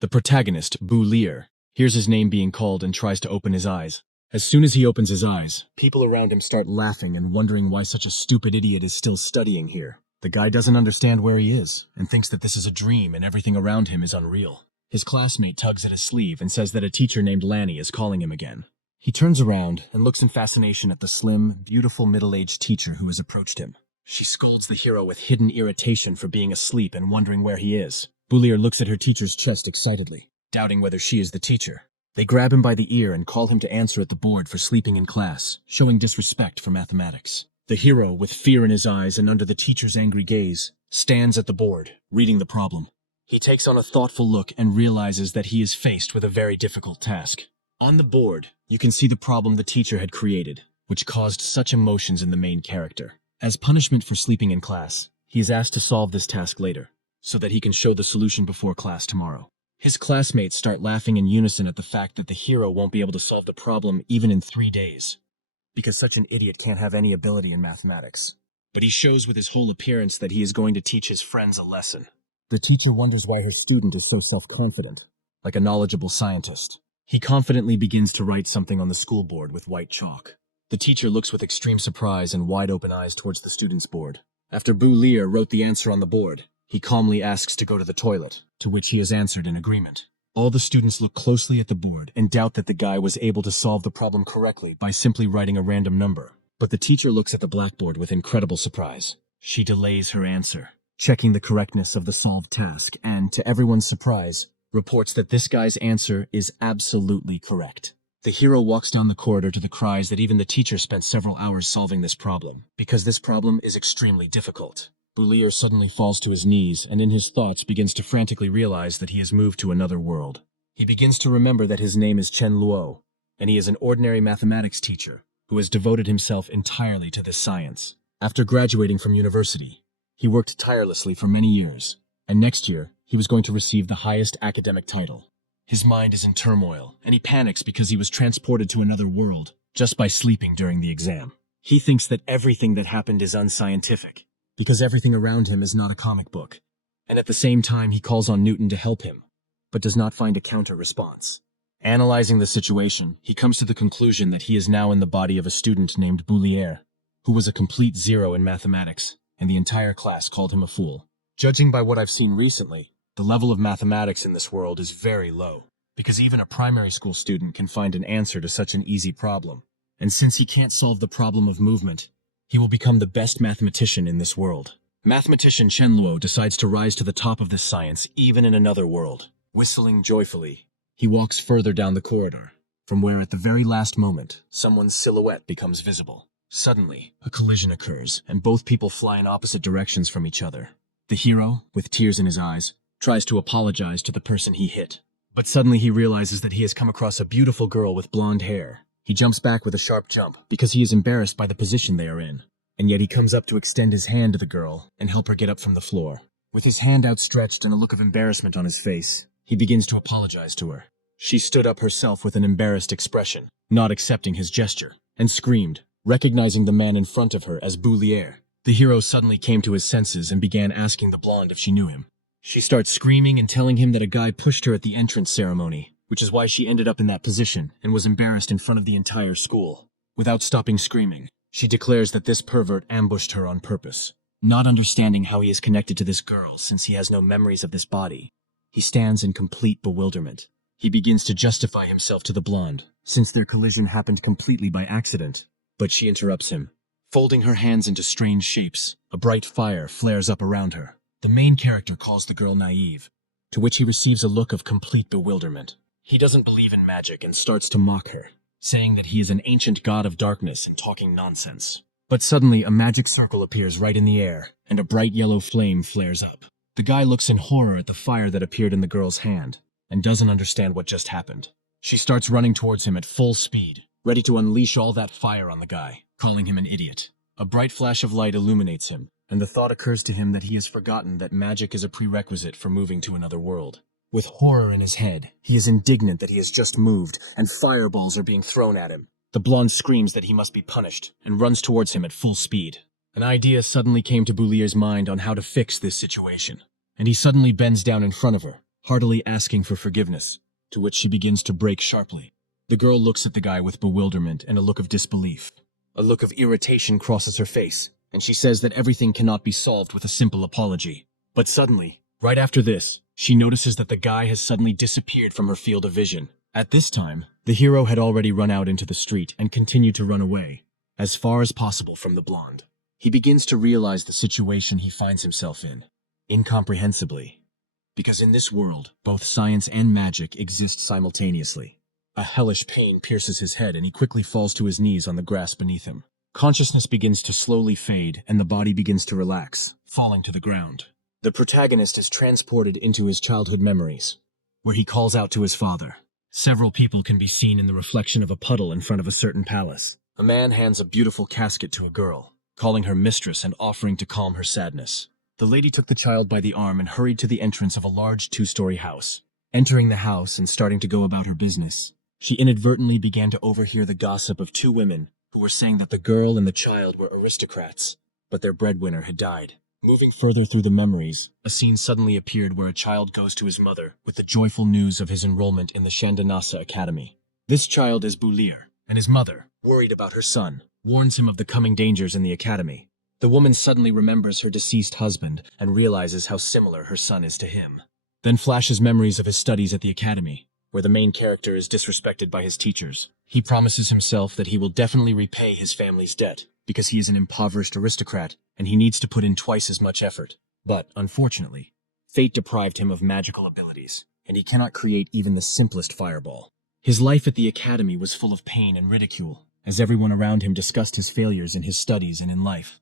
The protagonist, Bu Lear, hears his name being called and tries to open his eyes. As soon as he opens his eyes, people around him start laughing and wondering why such a stupid idiot is still studying here. The guy doesn't understand where he is and thinks that this is a dream and everything around him is unreal. His classmate tugs at his sleeve and says that a teacher named Lanny is calling him again. He turns around and looks in fascination at the slim, beautiful middle-aged teacher who has approached him. She scolds the hero with hidden irritation for being asleep and wondering where he is. Bu Lear looks at her teacher's chest excitedly, doubting whether she is the teacher. They grab him by the ear and call him to answer at the board for sleeping in class, showing disrespect for mathematics. The hero, with fear in his eyes and under the teacher's angry gaze, stands at the board, reading the problem. He takes on a thoughtful look and realizes that he is faced with a very difficult task. On the board, you can see the problem the teacher had created, which caused such emotions in the main character. As punishment for sleeping in class, he is asked to solve this task later, so that he can show the solution before class tomorrow. His classmates start laughing in unison at the fact that the hero won't be able to solve the problem even in 3 days, because such an idiot can't have any ability in mathematics. But he shows with his whole appearance that he is going to teach his friends a lesson. The teacher wonders why her student is so self-confident, like a knowledgeable scientist. He confidently begins to write something on the school board with white chalk. The teacher looks with extreme surprise and wide-open eyes towards the student's board. After Bu Lear wrote the answer on the board, he calmly asks to go to the toilet, to which he has answered in agreement. All the students look closely at the board and doubt that the guy was able to solve the problem correctly by simply writing a random number. But the teacher looks at the blackboard with incredible surprise. She delays her answer, checking the correctness of the solved task, and, to everyone's surprise, reports that this guy's answer is absolutely correct. The hero walks down the corridor to the cries that even the teacher spent several hours solving this problem, because this problem is extremely difficult. Bu Lear suddenly falls to his knees and in his thoughts begins to frantically realize that he has moved to another world. He begins to remember that his name is Chen Luo, and he is an ordinary mathematics teacher who has devoted himself entirely to this science. After graduating from university, he worked tirelessly for many years, and next year he was going to receive the highest academic title. His mind is in turmoil, and he panics because he was transported to another world just by sleeping during the exam. He thinks that everything that happened is unscientific, because everything around him is not a comic book, and at the same time he calls on Newton to help him, but does not find a counter-response. Analyzing the situation, he comes to the conclusion that he is now in the body of a student named Bu Lear, who was a complete zero in mathematics, and the entire class called him a fool. Judging by what I've seen recently, the level of mathematics in this world is very low, because even a primary school student can find an answer to such an easy problem. And since he can't solve the problem of movement, he will become the best mathematician in this world. Mathematician Chen Luo decides to rise to the top of this science even in another world. Whistling joyfully, he walks further down the corridor, from where at the very last moment, someone's silhouette becomes visible. Suddenly, a collision occurs, and both people fly in opposite directions from each other. The hero, with tears in his eyes, tries to apologize to the person he hit. But suddenly he realizes that he has come across a beautiful girl with blonde hair. He jumps back with a sharp jump because he is embarrassed by the position they are in. And yet he comes up to extend his hand to the girl and help her get up from the floor. With his hand outstretched and a look of embarrassment on his face, he begins to apologize to her. She stood up herself with an embarrassed expression, not accepting his gesture, and screamed, recognizing the man in front of her as Bu Lear. The hero suddenly came to his senses and began asking the blonde if she knew him. She starts screaming and telling him that a guy pushed her at the entrance ceremony, which is why she ended up in that position and was embarrassed in front of the entire school. Without stopping screaming, she declares that this pervert ambushed her on purpose. Not understanding how he is connected to this girl since he has no memories of this body, he stands in complete bewilderment. He begins to justify himself to the blonde, since their collision happened completely by accident. But she interrupts him. Folding her hands into strange shapes, a bright fire flares up around her. The main character calls the girl naive, to which he receives a look of complete bewilderment. He doesn't believe in magic and starts to mock her, saying that he is an ancient god of darkness and talking nonsense. But suddenly a magic circle appears right in the air, and a bright yellow flame flares up. The guy looks in horror at the fire that appeared in the girl's hand, and doesn't understand what just happened. She starts running towards him at full speed, ready to unleash all that fire on the guy, calling him an idiot. A bright flash of light illuminates him, and the thought occurs to him that he has forgotten that magic is a prerequisite for moving to another world. With horror in his head, he is indignant that he has just moved, and fireballs are being thrown at him. The blonde screams that he must be punished, and runs towards him at full speed. An idea suddenly came to Bu Lear's mind on how to fix this situation, and he suddenly bends down in front of her, heartily asking for forgiveness, to which she begins to break sharply. The girl looks at the guy with bewilderment and a look of disbelief. A look of irritation crosses her face, and she says that everything cannot be solved with a simple apology. But suddenly, right after this, she notices that the guy has suddenly disappeared from her field of vision. At this time, the hero had already run out into the street and continued to run away, as far as possible from the blonde. He begins to realize the situation he finds himself in, incomprehensibly. Because in this world, both science and magic exist simultaneously. A hellish pain pierces his head and he quickly falls to his knees on the grass beneath him. Consciousness begins to slowly fade and the body begins to relax, falling to the ground. The protagonist is transported into his childhood memories, where he calls out to his father. Several people can be seen in the reflection of a puddle in front of a certain palace. A man hands a beautiful casket to a girl, calling her mistress and offering to calm her sadness. The lady took the child by the arm and hurried to the entrance of a large 2-story house. Entering the house and starting to go about her business, she inadvertently began to overhear the gossip of 2 women who were saying that the girl and the child were aristocrats, but their breadwinner had died. Moving further through the memories, a scene suddenly appeared where a child goes to his mother with the joyful news of his enrollment in the Shandanasa Academy. This child is Bulir, and his mother, worried about her son, warns him of the coming dangers in the academy. The woman suddenly remembers her deceased husband and realizes how similar her son is to him. Then flashes memories of his studies at the academy, where the main character is disrespected by his teachers. He promises himself that he will definitely repay his family's debt, because he is an impoverished aristocrat and he needs to put in twice as much effort. But, unfortunately, fate deprived him of magical abilities, and he cannot create even the simplest fireball. His life at the academy was full of pain and ridicule, as everyone around him discussed his failures in his studies and in life,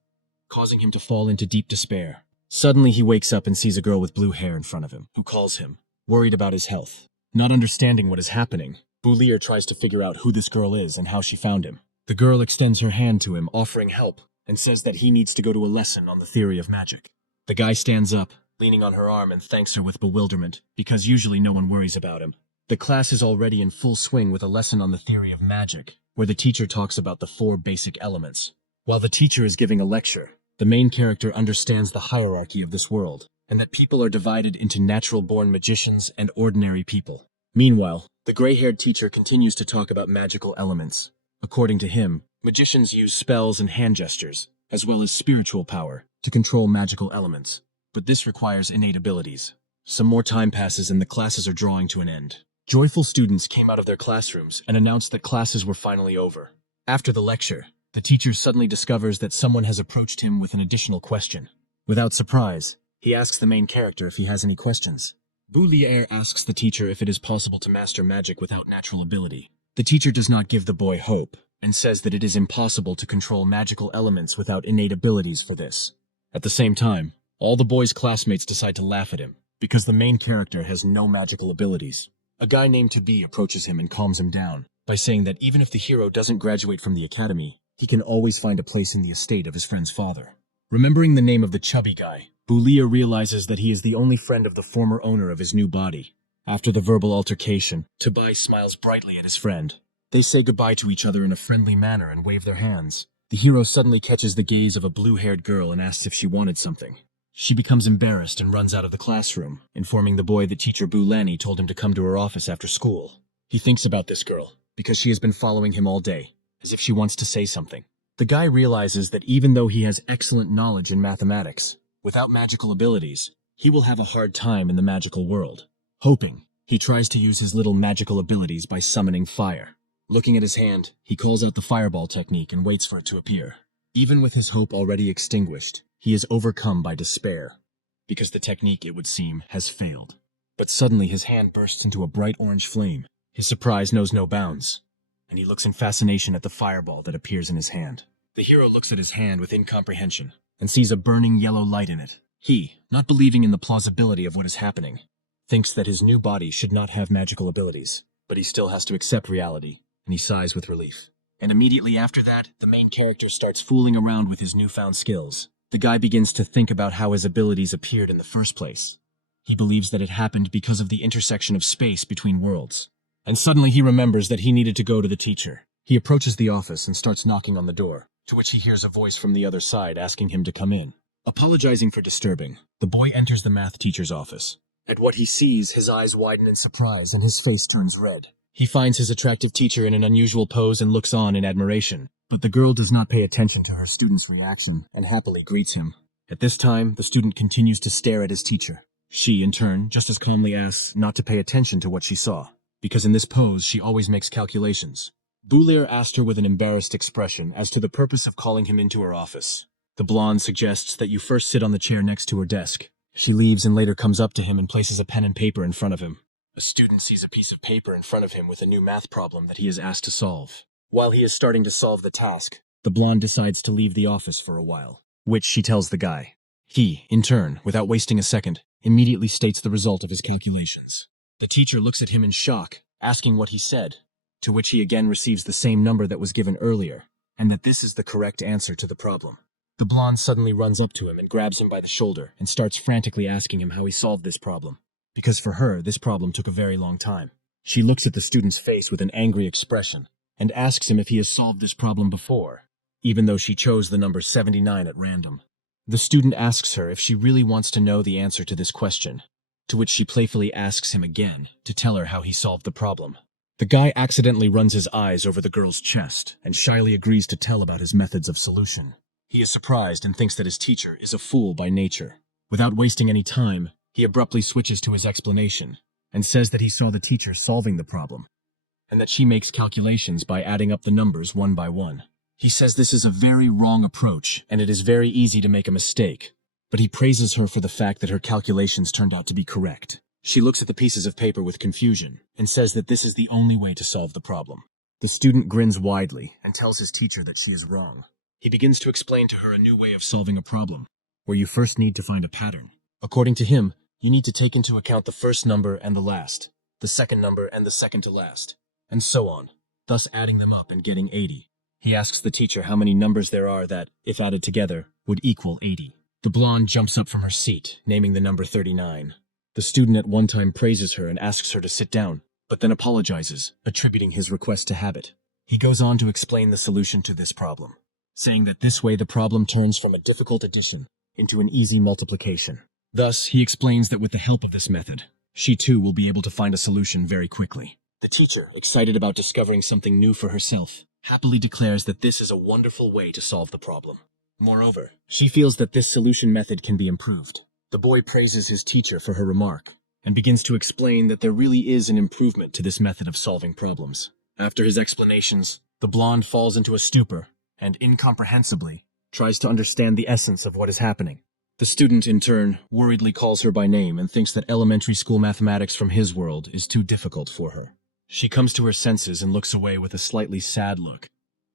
causing him to fall into deep despair. Suddenly he wakes up and sees a girl with blue hair in front of him, who calls him, worried about his health. Not understanding what is happening, Bulir tries to figure out who this girl is and how she found him. The girl extends her hand to him, offering help, and says that he needs to go to a lesson on the theory of magic. The guy stands up, leaning on her arm, and thanks her with bewilderment, because usually no one worries about him. The class is already in full swing with a lesson on the theory of magic, where the teacher talks about the 4 basic elements. While the teacher is giving a lecture, the main character understands the hierarchy of this world, and that people are divided into natural-born magicians and ordinary people. Meanwhile, the gray-haired teacher continues to talk about magical elements. According to him, magicians use spells and hand gestures, as well as spiritual power, to control magical elements. But this requires innate abilities. Some more time passes and the classes are drawing to an end. Joyful students came out of their classrooms and announced that classes were finally over. After the lecture, the teacher suddenly discovers that someone has approached him with an additional question. Without surprise, he asks the main character if he has any questions. Bulir asks the teacher if it is possible to master magic without natural ability. The teacher does not give the boy hope, and says that it is impossible to control magical elements without innate abilities for this. At the same time, all the boy's classmates decide to laugh at him, because the main character has no magical abilities. A guy named Tabi approaches him and calms him down, by saying that even if the hero doesn't graduate from the academy, he can always find a place in the estate of his friend's father. Remembering the name of the chubby guy, Bulir realizes that he is the only friend of the former owner of his new body. After the verbal altercation, Tabi smiles brightly at his friend. They say goodbye to each other in a friendly manner and wave their hands. The hero suddenly catches the gaze of a blue-haired girl and asks if she wanted something. She becomes embarrassed and runs out of the classroom, informing the boy that teacher Bulani told him to come to her office after school. He thinks about this girl, because she has been following him all day, as if she wants to say something. The guy realizes that even though he has excellent knowledge in mathematics, without magical abilities, he will have a hard time in the magical world. Hoping, he tries to use his little magical abilities by summoning fire. Looking at his hand, he calls out the fireball technique and waits for it to appear. Even with his hope already extinguished, he is overcome by despair, because the technique, it would seem, has failed. But suddenly his hand bursts into a bright orange flame. His surprise knows no bounds, and he looks in fascination at the fireball that appears in his hand. The hero looks at his hand with incomprehension, and sees a burning yellow light in it. He, not believing in the plausibility of what is happening, thinks that his new body should not have magical abilities, but he still has to accept reality, and he sighs with relief. And immediately after that, the main character starts fooling around with his newfound skills. The guy begins to think about how his abilities appeared in the first place. He believes that it happened because of the intersection of space between worlds. And suddenly he remembers that he needed to go to the teacher. He approaches the office and starts knocking on the door, to which he hears a voice from the other side asking him to come in. Apologizing for disturbing, the boy enters the math teacher's office, At what he sees, his eyes widen in surprise and his face turns red. He finds his attractive teacher in an unusual pose and looks on in admiration. But the girl does not pay attention to her student's reaction and happily greets him. At this time, the student continues to stare at his teacher. She, in turn, just as calmly asks not to pay attention to what she saw, because in this pose she always makes calculations. Boulier asked her with an embarrassed expression as to the purpose of calling him into her office. The blonde suggests that you first sit on the chair next to her desk. She leaves and later comes up to him and places a pen and paper in front of him. A student sees a piece of paper in front of him with a new math problem that he is asked to solve. While he is starting to solve the task, the blonde decides to leave the office for a while, which she tells the guy. He, in turn, without wasting a second, immediately states the result of his calculations. The teacher looks at him in shock, asking what he said, to which he again receives the same number that was given earlier, and that this is the correct answer to the problem. The blonde suddenly runs up to him and grabs him by the shoulder and starts frantically asking him how he solved this problem. Because for her, this problem took a very long time. She looks at the student's face with an angry expression and asks him if he has solved this problem before, even though she chose the number 79 at random. The student asks her if she really wants to know the answer to this question, to which she playfully asks him again to tell her how he solved the problem. The guy accidentally runs his eyes over the girl's chest and shyly agrees to tell about his methods of solution. He is surprised and thinks that his teacher is a fool by nature. Without wasting any time, he abruptly switches to his explanation and says that he saw the teacher solving the problem, and that she makes calculations by adding up the numbers one by one. He says this is a very wrong approach, and it is very easy to make a mistake, but he praises her for the fact that her calculations turned out to be correct. She looks at the pieces of paper with confusion and says that this is the only way to solve the problem. The student grins widely and tells his teacher that she is wrong. He begins to explain to her a new way of solving a problem, where you first need to find a pattern. According to him, you need to take into account the first number and the last, the second number and the second to last, and so on, thus adding them up and getting 80. He asks the teacher how many numbers there are that, if added together, would equal 80. The blonde jumps up from her seat, naming the number 39. The student at one time praises her and asks her to sit down, but then apologizes, attributing his request to habit. He goes on to explain the solution to this problem, saying that this way the problem turns from a difficult addition into an easy multiplication. Thus, he explains that with the help of this method, she too will be able to find a solution very quickly. The teacher, excited about discovering something new for herself, happily declares that this is a wonderful way to solve the problem. Moreover, she feels that this solution method can be improved. The boy praises his teacher for her remark, and begins to explain that there really is an improvement to this method of solving problems. After his explanations, the blonde falls into a stupor, and incomprehensibly, tries to understand the essence of what is happening. The student, in turn, worriedly calls her by name and thinks that elementary school mathematics from his world is too difficult for her. She comes to her senses and looks away with a slightly sad look,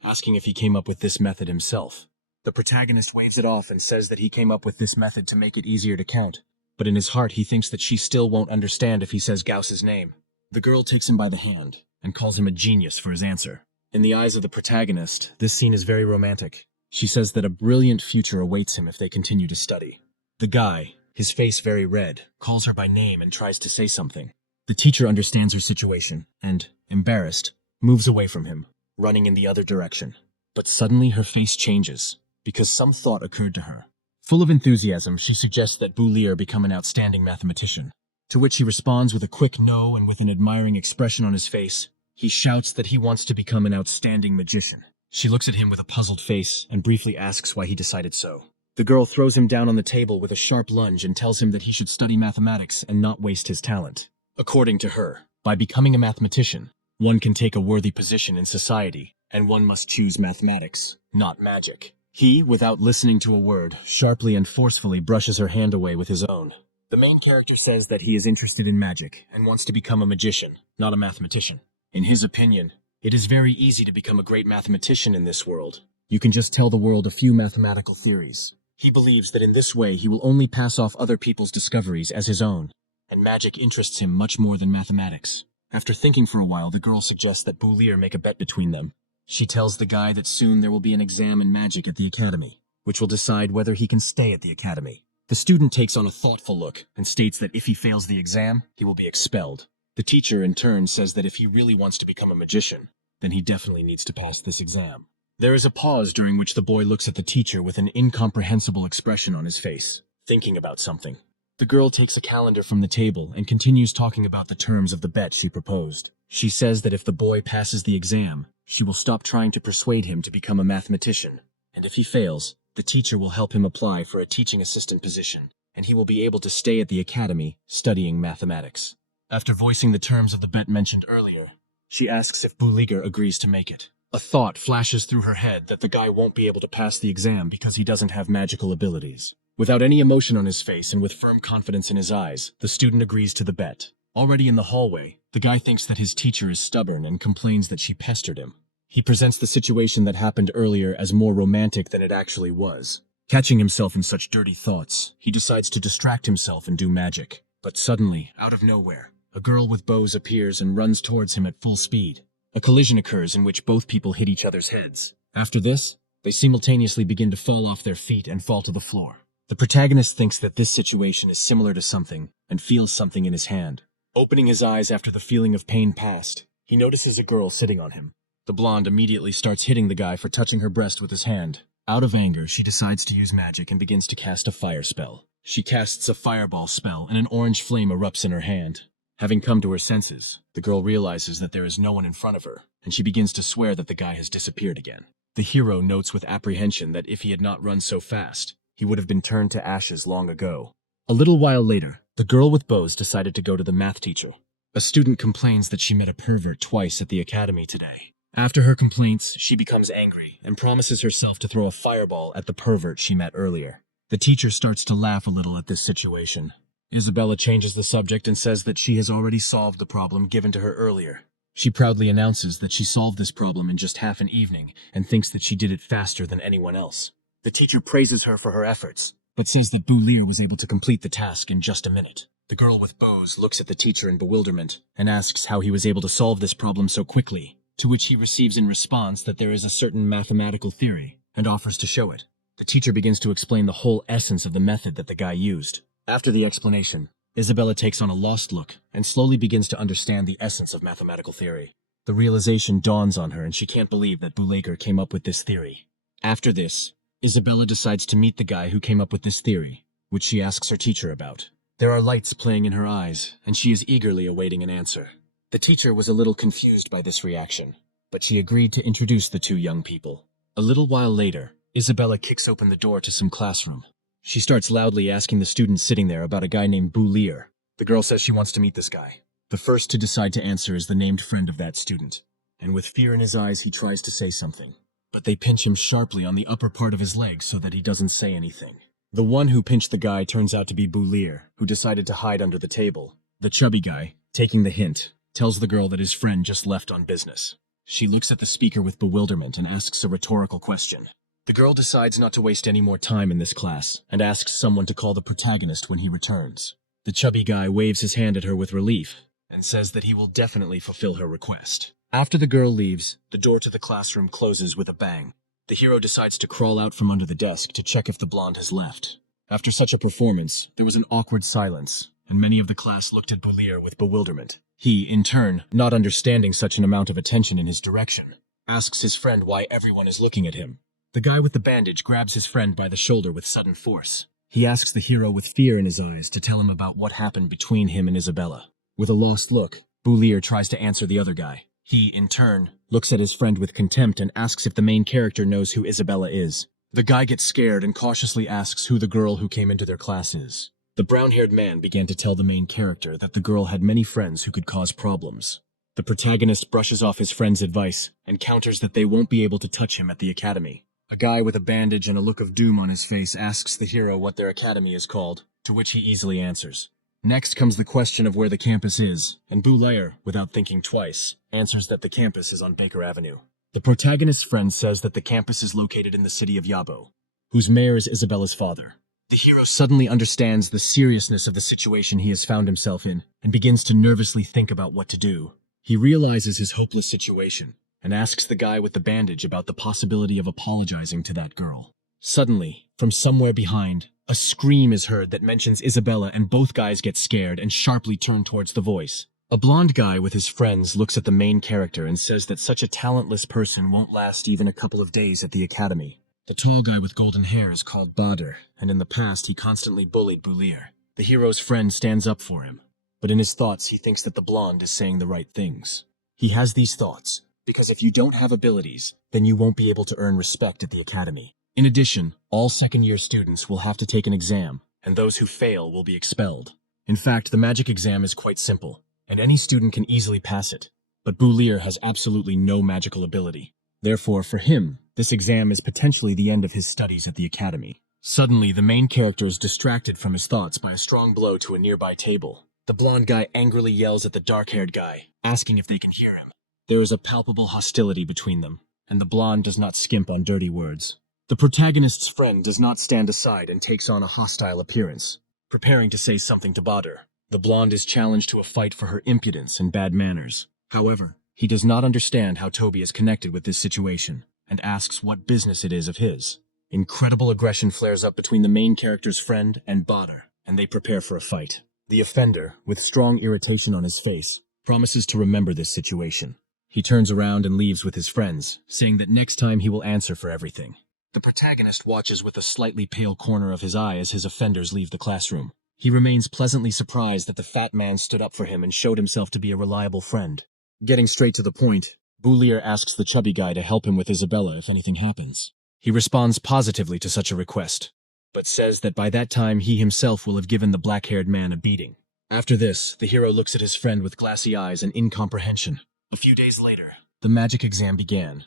asking if he came up with this method himself. The protagonist waves it off and says that he came up with this method to make it easier to count, but in his heart he thinks that she still won't understand if he says Gauss's name. The girl takes him by the hand and calls him a genius for his answer. In the eyes of the protagonist, this scene is very romantic. She says that a brilliant future awaits him if they continue to study. The guy, his face very red, calls her by name and tries to say something. The teacher understands her situation and, embarrassed, moves away from him, running in the other direction. But suddenly her face changes, because some thought occurred to her. Full of enthusiasm, she suggests that Boulier become an outstanding mathematician, to which he responds with a quick no, and with an admiring expression on his face, he shouts that he wants to become an outstanding magician. She looks at him with a puzzled face and briefly asks why he decided so. The girl throws him down on the table with a sharp lunge and tells him that he should study mathematics and not waste his talent. According to her, by becoming a mathematician, one can take a worthy position in society, and one must choose mathematics, not magic. He, without listening to a word, sharply and forcefully brushes her hand away with his own. The main character says that he is interested in magic and wants to become a magician, not a mathematician. In his opinion, it is very easy to become a great mathematician in this world. You can just tell the world a few mathematical theories. He believes that in this way he will only pass off other people's discoveries as his own, and magic interests him much more than mathematics. After thinking for a while, the girl suggests that Boulier make a bet between them. She tells the guy that soon there will be an exam in magic at the academy, which will decide whether he can stay at the academy. The student takes on a thoughtful look and states that if he fails the exam, he will be expelled. The teacher, in turn, says that if he really wants to become a magician, then he definitely needs to pass this exam. There is a pause during which the boy looks at the teacher with an incomprehensible expression on his face, thinking about something. The girl takes a calendar from the table and continues talking about the terms of the bet she proposed. She says that if the boy passes the exam, she will stop trying to persuade him to become a mathematician, and if he fails, the teacher will help him apply for a teaching assistant position, and he will be able to stay at the academy studying mathematics. After voicing the terms of the bet mentioned earlier, she asks if Buliger agrees to make it. A thought flashes through her head that the guy won't be able to pass the exam because he doesn't have magical abilities. Without any emotion on his face and with firm confidence in his eyes, the student agrees to the bet. Already in the hallway, the guy thinks that his teacher is stubborn and complains that she pestered him. He presents the situation that happened earlier as more romantic than it actually was. Catching himself in such dirty thoughts, he decides to distract himself and do magic. But suddenly, out of nowhere, a girl with bows appears and runs towards him at full speed. A collision occurs in which both people hit each other's heads. After this, they simultaneously begin to fall off their feet and fall to the floor. The protagonist thinks that this situation is similar to something and feels something in his hand. Opening his eyes after the feeling of pain passed, he notices a girl sitting on him. The blonde immediately starts hitting the guy for touching her breast with his hand. Out of anger, she decides to use magic and begins to cast a fire spell. She casts a fireball spell and an orange flame erupts in her hand. Having come to her senses, the girl realizes that there is no one in front of her, and she begins to swear that the guy has disappeared again. The hero notes with apprehension that if he had not run so fast, he would have been turned to ashes long ago. A little while later, the girl with bows decided to go to the math teacher. A student complains that she met a pervert twice at the academy today. After her complaints, she becomes angry and promises herself to throw a fireball at the pervert she met earlier. The teacher starts to laugh a little at this situation. Isabella changes the subject and says that she has already solved the problem given to her earlier. She proudly announces that she solved this problem in just half an evening and thinks that she did it faster than anyone else. The teacher praises her for her efforts, but says that Bulier was able to complete the task in just a minute. The girl with bows looks at the teacher in bewilderment and asks how he was able to solve this problem so quickly, to which he receives in response that there is a certain mathematical theory and offers to show it. The teacher begins to explain the whole essence of the method that the guy used. After the explanation, Isabella takes on a lost look and slowly begins to understand the essence of mathematical theory. The realization dawns on her and she can't believe that Buliger came up with this theory. After this, Isabella decides to meet the guy who came up with this theory, which she asks her teacher about. There are lights playing in her eyes, and she is eagerly awaiting an answer. The teacher was a little confused by this reaction, but she agreed to introduce the two young people. A little while later, Isabella kicks open the door to some classroom. She starts loudly asking the students sitting there about a guy named Bulier. The girl says she wants to meet this guy. The first to decide to answer is the named friend of that student, and with fear in his eyes he tries to say something. But they pinch him sharply on the upper part of his leg so that he doesn't say anything. The one who pinched the guy turns out to be Bulier, who decided to hide under the table. The chubby guy, taking the hint, tells the girl that his friend just left on business. She looks at the speaker with bewilderment and asks a rhetorical question. The girl decides not to waste any more time in this class and asks someone to call the protagonist when he returns. The chubby guy waves his hand at her with relief and says that he will definitely fulfill her request. After the girl leaves, the door to the classroom closes with a bang. The hero decides to crawl out from under the desk to check if the blonde has left. After such a performance, there was an awkward silence, and many of the class looked at Bulier with bewilderment. He, in turn, not understanding such an amount of attention in his direction, asks his friend why everyone is looking at him. The guy with the bandage grabs his friend by the shoulder with sudden force. He asks the hero with fear in his eyes to tell him about what happened between him and Isabella. With a lost look, Bulier tries to answer the other guy. He, in turn, looks at his friend with contempt and asks if the main character knows who Isabella is. The guy gets scared and cautiously asks who the girl who came into their class is. The brown-haired man began to tell the main character that the girl had many friends who could cause problems. The protagonist brushes off his friend's advice and counters that they won't be able to touch him at the academy. A guy with a bandage and a look of doom on his face asks the hero what their academy is called, to which he easily answers. Next comes the question of where the campus is, and Bulier, without thinking twice, answers that the campus is on Baker Avenue. The protagonist's friend says that the campus is located in the city of Yabo, whose mayor is Isabella's father. The hero suddenly understands the seriousness of the situation he has found himself in, and begins to nervously think about what to do. He realizes his hopeless situation, and asks the guy with the bandage about the possibility of apologizing to that girl. Suddenly, from somewhere behind, a scream is heard that mentions Isabella, and both guys get scared and sharply turn towards the voice. A blonde guy with his friends looks at the main character and says that such a talentless person won't last even a couple of days at the academy. The tall guy with golden hair is called Bader, and in the past he constantly bullied Bulier. The hero's friend stands up for him, but in his thoughts he thinks that the blonde is saying the right things. He has these thoughts because if you don't have abilities, then you won't be able to earn respect at the academy. In addition, all second-year students will have to take an exam, and those who fail will be expelled. In fact, the magic exam is quite simple, and any student can easily pass it. But Boulier has absolutely no magical ability. Therefore, for him, this exam is potentially the end of his studies at the academy. Suddenly, the main character is distracted from his thoughts by a strong blow to a nearby table. The blonde guy angrily yells at the dark-haired guy, asking if they can hear him. There is a palpable hostility between them, and the blonde does not skimp on dirty words. The protagonist's friend does not stand aside and takes on a hostile appearance, preparing to say something to bother. The blonde is challenged to a fight for her impudence and bad manners. However, he does not understand how Toby is connected with this situation, and asks what business it is of his. Incredible aggression flares up between the main character's friend and Badr, and they prepare for a fight. The offender, with strong irritation on his face, promises to remember this situation. He turns around and leaves with his friends, saying that next time he will answer for everything. The protagonist watches with a slightly pale corner of his eye as his offenders leave the classroom. He remains pleasantly surprised that the fat man stood up for him and showed himself to be a reliable friend. Getting straight to the point, Boulier asks the chubby guy to help him with Isabella if anything happens. He responds positively to such a request, but says that by that time he himself will have given the black-haired man a beating. After this, the hero looks at his friend with glassy eyes and incomprehension. A few days later, the magic exam began.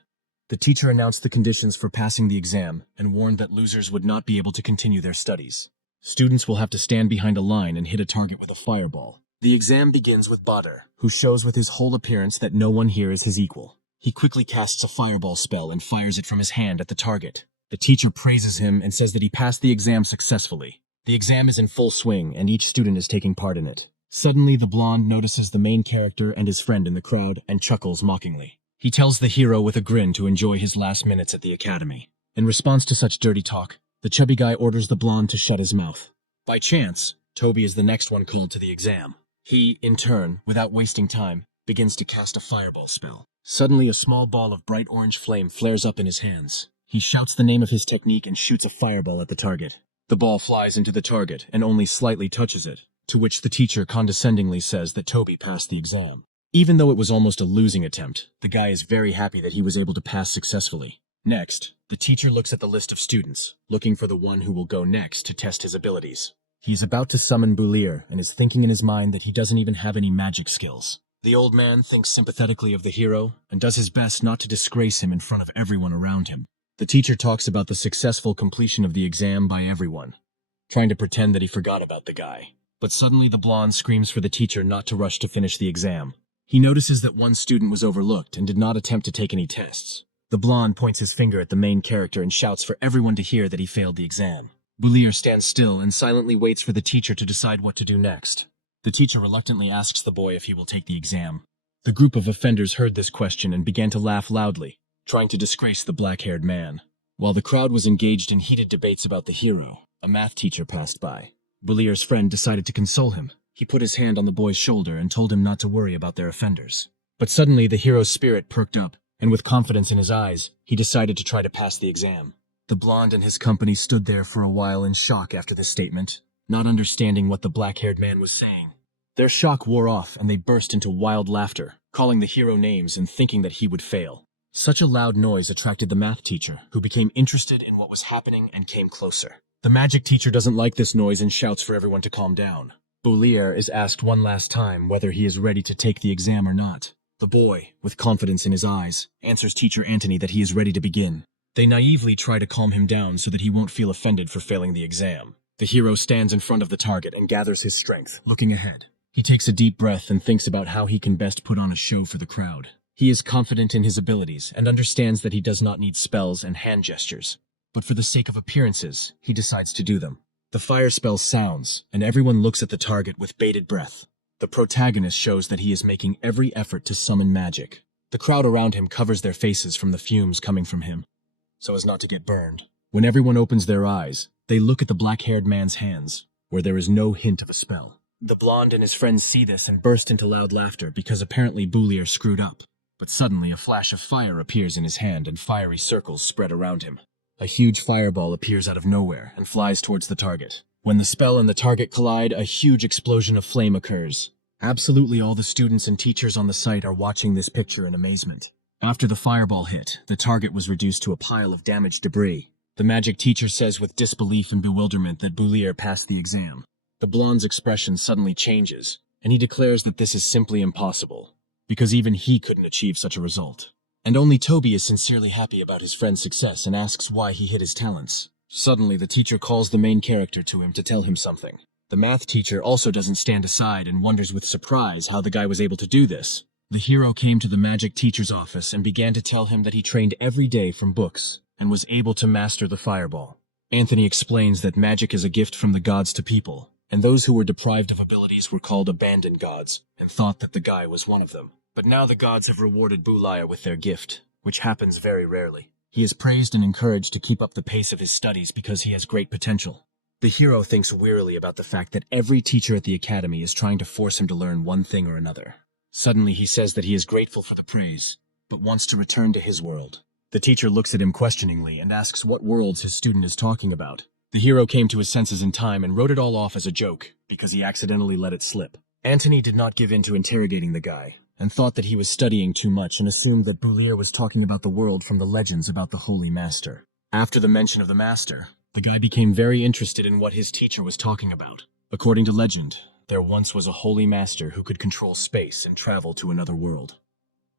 The teacher announced the conditions for passing the exam and warned that losers would not be able to continue their studies. Students will have to stand behind a line and hit a target with a fireball. The exam begins with Badr, who shows with his whole appearance that no one here is his equal. He quickly casts a fireball spell and fires it from his hand at the target. The teacher praises him and says that he passed the exam successfully. The exam is in full swing and each student is taking part in it. Suddenly, the blonde notices the main character and his friend in the crowd and chuckles mockingly. He tells the hero with a grin to enjoy his last minutes at the academy. In response to such dirty talk, the chubby guy orders the blonde to shut his mouth. By chance, Toby is the next one called to the exam. He, in turn, without wasting time, begins to cast a fireball spell. Suddenly, a small ball of bright orange flame flares up in his hands. He shouts the name of his technique and shoots a fireball at the target. The ball flies into the target and only slightly touches it, to which the teacher condescendingly says that Toby passed the exam. Even though it was almost a losing attempt, the guy is very happy that he was able to pass successfully. Next, the teacher looks at the list of students, looking for the one who will go next to test his abilities. He is about to summon Boulier and is thinking in his mind that he doesn't even have any magic skills. The old man thinks sympathetically of the hero and does his best not to disgrace him in front of everyone around him. The teacher talks about the successful completion of the exam by everyone, trying to pretend that he forgot about the guy. But suddenly the blonde screams for the teacher not to rush to finish the exam. He notices that one student was overlooked and did not attempt to take any tests. The blonde points his finger at the main character and shouts for everyone to hear that he failed the exam. Boulier stands still and silently waits for the teacher to decide what to do next. The teacher reluctantly asks the boy if he will take the exam. The group of offenders heard this question and began to laugh loudly, trying to disgrace the black-haired man. While the crowd was engaged in heated debates about the hero, a math teacher passed by. Boulier's friend decided to console him. He put his hand on the boy's shoulder and told him not to worry about their offenders. But suddenly the hero's spirit perked up, and with confidence in his eyes, he decided to try to pass the exam. The blonde and his company stood there for a while in shock after this statement, not understanding what the black-haired man was saying. Their shock wore off and they burst into wild laughter, calling the hero names and thinking that he would fail. Such a loud noise attracted the math teacher, who became interested in what was happening and came closer. The magic teacher doesn't like this noise and shouts for everyone to calm down. Boulier is asked one last time whether he is ready to take the exam or not. The boy, with confidence in his eyes, answers Teacher Antony that he is ready to begin. They naively try to calm him down so that he won't feel offended for failing the exam. The hero stands in front of the target and gathers his strength, looking ahead. He takes a deep breath and thinks about how he can best put on a show for the crowd. He is confident in his abilities and understands that he does not need spells and hand gestures. But for the sake of appearances, he decides to do them. The fire spell sounds, and everyone looks at the target with bated breath. The protagonist shows that he is making every effort to summon magic. The crowd around him covers their faces from the fumes coming from him, so as not to get burned. When everyone opens their eyes, they look at the black-haired man's hands, where there is no hint of a spell. The blonde and his friends see this and burst into loud laughter because apparently Boulier screwed up. But suddenly a flash of fire appears in his hand and fiery circles spread around him. A huge fireball appears out of nowhere and flies towards the target. When the spell and the target collide, a huge explosion of flame occurs. Absolutely all the students and teachers on the site are watching this picture in amazement. After the fireball hit, the target was reduced to a pile of damaged debris. The magic teacher says with disbelief and bewilderment that Boulier passed the exam. The blonde's expression suddenly changes, and he declares that this is simply impossible, because even he couldn't achieve such a result. And only Toby is sincerely happy about his friend's success and asks why he hid his talents. Suddenly, the teacher calls the main character to him to tell him something. The math teacher also doesn't stand aside and wonders with surprise how the guy was able to do this. The hero came to the magic teacher's office and began to tell him that he trained every day from books and was able to master the fireball. Anthony explains that magic is a gift from the gods to people, and those who were deprived of abilities were called abandoned gods, and thought that the guy was one of them. But now the gods have rewarded Boulier with their gift, which happens very rarely. He is praised and encouraged to keep up the pace of his studies because he has great potential. The hero thinks wearily about the fact that every teacher at the academy is trying to force him to learn one thing or another. Suddenly he says that he is grateful for the praise, but wants to return to his world. The teacher looks at him questioningly and asks what worlds his student is talking about. The hero came to his senses in time and wrote it all off as a joke, because he accidentally let it slip. Anthony did not give in to interrogating the guy, and thought that he was studying too much and assumed that Boulier was talking about the world from the legends about the Holy Master. After the mention of the Master, the guy became very interested in what his teacher was talking about. According to legend, there once was a Holy Master who could control space and travel to another world.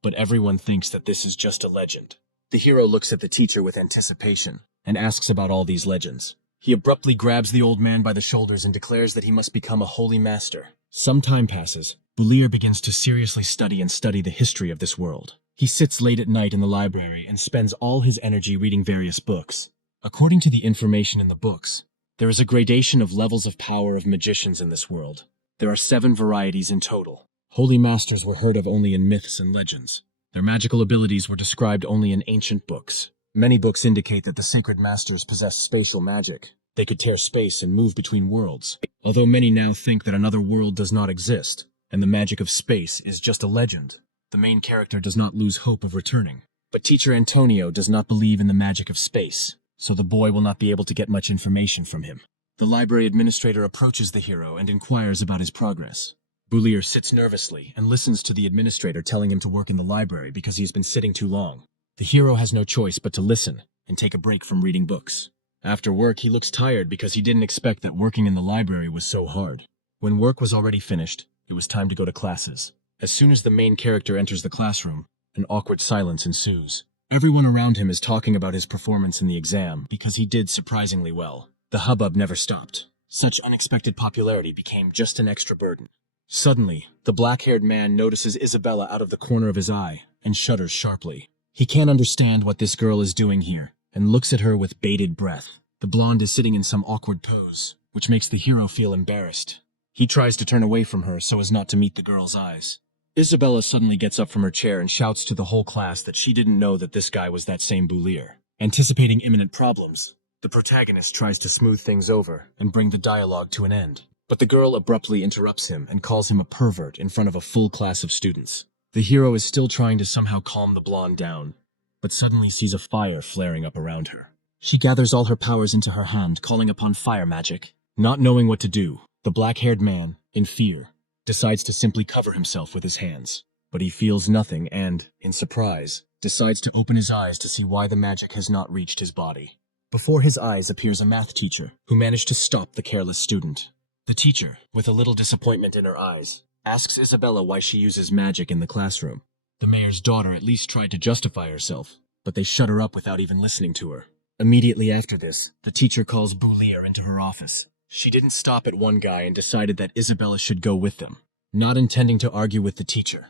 But everyone thinks that this is just a legend. The hero looks at the teacher with anticipation and asks about all these legends. He abruptly grabs the old man by the shoulders and declares that he must become a Holy Master. Some time passes. Boulier begins to seriously study the history of this world. He sits late at night in the library and spends all his energy reading various books. According to the information in the books, there is a gradation of levels of power of magicians in this world. There are 7 varieties in total. Holy Masters were heard of only in myths and legends. Their magical abilities were described only in ancient books. Many books indicate that the sacred masters possess spatial magic. They could tear space and move between worlds. Although many now think that another world does not exist, and the magic of space is just a legend, the main character does not lose hope of returning. But teacher Antonio does not believe in the magic of space, so the boy will not be able to get much information from him. The library administrator approaches the hero and inquires about his progress. Boulier sits nervously and listens to the administrator telling him to work in the library because he has been sitting too long. The hero has no choice but to listen and take a break from reading books. After work, he looks tired because he didn't expect that working in the library was so hard. When work was already finished, it was time to go to classes. As soon as the main character enters the classroom, an awkward silence ensues. Everyone around him is talking about his performance in the exam because he did surprisingly well. The hubbub never stopped. Such unexpected popularity became just an extra burden. Suddenly, the black-haired man notices Isabella out of the corner of his eye and shudders sharply. He can't understand what this girl is doing here and looks at her with bated breath. The blonde is sitting in some awkward pose, which makes the hero feel embarrassed. He tries to turn away from her so as not to meet the girl's eyes. Isabella suddenly gets up from her chair and shouts to the whole class that she didn't know that this guy was that same Boulier. Anticipating imminent problems, the protagonist tries to smooth things over and bring the dialogue to an end. But the girl abruptly interrupts him and calls him a pervert in front of a full class of students. The hero is still trying to somehow calm the blonde down, but suddenly sees a fire flaring up around her. She gathers all her powers into her hand, calling upon fire magic. Not knowing what to do, the black-haired man, in fear, decides to simply cover himself with his hands. But he feels nothing and, in surprise, decides to open his eyes to see why the magic has not reached his body. Before his eyes appears a math teacher who managed to stop the careless student. The teacher, with a little disappointment in her eyes, asks Isabella why she uses magic in the classroom. The mayor's daughter at least tried to justify herself, but they shut her up without even listening to her. Immediately after this, the teacher calls Boulier into her office. She didn't stop at one guy and decided that Isabella should go with them. Not intending to argue with the teacher,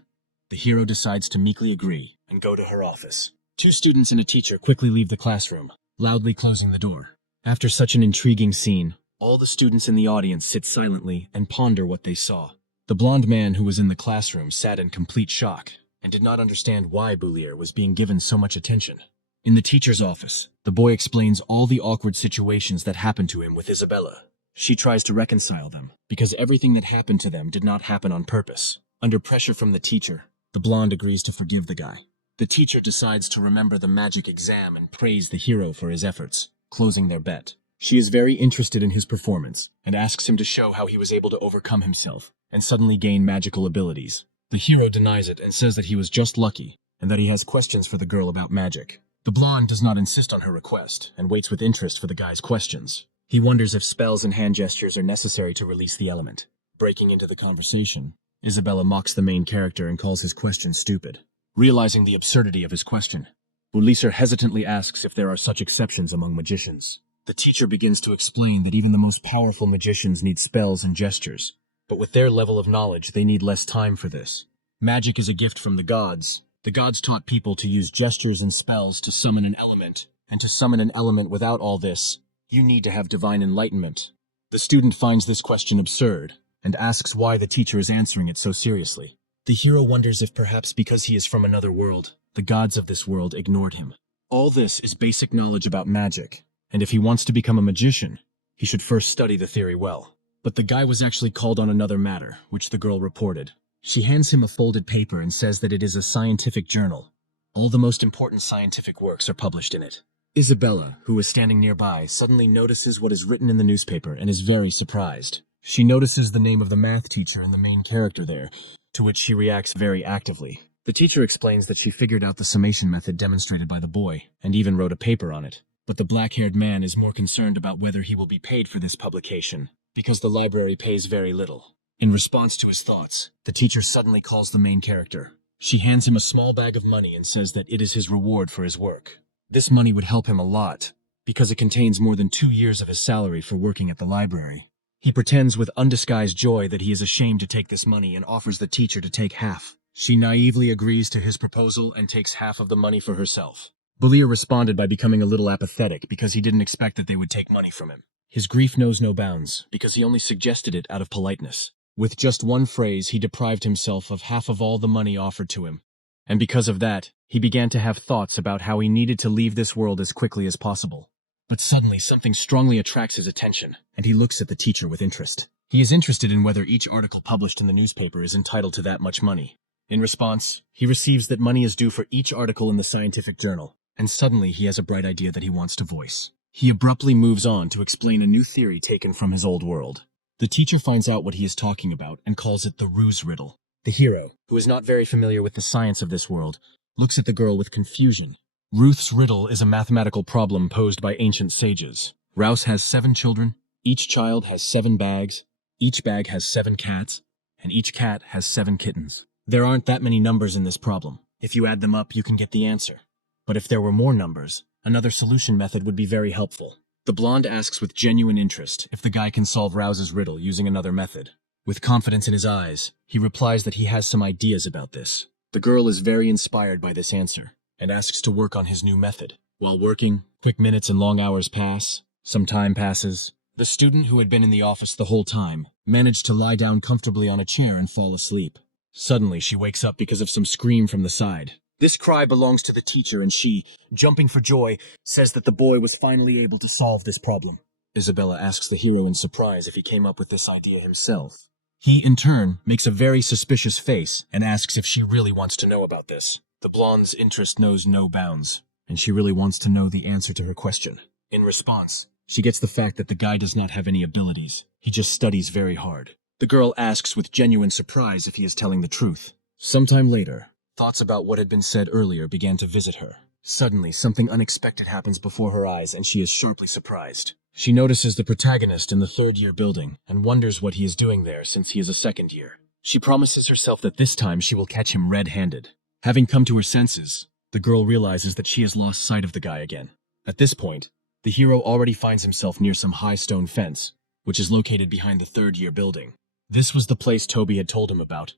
the hero decides to meekly agree and go to her office. 2 students and a teacher quickly leave the classroom, loudly closing the door. After such an intriguing scene, all the students in the audience sit silently and ponder what they saw. The blonde man who was in the classroom sat in complete shock and did not understand why Boulier was being given so much attention. In the teacher's office, the boy explains all the awkward situations that happened to him with Isabella. She tries to reconcile them, because everything that happened to them did not happen on purpose. Under pressure from the teacher, the blonde agrees to forgive the guy. The teacher decides to remember the magic exam and praise the hero for his efforts, closing their bet. She is very interested in his performance and asks him to show how he was able to overcome himself and suddenly gain magical abilities. The hero denies it and says that he was just lucky and that he has questions for the girl about magic. The blonde does not insist on her request and waits with interest for the guy's questions. He wonders if spells and hand gestures are necessary to release the element. Breaking into the conversation, Isabella mocks the main character and calls his question stupid. Realizing the absurdity of his question, Uliser hesitantly asks if there are such exceptions among magicians. The teacher begins to explain that even the most powerful magicians need spells and gestures, but with their level of knowledge, they need less time for this. Magic is a gift from the gods. The gods taught people to use gestures and spells to summon an element, and to summon an element without all this, you need to have divine enlightenment. The student finds this question absurd, and asks why the teacher is answering it so seriously. The hero wonders if perhaps because he is from another world, the gods of this world ignored him. All this is basic knowledge about magic, and if he wants to become a magician, he should first study the theory well. But the guy was actually called on another matter, which the girl reported. She hands him a folded paper and says that it is a scientific journal. All the most important scientific works are published in it. Isabella, who is standing nearby, suddenly notices what is written in the newspaper and is very surprised. She notices the name of the math teacher and the main character there, to which she reacts very actively. The teacher explains that she figured out the summation method demonstrated by the boy, and even wrote a paper on it. But the black-haired man is more concerned about whether he will be paid for this publication, because the library pays very little. In response to his thoughts, the teacher suddenly calls the main character. She hands him a small bag of money and says that it is his reward for his work. This money would help him a lot, because it contains more than 2 years of his salary for working at the library. He pretends with undisguised joy that he is ashamed to take this money and offers the teacher to take half. She naively agrees to his proposal and takes half of the money for herself. Balir responded by becoming a little apathetic because he didn't expect that they would take money from him. His grief knows no bounds, because he only suggested it out of politeness. With just one phrase, he deprived himself of half of all the money offered to him. And because of that, he began to have thoughts about how he needed to leave this world as quickly as possible. But suddenly, something strongly attracts his attention, and he looks at the teacher with interest. He is interested in whether each article published in the newspaper is entitled to that much money. In response, he receives that money is due for each article in the scientific journal, and suddenly he has a bright idea that he wants to voice. He abruptly moves on to explain a new theory taken from his old world. The teacher finds out what he is talking about and calls it the ruse riddle. The hero, who is not very familiar with the science of this world, looks at the girl with confusion. Ruth's riddle is a mathematical problem posed by ancient sages. Rouse has 7 children, each child has 7 bags, each bag has 7 cats, and each cat has 7 kittens. There aren't that many numbers in this problem. If you add them up, you can get the answer. But if there were more numbers, another solution method would be very helpful. The blonde asks with genuine interest if the guy can solve Rouse's riddle using another method. With confidence in his eyes, he replies that he has some ideas about this. The girl is very inspired by this answer, and asks to work on his new method. While working, quick minutes and long hours pass. Some time passes. The student, who had been in the office the whole time, managed to lie down comfortably on a chair and fall asleep. Suddenly, she wakes up because of some scream from the side. This cry belongs to the teacher, and she, jumping for joy, says that the boy was finally able to solve this problem. Isabella asks the hero in surprise if he came up with this idea himself. He, in turn, makes a very suspicious face and asks if she really wants to know about this. The blonde's interest knows no bounds, and she really wants to know the answer to her question. In response, she gets the fact that the guy does not have any abilities. He just studies very hard. The girl asks with genuine surprise if he is telling the truth. Sometime later, thoughts about what had been said earlier began to visit her. Suddenly, something unexpected happens before her eyes, and she is sharply surprised. She notices the protagonist in the 3rd-year building and wonders what he is doing there since he is a 2nd year. She promises herself that this time she will catch him red-handed. Having come to her senses, the girl realizes that she has lost sight of the guy again. At this point, the hero already finds himself near some high stone fence, which is located behind the 3rd-year building. This was the place Toby had told him about,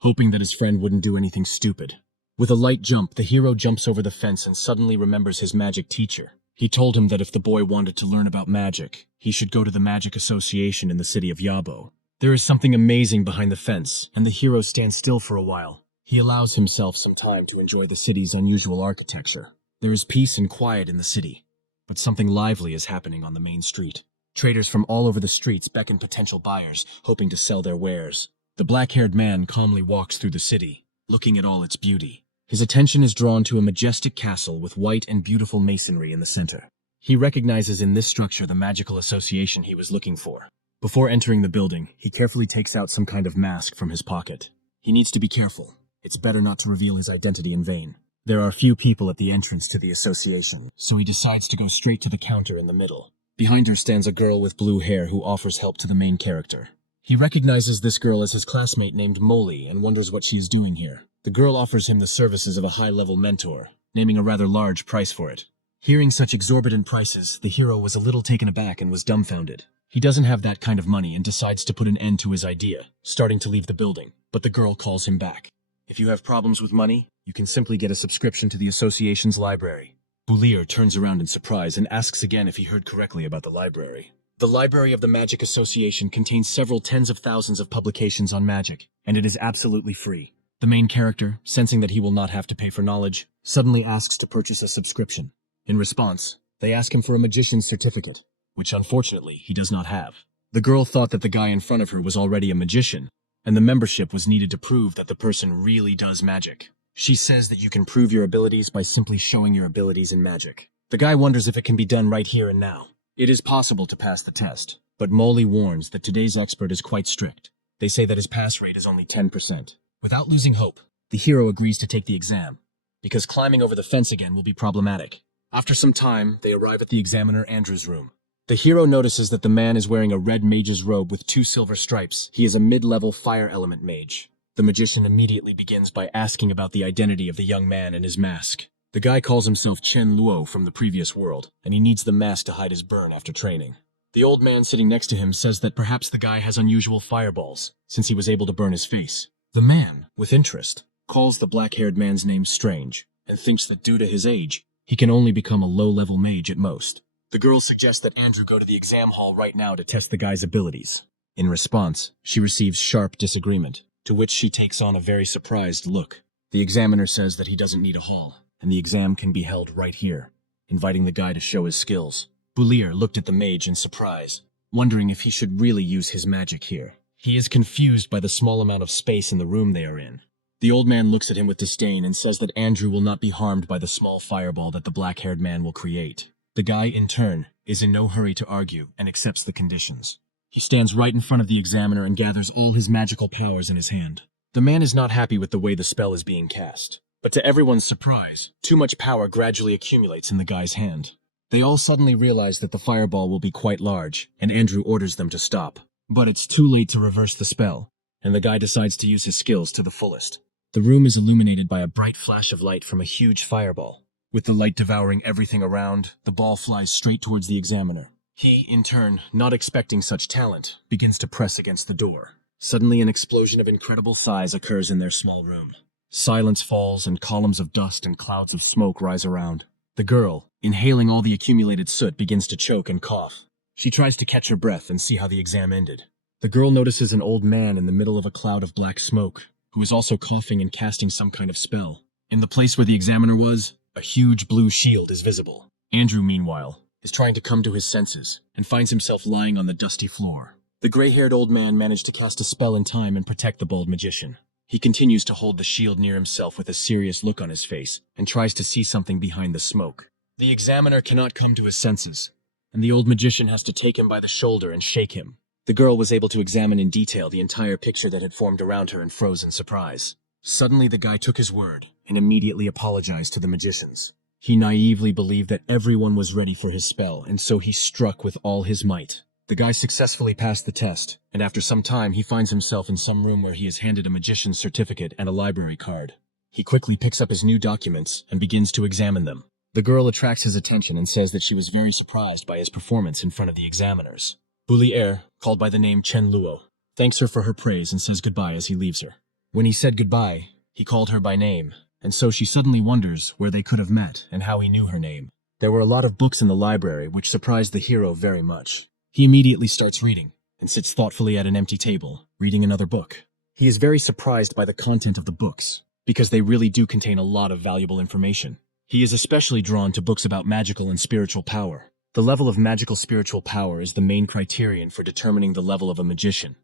hoping that his friend wouldn't do anything stupid. With a light jump, the hero jumps over the fence and suddenly remembers his magic teacher. He told him that if the boy wanted to learn about magic, he should go to the Magic Association in the city of Yabo. There is something amazing behind the fence, and the hero stands still for a while. He allows himself some time to enjoy the city's unusual architecture. There is peace and quiet in the city, but something lively is happening on the main street. Traders from all over the streets beckon potential buyers, hoping to sell their wares. The black-haired man calmly walks through the city, looking at all its beauty. His attention is drawn to a majestic castle with white and beautiful masonry in the center. He recognizes in this structure the magical association he was looking for. Before entering the building, he carefully takes out some kind of mask from his pocket. He needs to be careful. It's better not to reveal his identity in vain. There are few people at the entrance to the association, so he decides to go straight to the counter in the middle. Behind her stands a girl with blue hair who offers help to the main character. He recognizes this girl as his classmate named Molly and wonders what she is doing here. The girl offers him the services of a high-level mentor, naming a rather large price for it. Hearing such exorbitant prices, the hero was a little taken aback and was dumbfounded. He doesn't have that kind of money and decides to put an end to his idea, starting to leave the building, but the girl calls him back. If you have problems with money, you can simply get a subscription to the association's library. Boulier turns around in surprise and asks again if he heard correctly about the library. The Library of the Magic Association contains several tens of thousands of publications on magic, and it is absolutely free. The main character, sensing that he will not have to pay for knowledge, suddenly asks to purchase a subscription. In response, they ask him for a magician's certificate, which unfortunately he does not have. The girl thought that the guy in front of her was already a magician, and the membership was needed to prove that the person really does magic. She says that you can prove your abilities by simply showing your abilities in magic. The guy wonders if it can be done right here and now. It is possible to pass the test, but Molly warns that today's expert is quite strict. They say that his pass rate is only 10%. Without losing hope, the hero agrees to take the exam, because climbing over the fence again will be problematic. After some time, they arrive at the examiner Andrew's room. The hero notices that the man is wearing a red mage's robe with 2 silver stripes. He is a mid-level fire element mage. The magician immediately begins by asking about the identity of the young man and his mask. The guy calls himself Chen Luo from the previous world, and he needs the mask to hide his burn after training. The old man sitting next to him says that perhaps the guy has unusual fireballs, since he was able to burn his face. The man, with interest, calls the black-haired man's name strange, and thinks that due to his age, he can only become a low-level mage at most. The girl suggests that Andrew go to the exam hall right now to test the guy's abilities. In response, she receives sharp disagreement, to which she takes on a very surprised look. The examiner says that he doesn't need a hall, and the exam can be held right here, inviting the guy to show his skills. Boulier looked at the mage in surprise, wondering if he should really use his magic here. He is confused by the small amount of space in the room they are in. The old man looks at him with disdain and says that Andrew will not be harmed by the small fireball that the black-haired man will create. The guy, in turn, is in no hurry to argue and accepts the conditions. He stands right in front of the examiner and gathers all his magical powers in his hand. The man is not happy with the way the spell is being cast. But to everyone's surprise, too much power gradually accumulates in the guy's hand. They all suddenly realize that the fireball will be quite large, and Andrew orders them to stop. But it's too late to reverse the spell, and the guy decides to use his skills to the fullest. The room is illuminated by a bright flash of light from a huge fireball. With the light devouring everything around, the ball flies straight towards the examiner. He, in turn, not expecting such talent, begins to press against the door. Suddenly, an explosion of incredible size occurs in their small room. Silence falls and columns of dust and clouds of smoke rise around. The girl, inhaling all the accumulated soot, begins to choke and cough. She tries to catch her breath and see how the exam ended. The girl notices an old man in the middle of a cloud of black smoke, who is also coughing and casting some kind of spell. In the place where the examiner was, a huge blue shield is visible. Andrew, meanwhile, is trying to come to his senses and finds himself lying on the dusty floor. The gray-haired old man managed to cast a spell in time and protect the bald magician. He continues to hold the shield near himself with a serious look on his face and tries to see something behind the smoke. The examiner cannot come to his senses, and the old magician has to take him by the shoulder and shake him. The girl was able to examine in detail the entire picture that had formed around her and froze in surprise. Suddenly the guy took his word and immediately apologized to the magicians. He naively believed that everyone was ready for his spell, and so he struck with all his might. The guy successfully passed the test, and after some time he finds himself in some room where he is handed a magician's certificate and a library card. He quickly picks up his new documents and begins to examine them. The girl attracts his attention and says that she was very surprised by his performance in front of the examiners. Boulier, called by the name Chen Luo, thanks her for her praise and says goodbye as he leaves her. When he said goodbye, he called her by name, and so she suddenly wonders where they could have met and how he knew her name. There were a lot of books in the library which surprised the hero very much. He immediately starts reading, and sits thoughtfully at an empty table, reading another book. He is very surprised by the content of the books, because they really do contain a lot of valuable information. He is especially drawn to books about magical and spiritual power. The level of magical spiritual power is the main criterion for determining the level of a magician.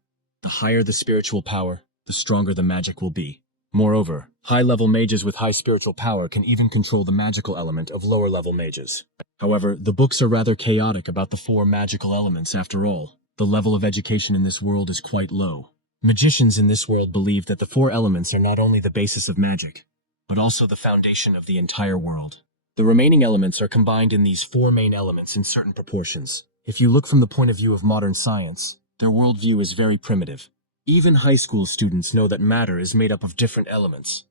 The higher the spiritual power, the stronger the magic will be. Moreover, high-level mages with high spiritual power can even control the magical element of lower-level mages. However, the books are rather chaotic about the 4 magical elements after all. The level of education in this world is quite low. Magicians in this world believe that the 4 elements are not only the basis of magic, but also the foundation of the entire world. The remaining elements are combined in these 4 main elements in certain proportions. If you look from the point of view of modern science, their worldview is very primitive. Even high school students know that matter is made up of different elements,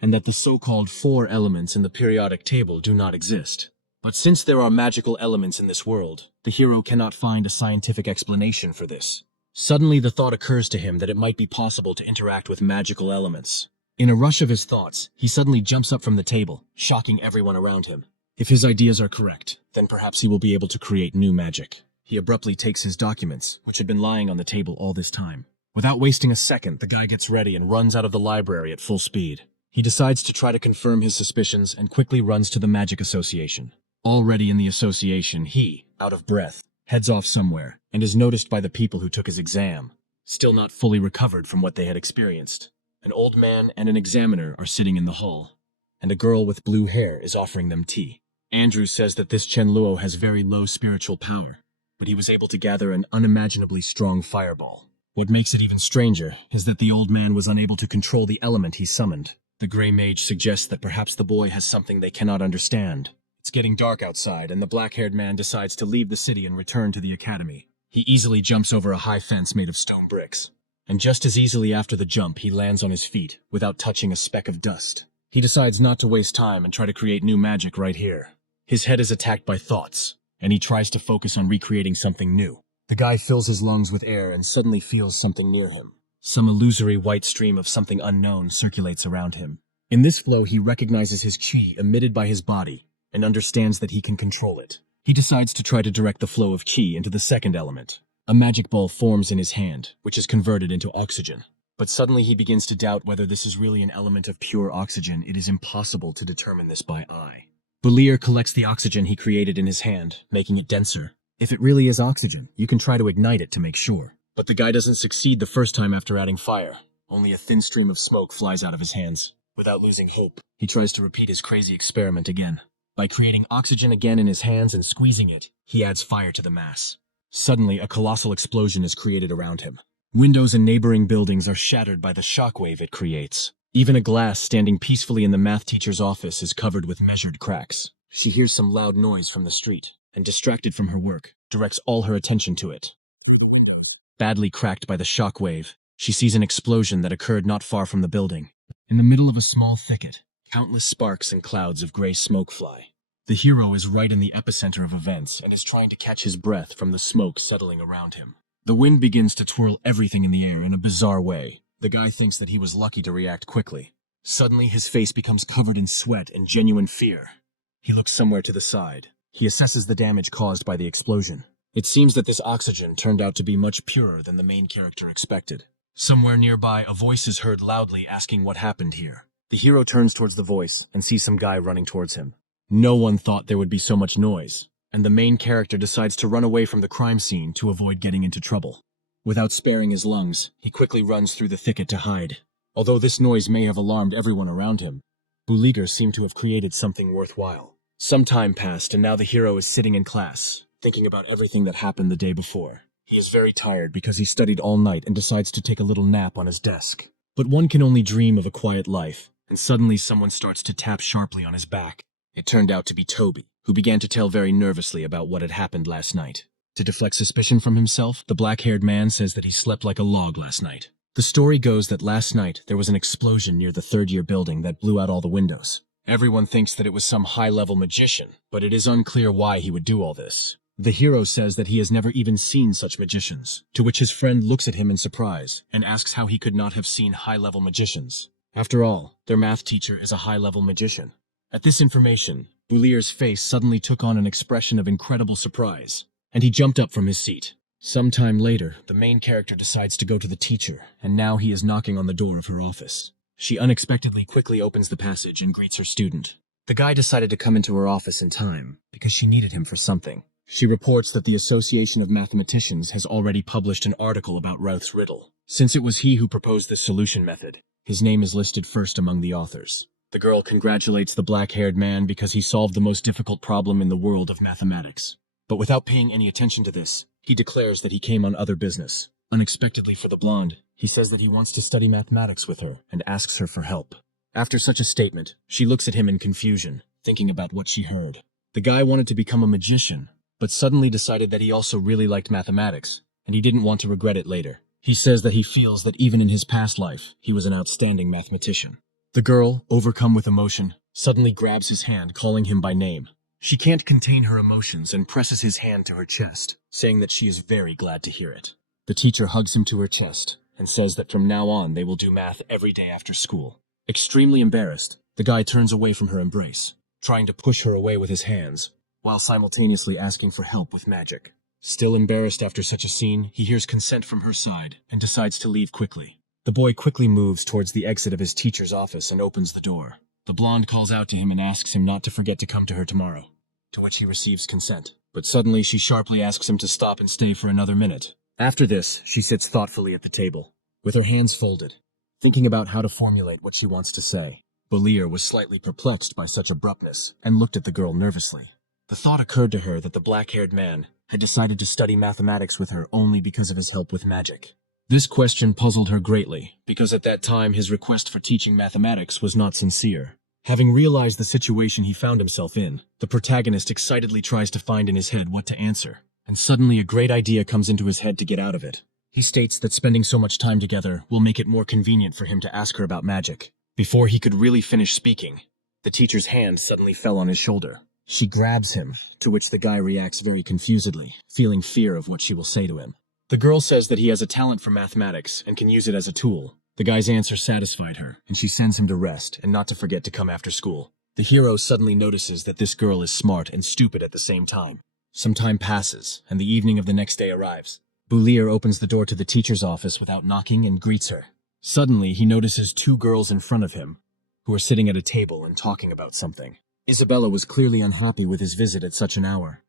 and that the so-called 4 elements in the periodic table do not exist. But since there are magical elements in this world, the hero cannot find a scientific explanation for this. Suddenly the thought occurs to him that it might be possible to interact with magical elements. In a rush of his thoughts, he suddenly jumps up from the table, shocking everyone around him. If his ideas are correct, then perhaps he will be able to create new magic. He abruptly takes his documents, which had been lying on the table all this time. Without wasting a second, the guy gets ready and runs out of the library at full speed. He decides to try to confirm his suspicions and quickly runs to the Magic Association. Already in the association, he, out of breath, heads off somewhere and is noticed by the people who took his exam, still not fully recovered from what they had experienced. An old man and an examiner are sitting in the hall, and a girl with blue hair is offering them tea. Andrew says that this Chen Luo has very low spiritual power, but he was able to gather an unimaginably strong fireball. What makes it even stranger is that the old man was unable to control the element he summoned. The gray mage suggests that perhaps the boy has something they cannot understand. It's getting dark outside, and the black-haired man decides to leave the city and return to the academy. He easily jumps over a high fence made of stone bricks, and just as easily after the jump, he lands on his feet without touching a speck of dust. He decides not to waste time and try to create new magic right here. His head is attacked by thoughts, and he tries to focus on recreating something new. The guy fills his lungs with air and suddenly feels something near him. Some illusory white stream of something unknown circulates around him. In this flow, he recognizes his qi emitted by his body and understands that he can control it. He decides to try to direct the flow of qi into the second element. A magic ball forms in his hand, which is converted into oxygen. But suddenly he begins to doubt whether this is really an element of pure oxygen. It is impossible to determine this by eye. Bulir collects the oxygen he created in his hand, making it denser. If it really is oxygen, you can try to ignite it to make sure. But the guy doesn't succeed the first time after adding fire. Only a thin stream of smoke flies out of his hands. Without losing hope, he tries to repeat his crazy experiment again. By creating oxygen again in his hands and squeezing it, he adds fire to the mass. Suddenly, a colossal explosion is created around him. Windows in neighboring buildings are shattered by the shockwave it creates. Even a glass standing peacefully in the math teacher's office is covered with measured cracks. She hears some loud noise from the street, and distracted from her work, directs all her attention to it. Badly cracked by the shockwave, she sees an explosion that occurred not far from the building. In the middle of a small thicket, countless sparks and clouds of gray smoke fly. The hero is right in the epicenter of events and is trying to catch his breath from the smoke settling around him. The wind begins to twirl everything in the air in a bizarre way. The guy thinks that he was lucky to react quickly. Suddenly, his face becomes covered in sweat and genuine fear. He looks somewhere to the side. He assesses the damage caused by the explosion. It seems that this oxygen turned out to be much purer than the main character expected. Somewhere nearby, a voice is heard loudly asking what happened here. The hero turns towards the voice and sees some guy running towards him. No one thought there would be so much noise, and the main character decides to run away from the crime scene to avoid getting into trouble. Without sparing his lungs, he quickly runs through the thicket to hide. Although this noise may have alarmed everyone around him, Buliger seemed to have created something worthwhile. Some time passed, and now the hero is sitting in class, thinking about everything that happened the day before. He is very tired because he studied all night and decides to take a little nap on his desk. But one can only dream of a quiet life, and suddenly someone starts to tap sharply on his back. It turned out to be Toby, who began to tell very nervously about what had happened last night. To deflect suspicion from himself, the black-haired man says that he slept like a log last night. The story goes that last night there was an explosion near the third-year building that blew out all the windows. Everyone thinks that it was some high-level magician, but it is unclear why he would do all this. The hero says that he has never even seen such magicians, to which his friend looks at him in surprise and asks how he could not have seen high-level magicians. After all, their math teacher is a high-level magician. At this information, Bulier's face suddenly took on an expression of incredible surprise, and he jumped up from his seat. Sometime later, the main character decides to go to the teacher, and now he is knocking on the door of her office. She unexpectedly quickly opens the passage and greets her student. The guy decided to come into her office in time, because she needed him for something. She reports that the Association of Mathematicians has already published an article about Routh's riddle. Since it was he who proposed this solution method, His name is listed first among the authors. The girl congratulates the black-haired man because he solved the most difficult problem in the world of mathematics. But without paying any attention to this, he declares that he came on other business. Unexpectedly for the blonde, he says that he wants to study mathematics with her and asks her for help. After such a statement, she looks at him in confusion, thinking about what she heard. The guy wanted to become a magician, but suddenly decided that he also really liked mathematics, and he didn't want to regret it later. He says that he feels that even in his past life, he was an outstanding mathematician. The girl, overcome with emotion, suddenly grabs his hand, calling him by name. She can't contain her emotions and presses his hand to her chest, saying that she is very glad to hear it. The teacher hugs him to her chest and says that from now on they will do math every day after school. Extremely embarrassed, the guy turns away from her embrace, trying to push her away with his hands, while simultaneously asking for help with magic. Still embarrassed after such a scene, he hears consent from her side and decides to leave quickly. The boy quickly moves towards the exit of his teacher's office and opens the door. The blonde calls out to him and asks him not to forget to come to her tomorrow, to which he receives consent. But suddenly she sharply asks him to stop and stay for another minute. After this, she sits thoughtfully at the table, with her hands folded, thinking about how to formulate what she wants to say. Bolier was slightly perplexed by such abruptness and looked at the girl nervously. The thought occurred to her that the black-haired man had decided to study mathematics with her only because of his help with magic. This question puzzled her greatly, because at that time his request for teaching mathematics was not sincere. Having realized the situation he found himself in, the protagonist excitedly tries to find in his head what to answer, and suddenly a great idea comes into his head to get out of it. He states that spending so much time together will make it more convenient for him to ask her about magic. Before he could really finish speaking, the teacher's hand suddenly fell on his shoulder. She grabs him, to which the guy reacts very confusedly, feeling fear of what she will say to him. The girl says that he has a talent for mathematics and can use it as a tool. The guy's answer satisfied her, and she sends him to rest and not to forget to come after school. The hero suddenly notices that this girl is smart and stupid at the same time. Some time passes, and the evening of the next day arrives. Bolier opens the door to the teacher's office without knocking and greets her. Suddenly, he notices two girls in front of him, who are sitting at a table and talking about something. Isabella was clearly unhappy with his visit at such an hour.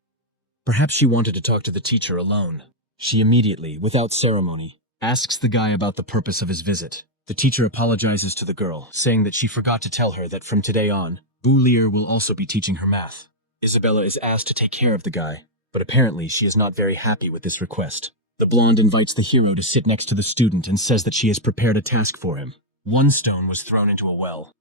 Perhaps she wanted to talk to the teacher alone. She immediately, without ceremony, asks the guy about the purpose of his visit. The teacher apologizes to the girl, saying that she forgot to tell her that from today on, Bolier will also be teaching her math. Isabella is asked to take care of the guy, but apparently she is not very happy with this request. The blonde invites the hero to sit next to the student and says that she has prepared a task for him. One stone was thrown into a well.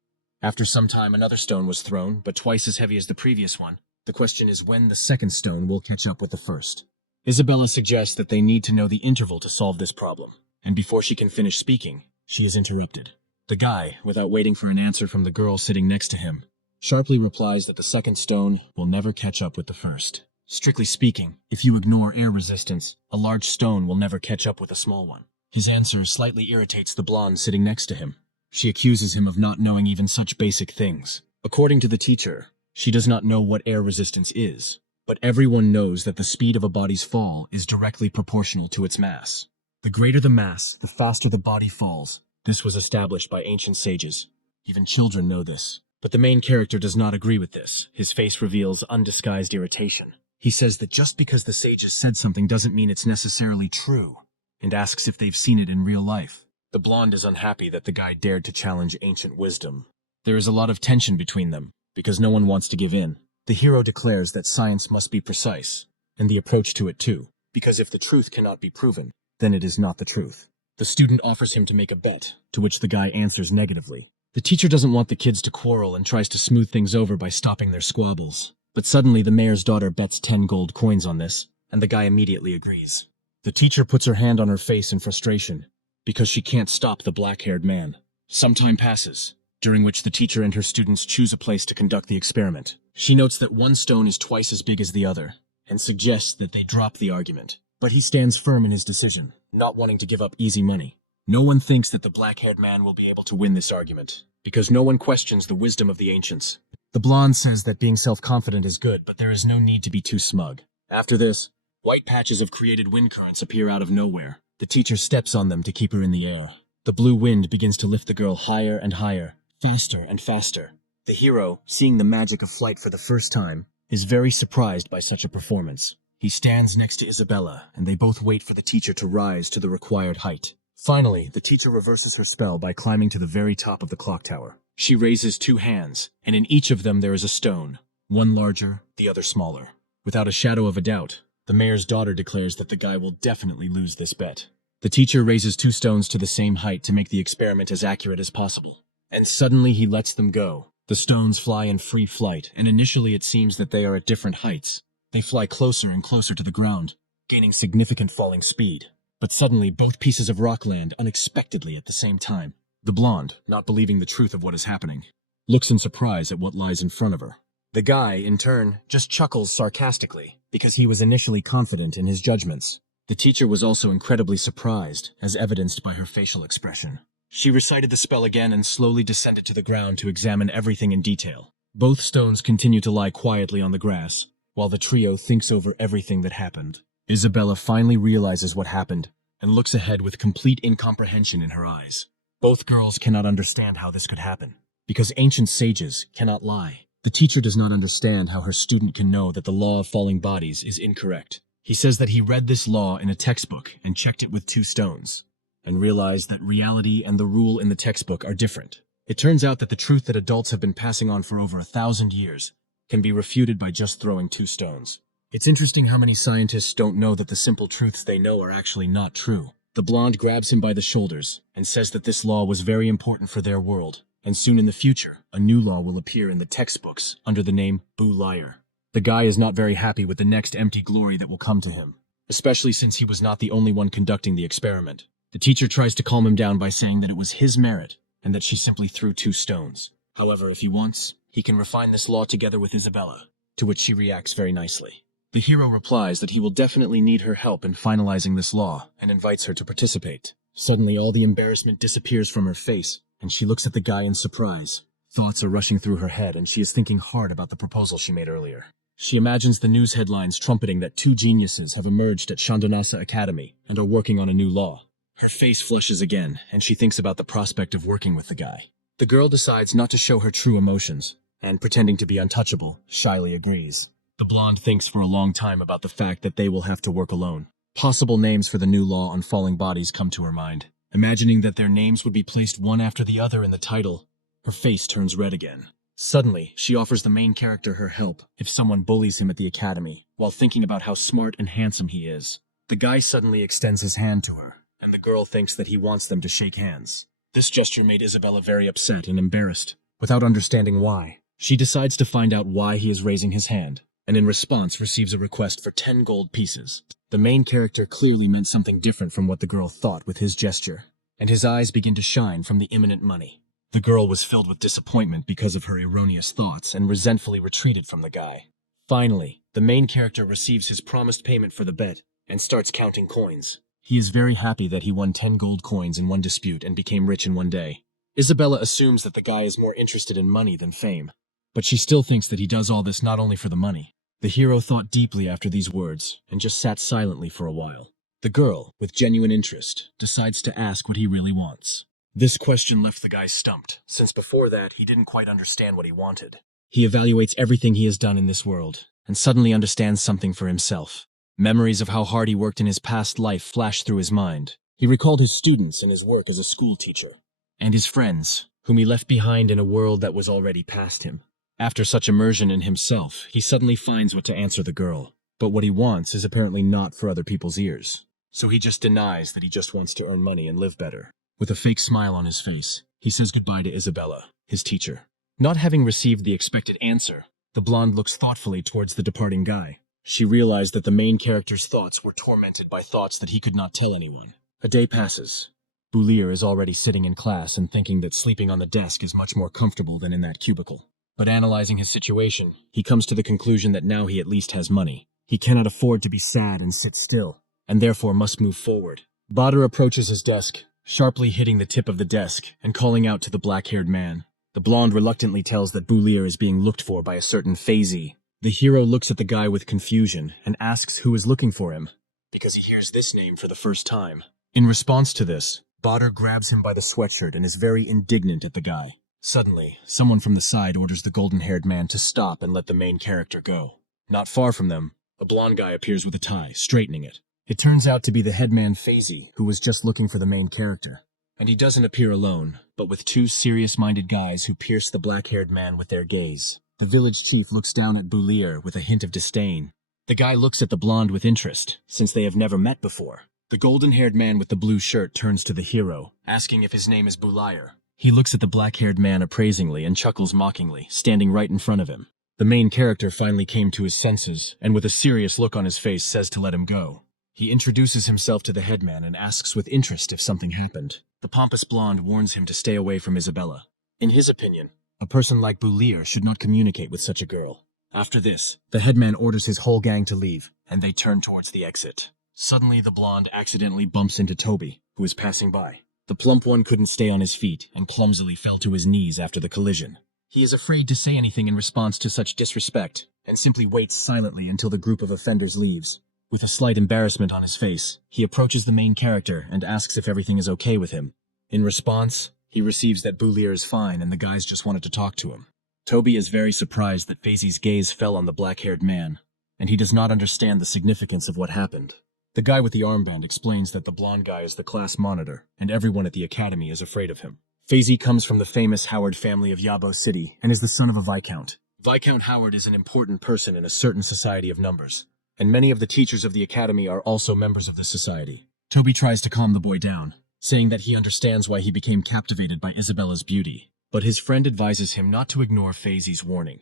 After some time, another stone was thrown, but twice as heavy as the previous one. The question is when the second stone will catch up with the first. Isabella suggests that they need to know the interval to solve this problem, and before she can finish speaking, she is interrupted. The guy, without waiting for an answer from the girl sitting next to him, sharply replies that the second stone will never catch up with the first. Strictly speaking, if you ignore air resistance, a large stone will never catch up with a small one. His answer slightly irritates the blonde sitting next to him. She accuses him of not knowing even such basic things. According to the teacher, she does not know what air resistance is, but everyone knows that the speed of a body's fall is directly proportional to its mass. The greater the mass, the faster the body falls. This was established by ancient sages. Even children know this. But the main character does not agree with this. His face reveals undisguised irritation. He says that just because the sages said something doesn't mean it's necessarily true, and asks if they've seen it in real life. The blonde is unhappy that the guy dared to challenge ancient wisdom. There is a lot of tension between them, because no one wants to give in. The hero declares that science must be precise, and the approach to it too, because if the truth cannot be proven, then it is not the truth. The student offers him to make a bet, to which the guy answers negatively. The teacher doesn't want the kids to quarrel and tries to smooth things over by stopping their squabbles. But suddenly the mayor's daughter bets 10 gold coins on this, and the guy immediately agrees. The teacher puts her hand on her face in frustration, because she can't stop the black-haired man. Some time passes, during which the teacher and her students choose a place to conduct the experiment. She notes that one stone is twice as big as the other, and suggests that they drop the argument. But he stands firm in his decision, not wanting to give up easy money. No one thinks that the black-haired man will be able to win this argument, because no one questions the wisdom of the ancients. The blonde says that being self-confident is good, but there is no need to be too smug. After this, white patches of created wind currents appear out of nowhere. The teacher steps on them to keep her in the air. The blue wind begins to lift the girl higher and higher, faster and faster. The hero, seeing the magic of flight for the first time, is very surprised by such a performance. He stands next to Isabella, and they both wait for the teacher to rise to the required height. Finally, the teacher reverses her spell by climbing to the very top of the clock tower. She raises 2 hands, and in each of them there is a stone, one larger, the other smaller. Without a shadow of a doubt, the mayor's daughter declares that the guy will definitely lose this bet. The teacher raises 2 stones to the same height to make the experiment as accurate as possible. And suddenly he lets them go. The stones fly in free flight, and initially it seems that they are at different heights. They fly closer and closer to the ground, gaining significant falling speed. But suddenly both pieces of rock land unexpectedly at the same time. The blonde, not believing the truth of what is happening, looks in surprise at what lies in front of her. The guy, in turn, just chuckles sarcastically, because he was initially confident in his judgments. The teacher was also incredibly surprised, as evidenced by her facial expression. She recited the spell again and slowly descended to the ground to examine everything in detail. Both stones continue to lie quietly on the grass, while the trio thinks over everything that happened. Isabella finally realizes what happened, and looks ahead with complete incomprehension in her eyes. Both girls cannot understand how this could happen, because ancient sages cannot lie. The teacher does not understand how her student can know that the law of falling bodies is incorrect. He says that he read this law in a textbook and checked it with 2 stones, and realized that reality and the rule in the textbook are different. It turns out that the truth that adults have been passing on for over 1,000 years can be refuted by just throwing 2 stones. It's interesting how many scientists don't know that the simple truths they know are actually not true. The blonde grabs him by the shoulders and says that this law was very important for their world, and soon in the future, a new law will appear in the textbooks under the name Boo Liar. The guy is not very happy with the next empty glory that will come to him, especially since he was not the only one conducting the experiment. The teacher tries to calm him down by saying that it was his merit and that she simply threw 2 stones. However, if he wants, he can refine this law together with Isabella, to which she reacts very nicely. The hero replies that he will definitely need her help in finalizing this law and invites her to participate. Suddenly, all the embarrassment disappears from her face, and she looks at the guy in surprise. Thoughts are rushing through her head, and she is thinking hard about the proposal she made earlier. She imagines the news headlines trumpeting that 2 geniuses have emerged at Chandonasa Academy and are working on a new law. Her face flushes again, and she thinks about the prospect of working with the guy. The girl decides not to show her true emotions, and pretending to be untouchable, shyly agrees. The blonde thinks for a long time about the fact that they will have to work alone. Possible names for the new law on falling bodies come to her mind. Imagining that their names would be placed one after the other in the title, her face turns red again. Suddenly, she offers the main character her help if someone bullies him at the academy, while thinking about how smart and handsome he is. The guy suddenly extends his hand to her, and the girl thinks that he wants them to shake hands. This gesture made Isabella very upset and embarrassed. Without understanding why, she decides to find out why he is raising his hand, and in response receives a request for 10 gold pieces. The main character clearly meant something different from what the girl thought with his gesture, and his eyes begin to shine from the imminent money. The girl was filled with disappointment because of her erroneous thoughts and resentfully retreated from the guy. Finally, the main character receives his promised payment for the bet and starts counting coins. He is very happy that he won 10 gold coins in one dispute and became rich in one day. Isabella assumes that the guy is more interested in money than fame, but she still thinks that he does all this not only for the money. The hero thought deeply after these words and just sat silently for a while. The girl, with genuine interest, decides to ask what he really wants. This question left the guy stumped, since before that he didn't quite understand what he wanted. He evaluates everything he has done in this world, and suddenly understands something for himself. Memories of how hard he worked in his past life flashed through his mind. He recalled his students and his work as a school teacher, and his friends, whom he left behind in a world that was already past him. After such immersion in himself, he suddenly finds what to answer the girl. But what he wants is apparently not for other people's ears. So he just denies that he just wants to earn money and live better. With a fake smile on his face, he says goodbye to Isabella, his teacher. Not having received the expected answer, the blonde looks thoughtfully towards the departing guy. She realized that the main character's thoughts were tormented by thoughts that he could not tell anyone. A day passes. Boulier is already sitting in class and thinking that sleeping on the desk is much more comfortable than in that cubicle. But analyzing his situation, he comes to the conclusion that now he at least has money. He cannot afford to be sad and sit still, and therefore must move forward. Badr approaches his desk, sharply hitting the tip of the desk and calling out to the black-haired man. The blonde reluctantly tells that Boulier is being looked for by a certain Fazi. The hero looks at the guy with confusion and asks who is looking for him, because he hears this name for the first time. In response to this, Badr grabs him by the sweatshirt and is very indignant at the guy. Suddenly, someone from the side orders the golden-haired man to stop and let the main character go. Not far from them, a blonde guy appears with a tie, straightening it. It turns out to be the headman Fazy, who was just looking for the main character. And he doesn't appear alone, but with two serious-minded guys who pierce the black-haired man with their gaze. The village chief looks down at Boulier with a hint of disdain. The guy looks at the blonde with interest, since they have never met before. The golden-haired man with the blue shirt turns to the hero, asking if his name is Boulier. He looks at the black-haired man appraisingly and chuckles mockingly, standing right in front of him. The main character finally came to his senses, and with a serious look on his face says to let him go. He introduces himself to the headman and asks with interest if something happened. The pompous blonde warns him to stay away from Isabella. In his opinion, a person like Boulier should not communicate with such a girl. After this, the headman orders his whole gang to leave, and they turn towards the exit. Suddenly, the blonde accidentally bumps into Toby, who is passing by. The plump one couldn't stay on his feet and clumsily fell to his knees after the collision. He is afraid to say anything in response to such disrespect, and simply waits silently until the group of offenders leaves. With a slight embarrassment on his face, he approaches the main character and asks if everything is okay with him. In response, he receives that Boulier is fine and the guys just wanted to talk to him. Toby is very surprised that Fazy's gaze fell on the black-haired man, and he does not understand the significance of what happened. The guy with the armband explains that the blonde guy is the class monitor, and everyone at the academy is afraid of him. Fazy comes from the famous Howard family of Yabo City and is the son of a viscount. Viscount Howard is an important person in a certain society of numbers, and many of the teachers of the academy are also members of the society. Toby tries to calm the boy down, saying that he understands why he became captivated by Isabella's beauty, but his friend advises him not to ignore Fazy's warning.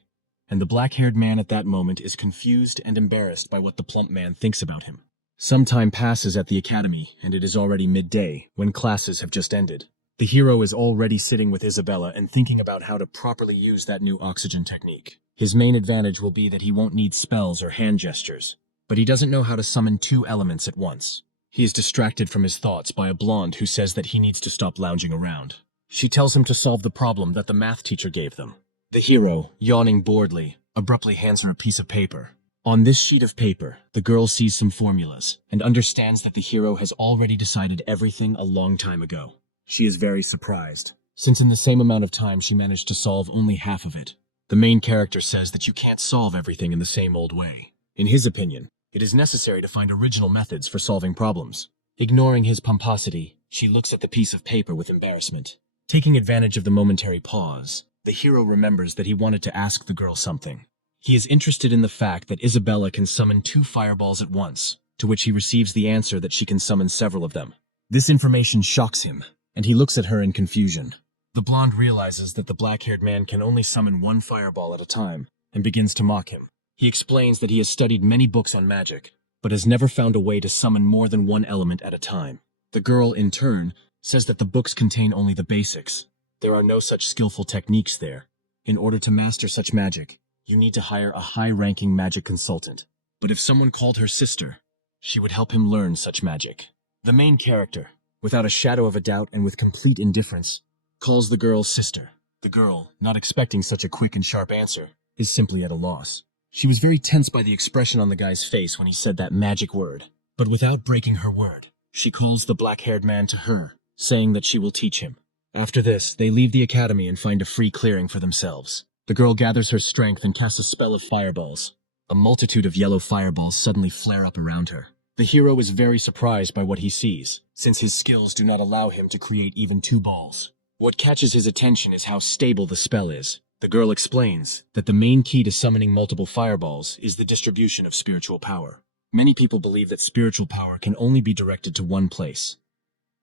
And the black-haired man at that moment is confused and embarrassed by what the plump man thinks about him. Some time passes at the academy, and it is already midday, when classes have just ended. The hero is already sitting with Isabella and thinking about how to properly use that new oxygen technique. His main advantage will be that he won't need spells or hand gestures, but he doesn't know how to summon two elements at once. He is distracted from his thoughts by a blonde who says that he needs to stop lounging around. She tells him to solve the problem that the math teacher gave them. The hero, yawning boredly, abruptly hands her a piece of paper. On this sheet of paper, the girl sees some formulas and understands that the hero has already decided everything a long time ago. She is very surprised, since in the same amount of time she managed to solve only half of it. The main character says that you can't solve everything in the same old way. In his opinion, it is necessary to find original methods for solving problems. Ignoring his pomposity, she looks at the piece of paper with embarrassment. Taking advantage of the momentary pause, the hero remembers that he wanted to ask the girl something. He is interested in the fact that Isabella can summon two fireballs at once, to which he receives the answer that she can summon several of them. This information shocks him, and he looks at her in confusion. The blonde realizes that the black-haired man can only summon one fireball at a time, and begins to mock him. He explains that he has studied many books on magic, but has never found a way to summon more than one element at a time. The girl, in turn, says that the books contain only the basics. There are no such skillful techniques there. In order to master such magic, you need to hire a high-ranking magic consultant. But if someone called her sister, she would help him learn such magic. The main character, without a shadow of a doubt and with complete indifference, calls the girl sister. The girl, not expecting such a quick and sharp answer, is simply at a loss. She was very tense by the expression on the guy's face when he said that magic word. But without breaking her word, she calls the black-haired man to her, saying that she will teach him. After this, they leave the academy and find a free clearing for themselves. The girl gathers her strength and casts a spell of fireballs. A multitude of yellow fireballs suddenly flare up around her. The hero is very surprised by what he sees, since his skills do not allow him to create even two balls. What catches his attention is how stable the spell is. The girl explains that the main key to summoning multiple fireballs is the distribution of spiritual power. Many people believe that spiritual power can only be directed to one place.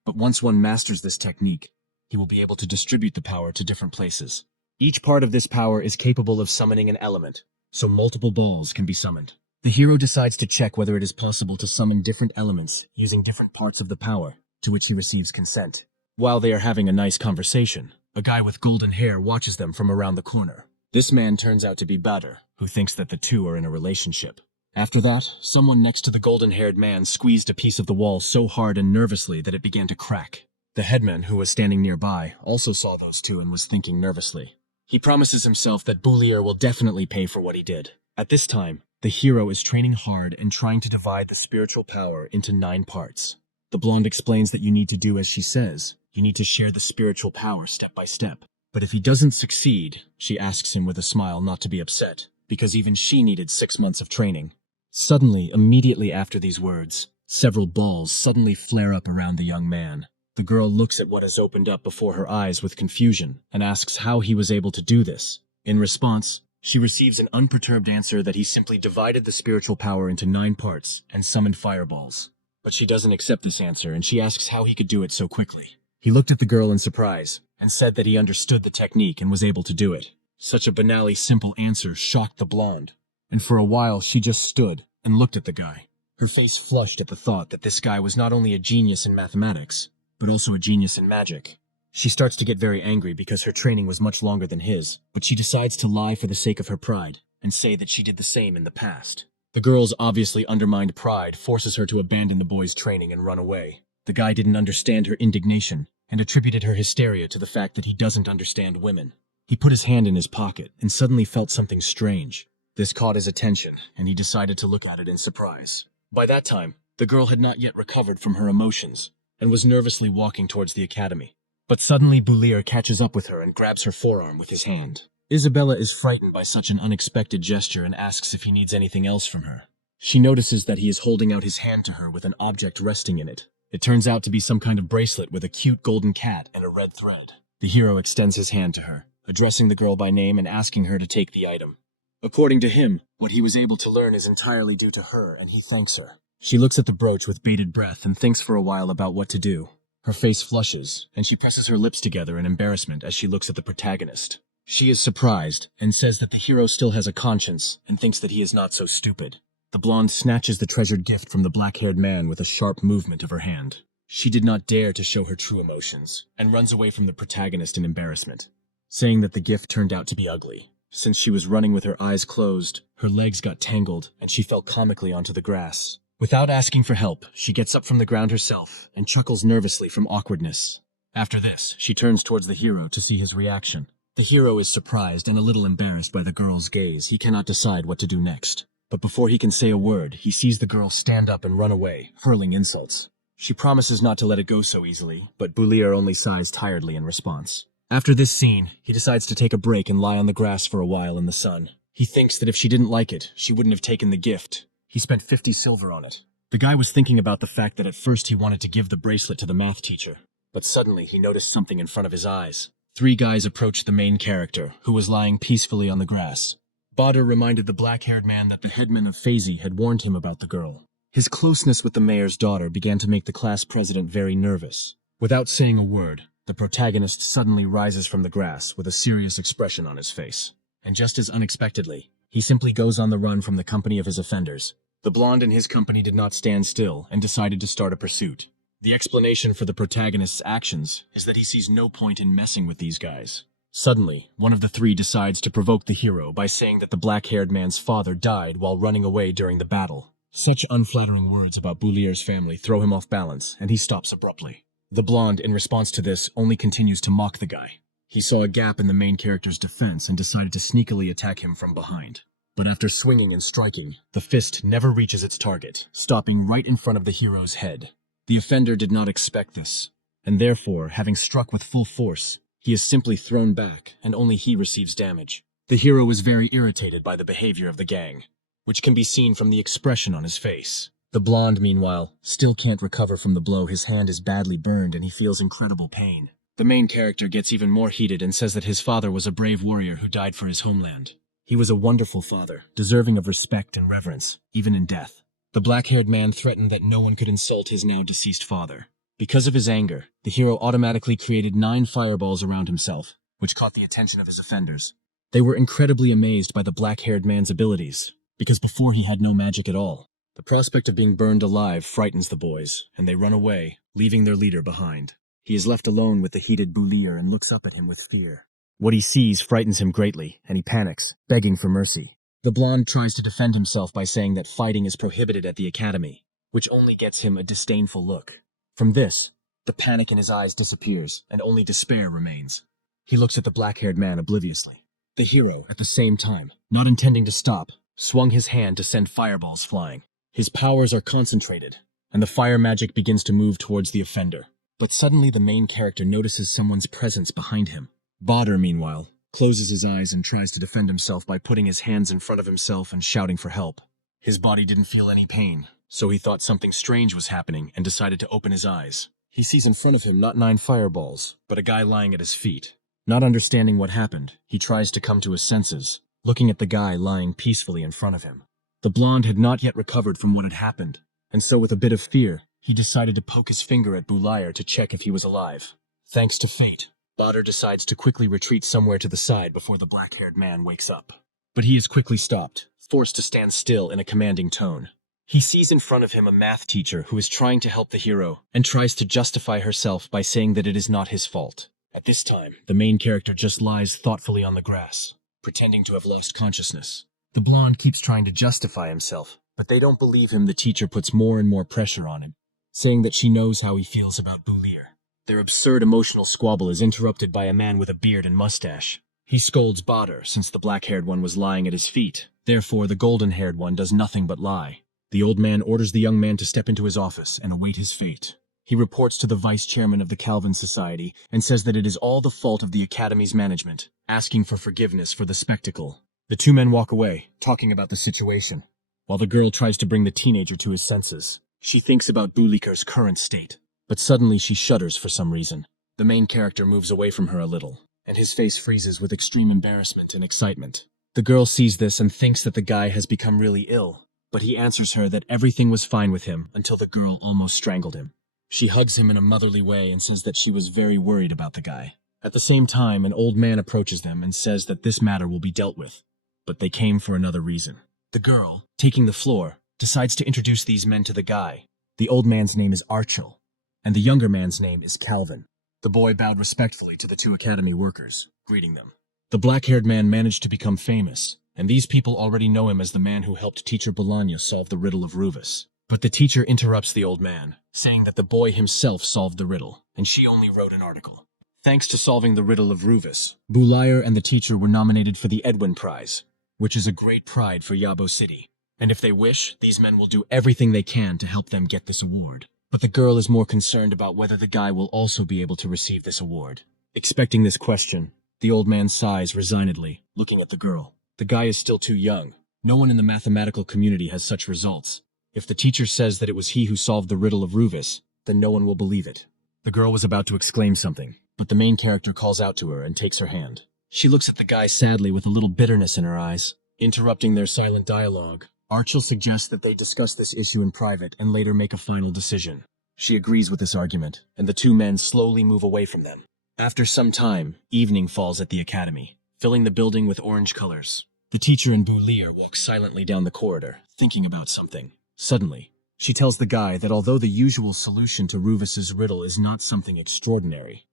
But once one masters this technique, he will be able to distribute the power to different places. Each part of this power is capable of summoning an element, so multiple balls can be summoned. The hero decides to check whether it is possible to summon different elements using different parts of the power, to which he receives consent. While they are having a nice conversation, a guy with golden hair watches them from around the corner. This man turns out to be Badr, who thinks that the two are in a relationship. After that, someone next to the golden-haired man squeezed a piece of the wall so hard and nervously that it began to crack. The headman, who was standing nearby, also saw those two and was thinking nervously. He promises himself that Boulier will definitely pay for what he did. At this time, the hero is training hard and trying to divide the spiritual power into 9 parts. The blonde explains that you need to do as she says. You need to share the spiritual power step by step. But if he doesn't succeed, she asks him with a smile not to be upset, because even she needed 6 months of training. Suddenly, immediately after these words, Several balls suddenly flare up around the young man. The girl looks at what has opened up before her eyes with confusion and asks how he was able to do this. In response, she receives an unperturbed answer that he simply divided the spiritual power into 9 parts and summoned fireballs. But she doesn't accept this answer, and she asks how he could do it so quickly. He looked at the girl in surprise and said that he understood the technique and was able to do it. Such a banally simple answer shocked the blonde, and for a while she just stood and looked at the guy. Her face flushed at the thought that this guy was not only a genius in mathematics, but also a genius in magic. She starts to get very angry because her training was much longer than his, but she decides to lie for the sake of her pride and say that she did the same in the past. The girl's obviously undermined pride forces her to abandon the boy's training and run away. The guy didn't understand her indignation and attributed her hysteria to the fact that he doesn't understand women. He put his hand in his pocket and suddenly felt something strange. This caught his attention, and he decided to look at it in surprise. By that time, the girl had not yet recovered from her emotions and was nervously walking towards the academy. But suddenly Boulier catches up with her and grabs her forearm with his hand. Isabella is frightened by such an unexpected gesture and asks if he needs anything else from her. She notices that he is holding out his hand to her with an object resting in it. It turns out to be some kind of bracelet with a cute golden cat and a red thread. The hero extends his hand to her, addressing the girl by name and asking her to take the item. According to him, what he was able to learn is entirely due to her, and he thanks her. She looks at the brooch with bated breath and thinks for a while about what to do. Her face flushes, and she presses her lips together in embarrassment as she looks at the protagonist. She is surprised and says that the hero still has a conscience and thinks that he is not so stupid. The blonde snatches the treasured gift from the black-haired man with a sharp movement of her hand. She did not dare to show her true emotions and runs away from the protagonist in embarrassment, saying that the gift turned out to be ugly. Since she was running with her eyes closed, her legs got tangled and she fell comically onto the grass. Without asking for help, she gets up from the ground herself and chuckles nervously from awkwardness. After this, she turns towards the hero to see his reaction. The hero is surprised and a little embarrassed by the girl's gaze. He cannot decide what to do next. But before he can say a word, he sees the girl stand up and run away, hurling insults. She promises not to let it go so easily, but Boulier only sighs tiredly in response. After this scene, he decides to take a break and lie on the grass for a while in the sun. He thinks that if she didn't like it, she wouldn't have taken the gift. He spent 50 silver on it. The guy was thinking about the fact that at first he wanted to give the bracelet to the math teacher, but suddenly he noticed something in front of his eyes. 3 guys approached the main character, who was lying peacefully on the grass. Bader reminded the black-haired man that the headman of Fazi had warned him about the girl. His closeness with the mayor's daughter began to make the class president very nervous. Without saying a word, the protagonist suddenly rises from the grass with a serious expression on his face. And just as unexpectedly, he simply goes on the run from the company of his offenders. The blonde and his company did not stand still and decided to start a pursuit. The explanation for the protagonist's actions is that he sees no point in messing with these guys. Suddenly, one of the 3 decides to provoke the hero by saying that the black-haired man's father died while running away during the battle. Such unflattering words about Boulier's family throw him off balance, and he stops abruptly. The blonde, in response to this, only continues to mock the guy. He saw a gap in the main character's defense and decided to sneakily attack him from behind. But after swinging and striking, the fist never reaches its target, stopping right in front of the hero's head. The offender did not expect this, and therefore, having struck with full force, he is simply thrown back, and only he receives damage. The hero is very irritated by the behavior of the gang, which can be seen from the expression on his face. The blonde, meanwhile, still can't recover from the blow. His hand is badly burned and he feels incredible pain. The main character gets even more heated and says that his father was a brave warrior who died for his homeland. He was a wonderful father, deserving of respect and reverence, even in death. The black-haired man threatened that no one could insult his now-deceased father. Because of his anger, the hero automatically created 9 fireballs around himself, which caught the attention of his offenders. They were incredibly amazed by the black-haired man's abilities, because before he had no magic at all. The prospect of being burned alive frightens the boys, and they run away, leaving their leader behind. He is left alone with the heated Boulier and looks up at him with fear. What he sees frightens him greatly, and he panics, begging for mercy. The blonde tries to defend himself by saying that fighting is prohibited at the academy, which only gets him a disdainful look. From this, the panic in his eyes disappears, and only despair remains. He looks at the black-haired man obliviously. The hero, at the same time, not intending to stop, swung his hand to send fireballs flying. His powers are concentrated, and the fire magic begins to move towards the offender. But suddenly the main character notices someone's presence behind him. Bader, meanwhile, closes his eyes and tries to defend himself by putting his hands in front of himself and shouting for help. His body didn't feel any pain, so he thought something strange was happening and decided to open his eyes. He sees in front of him not 9 fireballs, but a guy lying at his feet. Not understanding what happened, he tries to come to his senses, looking at the guy lying peacefully in front of him. The blonde had not yet recovered from what had happened, and so with a bit of fear, he decided to poke his finger at Bulayr to check if he was alive. Thanks to fate, Badr decides to quickly retreat somewhere to the side before the black-haired man wakes up. But he is quickly stopped, forced to stand still in a commanding tone. He sees in front of him a math teacher who is trying to help the hero and tries to justify herself by saying that it is not his fault. At this time, the main character just lies thoughtfully on the grass, pretending to have lost consciousness. The blonde keeps trying to justify himself, but they don't believe him. The teacher puts more and more pressure on him, saying that she knows how he feels about Bulayr. Their absurd emotional squabble is interrupted by a man with a beard and mustache. He scolds Badr since the black-haired one was lying at his feet. Therefore, the golden-haired one does nothing but lie. The old man orders the young man to step into his office and await his fate. He reports to the vice-chairman of the Calvin Society and says that it is all the fault of the Academy's management, asking for forgiveness for the spectacle. The two men walk away, talking about the situation, while the girl tries to bring the teenager to his senses. She thinks about Bulayr's current state, but suddenly she shudders for some reason. The main character moves away from her a little, and his face freezes with extreme embarrassment and excitement. The girl sees this and thinks that the guy has become really ill, but he answers her that everything was fine with him until the girl almost strangled him. She hugs him in a motherly way and says that she was very worried about the guy. At the same time, an old man approaches them and says that this matter will be dealt with, but they came for another reason. The girl, taking the floor, decides to introduce these men to the guy. The old man's name is Archil, and the younger man's name is Calvin. The boy bowed respectfully to the two academy workers, greeting them. The black-haired man managed to become famous, and these people already know him as the man who helped teacher Bologna solve the riddle of Rufus. But the teacher interrupts the old man, saying that the boy himself solved the riddle, and she only wrote an article. Thanks to solving the riddle of Rufus, Bulayr and the teacher were nominated for the Edwin Prize, which is a great pride for Yabo City. And if they wish, these men will do everything they can to help them get this award. But the girl is more concerned about whether the guy will also be able to receive this award. Expecting this question, the old man sighs resignedly, looking at the girl. The guy is still too young. No one in the mathematical community has such results. If the teacher says that it was he who solved the riddle of Rufus, then no one will believe it. The girl was about to exclaim something, but the main character calls out to her and takes her hand. She looks at the guy sadly with a little bitterness in her eyes. Interrupting their silent dialogue, Archil suggests that they discuss this issue in private and later make a final decision. She agrees with this argument, and the two men slowly move away from them. After some time, evening falls at the academy, filling the building with orange colors. The teacher and Bulayr walk silently down the corridor, thinking about something. Suddenly, she tells the guy that although the usual solution to Rufus's riddle is not something extraordinary,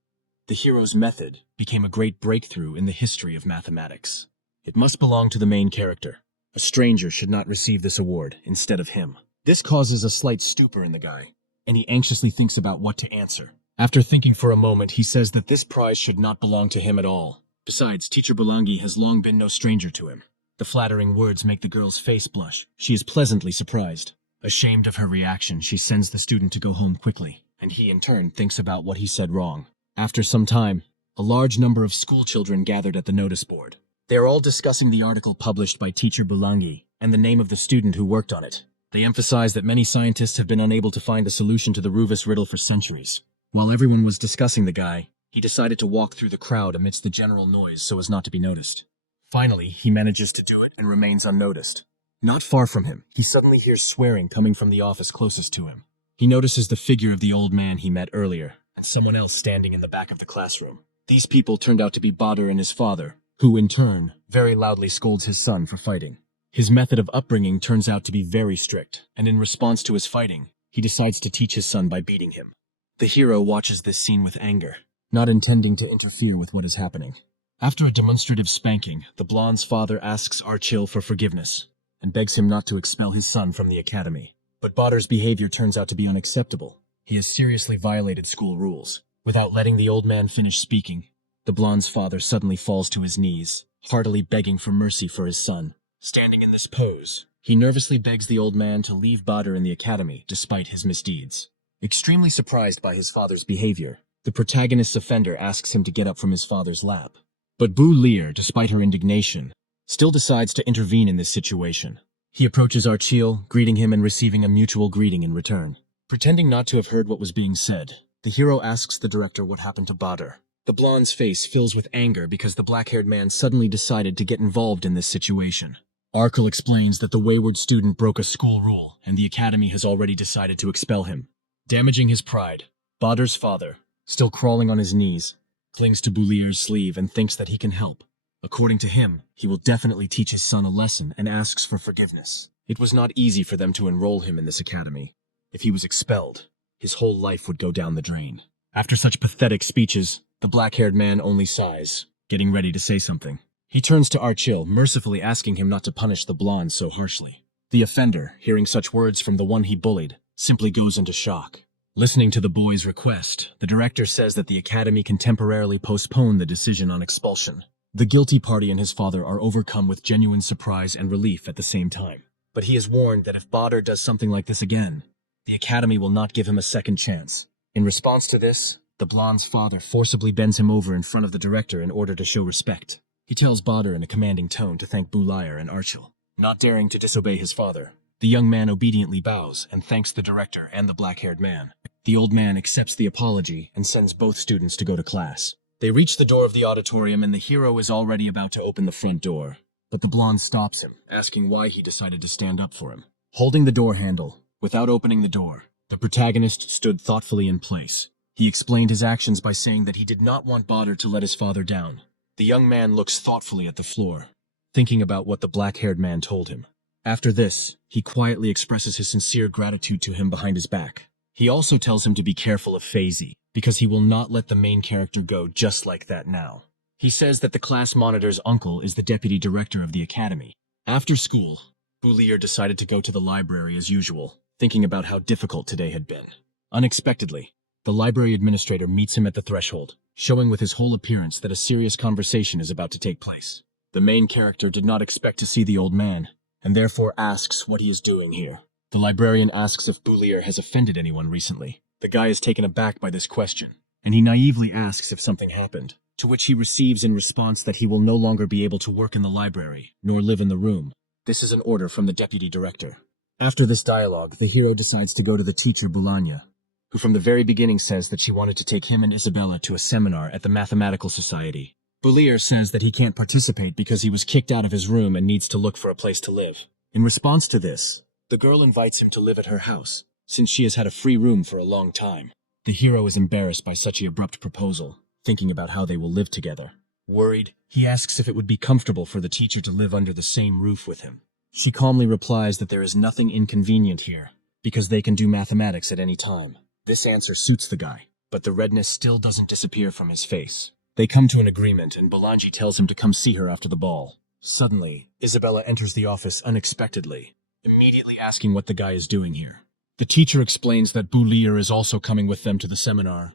the hero's method became a great breakthrough in the history of mathematics. It must belong to the main character. A stranger should not receive this award instead of him. This causes a slight stupor in the guy, and he anxiously thinks about what to answer. After thinking for a moment, he says that this prize should not belong to him at all. Besides, teacher Bologna has long been no stranger to him. The flattering words make the girl's face blush. She is pleasantly surprised. Ashamed of her reaction, she sends the student to go home quickly, and he in turn thinks about what he said wrong. After some time, a large number of school children gathered at the notice board. They are all discussing the article published by teacher Bologna and the name of the student who worked on it. They emphasize that many scientists have been unable to find a solution to the Rufus riddle for centuries. While everyone was discussing the guy, he decided to walk through the crowd amidst the general noise so as not to be noticed. Finally, he manages to do it and remains unnoticed. Not far from him, he suddenly hears swearing coming from the office closest to him. He notices the figure of the old man he met earlier, and someone else standing in the back of the classroom. These people turned out to be Badr and his father, who in turn very loudly scolds his son for fighting. His method of upbringing turns out to be very strict, and in response to his fighting, he decides to teach his son by beating him. The hero watches this scene with anger, not intending to interfere with what is happening. After a demonstrative spanking, the blonde's father asks Archil for forgiveness and begs him not to expel his son from the academy. But Badr's behavior turns out to be unacceptable. He has seriously violated school rules. Without letting the old man finish speaking, the blonde's father suddenly falls to his knees, heartily begging for mercy for his son. Standing in this pose, he nervously begs the old man to leave Badr in the academy despite his misdeeds. Extremely surprised by his father's behavior, the protagonist's offender asks him to get up from his father's lap. But Bulayr, despite her indignation, still decides to intervene in this situation. He approaches Archil, greeting him and receiving a mutual greeting in return. Pretending not to have heard what was being said, the hero asks the director what happened to Badr. The blonde's face fills with anger because the black-haired man suddenly decided to get involved in this situation. Archil explains that the wayward student broke a school rule and the academy has already decided to expel him. Damaging his pride, Badr's father, still crawling on his knees, clings to Bulier's sleeve and thinks that he can help. According to him, he will definitely teach his son a lesson and asks for forgiveness. It was not easy for them to enroll him in this academy. If he was expelled, his whole life would go down the drain. After such pathetic speeches, the black-haired man only sighs, getting ready to say something. He turns to Archil, mercifully asking him not to punish the blonde so harshly. The offender, hearing such words from the one he bullied, simply goes into shock. Listening to the boy's request, the director says that the academy can temporarily postpone the decision on expulsion. The guilty party and his father are overcome with genuine surprise and relief at the same time. But he is warned that if Badr does something like this again, the academy will not give him a second chance. In response to this, the blonde's father forcibly bends him over in front of the director in order to show respect. He tells Badr in a commanding tone to thank Bulier and Archil. Not daring to disobey his father, the young man obediently bows and thanks the director and the black-haired man. The old man accepts the apology and sends both students to go to class. They reach the door of the auditorium and the hero is already about to open the front door. But the blonde stops him, asking why he decided to stand up for him. Holding the door handle, without opening the door, the protagonist stood thoughtfully in place. He explained his actions by saying that he did not want Badr to let his father down. The young man looks thoughtfully at the floor, thinking about what the black-haired man told him. After this, he quietly expresses his sincere gratitude to him behind his back. He also tells him to be careful of Faizi, because he will not let the main character go just like that now. He says that the class monitor's uncle is the deputy director of the academy. After school, Bulier decided to go to the library as usual, thinking about how difficult today had been. Unexpectedly, the library administrator meets him at the threshold, showing with his whole appearance that a serious conversation is about to take place. The main character did not expect to see the old man, and therefore asks what he is doing here. The librarian asks if Bulier has offended anyone recently. The guy is taken aback by this question, and he naively asks if something happened, to which he receives in response that he will no longer be able to work in the library, nor live in the room. This is an order from the deputy director. After this dialogue, the hero decides to go to the teacher Bulanya, who from the very beginning says that she wanted to take him and Isabella to a seminar at the Mathematical Society. Bulier says that he can't participate because he was kicked out of his room and needs to look for a place to live. In response to this, the girl invites him to live at her house, since she has had a free room for a long time. The hero is embarrassed by such an abrupt proposal, thinking about how they will live together. Worried, he asks if it would be comfortable for the teacher to live under the same roof with him. She calmly replies that there is nothing inconvenient here, because they can do mathematics at any time. This answer suits the guy, but the redness still doesn't disappear from his face. They come to an agreement and Bolangi tells him to come see her after the ball. Suddenly, Isabella enters the office unexpectedly, immediately asking what the guy is doing here. The teacher explains that Bulier is also coming with them to the seminar,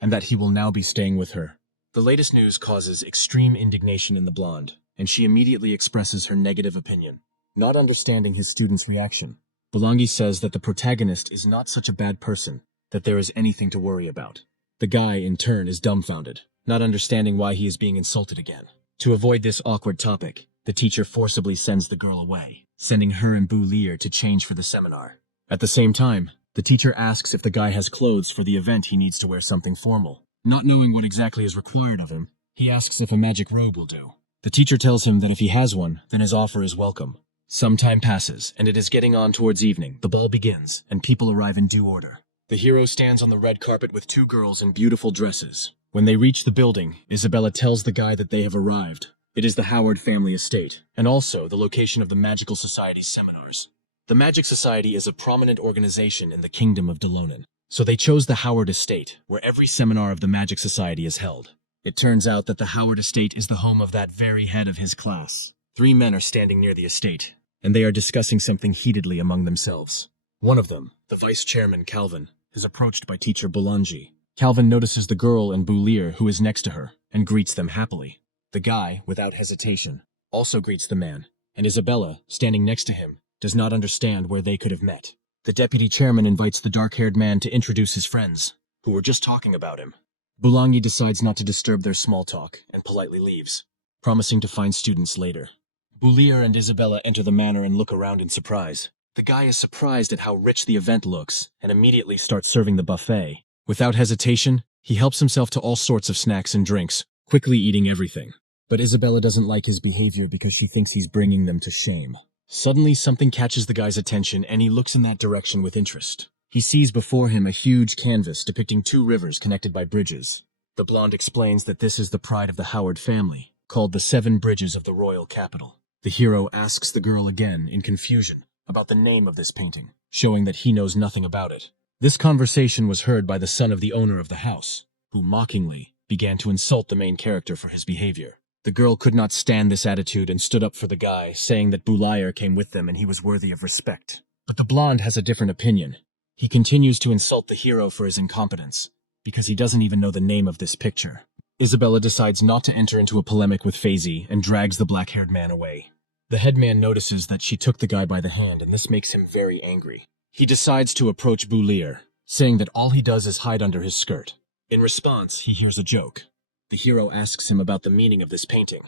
and that he will now be staying with her. The latest news causes extreme indignation in the blonde, and she immediately expresses her negative opinion. Not understanding his student's reaction, Bolangi says that the protagonist is not such a bad person, that there is anything to worry about. The guy, in turn, is dumbfounded, not understanding why he is being insulted again. To avoid this awkward topic, the teacher forcibly sends the girl away, sending her and Bulier to change for the seminar. At the same time, the teacher asks if the guy has clothes for the event he needs to wear something formal. Not knowing what exactly is required of him, he asks if a magic robe will do. The teacher tells him that if he has one, then his offer is welcome. Some time passes, and it is getting on towards evening. The ball begins, and people arrive in due order. The hero stands on the red carpet with two girls in beautiful dresses. When they reach the building, Isabella tells the guy that they have arrived. It is the Howard family estate, and also the location of the Magical Society's seminars. The Magic Society is a prominent organization in the Kingdom of Delonin, so they chose the Howard estate, where every seminar of the Magic Society is held. It turns out that the Howard estate is the home of that very head of his class. 3 men are standing near the estate, and they are discussing something heatedly among themselves. One of them, the vice chairman Calvin, is approached by teacher Bolangi. Calvin notices the girl and Bulier, who is next to her, and greets them happily. The guy, without hesitation, also greets the man, and Isabella, standing next to him, does not understand where they could have met. The deputy chairman invites the dark-haired man to introduce his friends, who were just talking about him. Bulangi decides not to disturb their small talk and politely leaves, promising to find students later. Boulier and Isabella enter the manor and look around in surprise. The guy is surprised at how rich the event looks and immediately starts serving the buffet. Without hesitation, he helps himself to all sorts of snacks and drinks, quickly eating everything. But Isabella doesn't like his behavior because she thinks he's bringing them to shame. Suddenly, something catches the guy's attention and he looks in that direction with interest. He sees before him a huge canvas depicting two rivers connected by bridges. The blonde explains that this is the pride of the Howard family, called the 7 Bridges of the royal capital. The hero asks the girl again, in confusion, about the name of this painting, showing that he knows nothing about it. This conversation was heard by the son of the owner of the house, who mockingly began to insult the main character for his behavior. The girl could not stand this attitude and stood up for the guy, saying that Boulier came with them and he was worthy of respect. But the blonde has a different opinion. He continues to insult the hero for his incompetence, because he doesn't even know the name of this picture. Isabella decides not to enter into a polemic with Faisy and drags the black-haired man away. The headman notices that she took the guy by the hand, and this makes him very angry. He decides to approach Boulier, saying that all he does is hide under his skirt. In response, he hears a joke. The hero asks him about the meaning of this painting.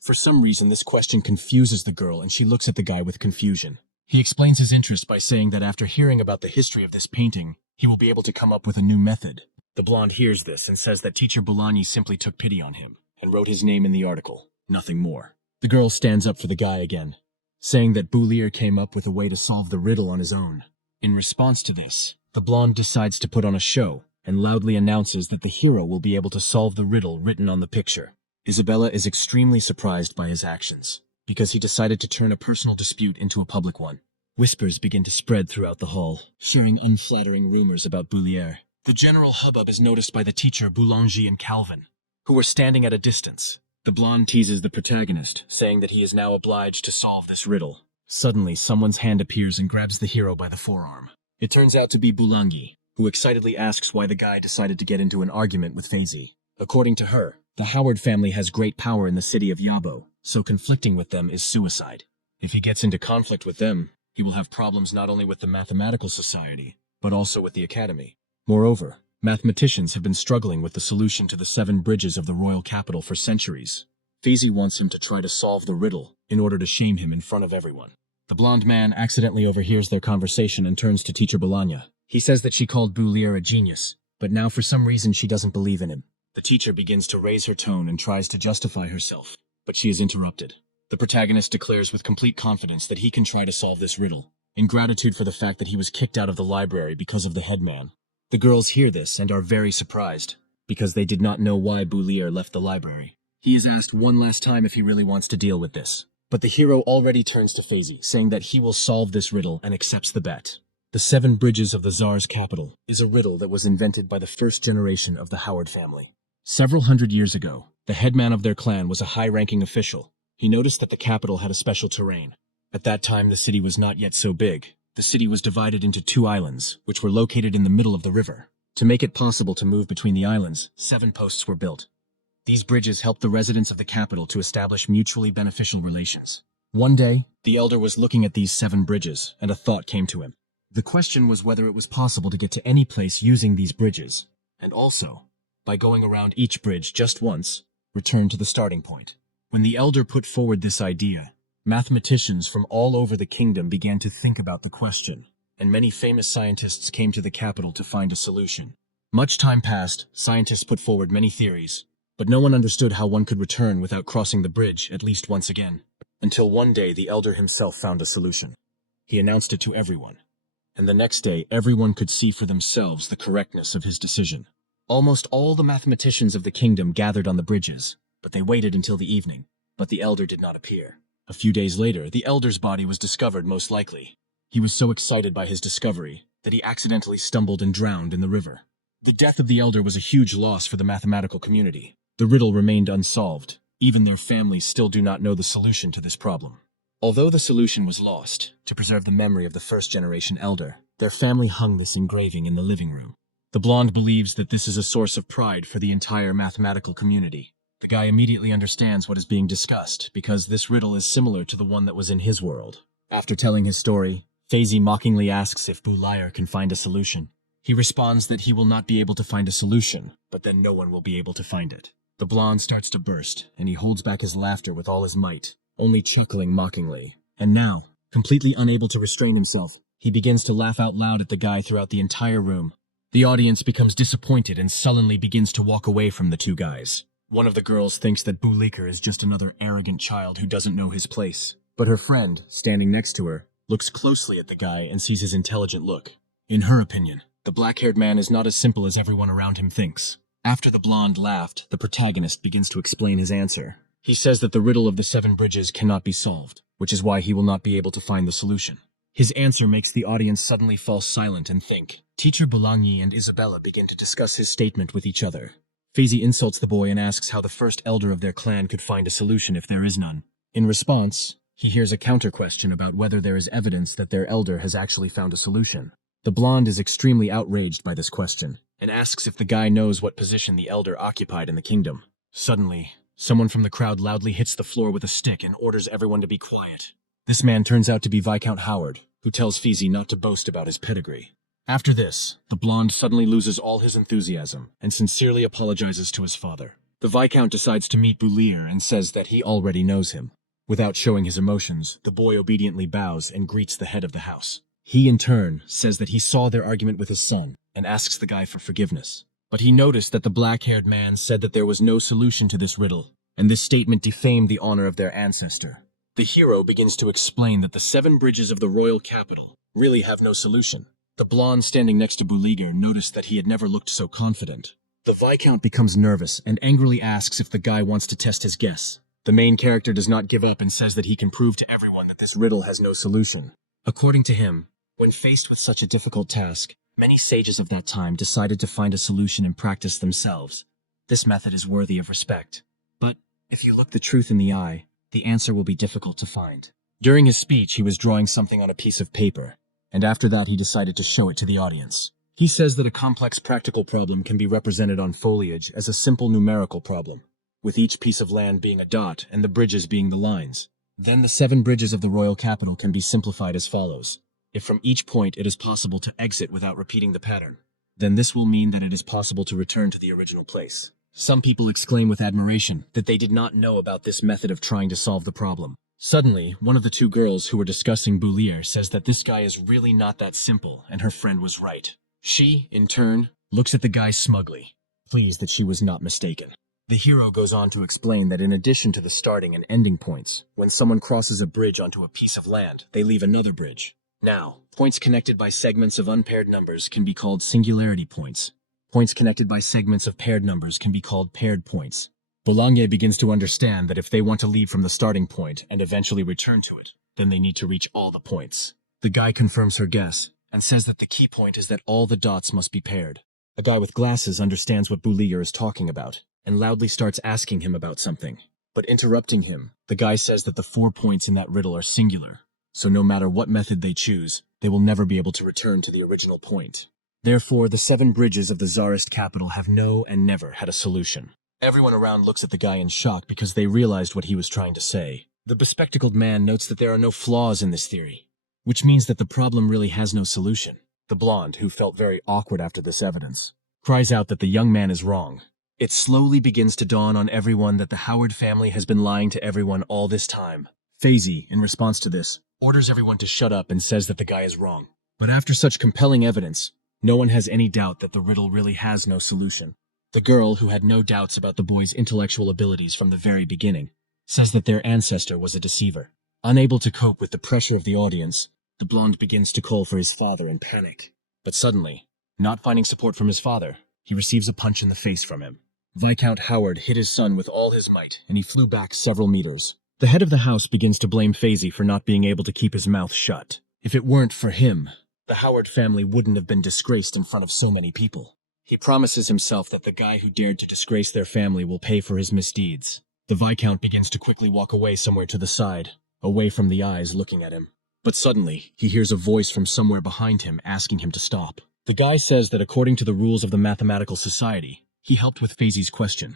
For some reason, this question confuses the girl, and she looks at the guy with confusion. He explains his interest by saying that after hearing about the history of this painting, he will be able to come up with a new method. The blonde hears this and says that teacher Boulani simply took pity on him and wrote his name in the article, nothing more. The girl stands up for the guy again, saying that Boulier came up with a way to solve the riddle on his own. In response to this, the blonde decides to put on a show and loudly announces that the hero will be able to solve the riddle written on the picture. Isabella is extremely surprised by his actions, because he decided to turn a personal dispute into a public one. Whispers begin to spread throughout the hall, sharing unflattering rumors about Boulier. The general hubbub is noticed by the teacher Boulanger and Calvin, who were standing at a distance. The blonde teases the protagonist, saying that he is now obliged to solve this riddle. Suddenly, someone's hand appears and grabs the hero by the forearm. It turns out to be Boulangi, who excitedly asks why the guy decided to get into an argument with Faisy. According to her, the Howard family has great power in the city of Yabo, so conflicting with them is suicide. If he gets into conflict with them, he will have problems not only with the mathematical society, but also with the academy. Moreover, mathematicians have been struggling with the solution to the 7 bridges of the royal capital for centuries. Faisy wants him to try to solve the riddle in order to shame him in front of everyone. The blonde man accidentally overhears their conversation and turns to teacher Bologna. He says that she called Boulier a genius, but now for some reason she doesn't believe in him. The teacher begins to raise her tone and tries to justify herself, but she is interrupted. The protagonist declares with complete confidence that he can try to solve this riddle, in gratitude for the fact that he was kicked out of the library because of the headman. The girls hear this and are very surprised, because they did not know why Boulier left the library. He is asked one last time if he really wants to deal with this, but the hero already turns to Faisy, saying that he will solve this riddle and accepts the bet. The 7 bridges of the Tsar's capital is a riddle that was invented by the first generation of the Howard family. Several hundred years ago, the headman of their clan was a high-ranking official. He noticed that the capital had a special terrain. At that time, the city was not yet so big. The city was divided into 2 islands, which were located in the middle of the river. To make it possible to move between the islands, 7 posts were built. These bridges helped the residents of the capital to establish mutually beneficial relations. One day, the elder was looking at these 7 bridges, and a thought came to him. The question was whether it was possible to get to any place using these bridges, and also, by going around each bridge just once, return to the starting point. When the elder put forward this idea, mathematicians from all over the kingdom began to think about the question, and many famous scientists came to the capital to find a solution. Much time passed, scientists put forward many theories, but no one understood how one could return without crossing the bridge at least once again, until one day the elder himself found a solution. He announced it to everyone, and the next day everyone could see for themselves the correctness of his decision. Almost all the mathematicians of the kingdom gathered on the bridges, but they waited until the evening, but the elder did not appear. A few days later, the elder's body was discovered most likely. He was so excited by his discovery that he accidentally stumbled and drowned in the river. The death of the elder was a huge loss for the mathematical community. The riddle remained unsolved. Even their families still do not know the solution to this problem. Although the solution was lost, to preserve the memory of the first-generation elder, their family hung this engraving in the living room. The blonde believes that this is a source of pride for the entire mathematical community. The guy immediately understands what is being discussed, because this riddle is similar to the one that was in his world. After telling his story, Faisy mockingly asks if Boulier can find a solution. He responds that he will not be able to find a solution, but then no one will be able to find it. The blonde starts to burst, and he holds back his laughter with all his might. only chuckling mockingly. And now, completely unable to restrain himself, he begins to laugh out loud at the guy throughout the entire room. The audience becomes disappointed and sullenly begins to walk away from the two guys. One of the girls thinks that Buliker is just another arrogant child who doesn't know his place. But her friend, standing next to her, looks closely at the guy and sees his intelligent look. In her opinion, the black-haired man is not as simple as everyone around him thinks. After the blonde laughed, the protagonist begins to explain his answer. He says that the riddle of the 7 bridges cannot be solved, which is why he will not be able to find the solution. His answer makes the audience suddenly fall silent and think. Teacher Bolanyi and Isabella begin to discuss his statement with each other. Faizy insults the boy and asks how the first elder of their clan could find a solution if there is none. In response, he hears a counter-question about whether there is evidence that their elder has actually found a solution. The blonde is extremely outraged by this question, and asks if the guy knows what position the elder occupied in the kingdom. Suddenly, someone from the crowd loudly hits the floor with a stick and orders everyone to be quiet. This man turns out to be Viscount Howard, who tells Faizy not to boast about his pedigree. After this, the blonde suddenly loses all his enthusiasm and sincerely apologizes to his father. The Viscount decides to meet Boulier and says that he already knows him. Without showing his emotions, the boy obediently bows and greets the head of the house. He, in turn, says that he saw their argument with his son and asks the guy for forgiveness. But he noticed that the black-haired man said that there was no solution to this riddle, and this statement defamed the honor of their ancestor. The hero begins to explain that the 7 bridges of the royal capital really have no solution. The blonde standing next to Bouliger noticed that he had never looked so confident. The Viscount becomes nervous and angrily asks if the guy wants to test his guess. The main character does not give up and says that he can prove to everyone that this riddle has no solution. According to him, when faced with such a difficult task, many sages of that time decided to find a solution and practice themselves. This method is worthy of respect. But if you look the truth in the eye, the answer will be difficult to find. During his speech, he was drawing something on a piece of paper, and after that he decided to show it to the audience. He says that a complex practical problem can be represented on foliage as a simple numerical problem, with each piece of land being a dot and the bridges being the lines. Then the 7 bridges of the royal capital can be simplified as follows. If from each point it is possible to exit without repeating the pattern, then this will mean that it is possible to return to the original place. Some people exclaim with admiration that they did not know about this method of trying to solve the problem. Suddenly, one of the 2 girls who were discussing Boulier says that this guy is really not that simple, and her friend was right. She, in turn, looks at the guy smugly, pleased that she was not mistaken. The hero goes on to explain that in addition to the starting and ending points, when someone crosses a bridge onto a piece of land, they leave another bridge. Now, points connected by segments of unpaired numbers can be called singularity points. Points connected by segments of paired numbers can be called paired points. Boulanger begins to understand that if they want to leave from the starting point and eventually return to it, then they need to reach all the points. The guy confirms her guess and says that the key point is that all the dots must be paired. A guy with glasses understands what Boulanger is talking about and loudly starts asking him about something. But interrupting him, the guy says that the 4 points in that riddle are singular, so no matter what method they choose, they will never be able to return to the original point. Therefore, the 7 bridges of the Tsarist capital have no and never had a solution. Everyone around looks at the guy in shock because they realized what he was trying to say. The bespectacled man notes that there are no flaws in this theory, which means that the problem really has no solution. The blonde, who felt very awkward after this evidence, cries out that the young man is wrong. It slowly begins to dawn on everyone that the Howard family has been lying to everyone all this time. Faizy, in response to this, orders everyone to shut up and says that the guy is wrong. But after such compelling evidence, no one has any doubt that the riddle really has no solution. The girl, who had no doubts about the boy's intellectual abilities from the very beginning, says that their ancestor was a deceiver. Unable to cope with the pressure of the audience, the blonde begins to call for his father in panic. But suddenly, not finding support from his father, he receives a punch in the face from him. Viscount Howard hit his son with all his might, and he flew back several meters. The head of the house begins to blame Faizy for not being able to keep his mouth shut. If it weren't for him, the Howard family wouldn't have been disgraced in front of so many people. He promises himself that the guy who dared to disgrace their family will pay for his misdeeds. The Viscount begins to quickly walk away somewhere to the side, away from the eyes looking at him. But suddenly, he hears a voice from somewhere behind him asking him to stop. The guy says that according to the rules of the Mathematical Society, he helped with Faizy's question,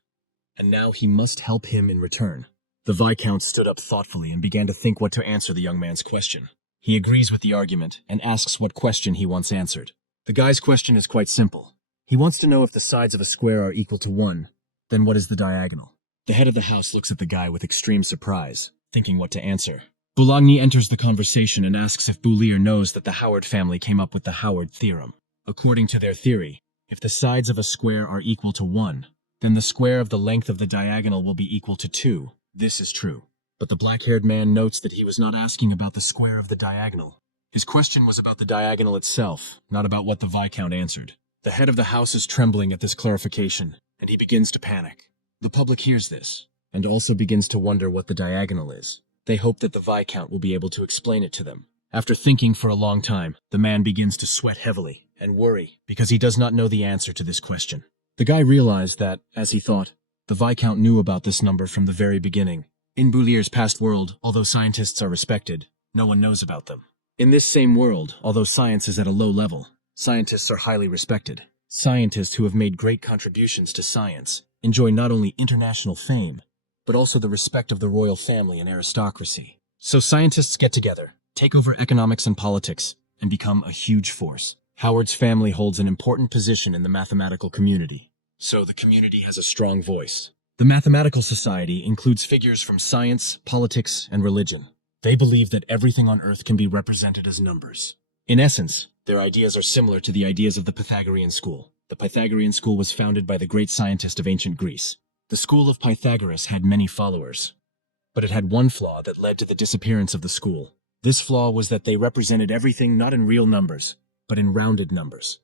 and now he must help him in return. The Viscount stood up thoughtfully and began to think what to answer the young man's question. He agrees with the argument and asks what question he wants answered. The guy's question is quite simple. He wants to know if the sides of a square are equal to 1, then what is the diagonal? The head of the house looks at the guy with extreme surprise. thinking what to answer. Boulogne enters the conversation and asks if Boulier knows that the Howard family came up with the Howard theorem. According to their theory, if the sides of a square are equal to 1, then the square of the length of the diagonal will be equal to 2. This is true. But the black-haired man notes that he was not asking about the square of the diagonal. His question was about the diagonal itself, not about what the Viscount answered. The head of the house is trembling at this clarification, and he begins to panic. The public hears this, and also begins to wonder what the diagonal is. They hope that the Viscount will be able to explain it to them. After thinking for a long time, the man begins to sweat heavily and worry because he does not know the answer to this question. The guy realized that, as he thought, the Viscount knew about this number from the very beginning. In Boulier's past world, although scientists are respected, no one knows about them. In this same world, although science is at a low level, scientists are highly respected. Scientists who have made great contributions to science enjoy not only international fame, but also the respect of the royal family and aristocracy. So scientists get together, take over economics and politics, and become a huge force. Howard's family holds an important position in the mathematical community, so the community has a strong voice. The Mathematical Society includes figures from science, politics, and religion. They believe that everything on Earth can be represented as numbers. In essence, their ideas are similar to the ideas of the Pythagorean school. The Pythagorean school was founded by the great scientist of ancient Greece. The school of Pythagoras had many followers, but it had one flaw that led to the disappearance of the school. This flaw was that they represented everything not in real numbers, but in rounded numbers.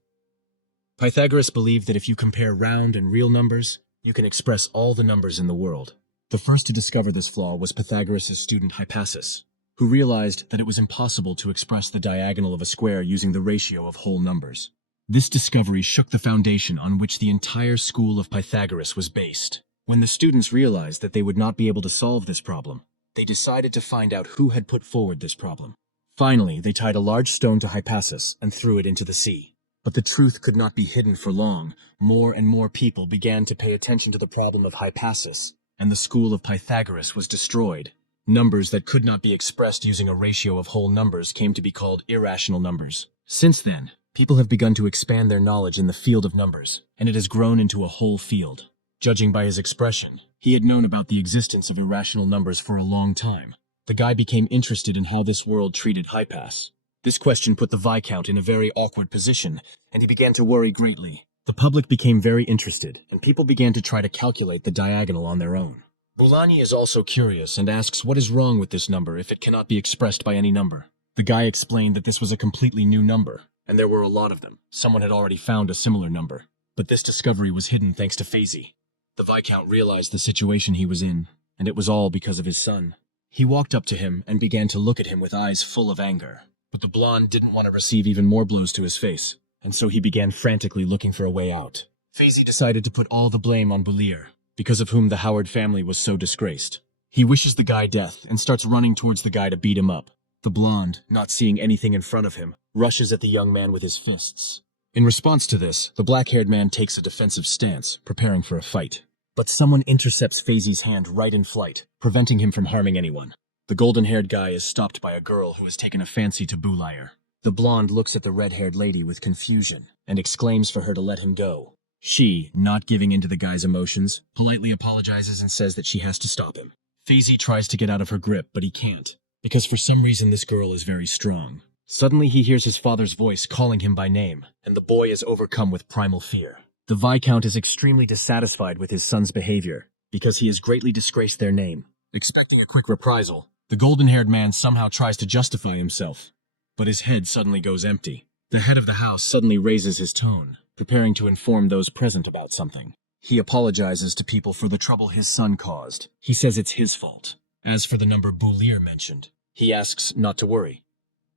Pythagoras believed that if you compare round and real numbers, you can express all the numbers in the world. The first to discover this flaw was Pythagoras' student Hippasus, who realized that it was impossible to express the diagonal of a square using the ratio of whole numbers. This discovery shook the foundation on which the entire school of Pythagoras was based. When the students realized that they would not be able to solve this problem, they decided to find out who had put forward this problem. Finally, they tied a large stone to Hippasus and threw it into the sea. But the truth could not be hidden for long. More and more people began to pay attention to the problem of Hippasus, and the school of Pythagoras was destroyed. Numbers that could not be expressed using a ratio of whole numbers came to be called irrational numbers. Since then, people have begun to expand their knowledge in the field of numbers, and it has grown into a whole field. Judging by his expression, he had known about the existence of irrational numbers for a long time. The guy became interested in how this world treated Hippasus. This question put the Viscount in a very awkward position, and he began to worry greatly. The public became very interested, and people began to try to calculate the diagonal on their own. Boulogne is also curious and asks what is wrong with this number if it cannot be expressed by any number. The guy explained that this was a completely new number, and there were a lot of them. Someone had already found a similar number, but this discovery was hidden thanks to Faisy. The Viscount realized the situation he was in, and it was all because of his son. He walked up to him and began to look at him with eyes full of anger. But the blonde didn't want to receive even more blows to his face, and so he began frantically looking for a way out. Faisy decided to put all the blame on Boulier, because of whom the Howard family was so disgraced. He wishes the guy death and starts running towards the guy to beat him up. The blonde, not seeing anything in front of him, rushes at the young man with his fists. In response to this, the black-haired man takes a defensive stance, preparing for a fight. But someone intercepts Faisy's hand right in flight, preventing him from harming anyone. The golden-haired guy is stopped by a girl who has taken a fancy to Boulier. The blonde looks at the red-haired lady with confusion and exclaims for her to let him go. She, not giving in to the guy's emotions, politely apologizes and says that she has to stop him. Faisy tries to get out of her grip, but he can't, because for some reason this girl is very strong. Suddenly he hears his father's voice calling him by name, and the boy is overcome with primal fear. The Viscount is extremely dissatisfied with his son's behavior, because he has greatly disgraced their name. Expecting a quick reprisal, the golden-haired man somehow tries to justify himself, but his head suddenly goes empty. The head of the house suddenly raises his tone, preparing to inform those present about something. He apologizes to people for the trouble his son caused. He says it's his fault. As for the number Boulier mentioned, he asks not to worry,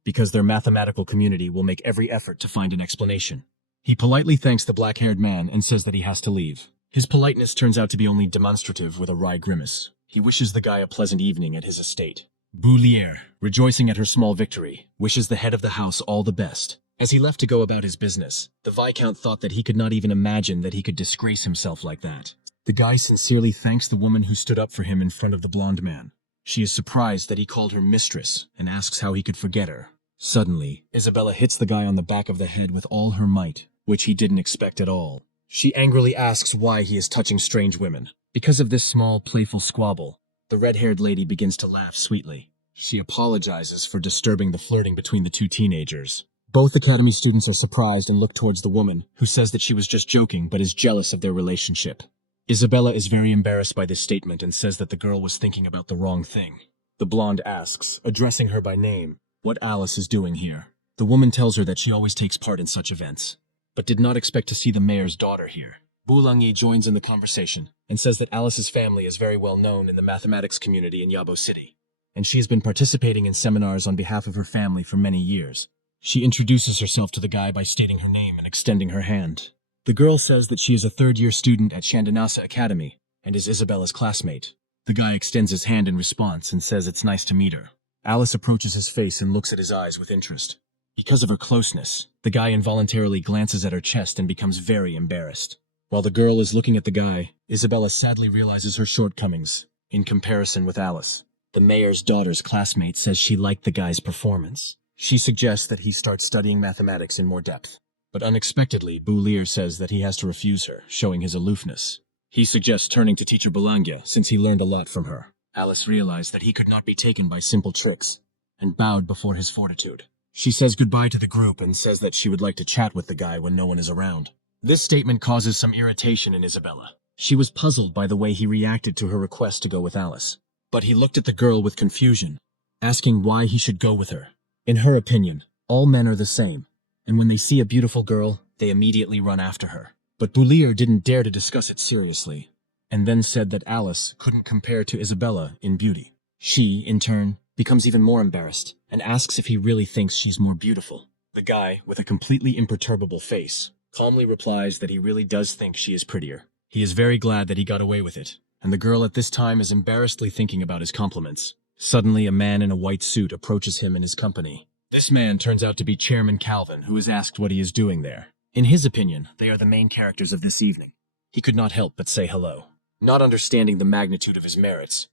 because their mathematical community will make every effort to find an explanation. He politely thanks the black-haired man and says that he has to leave. His politeness turns out to be only demonstrative with a wry grimace. He wishes the guy a pleasant evening at his estate. Boulier, rejoicing at her small victory, wishes the head of the house all the best. As he left to go about his business, the Viscount thought that he could not even imagine that he could disgrace himself like that. The guy sincerely thanks the woman who stood up for him in front of the blonde man. She is surprised that he called her mistress and asks how he could forget her. Suddenly, Isabella hits the guy on the back of the head with all her might, which he didn't expect at all. She angrily asks why he is touching strange women. Because of this small, playful squabble, The red-haired lady begins to laugh sweetly. She apologizes for disturbing the flirting between the two teenagers. Both academy students are surprised and look towards the woman, who says that she was just joking but is jealous of their relationship. Isabella is very embarrassed by this statement and says that the girl was thinking about the wrong thing. The blonde asks, addressing her by name, what Alice is doing here. The woman tells her that she always takes part in such events, but did not expect to see the mayor's daughter here. Bulangi joins in the conversation and says that Alice's family is very well known in the mathematics community in Yabo City, and she has been participating in seminars on behalf of her family for many years. She introduces herself to the guy by stating her name and extending her hand. The girl says that she is a third-year student at Shandanasa Academy and is Isabella's classmate. The guy extends his hand in response and says it's nice to meet her. Alice approaches his face and looks at his eyes with interest. Because of her closeness, the guy involuntarily glances at her chest and becomes very embarrassed. While the girl is looking at the guy, Isabella sadly realizes her shortcomings in comparison with Alice. The mayor's daughter's classmate says she liked the guy's performance. She suggests that he start studying mathematics in more depth. But unexpectedly, Bulir says that he has to refuse her, showing his aloofness. He suggests turning to teacher Belanga, since he learned a lot from her. Alice realized that he could not be taken by simple tricks, and bowed before his fortitude. She says goodbye to the group and says that she would like to chat with the guy when no one is around. This statement causes some irritation in Isabella. She was puzzled by the way he reacted to her request to go with Alice. But he looked at the girl with confusion, asking why he should go with her. In her opinion, all men are the same, and when they see a beautiful girl, they immediately run after her. But Bulir didn't dare to discuss it seriously, and then said that Alice couldn't compare to Isabella in beauty. She, in turn, becomes even more embarrassed and asks if he really thinks she's more beautiful. The guy, with a completely imperturbable face, calmly replies that he really does think she is prettier. He is very glad that he got away with it, and the girl at this time is embarrassedly thinking about his compliments. Suddenly, a man in a white suit approaches him in his company. This man turns out to be Chairman Calvin, who is asked what he is doing there. In his opinion, they are the main characters of this evening. He could not help but say hello. Not understanding the magnitude of his merits,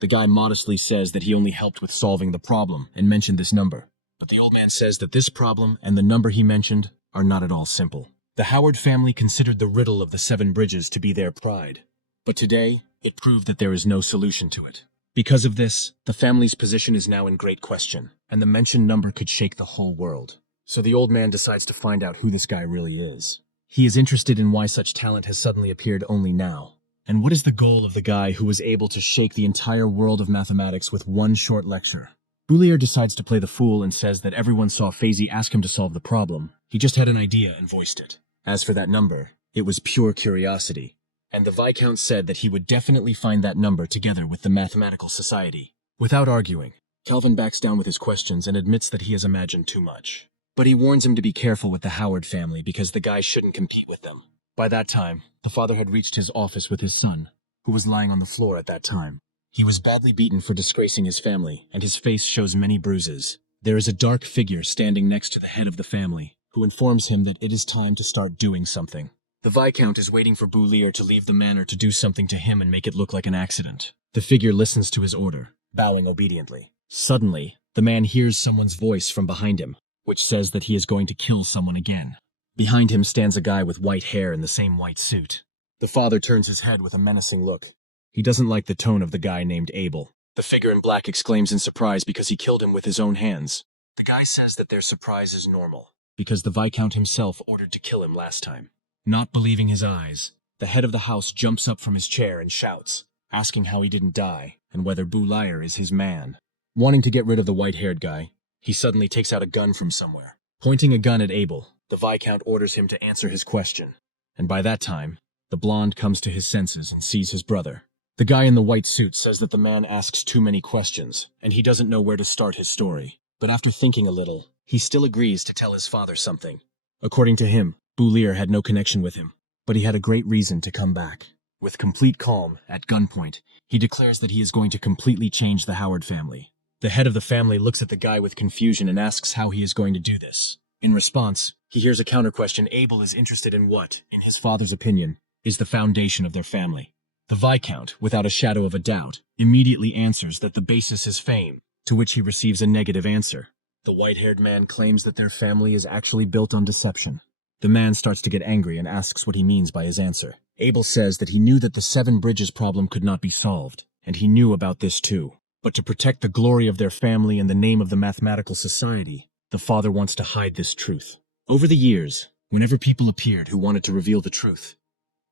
the guy modestly says that he only helped with solving the problem and mentioned this number. But the old man says that this problem and the number he mentioned are not at all simple. The Howard family considered the riddle of the 7 bridges to be their pride. But today, it proved that there is no solution to it. Because of this, the family's position is now in great question, and the mentioned number could shake the whole world. So the old man decides to find out who this guy really is. He is interested in why such talent has suddenly appeared only now. And what is the goal of the guy who was able to shake the entire world of mathematics with one short lecture? Boulier decides to play the fool and says that everyone saw Faisy ask him to solve the problem. He just had an idea and voiced it. As for that number, it was pure curiosity. And the Viscount said that he would definitely find that number together with the Mathematical Society. Without arguing, Calvin backs down with his questions and admits that he has imagined too much. But he warns him to be careful with the Howard family because the guy shouldn't compete with them. By that time, the father had reached his office with his son, who was lying on the floor at that time. He was badly beaten for disgracing his family, and his face shows many bruises. There is a dark figure standing next to the head of the family, who informs him that it is time to start doing something. The Viscount is waiting for Boulier to leave the manor to do something to him and make it look like an accident. The figure listens to his order, bowing obediently. Suddenly, the man hears someone's voice from behind him, which says that he is going to kill someone again. Behind him stands a guy with white hair in the same white suit. The father turns his head with a menacing look. He doesn't like the tone of the guy named Abel. The figure in black exclaims in surprise because he killed him with his own hands. The guy says that their surprise is normal, because the Viscount himself ordered to kill him last time. Not believing his eyes, the head of the house jumps up from his chair and shouts, asking how he didn't die and whether Boulier is his man. Wanting to get rid of the white-haired guy, he suddenly takes out a gun from somewhere. Pointing a gun at Abel, the Viscount orders him to answer his question. And by that time, the blonde comes to his senses and sees his brother. The guy in the white suit says that the man asks too many questions, and he doesn't know where to start his story. But after thinking a little, he still agrees to tell his father something. According to him, Boulier had no connection with him, but he had a great reason to come back. With complete calm, at gunpoint, he declares that he is going to completely change the Howard family. The head of the family looks at the guy with confusion and asks how he is going to do this. In response, he hears a counter-question. Abel is interested in what, in his father's opinion, is the foundation of their family. The Viscount, without a shadow of a doubt, immediately answers that the basis is fame, to which he receives a negative answer. The white-haired man claims that their family is actually built on deception. The man starts to get angry and asks what he means by his answer. Abel says that he knew that the 7 bridges problem could not be solved, and he knew about this too. But to protect the glory of their family and the name of the mathematical society, the father wants to hide this truth. Over the years, whenever people appeared who wanted to reveal the truth,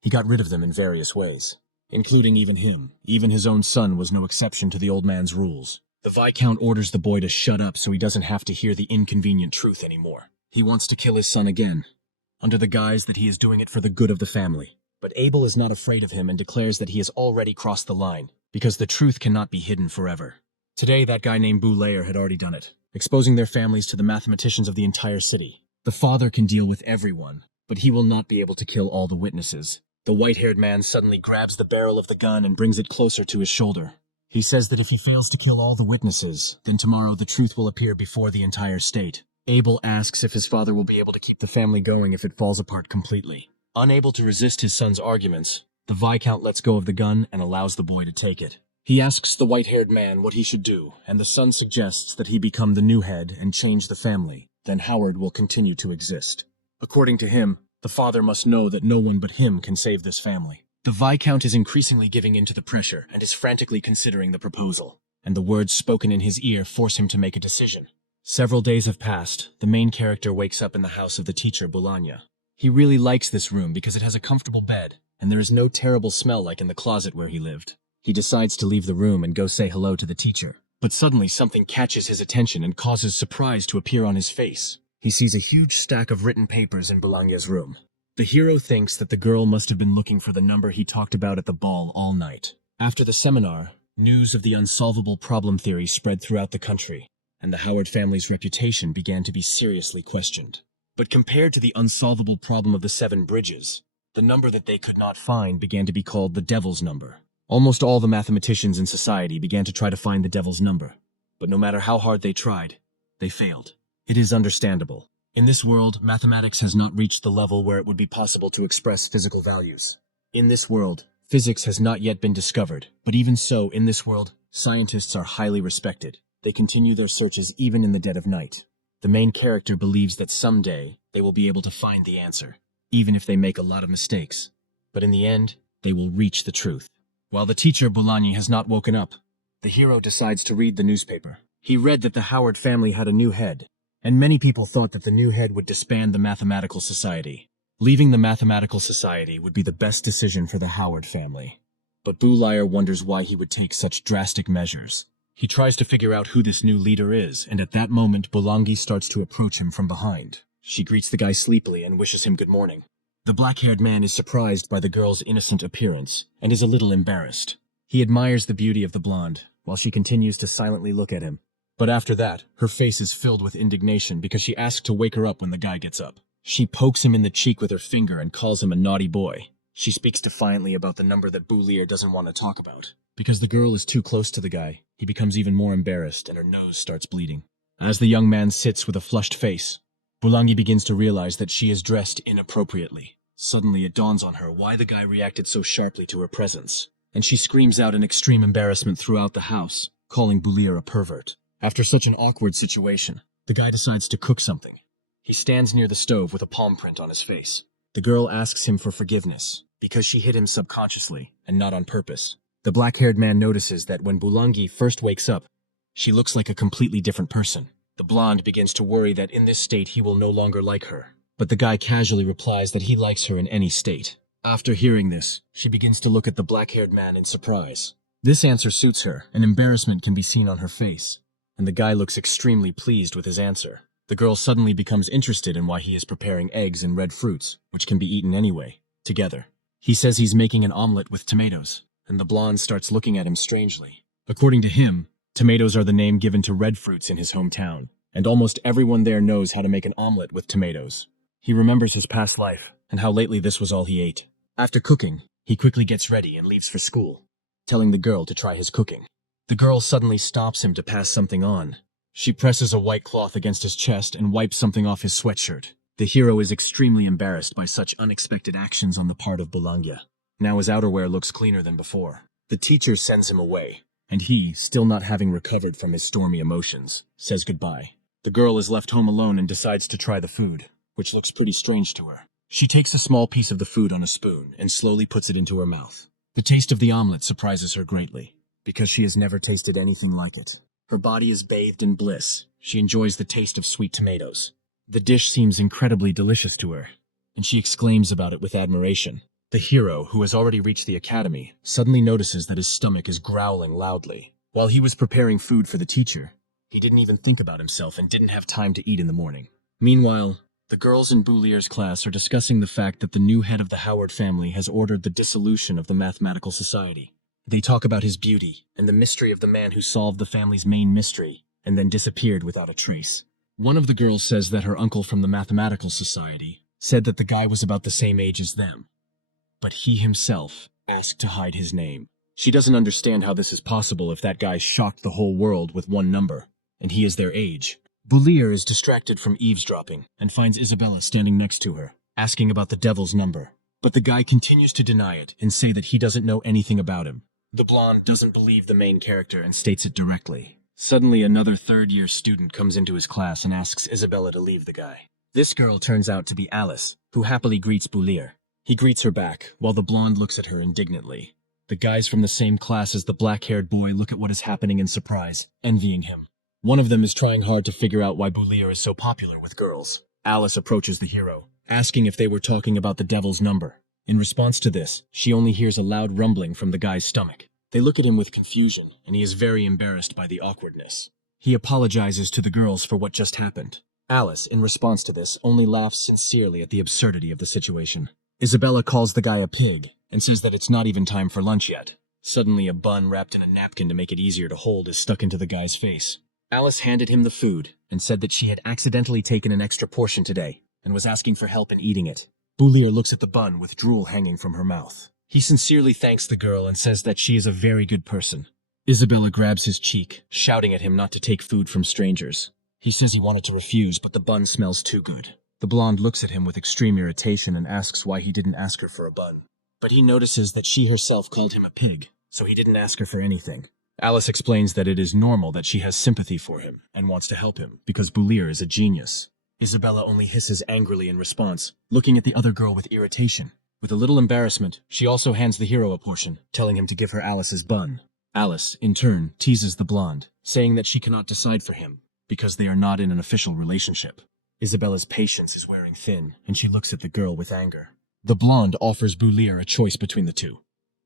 he got rid of them in various ways, including even him. Even his own son was no exception to the old man's rules. The Viscount orders the boy to shut up so he doesn't have to hear the inconvenient truth anymore. He wants to kill his son again, under the guise that he is doing it for the good of the family. But Abel is not afraid of him and declares that he has already crossed the line, because the truth cannot be hidden forever. Today, that guy named Boulayer had already done it, exposing their families to the mathematicians of the entire city. The father can deal with everyone, but he will not be able to kill all the witnesses. The white-haired man suddenly grabs the barrel of the gun and brings it closer to his shoulder. He says that if he fails to kill all the witnesses, then tomorrow the truth will appear before the entire state. Abel asks if his father will be able to keep the family going if it falls apart completely. Unable to resist his son's arguments, the Viscount lets go of the gun and allows the boy to take it. He asks the white-haired man what he should do, and the son suggests that he become the new head and change the family. Then Howard will continue to exist. According to him, the father must know that no one but him can save this family. The Viscount is increasingly giving in to the pressure and is frantically considering the proposal, and the words spoken in his ear force him to make a decision. Several days have passed. The main character wakes up in the house of the teacher, Boulanya. He really likes this room because it has a comfortable bed, and there is no terrible smell like in the closet where he lived. He decides to leave the room and go say hello to the teacher. But suddenly something catches his attention and causes surprise to appear on his face. He sees a huge stack of written papers in Boulanya's room. The hero thinks that the girl must have been looking for the number he talked about at the ball all night. After the seminar, news of the unsolvable problem theory spread throughout the country, and the Howard family's reputation began to be seriously questioned. But compared to the unsolvable problem of the 7 bridges, the number that they could not find began to be called the devil's number. Almost all the mathematicians in society began to try to find the devil's number, but no matter how hard they tried, they failed. It is understandable. In this world, mathematics has not reached the level where it would be possible to express physical values. In this world, physics has not yet been discovered, but even so, in this world, scientists are highly respected. They continue their searches even in the dead of night. The main character believes that someday they will be able to find the answer, even if they make a lot of mistakes. But in the end, they will reach the truth. While the teacher, Boulanya, has not woken up, the hero decides to read the newspaper. He read that the Howard family had a new head, and many people thought that the new head would disband the Mathematical Society. Leaving the Mathematical Society would be the best decision for the Howard family. But Boulayer wonders why he would take such drastic measures. He tries to figure out who this new leader is, and at that moment Boulangi starts to approach him from behind. She greets the guy sleepily and wishes him good morning. The black-haired man is surprised by the girl's innocent appearance, and is a little embarrassed. He admires the beauty of the blonde, while she continues to silently look at him. But after that, her face is filled with indignation because she asks to wake her up when the guy gets up. She pokes him in the cheek with her finger and calls him a naughty boy. She speaks defiantly about the number that Boulayer doesn't want to talk about. Because the girl is too close to the guy, he becomes even more embarrassed and her nose starts bleeding. As the young man sits with a flushed face, Boulangi begins to realize that she is dressed inappropriately. Suddenly it dawns on her why the guy reacted so sharply to her presence, and she screams out in extreme embarrassment throughout the house, calling Boulayer a pervert. After such an awkward situation, the guy decides to cook something. He stands near the stove with a palm print on his face. The girl asks him for forgiveness, because she hit him subconsciously, and not on purpose. The black-haired man notices that when Boulangi first wakes up, she looks like a completely different person. The blonde begins to worry that in this state he will no longer like her, but the guy casually replies that he likes her in any state. After hearing this, she begins to look at the black-haired man in surprise. This answer suits her, and embarrassment can be seen on her face, and the guy looks extremely pleased with his answer. The girl suddenly becomes interested in why he is preparing eggs and red fruits, which can be eaten anyway, together. He says he's making an omelet with tomatoes, and the blonde starts looking at him strangely. According to him, tomatoes are the name given to red fruits in his hometown, and almost everyone there knows how to make an omelet with tomatoes. He remembers his past life, and how lately this was all he ate. After cooking, he quickly gets ready and leaves for school, telling the girl to try his cooking. The girl suddenly stops him to pass something on. She presses a white cloth against his chest and wipes something off his sweatshirt. The hero is extremely embarrassed by such unexpected actions on the part of Boulanya. Now his outerwear looks cleaner than before. The teacher sends him away, and he, still not having recovered from his stormy emotions, says goodbye. The girl is left home alone and decides to try the food, which looks pretty strange to her. She takes a small piece of the food on a spoon and slowly puts it into her mouth. The taste of the omelet surprises her greatly, because she has never tasted anything like it. Her body is bathed in bliss. She enjoys the taste of sweet tomatoes. The dish seems incredibly delicious to her, and she exclaims about it with admiration. The hero, who has already reached the academy, suddenly notices that his stomach is growling loudly. While he was preparing food for the teacher, he didn't even think about himself and didn't have time to eat in the morning. Meanwhile, the girls in Boulier's class are discussing the fact that the new head of the Howard family has ordered the dissolution of the Mathematical Society. They talk about his beauty and the mystery of the man who solved the family's main mystery and then disappeared without a trace. One of the girls says that her uncle from the Mathematical Society said that the guy was about the same age as them, but he himself asked to hide his name. She doesn't understand how this is possible if that guy shocked the whole world with one number, and he is their age. Boulier is distracted from eavesdropping and finds Isabella standing next to her, asking about the devil's number. But the guy continues to deny it and say that he doesn't know anything about him. The blonde doesn't believe the main character and states it directly. Suddenly, another third-year student comes into his class and asks Isabella to leave the guy. This girl turns out to be Alice, who happily greets Boulier. He greets her back, while the blonde looks at her indignantly. The guys from the same class as the black-haired boy look at what is happening in surprise, envying him. One of them is trying hard to figure out why Boulier is so popular with girls. Alice approaches the hero, asking if they were talking about the devil's number. In response to this, she only hears a loud rumbling from the guy's stomach. They look at him with confusion, and he is very embarrassed by the awkwardness. He apologizes to the girls for what just happened. Alice, in response to this, only laughs sincerely at the absurdity of the situation. Isabella calls the guy a pig, and says that it's not even time for lunch yet. Suddenly, a bun wrapped in a napkin to make it easier to hold is stuck into the guy's face. Alice handed him the food, and said that she had accidentally taken an extra portion today, and was asking for help in eating it. Boulier looks at the bun with drool hanging from her mouth. He sincerely thanks the girl and says that she is a very good person. Isabella grabs his cheek, shouting at him not to take food from strangers. He says he wanted to refuse, but the bun smells too good. The blonde looks at him with extreme irritation and asks why he didn't ask her for a bun. But he notices that she herself called him a pig, so he didn't ask her for anything. Alice explains that it is normal that she has sympathy for him and wants to help him, because Boulier is a genius. Isabella only hisses angrily in response, looking at the other girl with irritation. With a little embarrassment, she also hands the hero a portion, telling him to give her Alice's bun. Alice, in turn, teases the blonde, saying that she cannot decide for him, because they are not in an official relationship. Isabella's patience is wearing thin, and she looks at the girl with anger. The blonde offers Boulier a choice between the two.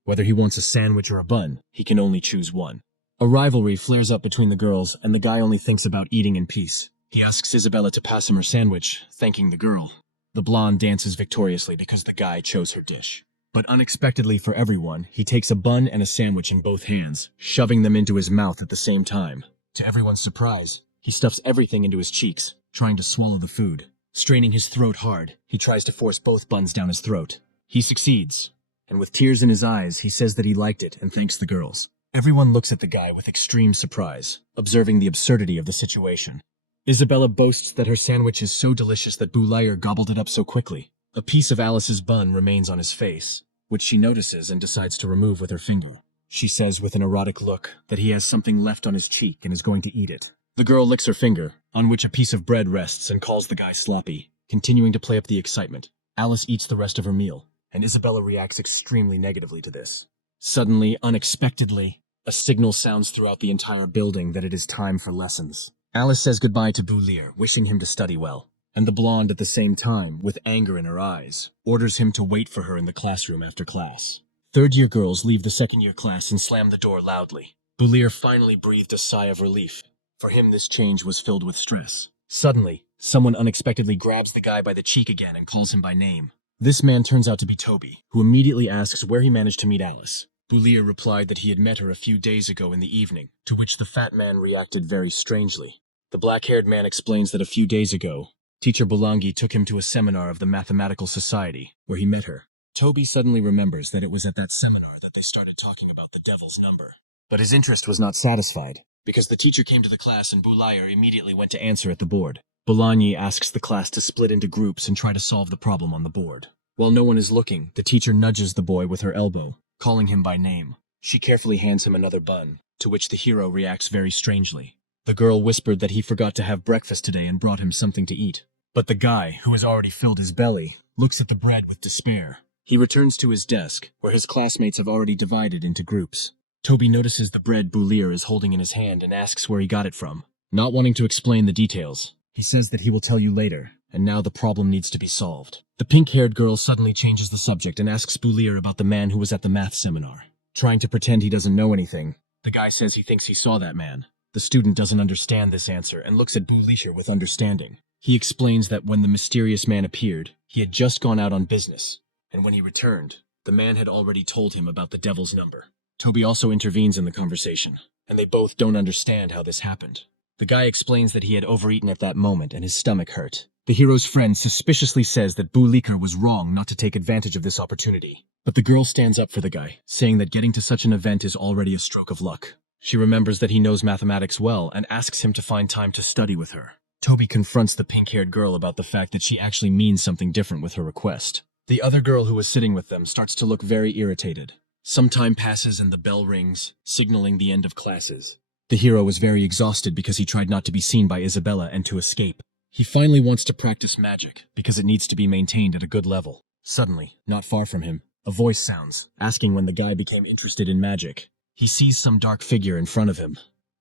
Whether he wants a sandwich or a bun, he can only choose one. A rivalry flares up between the girls, and the guy only thinks about eating in peace. He asks Isabella to pass him her sandwich, thanking the girl. The blonde dances victoriously because the guy chose her dish. But unexpectedly for everyone, he takes a bun and a sandwich in both hands, shoving them into his mouth at the same time. To everyone's surprise, he stuffs everything into his cheeks, trying to swallow the food. Straining his throat hard, he tries to force both buns down his throat. He succeeds, and with tears in his eyes, he says that he liked it and thanks the girls. Everyone looks at the guy with extreme surprise, observing the absurdity of the situation. Isabella boasts that her sandwich is so delicious that Boulier gobbled it up so quickly. A piece of Alice's bun remains on his face, which she notices and decides to remove with her finger. She says with an erotic look that he has something left on his cheek and is going to eat it. The girl licks her finger, on which a piece of bread rests, and calls the guy sloppy, continuing to play up the excitement. Alice eats the rest of her meal, and Isabella reacts extremely negatively to this. Suddenly, unexpectedly, a signal sounds throughout the entire building that it is time for lessons. Alice says goodbye to Boulier, wishing him to study well, and the blonde at the same time, with anger in her eyes, orders him to wait for her in the classroom after class. Third-year girls leave the second-year class and slam the door loudly. Boulier finally breathed a sigh of relief. For him, this change was filled with stress. Suddenly, someone unexpectedly grabs the guy by the cheek again and calls him by name. This man turns out to be Toby, who immediately asks where he managed to meet Alice. Boulier replied that he had met her a few days ago in the evening, to which the fat man reacted very strangely. The black-haired man explains that a few days ago, Teacher Bolangi took him to a seminar of the Mathematical Society, where he met her. Toby suddenly remembers that it was at that seminar that they started talking about the devil's number. But his interest was not satisfied, because the teacher came to the class and Boulier immediately went to answer at the board. Bolangi asks the class to split into groups and try to solve the problem on the board. While no one is looking, the teacher nudges the boy with her elbow, calling him by name. She carefully hands him another bun, to which the hero reacts very strangely. The girl whispered that he forgot to have breakfast today and brought him something to eat. But the guy, who has already filled his belly, looks at the bread with despair. He returns to his desk, where his classmates have already divided into groups. Toby notices the bread Boulier is holding in his hand and asks where he got it from. Not wanting to explain the details, he says that he will tell you later, and now the problem needs to be solved. The pink-haired girl suddenly changes the subject and asks Boulier about the man who was at the math seminar. Trying to pretend he doesn't know anything, the guy says he thinks he saw that man. The student doesn't understand this answer and looks at Boulier with understanding. He explains that when the mysterious man appeared, he had just gone out on business, and when he returned, the man had already told him about the devil's number. Toby also intervenes in the conversation, and they both don't understand how this happened. The guy explains that he had overeaten at that moment and his stomach hurt. The hero's friend suspiciously says that Boulier was wrong not to take advantage of this opportunity. But the girl stands up for the guy, saying that getting to such an event is already a stroke of luck. She remembers that he knows mathematics well and asks him to find time to study with her. Toby confronts the pink-haired girl about the fact that she actually means something different with her request. The other girl who was sitting with them starts to look very irritated. Some time passes and the bell rings, signaling the end of classes. The hero is very exhausted because he tried not to be seen by Isabella and to escape. He finally wants to practice magic because it needs to be maintained at a good level. Suddenly, not far from him, a voice sounds, asking when the guy became interested in magic. He sees some dark figure in front of him.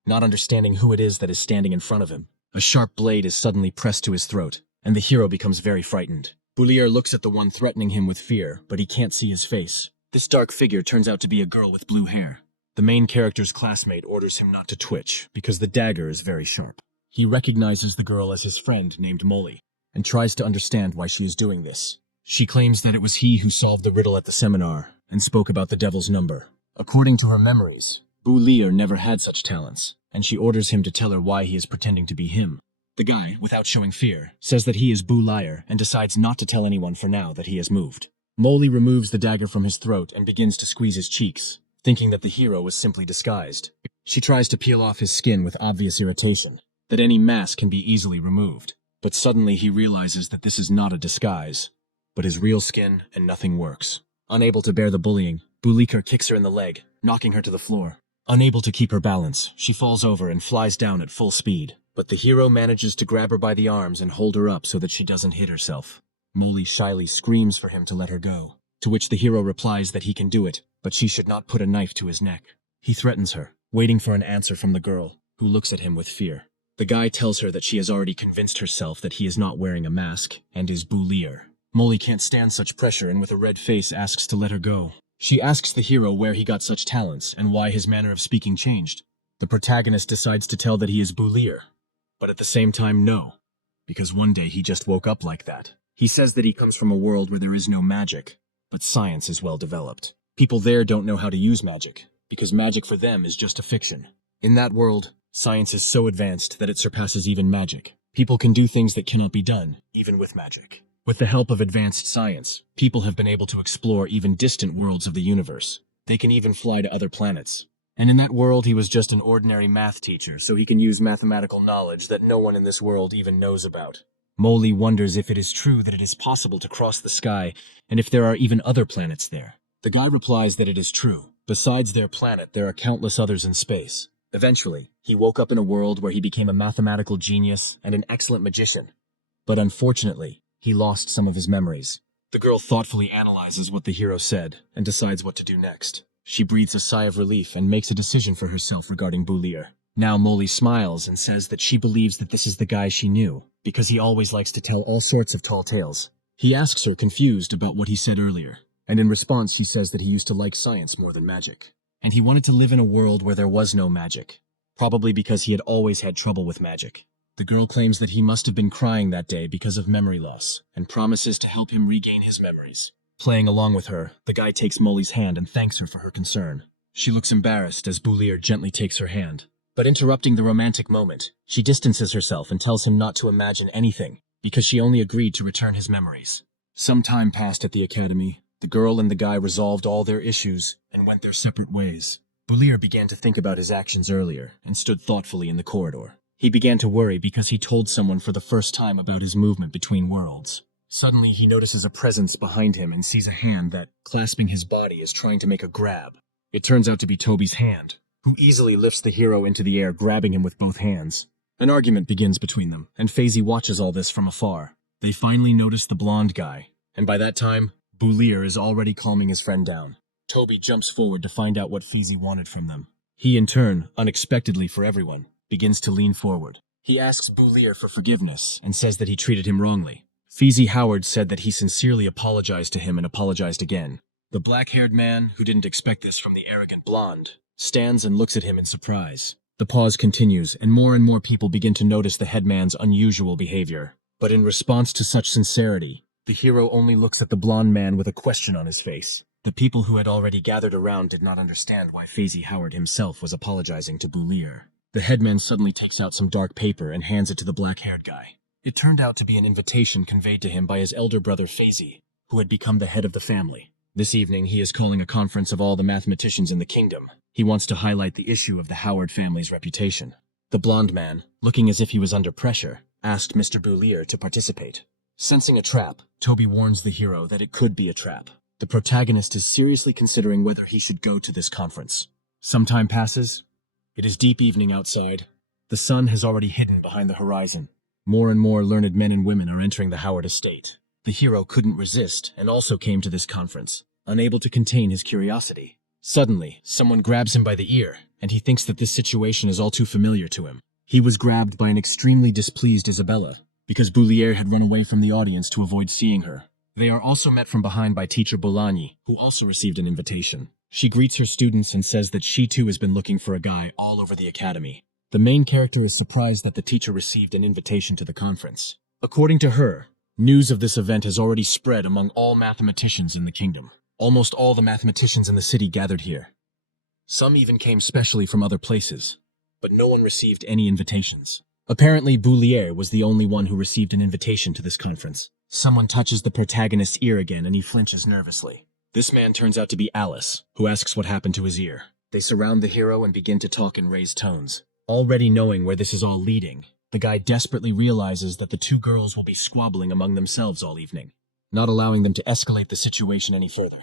Not understanding who it is that is standing in front of him, a sharp blade is suddenly pressed to his throat, and the hero becomes very frightened. Boulier looks at the one threatening him with fear, but he can't see his face. This dark figure turns out to be a girl with blue hair. The main character's classmate orders him not to twitch, because the dagger is very sharp. He recognizes the girl as his friend named Molly, and tries to understand why she is doing this. She claims that it was he who solved the riddle at the seminar, and spoke about the devil's number. According to her memories, Boulier never had such talents, and she orders him to tell her why he is pretending to be him. The guy, without showing fear, says that he is Boulier and decides not to tell anyone for now that he has moved. Molly removes the dagger from his throat and begins to squeeze his cheeks, thinking that the hero was simply disguised. She tries to peel off his skin with obvious irritation, that any mask can be easily removed. But suddenly he realizes that this is not a disguise, but his real skin, and nothing works. Unable to bear the bullying, Boulier kicks her in the leg, knocking her to the floor. Unable to keep her balance, she falls over and flies down at full speed. But the hero manages to grab her by the arms and hold her up so that she doesn't hit herself. Molly shyly screams for him to let her go, to which the hero replies that he can do it, but she should not put a knife to his neck. He threatens her, waiting for an answer from the girl, who looks at him with fear. The guy tells her that she has already convinced herself that he is not wearing a mask, and is Boulier. Molly can't stand such pressure and with a red face asks to let her go. She asks the hero where he got such talents and why his manner of speaking changed. The protagonist decides to tell that he is Boulier, but at the same time no, because one day he just woke up like that. He says that he comes from a world where there is no magic, but science is well developed. People there don't know how to use magic, because magic for them is just a fiction. In that world, science is so advanced that it surpasses even magic. People can do things that cannot be done, even with magic. With the help of advanced science, people have been able to explore even distant worlds of the universe. They can even fly to other planets. And in that world, he was just an ordinary math teacher, so he can use mathematical knowledge that no one in this world even knows about. Molly wonders if it is true that it is possible to cross the sky, and if there are even other planets there. The guy replies that it is true. Besides their planet, there are countless others in space. Eventually, he woke up in a world where he became a mathematical genius and an excellent magician. But unfortunately, he lost some of his memories. The girl thoughtfully analyzes what the hero said and decides what to do next. She breathes a sigh of relief and makes a decision for herself regarding Boulier. Now Molly smiles and says that she believes that this is the guy she knew, because he always likes to tell all sorts of tall tales. He asks her, confused, about what he said earlier, and in response she says that he used to like science more than magic. And he wanted to live in a world where there was no magic, probably because he had always had trouble with magic. The girl claims that he must have been crying that day because of memory loss, and promises to help him regain his memories. Playing along with her, the guy takes Molly's hand and thanks her for her concern. She looks embarrassed as Boulier gently takes her hand. But interrupting the romantic moment, she distances herself and tells him not to imagine anything, because she only agreed to return his memories. Some time passed at the academy. The girl and the guy resolved all their issues and went their separate ways. Boulier began to think about his actions earlier and stood thoughtfully in the corridor. He began to worry because he told someone for the first time about his movement between worlds. Suddenly, he notices a presence behind him and sees a hand that, clasping his body, is trying to make a grab. It turns out to be Toby's hand, who easily lifts the hero into the air, grabbing him with both hands. An argument begins between them, and Faisy watches all this from afar. They finally notice the blonde guy, and by that time, Boulier is already calming his friend down. Toby jumps forward to find out what Feezy wanted from them. He, in turn, unexpectedly for everyone, begins to lean forward. He asks Boulier for forgiveness and says that he treated him wrongly. Feezy Howard said that he sincerely apologized to him and apologized again. The black-haired man, who didn't expect this from the arrogant blonde, stands and looks at him in surprise. The pause continues, and more people begin to notice the headman's unusual behavior. But in response to such sincerity, the hero only looks at the blonde man with a question on his face. The people who had already gathered around did not understand why Feezy Howard himself was apologizing to Boulier. The headman suddenly takes out some dark paper and hands it to the black-haired guy. It turned out to be an invitation conveyed to him by his elder brother Feezy, who had become the head of the family. This evening, he is calling a conference of all the mathematicians in the kingdom. He wants to highlight the issue of the Howard family's reputation. The blonde man, looking as if he was under pressure, asked Mr. Boulier to participate. Sensing a trap, Toby warns the hero that it could be a trap. The protagonist is seriously considering whether he should go to this conference. Some time passes. It is deep evening outside. The sun has already hidden behind the horizon. More and more learned men and women are entering the Howard estate. The hero couldn't resist and also came to this conference, unable to contain his curiosity. Suddenly, someone grabs him by the ear, and he thinks that this situation is all too familiar to him. He was grabbed by an extremely displeased Isabella, because Boulier had run away from the audience to avoid seeing her. They are also met from behind by teacher Bologna, who also received an invitation. She greets her students and says that she too has been looking for a guy all over the academy. The main character is surprised that the teacher received an invitation to the conference. According to her, news of this event has already spread among all mathematicians in the kingdom. Almost all the mathematicians in the city gathered here. Some even came specially from other places, but no one received any invitations. Apparently, Boulier was the only one who received an invitation to this conference. Someone touches the protagonist's ear again and he flinches nervously. This man turns out to be Alice, who asks what happened to his ear. They surround the hero and begin to talk in raised tones. Already knowing where this is all leading, the guy desperately realizes that the two girls will be squabbling among themselves all evening, not allowing them to escalate the situation any further.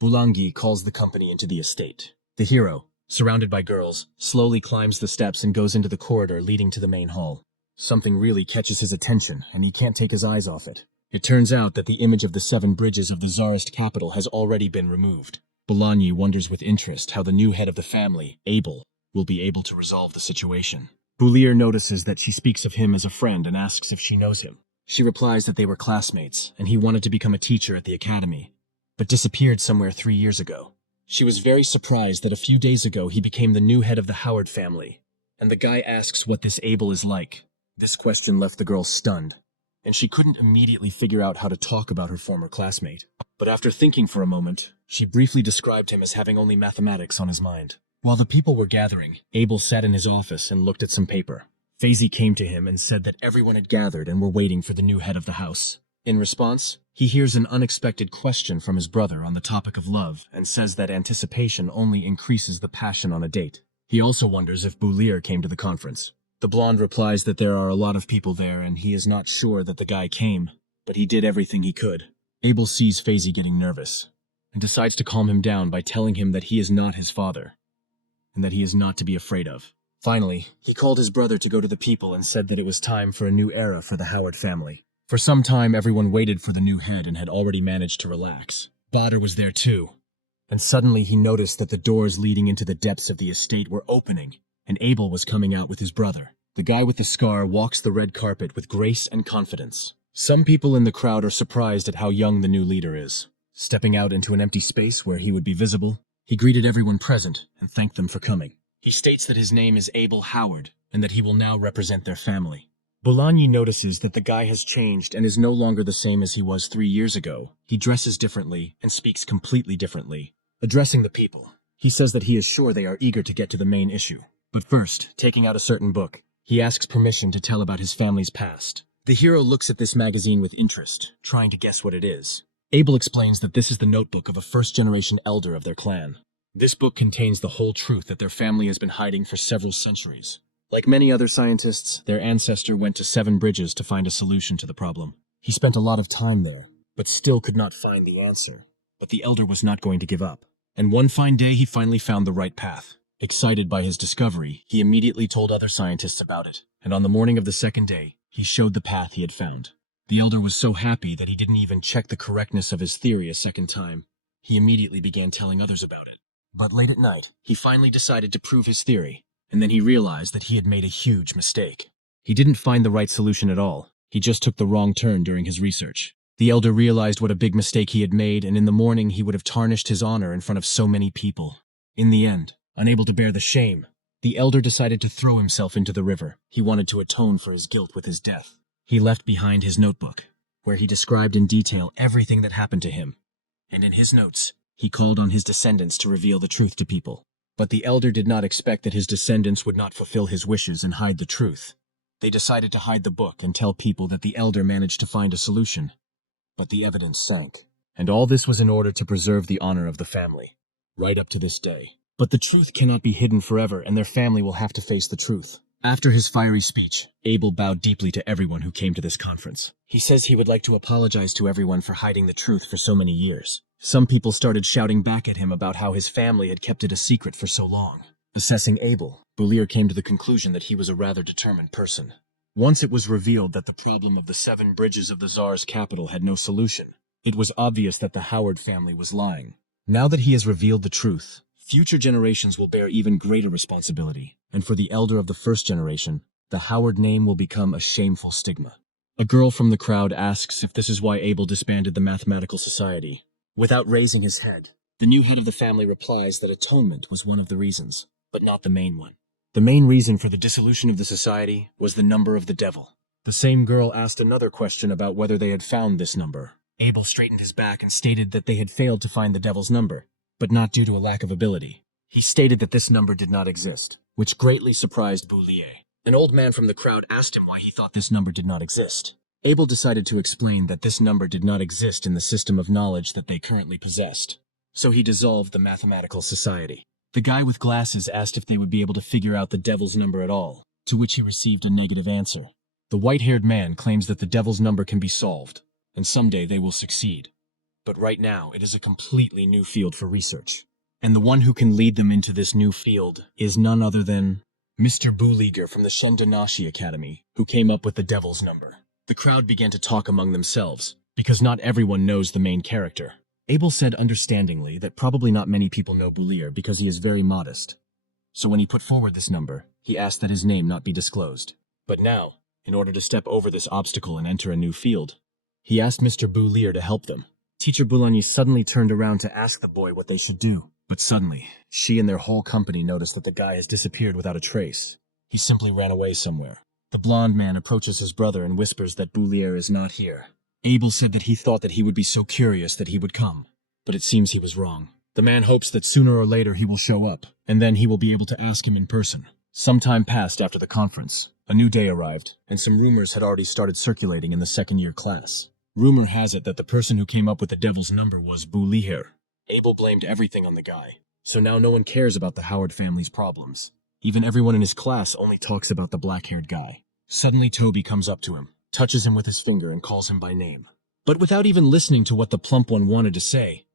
Boulangui calls the company into the estate. The hero, surrounded by girls, slowly climbs the steps and goes into the corridor leading to the main hall. Something really catches his attention, and he can't take his eyes off it. It turns out that the image of the 7 bridges of the Tsarist capital has already been removed. Bologna wonders with interest how the new head of the family, Abel, will be able to resolve the situation. Boulier notices that she speaks of him as a friend and asks if she knows him. She replies that they were classmates, and he wanted to become a teacher at the academy, but disappeared somewhere 3 years ago. She was very surprised that a few days ago he became the new head of the Howard family, and the guy asks what this Abel is like. This question left the girl stunned, and she couldn't immediately figure out how to talk about her former classmate. But after thinking for a moment, she briefly described him as having only mathematics on his mind. While the people were gathering, Abel sat in his office and looked at some paper. Feezy came to him and said that everyone had gathered and were waiting for the new head of the house. In response, he hears an unexpected question from his brother on the topic of love and says that anticipation only increases the passion on a date. He also wonders if Boulier came to the conference. The blonde replies that there are a lot of people there and he is not sure that the guy came, but he did everything he could. Abel sees Feezy getting nervous and decides to calm him down by telling him that he is not his father and that he is not to be afraid of. Finally, he called his brother to go to the people and said that it was time for a new era for the Howard family. For some time, everyone waited for the new head and had already managed to relax. Bader was there too, and suddenly he noticed that the doors leading into the depths of the estate were opening, and Abel was coming out with his brother. The guy with the scar walks the red carpet with grace and confidence. Some people in the crowd are surprised at how young the new leader is. Stepping out into an empty space where he would be visible, he greeted everyone present and thanked them for coming. He states that his name is Abel Howard and that he will now represent their family. Bologna notices that the guy has changed and is no longer the same as he was 3 years ago. He dresses differently and speaks completely differently. Addressing the people, he says that he is sure they are eager to get to the main issue. But first, taking out a certain book, he asks permission to tell about his family's past. The hero looks at this magazine with interest, trying to guess what it is. Abel explains that this is the notebook of a first-generation elder of their clan. This book contains the whole truth that their family has been hiding for several centuries. Like many other scientists, their ancestor went to 7 bridges to find a solution to the problem. He spent a lot of time there, but still could not find the answer. But the elder was not going to give up. And one fine day he finally found the right path. Excited by his discovery, he immediately told other scientists about it, and on the morning of the second day, he showed the path he had found. The elder was so happy that he didn't even check the correctness of his theory a second time. he immediately began telling others about it. But late at night, he finally decided to prove his theory, and then he realized that he had made a huge mistake. He didn't find the right solution at all. He just took the wrong turn during his research. The elder realized what a big mistake he had made, and in the morning he would have tarnished his honor in front of so many people. In the end, unable to bear the shame, the elder decided to throw himself into the river. He wanted to atone for his guilt with his death. He left behind his notebook, where he described in detail everything that happened to him. And in his notes, he called on his descendants to reveal the truth to people. But the elder did not expect that his descendants would not fulfill his wishes and hide the truth. They decided to hide the book and tell people that the elder managed to find a solution. But the evidence sank. And all this was in order to preserve the honor of the family, right up to this day. But the truth cannot be hidden forever, and their family will have to face the truth. After his fiery speech, Abel bowed deeply to everyone who came to this conference. He says he would like to apologize to everyone for hiding the truth for so many years. Some people started shouting back at him about how his family had kept it a secret for so long. Assessing Abel, Bulir came to the conclusion that he was a rather determined person. Once it was revealed that the problem of the 7 bridges of the Tsar's capital had no solution, it was obvious that the Howard family was lying. Now that he has revealed the truth, future generations will bear even greater responsibility, and for the elder of the first generation, the Howard name will become a shameful stigma. A girl from the crowd asks if this is why Abel disbanded the Mathematical Society. Without raising his head, the new head of the family replies that atonement was one of the reasons, but not the main one. The main reason for the dissolution of the society was the number of the devil. The same girl asked another question about whether they had found this number. Abel straightened his back and stated that they had failed to find the devil's number, but not due to a lack of ability. He stated that this number did not exist, which greatly surprised Boulier. An old man from the crowd asked him why he thought this number did not exist. Abel decided to explain that this number did not exist in the system of knowledge that they currently possessed. So he dissolved the Mathematical Society. The guy with glasses asked if they would be able to figure out the devil's number at all, to which he received a negative answer. The white-haired man claims that the devil's number can be solved, and someday they will succeed. But right now, it is a completely new field for research. And the one who can lead them into this new field is none other than Mr. Buliger from the Shendonashi Academy, who came up with the devil's number. The crowd began to talk among themselves, because not everyone knows the main character. Abel said understandingly that probably not many people know Bulier because he is very modest. So when he put forward this number, he asked that his name not be disclosed. But now, in order to step over this obstacle and enter a new field, he asked Mr. Bulier to help them. Teacher Boulogny suddenly turned around to ask the boy what they should do. But suddenly, she and their whole company noticed that the guy has disappeared without a trace. He simply ran away somewhere. The blond man approaches his brother and whispers that Bulier is not here. Abel said that he thought that he would be so curious that he would come, but it seems he was wrong. The man hopes that sooner or later he will show up, and then he will be able to ask him in person. Some time passed after the conference. A new day arrived, and some rumors had already started circulating in the second-year class. Rumor has it that the person who came up with the devil's number was Buliher. Abel blamed everything on the guy, so now no one cares about the Howard family's problems. Even everyone in his class only talks about the black-haired guy. Suddenly Toby comes up to him, touches him with his finger and calls him by name. But without even listening to what the plump one wanted to say,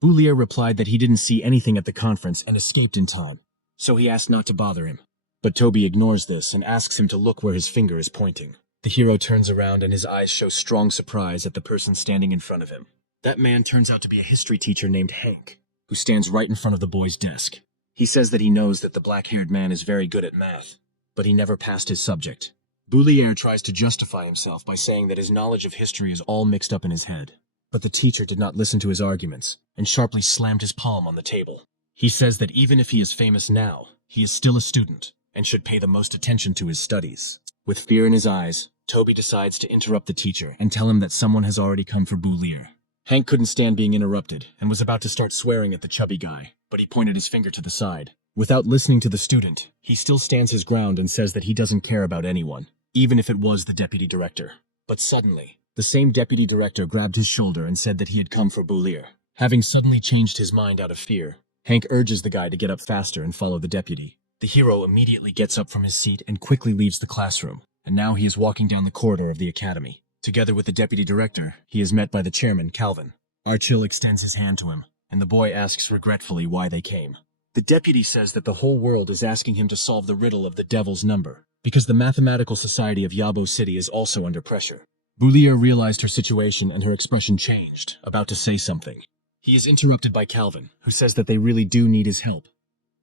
Bulier replied that he didn't see anything at the conference and escaped in time, so he asked not to bother him. But Toby ignores this and asks him to look where his finger is pointing. The hero turns around and his eyes show strong surprise at the person standing in front of him. That man turns out to be a history teacher named Hank, who stands right in front of the boy's desk. He says that he knows that the black-haired man is very good at math, but he never passed his subject. Bulier tries to justify himself by saying that his knowledge of history is all mixed up in his head. But the teacher did not listen to his arguments and sharply slammed his palm on the table. He says that even if he is famous now, he is still a student and should pay the most attention to his studies. With fear in his eyes, Toby decides to interrupt the teacher and tell him that someone has already come for Bulier. Hank couldn't stand being interrupted and was about to start swearing at the chubby guy, but he pointed his finger to the side. Without listening to the student, he still stands his ground and says that he doesn't care about anyone, even if it was the deputy director. But suddenly, the same deputy director grabbed his shoulder and said that he had come for Bulier. Having suddenly changed his mind out of fear, Hank urges the guy to get up faster and follow the deputy. The hero immediately gets up from his seat and quickly leaves the classroom, and now he is walking down the corridor of the academy. Together with the deputy director, he is met by the chairman, Calvin. Archil extends his hand to him, and the boy asks regretfully why they came. The deputy says that the whole world is asking him to solve the riddle of the devil's number, because the Mathematical Society of Yabo City is also under pressure. Bulier realized her situation and her expression changed, about to say something. He is interrupted by Calvin, who says that they really do need his help,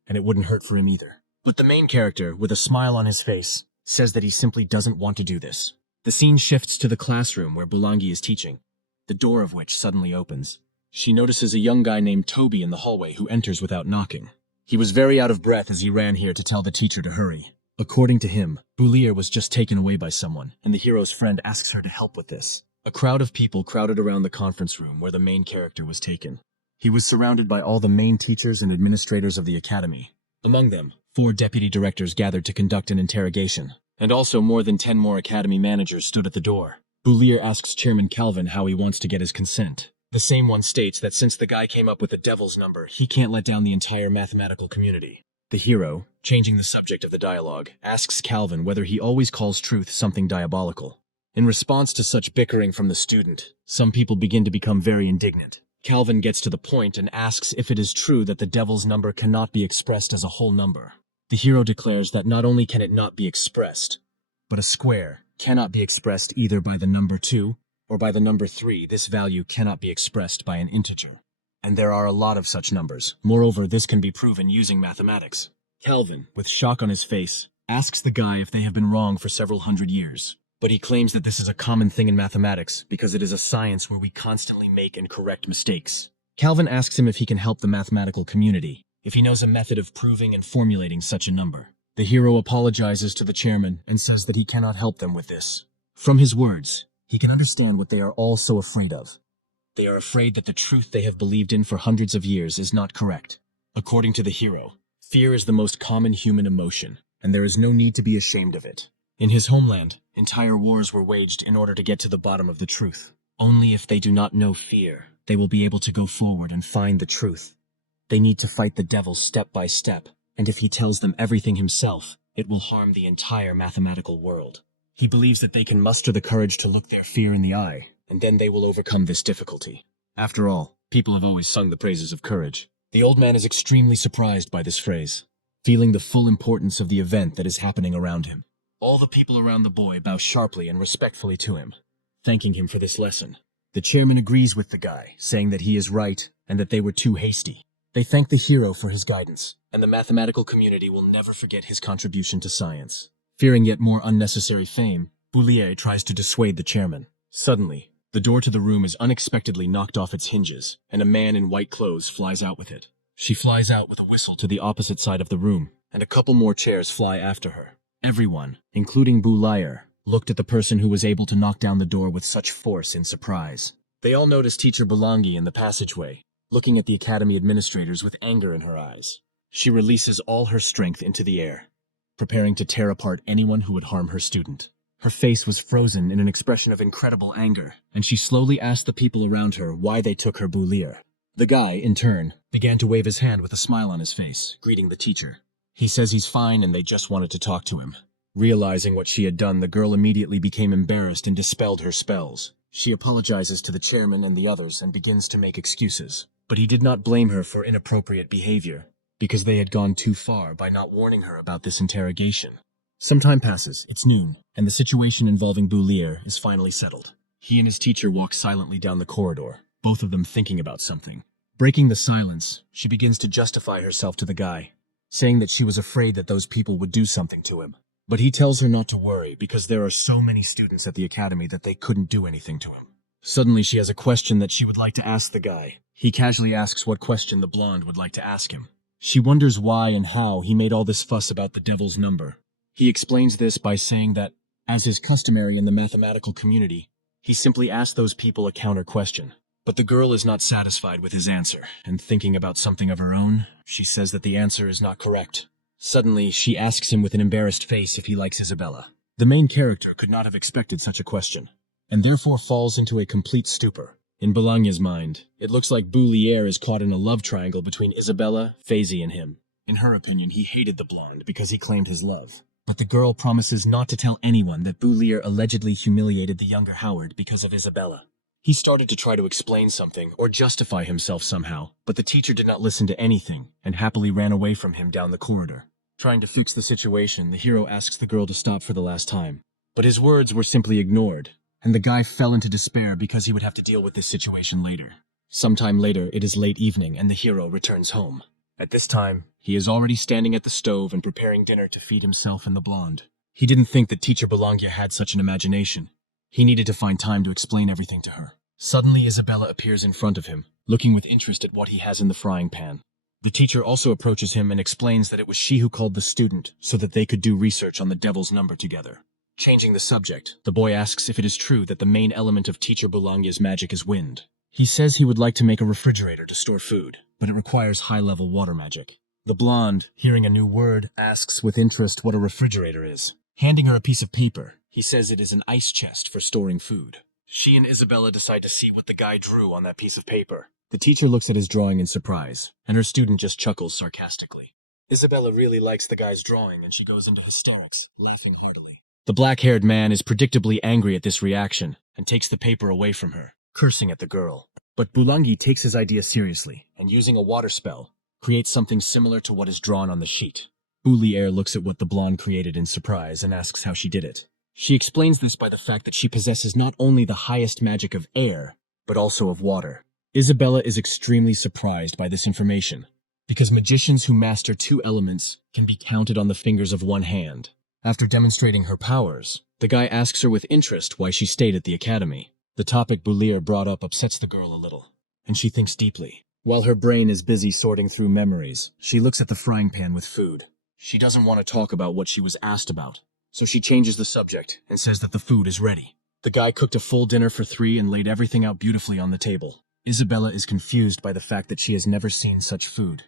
and it wouldn't hurt for him either. But the main character, with a smile on his face, says that he simply doesn't want to do this. The scene shifts to the classroom where Bulangi is teaching, the door of which suddenly opens. She notices a young guy named Toby in the hallway who enters without knocking. He was very out of breath as he ran here to tell the teacher to hurry. According to him, Bulir was just taken away by someone, and the hero's friend asks her to help with this. A crowd of people crowded around the conference room where the main character was taken. He was surrounded by all the main teachers and administrators of the academy. Among them, 4 deputy directors gathered to conduct an interrogation, and also more than 10 more academy managers stood at the door. Bulir asks Chairman Calvin how he wants to get his consent. The same one states that since the guy came up with the devil's number, he can't let down the entire mathematical community. The hero, changing the subject of the dialogue, asks Calvin whether he always calls truth something diabolical. In response to such bickering from the student, some people begin to become very indignant. Calvin gets to the point and asks if it is true that the devil's number cannot be expressed as a whole number. The hero declares that not only can it not be expressed, but a square cannot be expressed either by the number 2 or by the number 3. This value cannot be expressed by an integer. And there are a lot of such numbers. Moreover, this can be proven using mathematics. Calvin, with shock on his face, asks the guy if they have been wrong for several hundred years. But he claims that this is a common thing in mathematics because it is a science where we constantly make and correct mistakes. Calvin asks him if he can help the mathematical community, if he knows a method of proving and formulating such a number. The hero apologizes to the chairman and says that he cannot help them with this. From his words, he can understand what they are all so afraid of. They are afraid that the truth they have believed in for hundreds of years is not correct. According to the hero, fear is the most common human emotion, and there is no need to be ashamed of it. In his homeland, entire wars were waged in order to get to the bottom of the truth. Only if they do not know fear, they will be able to go forward and find the truth. They need to fight the devil step by step, and if he tells them everything himself, it will harm the entire mathematical world. He believes that they can muster the courage to look their fear in the eye, and then they will overcome this difficulty. After all, people have always sung the praises of courage. The old man is extremely surprised by this phrase, feeling the full importance of the event that is happening around him. All the people around the boy bow sharply and respectfully to him, thanking him for this lesson. The chairman agrees with the guy, saying that he is right and that they were too hasty. They thank the hero for his guidance, and the mathematical community will never forget his contribution to science. Fearing yet more unnecessary fame, Boulier tries to dissuade the chairman. Suddenly, the door to the room is unexpectedly knocked off its hinges, and a man in white clothes flies out with it. She flies out with a whistle to the opposite side of the room, and a couple more chairs fly after her. Everyone, including Boulier, looked at the person who was able to knock down the door with such force in surprise. They all noticed teacher Belangi in the passageway, looking at the academy administrators with anger in her eyes. She releases all her strength into the air, preparing to tear apart anyone who would harm her student. Her face was frozen in an expression of incredible anger, and she slowly asked the people around her why they took her Boulier. The guy, in turn, began to wave his hand with a smile on his face, greeting the teacher. He says he's fine and they just wanted to talk to him. Realizing what she had done, the girl immediately became embarrassed and dispelled her spells. She apologizes to the chairman and the others and begins to make excuses. But he did not blame her for inappropriate behavior, because they had gone too far by not warning her about this interrogation. Some time passes, it's noon, and the situation involving Boulier is finally settled. He and his teacher walk silently down the corridor, both of them thinking about something. Breaking the silence, she begins to justify herself to the guy, saying that she was afraid that those people would do something to him. But he tells her not to worry because there are so many students at the academy that they couldn't do anything to him. Suddenly she has a question that she would like to ask the guy. He casually asks what question the blonde would like to ask him. She wonders why and how he made all this fuss about the devil's number. He explains this by saying that, as is customary in the mathematical community, he simply asked those people a counter question. But the girl is not satisfied with his answer, and thinking about something of her own, she says that the answer is not correct. Suddenly, she asks him with an embarrassed face if he likes Isabella. The main character could not have expected such a question, and therefore falls into a complete stupor. In Bologna's mind, it looks like Boulier is caught in a love triangle between Isabella, Faisy, and him. In her opinion, he hated the blonde because he claimed his love. But the girl promises not to tell anyone that Boulier allegedly humiliated the younger Howard because of Isabella. He started to try to explain something or justify himself somehow, but the teacher did not listen to anything and happily ran away from him down the corridor. Trying to fix the situation, the hero asks the girl to stop for the last time. But his words were simply ignored, and the guy fell into despair because he would have to deal with this situation later. Sometime later, it is late evening and the hero returns home. At this time, he is already standing at the stove and preparing dinner to feed himself and the blonde. He didn't think that Teacher Bologna had such an imagination. He needed to find time to explain everything to her. Suddenly, Isabella appears in front of him, looking with interest at what he has in the frying pan. The teacher also approaches him and explains that it was she who called the student so that they could do research on the devil's number together. Changing the subject, the boy asks if it is true that the main element of Teacher Bologna's magic is wind. He says he would like to make a refrigerator to store food, but it requires high-level water magic. The blonde, hearing a new word, asks with interest what a refrigerator is. Handing her a piece of paper, he says it is an ice chest for storing food. She and Isabella decide to see what the guy drew on that piece of paper. The teacher looks at his drawing in surprise, and her student just chuckles sarcastically. Isabella really likes the guy's drawing, and she goes into hysterics, laughing heartily. The black-haired man is predictably angry at this reaction, and takes the paper away from her, cursing at the girl. But Bologna takes his idea seriously, and using a water spell, creates something similar to what is drawn on the sheet. Boulier looks at what the blonde created in surprise and asks how she did it. She explains this by the fact that she possesses not only the highest magic of air, but also of water. Isabella is extremely surprised by this information, because magicians who master two elements can be counted on the fingers of one hand. After demonstrating her powers, the guy asks her with interest why she stayed at the academy. The topic Boulier brought up upsets the girl a little, and she thinks deeply. While her brain is busy sorting through memories, she looks at the frying pan with food. She doesn't want to talk about what she was asked about, so she changes the subject and says that the food is ready. The guy cooked a full dinner for three and laid everything out beautifully on the table. Isabella is confused by the fact that she has never seen such food.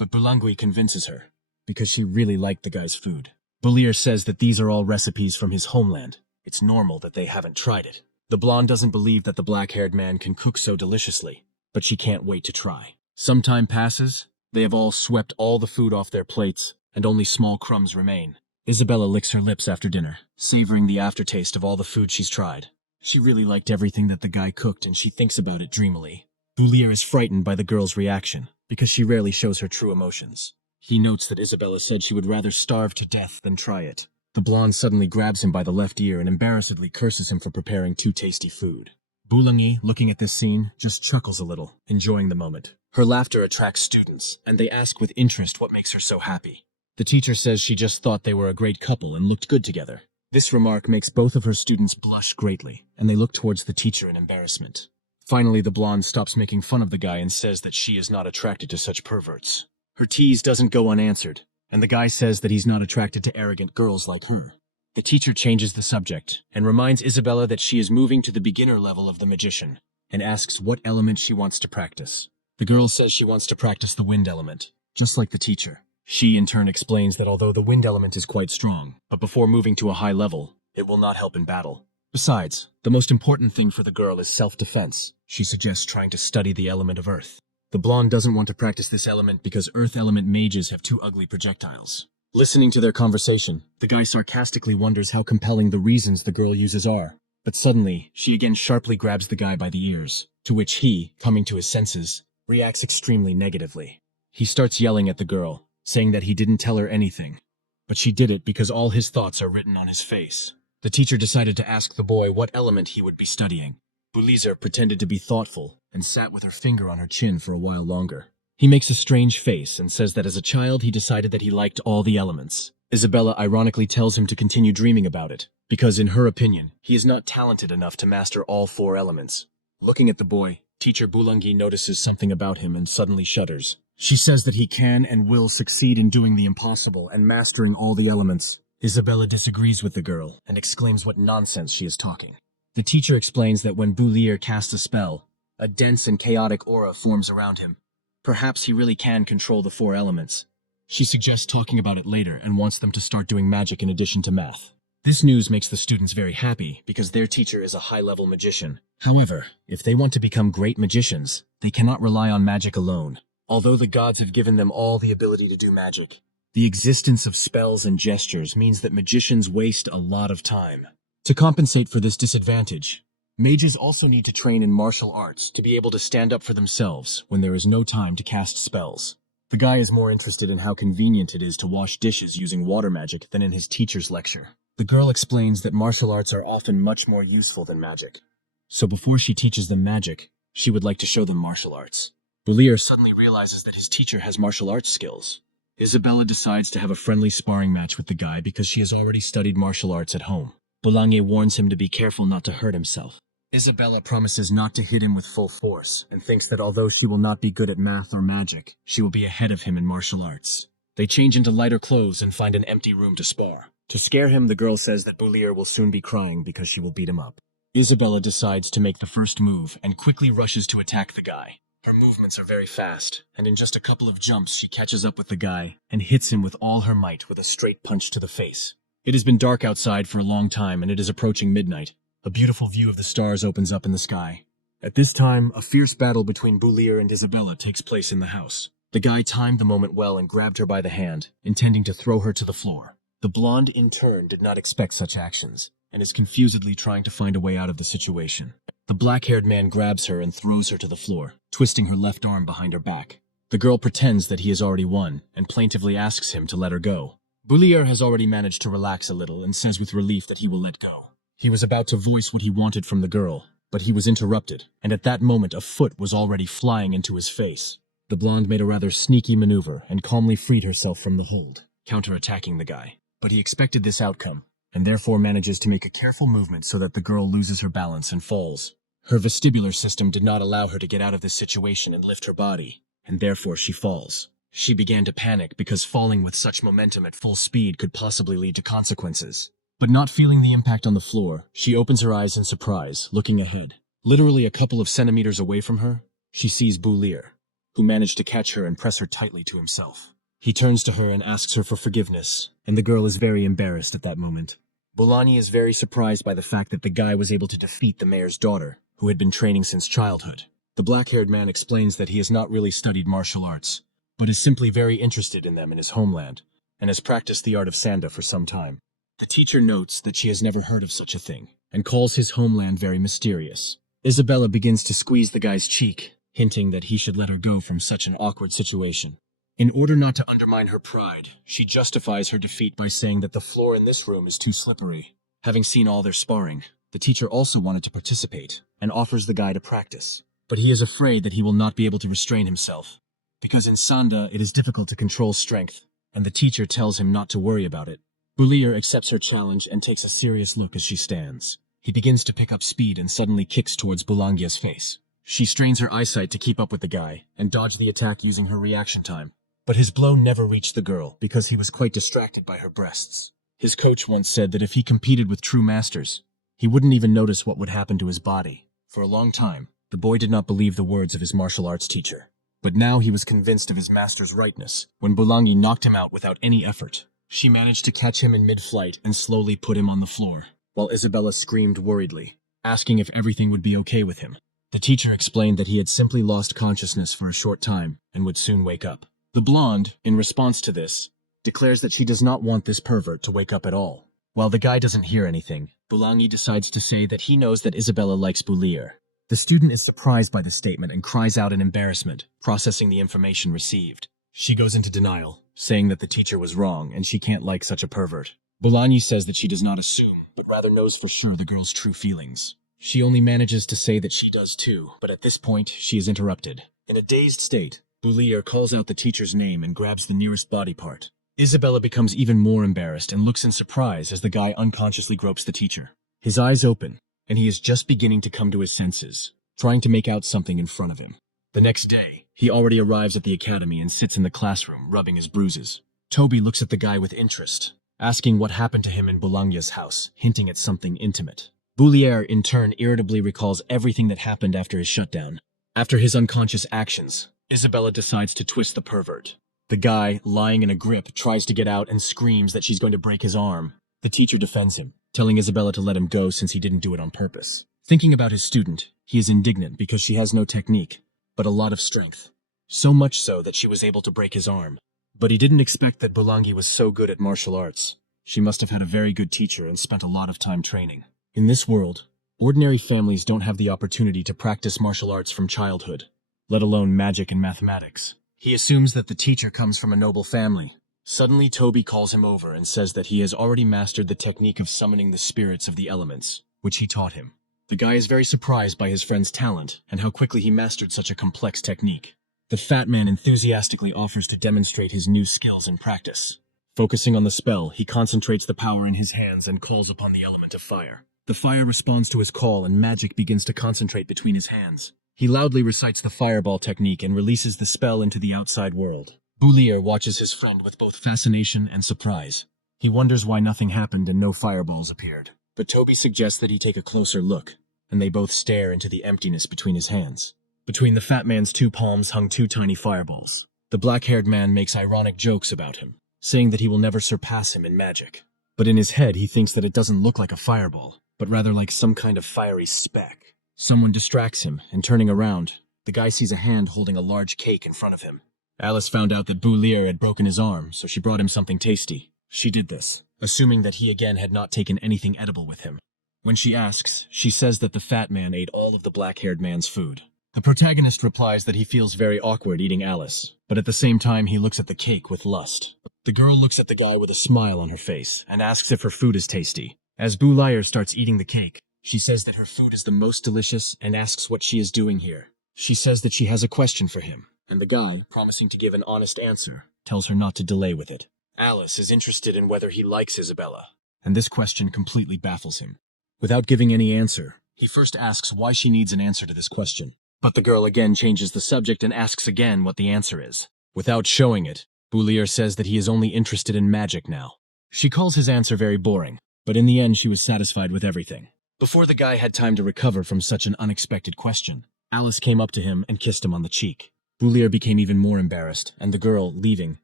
But Bologna convinces her, because she really liked the guy's food. Boulier says that these are all recipes from his homeland. It's normal that they haven't tried it. The blonde doesn't believe that the black-haired man can cook so deliciously, but she can't wait to try. Some time passes. They have all swept all the food off their plates, and only small crumbs remain. Isabella licks her lips after dinner, savoring the aftertaste of all the food she's tried. She really liked everything that the guy cooked, and she thinks about it dreamily. Boulier is frightened by the girl's reaction, because she rarely shows her true emotions. He notes that Isabella said she would rather starve to death than try it. The blonde suddenly grabs him by the left ear and embarrassedly curses him for preparing too tasty food. Bologna, looking at this scene, just chuckles a little, enjoying the moment. Her laughter attracts students, and they ask with interest what makes her so happy. The teacher says she just thought they were a great couple and looked good together. This remark makes both of her students blush greatly, and they look towards the teacher in embarrassment. Finally, the blonde stops making fun of the guy and says that she is not attracted to such perverts. Her tease doesn't go unanswered, and the guy says that he's not attracted to arrogant girls like her. The teacher changes the subject and reminds Isabella that she is moving to the beginner level of the magician, and asks what element she wants to practice. The girl says she wants to practice the wind element, just like the teacher. She in turn explains that although the wind element is quite strong, but before moving to a high level, it will not help in battle. Besides, the most important thing for the girl is self-defense. She suggests trying to study the element of earth. The blonde doesn't want to practice this element because earth element mages have two ugly projectiles. Listening to their conversation, the guy sarcastically wonders how compelling the reasons the girl uses are. But suddenly, she again sharply grabs the guy by the ears, to which he, coming to his senses, reacts extremely negatively. He starts yelling at the girl, saying that he didn't tell her anything, but she did it because all his thoughts are written on his face. The teacher decided to ask the boy what element he would be studying. Boulier pretended to be thoughtful and sat with her finger on her chin for a while longer. He makes a strange face and says that as a child he decided that he liked all the elements. Isabella ironically tells him to continue dreaming about it, because in her opinion, he is not talented enough to master all four elements. Looking at the boy, teacher Bologna notices something about him and suddenly shudders. She says that he can and will succeed in doing the impossible and mastering all the elements. Isabella disagrees with the girl and exclaims what nonsense she is talking. The teacher explains that when Boulier casts a spell, a dense and chaotic aura forms around him. Perhaps he really can control the four elements. She suggests talking about it later and wants them to start doing magic in addition to math. This news makes the students very happy because their teacher is a high-level magician. However, if they want to become great magicians, they cannot rely on magic alone. Although the gods have given them all the ability to do magic, the existence of spells and gestures means that magicians waste a lot of time. To compensate for this disadvantage, mages also need to train in martial arts to be able to stand up for themselves when there is no time to cast spells. The guy is more interested in how convenient it is to wash dishes using water magic than in his teacher's lecture. The girl explains that martial arts are often much more useful than magic. So before she teaches them magic, She would like to show them martial arts. Bulir suddenly realizes that his teacher has martial arts skills. Isabella decides to have a friendly sparring match with the guy because she has already studied martial arts at home. Boulanger warns him to be careful not to hurt himself. Isabella promises not to hit him with full force and thinks that although she will not be good at math or magic, she will be ahead of him in martial arts. They change into lighter clothes and find an empty room to spar. To scare him, the girl says that Bulir will soon be crying because she will beat him up. Isabella decides to make the first move and quickly rushes to attack the guy. Her movements are very fast, and in just a couple of jumps she catches up with the guy and hits him with all her might with a straight punch to the face. It has been dark outside for a long time and it is approaching midnight. A beautiful view of the stars opens up in the sky. At this time, a fierce battle between Bulir and Isabella takes place in the house. The guy timed the moment well and grabbed her by the hand, intending to throw her to the floor. The blonde, in turn, did not expect such actions, and is confusedly trying to find a way out of the situation. The black-haired man grabs her and throws her to the floor, twisting her left arm behind her back. The girl pretends that he has already won, and plaintively asks him to let her go. Bulir has already managed to relax a little and says with relief that he will let go. He was about to voice what he wanted from the girl, but he was interrupted, and at that moment a foot was already flying into his face. The blonde made a rather sneaky maneuver and calmly freed herself from the hold, counterattacking the guy. But he expected this outcome, and therefore manages to make a careful movement so that the girl loses her balance and falls. Her vestibular system did not allow her to get out of this situation and lift her body, and therefore she falls. She began to panic because falling with such momentum at full speed could possibly lead to consequences. But not feeling the impact on the floor, she opens her eyes in surprise, looking ahead. Literally a couple of centimeters away from her, she sees Bulir, who managed to catch her and press her tightly to himself. He turns to her and asks her for forgiveness, and the girl is very embarrassed at that moment. Bolani is very surprised by the fact that the guy was able to defeat the mayor's daughter, who had been training since childhood. The black-haired man explains that he has not really studied martial arts, but is simply very interested in them in his homeland, and has practiced the art of Sanda for some time. The teacher notes that she has never heard of such a thing, and calls his homeland very mysterious. Isabella begins to squeeze the guy's cheek, hinting that he should let her go from such an awkward situation. In order not to undermine her pride, she justifies her defeat by saying that the floor in this room is too slippery. Having seen all their sparring, the teacher also wanted to participate, and offers the guy to practice. But he is afraid that he will not be able to restrain himself, because in Sanda it is difficult to control strength, and the teacher tells him not to worry about it. Bulir accepts her challenge and takes a serious look as she stands. He begins to pick up speed and suddenly kicks towards Boulangier's face. She strains her eyesight to keep up with the guy and dodge the attack using her reaction time. But his blow never reached the girl because he was quite distracted by her breasts. His coach once said that if he competed with true masters, he wouldn't even notice what would happen to his body. For a long time, the boy did not believe the words of his martial arts teacher. But now he was convinced of his master's rightness when Boulangi knocked him out without any effort. She managed to catch him in mid-flight and slowly put him on the floor, while Isabella screamed worriedly, asking if everything would be okay with him. The teacher explained that he had simply lost consciousness for a short time and would soon wake up. The blonde, in response to this, declares that she does not want this pervert to wake up at all. While the guy doesn't hear anything, Boulangi decides to say that he knows that Isabella likes Bulir. The student is surprised by the statement and cries out in embarrassment, processing the information received. She goes into denial, saying that the teacher was wrong and she can't like such a pervert. Boulangi says that she does not assume, but rather knows for sure the girl's true feelings. She only manages to say that she does too, but at this point, she is interrupted. In a dazed state, Bulir calls out the teacher's name and grabs the nearest body part. Isabella becomes even more embarrassed and looks in surprise as the guy unconsciously gropes the teacher. His eyes open, and he is just beginning to come to his senses, trying to make out something in front of him. The next day, he already arrives at the academy and sits in the classroom, rubbing his bruises. Toby looks at the guy with interest, asking what happened to him in Boulangia's house, hinting at something intimate. Bulir, in turn, irritably recalls everything that happened after his shutdown. After his unconscious actions, Isabella decides to twist the pervert. The guy, lying in a grip, tries to get out and screams that she's going to break his arm. The teacher defends him, telling Isabella to let him go since he didn't do it on purpose. Thinking about his student, he is indignant because she has no technique, but a lot of strength. So much so that she was able to break his arm. But he didn't expect that Boulangi was so good at martial arts. She must have had a very good teacher and spent a lot of time training. In this world, ordinary families don't have the opportunity to practice martial arts from childhood, let alone magic and mathematics. He assumes that the teacher comes from a noble family. Suddenly, Toby calls him over and says that he has already mastered the technique of summoning the spirits of the elements, which he taught him. The guy is very surprised by his friend's talent and how quickly he mastered such a complex technique. The fat man enthusiastically offers to demonstrate his new skills in practice. Focusing on the spell, he concentrates the power in his hands and calls upon the element of fire. The fire responds to his call and magic begins to concentrate between his hands. He loudly recites the fireball technique and releases the spell into the outside world. Boulier watches his friend with both fascination and surprise. He wonders why nothing happened and no fireballs appeared. But Toby suggests that he take a closer look, and they both stare into the emptiness between his hands. Between the fat man's two palms hung two tiny fireballs. The black-haired man makes ironic jokes about him, saying that he will never surpass him in magic. But in his head, he thinks that it doesn't look like a fireball, but rather like some kind of fiery speck. Someone distracts him, and turning around, the guy sees a hand holding a large cake in front of him. Alice found out that Boulier had broken his arm, so she brought him something tasty. She did this, assuming that he again had not taken anything edible with him. When she asks, she says that the fat man ate all of the black-haired man's food. The protagonist replies that he feels very awkward eating Alice, but at the same time he looks at the cake with lust. The girl looks at the guy with a smile on her face and asks if her food is tasty. As Boulier starts eating the cake, she says that her food is the most delicious and asks what she is doing here. She says that she has a question for him, and the guy, promising to give an honest answer, tells her not to delay with it. Alice is interested in whether he likes Isabella, and this question completely baffles him. Without giving any answer, he first asks why she needs an answer to this question. But the girl again changes the subject and asks again what the answer is. Without showing it, Boulier says that he is only interested in magic now. She calls his answer very boring, but in the end she was satisfied with everything. Before the guy had time to recover from such an unexpected question, Alice came up to him and kissed him on the cheek. Boulier became even more embarrassed, and the girl, leaving,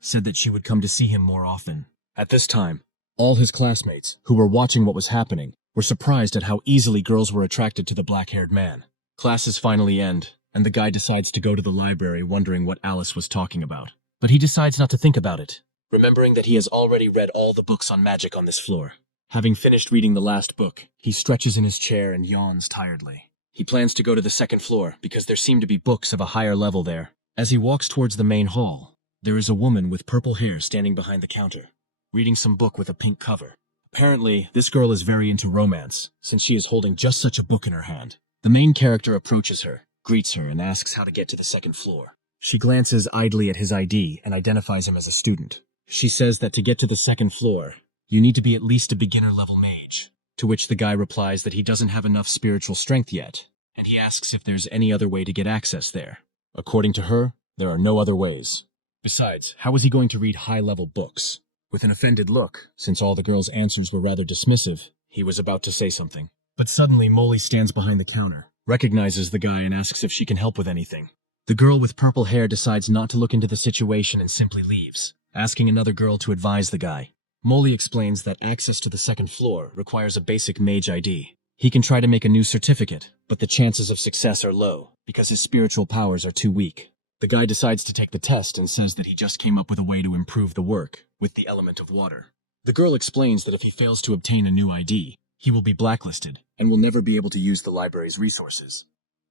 said that she would come to see him more often. At this time, all his classmates, who were watching what was happening, were surprised at how easily girls were attracted to the black-haired man. Classes finally end, and the guy decides to go to the library wondering what Alice was talking about. But he decides not to think about it, remembering that he has already read all the books on magic on this floor. Having finished reading the last book, he stretches in his chair and yawns tiredly. He plans to go to the second floor because there seem to be books of a higher level there. As he walks towards the main hall, there is a woman with purple hair standing behind the counter, reading some book with a pink cover. Apparently, this girl is very into romance, since she is holding just such a book in her hand. The main character approaches her, greets her, and asks how to get to the second floor. She glances idly at his ID and identifies him as a student. She says that to get to the second floor, you need to be at least a beginner-level mage, to which the guy replies that he doesn't have enough spiritual strength yet, and he asks if there's any other way to get access there. According to her, there are no other ways. Besides, how is he going to read high-level books? With an offended look, since all the girl's answers were rather dismissive, he was about to say something. But suddenly Molly stands behind the counter, recognizes the guy and asks if she can help with anything. The girl with purple hair decides not to look into the situation and simply leaves, asking another girl to advise the guy. Molly explains that access to the second floor requires a basic mage ID. He can try to make a new certificate, but the chances of success are low, because his spiritual powers are too weak. The guy decides to take the test and says that he just came up with a way to improve the work, with the element of water. The girl explains that if he fails to obtain a new ID, he will be blacklisted, and will never be able to use the library's resources.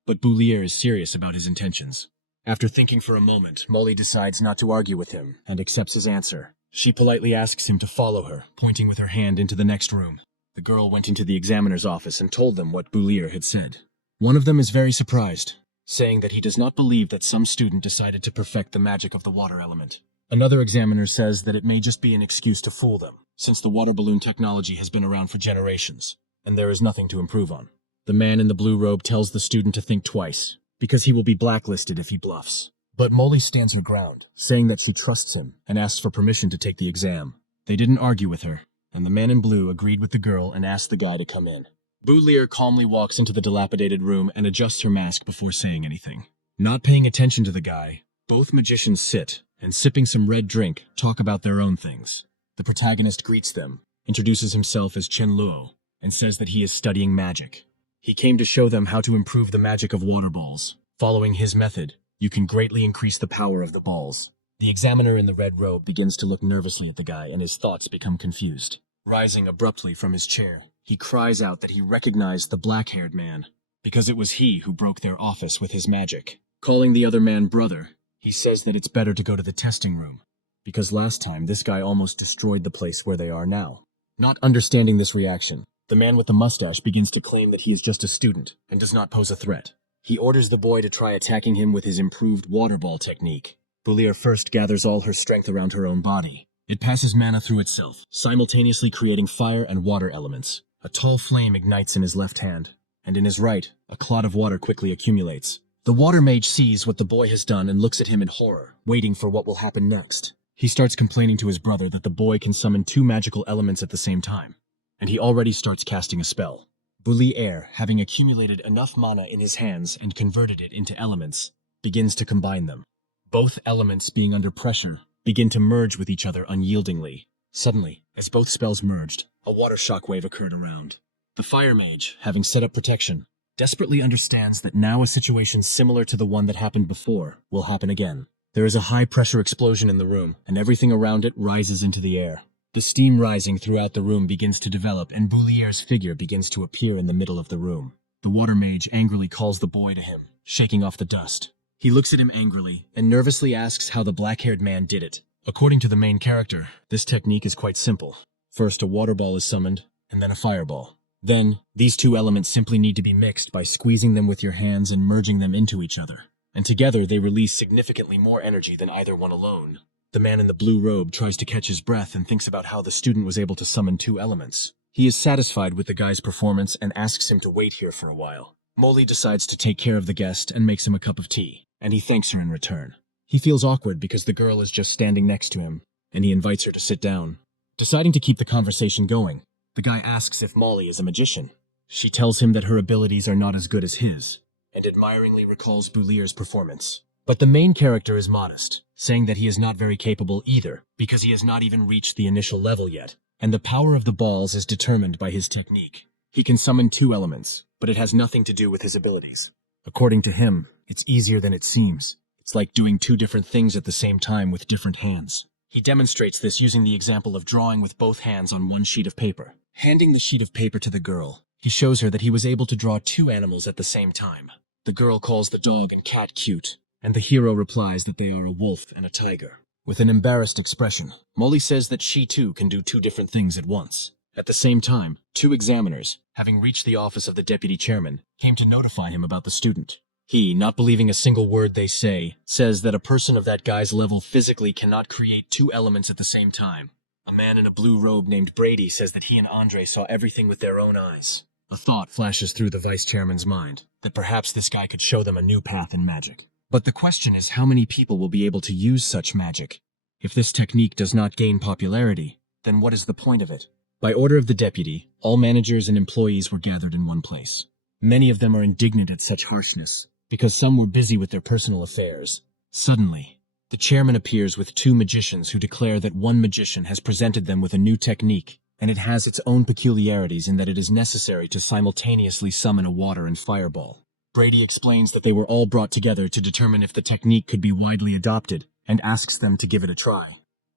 But Boulier is serious about his intentions. After thinking for a moment, Molly decides not to argue with him, and accepts his answer. She politely asks him to follow her, pointing with her hand into the next room. The girl went into the examiner's office and told them what Boulier had said. One of them is very surprised, saying that he does not believe that some student decided to perfect the magic of the water element. Another examiner says that it may just be an excuse to fool them, since the water balloon technology has been around for generations, and there is nothing to improve on. The man in the blue robe tells the student to think twice, because he will be blacklisted if he bluffs. But Molly stands her ground, saying that she trusts him and asks for permission to take the exam. They didn't argue with her, and the man in blue agreed with the girl and asked the guy to come in. Boulier calmly walks into the dilapidated room and adjusts her mask before saying anything. Not paying attention to the guy, both magicians sit, and sipping some red drink, talk about their own things. The protagonist greets them, introduces himself as Chen Luo, and says that he is studying magic. He came to show them how to improve the magic of water balls. Following his method, you can greatly increase the power of the balls. The examiner in the red robe begins to look nervously at the guy, and his thoughts become confused. Rising abruptly from his chair, he cries out that he recognized the black-haired man, because it was he who broke their office with his magic. Calling the other man brother, he says that it's better to go to the testing room, because last time this guy almost destroyed the place where they are now. Not understanding this reaction, The man with the mustache begins to claim that he is just a student and does not pose a threat. He orders the boy to try attacking him with his improved water ball technique. Bulir first gathers all her strength around her own body. It passes mana through itself, simultaneously creating fire and water elements. A tall flame ignites in his left hand, and in his right, a clot of water quickly accumulates. The water mage sees what the boy has done and looks at him in horror, waiting for what will happen next. He starts complaining to his brother that the boy can summon two magical elements at the same time, and he already starts casting a spell. Bulir, having accumulated enough mana in his hands and converted it into elements, begins to combine them. Both elements, being under pressure, begin to merge with each other unyieldingly. Suddenly, as both spells merged, a water shockwave occurred around. The fire mage, having set up protection, desperately understands that now a situation similar to the one that happened before will happen again. There is a high-pressure explosion in the room, and everything around it rises into the air. The steam rising throughout the room begins to develop, and Bulier's figure begins to appear in the middle of the room. The water mage angrily calls the boy to him, shaking off the dust. He looks at him angrily and nervously asks how the black-haired man did it. According to the main character, this technique is quite simple. First, a water ball is summoned, and then a fireball. Then, these two elements simply need to be mixed by squeezing them with your hands and merging them into each other. And together they release significantly more energy than either one alone. The man in the blue robe tries to catch his breath and thinks about how the student was able to summon two elements. He is satisfied with the guy's performance and asks him to wait here for a while. Molly decides to take care of the guest and makes him a cup of tea, and he thanks her in return. He feels awkward because the girl is just standing next to him, and he invites her to sit down. Deciding to keep the conversation going, the guy asks if Molly is a magician. She tells him that her abilities are not as good as his, and admiringly recalls Bulier's performance. But the main character is modest, saying that he is not very capable either, because he has not even reached the initial level yet, and the power of the balls is determined by his technique. He can summon two elements, but it has nothing to do with his abilities. According to him, it's easier than it seems. It's like doing two different things at the same time with different hands. He demonstrates this using the example of drawing with both hands on one sheet of paper. Handing the sheet of paper to the girl, he shows her that he was able to draw two animals at the same time. The girl calls the dog and cat cute, and the hero replies that they are a wolf and a tiger. With an embarrassed expression, Molly says that she too can do two different things at once. At the same time, two examiners, having reached the office of the deputy chairman, came to notify him about the student. He, not believing a single word they say, says that a person of that guy's level physically cannot create two elements at the same time. A man in a blue robe named Brady says that he and Andre saw everything with their own eyes. A thought flashes through the vice chairman's mind, that perhaps this guy could show them a new path in magic. But the question is how many people will be able to use such magic? If this technique does not gain popularity, then what is the point of it? By order of the deputy, all managers and employees were gathered in one place. Many of them are indignant at such harshness, because some were busy with their personal affairs. Suddenly, the chairman appears with two magicians who declare that one magician has presented them with a new technique, and it has its own peculiarities in that it is necessary to simultaneously summon a water and fireball. Brady explains that they were all brought together to determine if the technique could be widely adopted, and asks them to give it a try.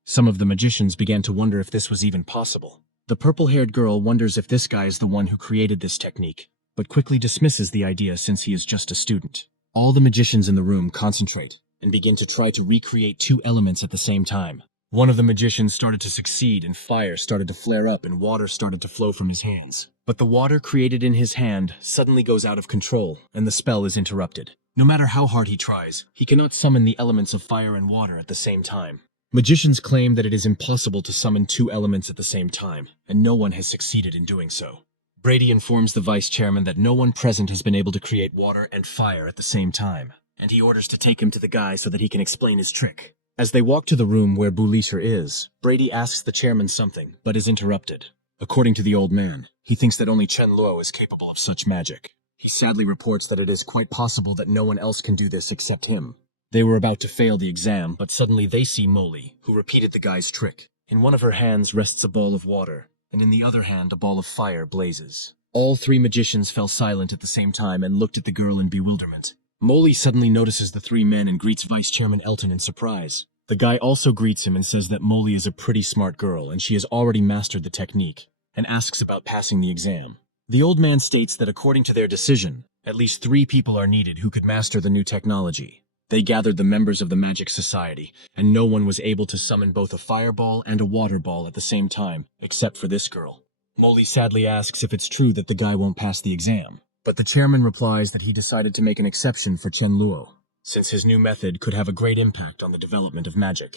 Some of the magicians began to wonder if this was even possible. The purple-haired girl wonders if this guy is the one who created this technique, but quickly dismisses the idea since he is just a student. All the magicians in the room concentrate and begin to try to recreate two elements at the same time. One of the magicians started to succeed, and fire started to flare up and water started to flow from his hands. But the water created in his hand suddenly goes out of control, and the spell is interrupted. No matter how hard he tries, he cannot summon the elements of fire and water at the same time. Magicians claim that it is impossible to summon two elements at the same time, and no one has succeeded in doing so. Brady informs the vice chairman that no one present has been able to create water and fire at the same time, and he orders to take him to the guy so that he can explain his trick. As they walk to the room where Bulisher is, Brady asks the chairman something, but is interrupted. According to the old man, he thinks that only Chen Luo is capable of such magic. He sadly reports that it is quite possible that no one else can do this except him. They were about to fail the exam, but suddenly they see Molly, who repeated the guy's trick. In one of her hands rests a ball of water, and in the other hand a ball of fire blazes. All three magicians fell silent at the same time and looked at the girl in bewilderment. Molly suddenly notices the three men and greets Vice Chairman Elton in surprise. The guy also greets him and says that Molly is a pretty smart girl and she has already mastered the technique, and asks about passing the exam. The old man states that according to their decision, at least 3 people are needed who could master the new technology. They gathered the members of the Magic Society, and no one was able to summon both a fireball and a water ball at the same time, except for this girl. Molly sadly asks if it's true that the guy won't pass the exam, but the chairman replies that he decided to make an exception for Chen Luo, since his new method could have a great impact on the development of magic.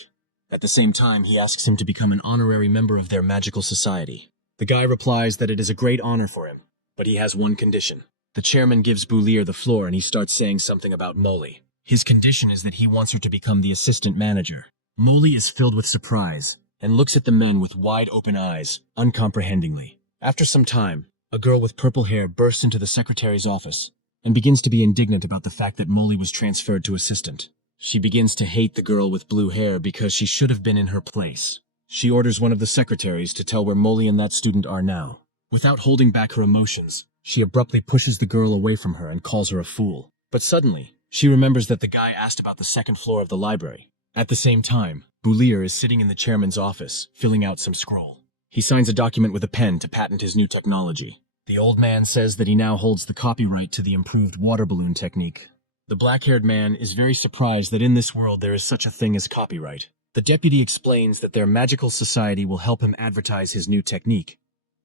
At the same time, he asks him to become an honorary member of their magical society. The guy replies that it is a great honor for him, but he has one condition. The chairman gives Boulier the floor and he starts saying something about Molly. His condition is that he wants her to become the assistant manager. Molly is filled with surprise and looks at the men with wide open eyes, uncomprehendingly. After some time, a girl with purple hair bursts into the secretary's office and begins to be indignant about the fact that Molly was transferred to assistant. She begins to hate the girl with blue hair because she should have been in her place. She orders one of the secretaries to tell where Molly and that student are now. Without holding back her emotions, she abruptly pushes the girl away from her and calls her a fool. But suddenly, she remembers that the guy asked about the second floor of the library. At the same time, Boulier is sitting in the chairman's office, filling out some scroll. He signs a document with a pen to patent his new technology. The old man says that he now holds the copyright to the improved water balloon technique. The black-haired man is very surprised that in this world there is such a thing as copyright. The deputy explains that their magical society will help him advertise his new technique.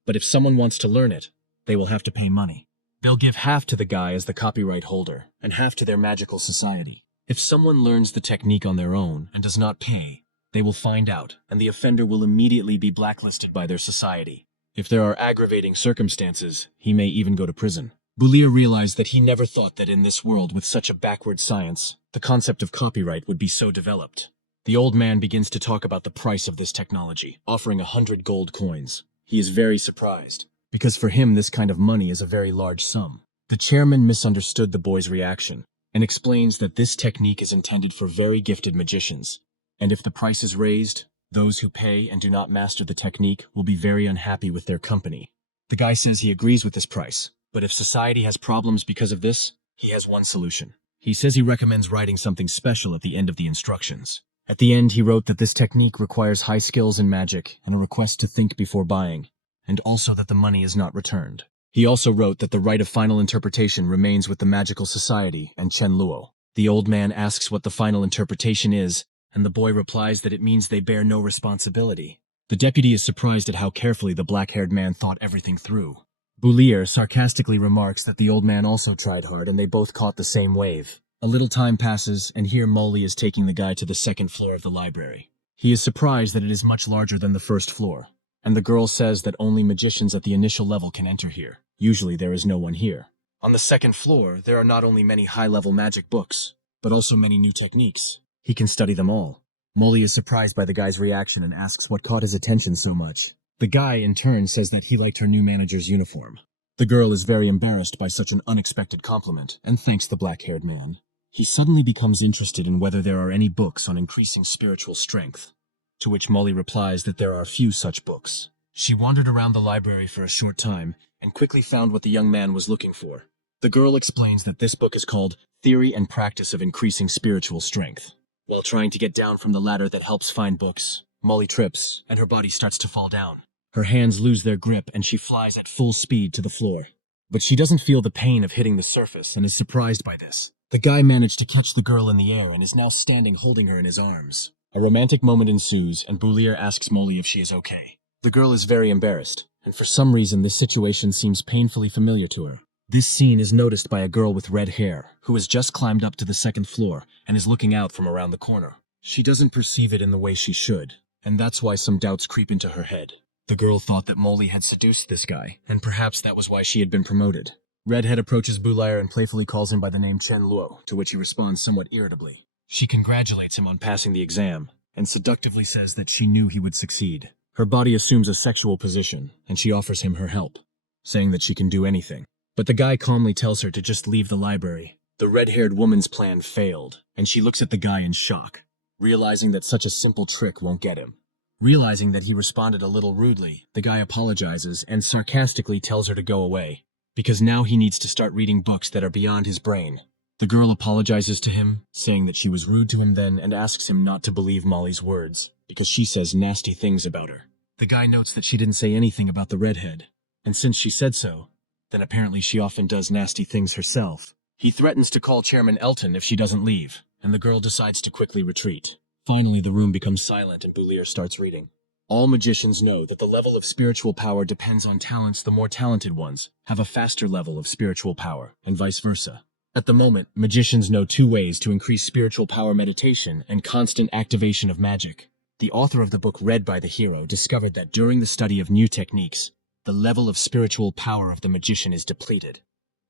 But if someone wants to learn it, they will have to pay money. They'll give half to the guy as the copyright holder, and half to their magical society. If someone learns the technique on their own and does not pay, they will find out, and the offender will immediately be blacklisted by their society. If there are aggravating circumstances, he may even go to prison. Boulier realized that he never thought that in this world with such a backward science, the concept of copyright would be so developed. The old man begins to talk about the price of this technology, offering 100 gold coins. He is very surprised, because for him this kind of money is a very large sum. The chairman misunderstood the boy's reaction, and explains that this technique is intended for very gifted magicians, and if the price is raised, those who pay and do not master the technique will be very unhappy with their company. The guy says he agrees with this price, but if society has problems because of this, he has one solution. He says he recommends writing something special at the end of the instructions. At the end, he wrote that this technique requires high skills in magic and a request to think before buying, and also that the money is not returned. He also wrote that the right of final interpretation remains with the magical society and Chen Luo. The old man asks what the final interpretation is, and the boy replies that it means they bear no responsibility. The deputy is surprised at how carefully the black-haired man thought everything through. Boulier sarcastically remarks that the old man also tried hard and they both caught the same wave. A little time passes, and here Molly is taking the guy to the second floor of the library. He is surprised that it is much larger than the first floor, and the girl says that only magicians at the initial level can enter here. Usually there is no one here. On the second floor, there are not only many high-level magic books, but also many new techniques. He can study them all. Molly is surprised by the guy's reaction and asks what caught his attention so much. The guy, in turn, says that he liked her new manager's uniform. The girl is very embarrassed by such an unexpected compliment and thanks the black-haired man. He suddenly becomes interested in whether there are any books on increasing spiritual strength, to which Molly replies that there are few such books. She wandered around the library for a short time and quickly found what the young man was looking for. The girl explains that this book is called Theory and Practice of Increasing Spiritual Strength. While trying to get down from the ladder that helps find books, Molly trips and her body starts to fall down. Her hands lose their grip and she flies at full speed to the floor. But she doesn't feel the pain of hitting the surface and is surprised by this. The guy managed to catch the girl in the air and is now standing holding her in his arms. A romantic moment ensues and Boulier asks Molly if she is okay. The girl is very embarrassed, and for some reason this situation seems painfully familiar to her. This scene is noticed by a girl with red hair, who has just climbed up to the second floor and is looking out from around the corner. She doesn't perceive it in the way she should, and that's why some doubts creep into her head. The girl thought that Molly had seduced this guy, and perhaps that was why she had been promoted. Redhead approaches Boulier and playfully calls him by the name Chen Luo, to which he responds somewhat irritably. She congratulates him on passing the exam, and seductively says that she knew he would succeed. Her body assumes a sexual position, and she offers him her help, saying that she can do anything. But the guy calmly tells her to just leave the library. The red-haired woman's plan failed, and she looks at the guy in shock, realizing that such a simple trick won't get him. Realizing that he responded a little rudely, the guy apologizes and sarcastically tells her to go away, because now he needs to start reading books that are beyond his brain. The girl apologizes to him, saying that she was rude to him then and asks him not to believe Molly's words, because she says nasty things about her. The guy notes that she didn't say anything about the redhead, and since she said so, then apparently she often does nasty things herself. He threatens to call Chairman Elton if she doesn't leave, and the girl decides to quickly retreat. Finally, the room becomes silent and Boulier starts reading. All magicians know that the level of spiritual power depends on talents. The more talented ones have a faster level of spiritual power, and vice versa. At the moment, magicians know two ways to increase spiritual power: meditation and constant activation of magic. The author of the book read by the hero discovered that during the study of new techniques, the level of spiritual power of the magician is depleted.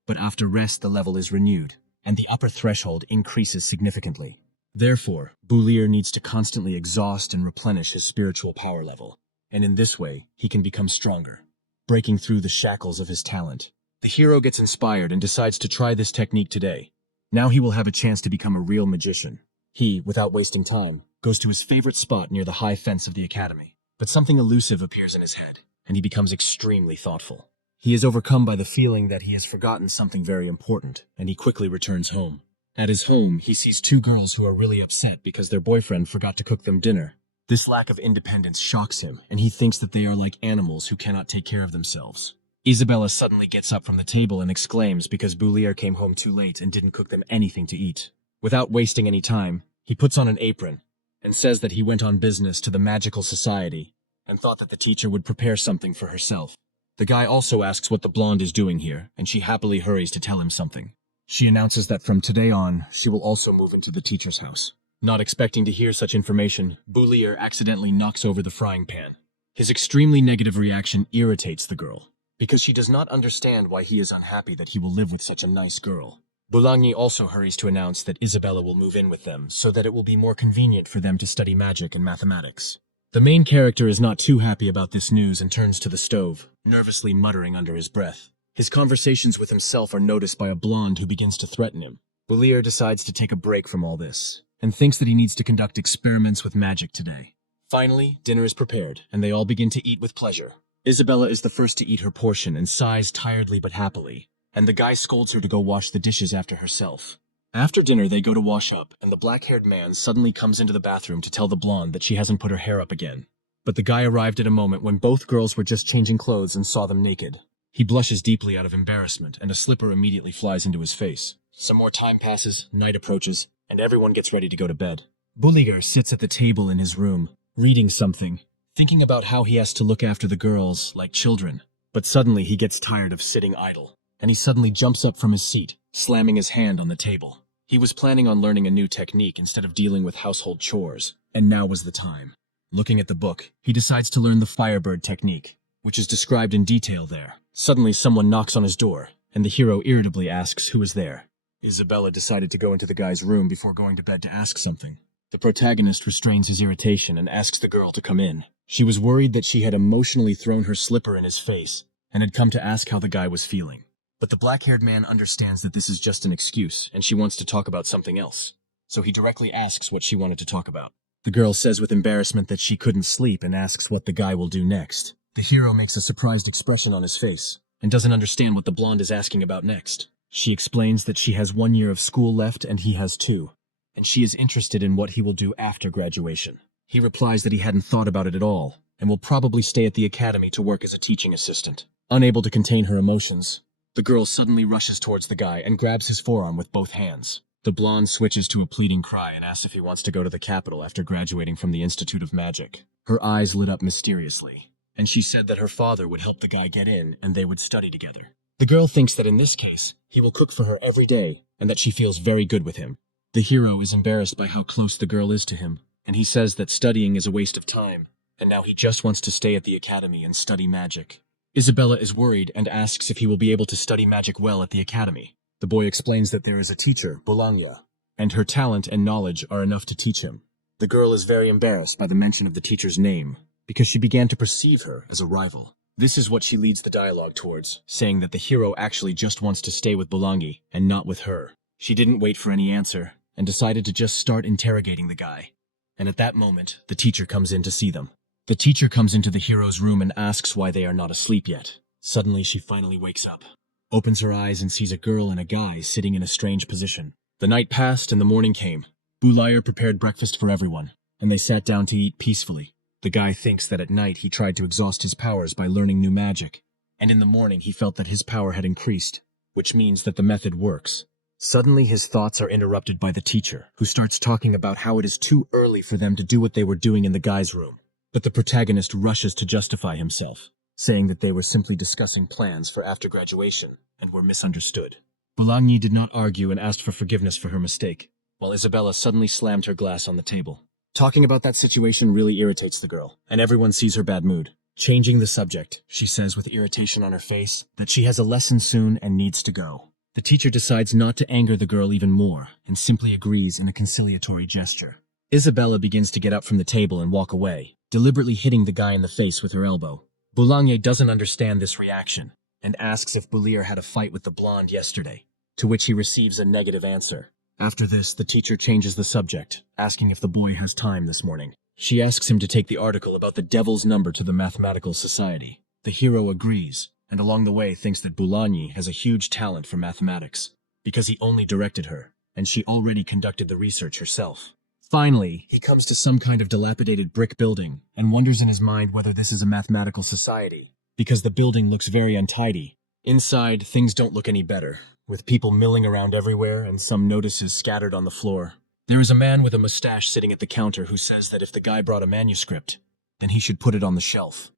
But after rest, the level is renewed, and the upper threshold increases significantly. Therefore, Boulier needs to constantly exhaust and replenish his spiritual power level, and in this way, he can become stronger, breaking through the shackles of his talent. The hero gets inspired and decides to try this technique today. Now he will have a chance to become a real magician. He, without wasting time, goes to his favorite spot near the high fence of the academy. But something elusive appears in his head, and he becomes extremely thoughtful. He is overcome by the feeling that he has forgotten something very important, and he quickly returns home. At his home, he sees two girls who are really upset because their boyfriend forgot to cook them dinner. This lack of independence shocks him, and he thinks that they are like animals who cannot take care of themselves. Isabella suddenly gets up from the table and exclaims because Boulier came home too late and didn't cook them anything to eat. Without wasting any time, he puts on an apron and says that he went on business to the magical society and thought that the teacher would prepare something for herself. The guy also asks what the blonde is doing here, and she happily hurries to tell him something. She announces that from today on, she will also move into the teacher's house. Not expecting to hear such information, Boulier accidentally knocks over the frying pan. His extremely negative reaction irritates the girl, because she does not understand why he is unhappy that he will live with such a nice girl. Boulagny also hurries to announce that Isabella will move in with them so that it will be more convenient for them to study magic and mathematics. The main character is not too happy about this news and turns to the stove, nervously muttering under his breath. His conversations with himself are noticed by a blonde who begins to threaten him. Boulier decides to take a break from all this, and thinks that he needs to conduct experiments with magic today. Finally, dinner is prepared, and they all begin to eat with pleasure. Isabella is the first to eat her portion and sighs tiredly but happily, and the guy scolds her to go wash the dishes after herself. After dinner, they go to wash up, and the black-haired man suddenly comes into the bathroom to tell the blonde that she hasn't put her hair up again. But the guy arrived at a moment when both girls were just changing clothes and saw them naked. He blushes deeply out of embarrassment, and a slipper immediately flies into his face. Some more time passes, night approaches, and everyone gets ready to go to bed. Boulier sits at the table in his room, reading something, thinking about how he has to look after the girls like children. But suddenly he gets tired of sitting idle, and he suddenly jumps up from his seat, slamming his hand on the table. He was planning on learning a new technique instead of dealing with household chores, and now was the time. Looking at the book, he decides to learn the Firebird technique, which is described in detail there. Suddenly someone knocks on his door, and the hero irritably asks who is there. Isabella decided to go into the guy's room before going to bed to ask something. The protagonist restrains his irritation and asks the girl to come in. She was worried that she had emotionally thrown her slipper in his face, and had come to ask how the guy was feeling. But the black-haired man understands that this is just an excuse, and she wants to talk about something else. So he directly asks what she wanted to talk about. The girl says with embarrassment that she couldn't sleep and asks what the guy will do next. The hero makes a surprised expression on his face, and doesn't understand what the blonde is asking about next. She explains that she has 1 year of school left and he has 2, and she is interested in what he will do after graduation. He replies that he hadn't thought about it at all, and will probably stay at the academy to work as a teaching assistant. Unable to contain her emotions, the girl suddenly rushes towards the guy and grabs his forearm with both hands. The blonde switches to a pleading cry and asks if he wants to go to the capital after graduating from the Institute of Magic. Her eyes lit up mysteriously, and she said that her father would help the guy get in and they would study together. The girl thinks that in this case, he will cook for her every day and that she feels very good with him. The hero is embarrassed by how close the girl is to him, and he says that studying is a waste of time, and now he just wants to stay at the academy and study magic. Isabella is worried and asks if he will be able to study magic well at the academy. The boy explains that there is a teacher, Bologna, and her talent and knowledge are enough to teach him. The girl is very embarrassed by the mention of the teacher's name, because she began to perceive her as a rival. This is what she leads the dialogue towards, saying that the hero actually just wants to stay with Bologna and not with her. She didn't wait for any answer, and decided to just start interrogating the guy. And at that moment, the teacher comes in to see them. The teacher comes into the hero's room and asks why they are not asleep yet. Suddenly, she finally wakes up, opens her eyes and sees a girl and a guy sitting in a strange position. The night passed and the morning came. Boulier prepared breakfast for everyone, and they sat down to eat peacefully. The guy thinks that at night he tried to exhaust his powers by learning new magic, and in the morning he felt that his power had increased, which means that the method works. Suddenly his thoughts are interrupted by the teacher, who starts talking about how it is too early for them to do what they were doing in the guy's room. but the protagonist rushes to justify himself, saying that they were simply discussing plans for after graduation and were misunderstood. Bologna did not argue and asked for forgiveness for her mistake, while Isabella suddenly slammed her glass on the table. Talking about that situation really irritates the girl, and everyone sees her bad mood. Changing the subject, she says with irritation on her face that she has a lesson soon and needs to go. The teacher decides not to anger the girl even more and simply agrees in a conciliatory gesture. Isabella begins to get up from the table and walk away, deliberately hitting the guy in the face with her elbow. Bologna doesn't understand this reaction and asks if Boulier had a fight with the blonde yesterday, to which he receives a negative answer. After this, the teacher changes the subject, asking if the boy has time this morning. She asks him to take the article about the devil's number to the Mathematical Society. The hero agrees, and along the way thinks that Bologna has a huge talent for mathematics, because he only directed her, and she already conducted the research herself. Finally, he comes to some kind of dilapidated brick building and wonders in his mind whether this is a mathematical society, because the building looks very untidy. Inside, things don't look any better, with people milling around everywhere and some notices scattered on the floor. There is a man with a mustache sitting at the counter who says that if the guy brought a manuscript, then he should put it on the shelf.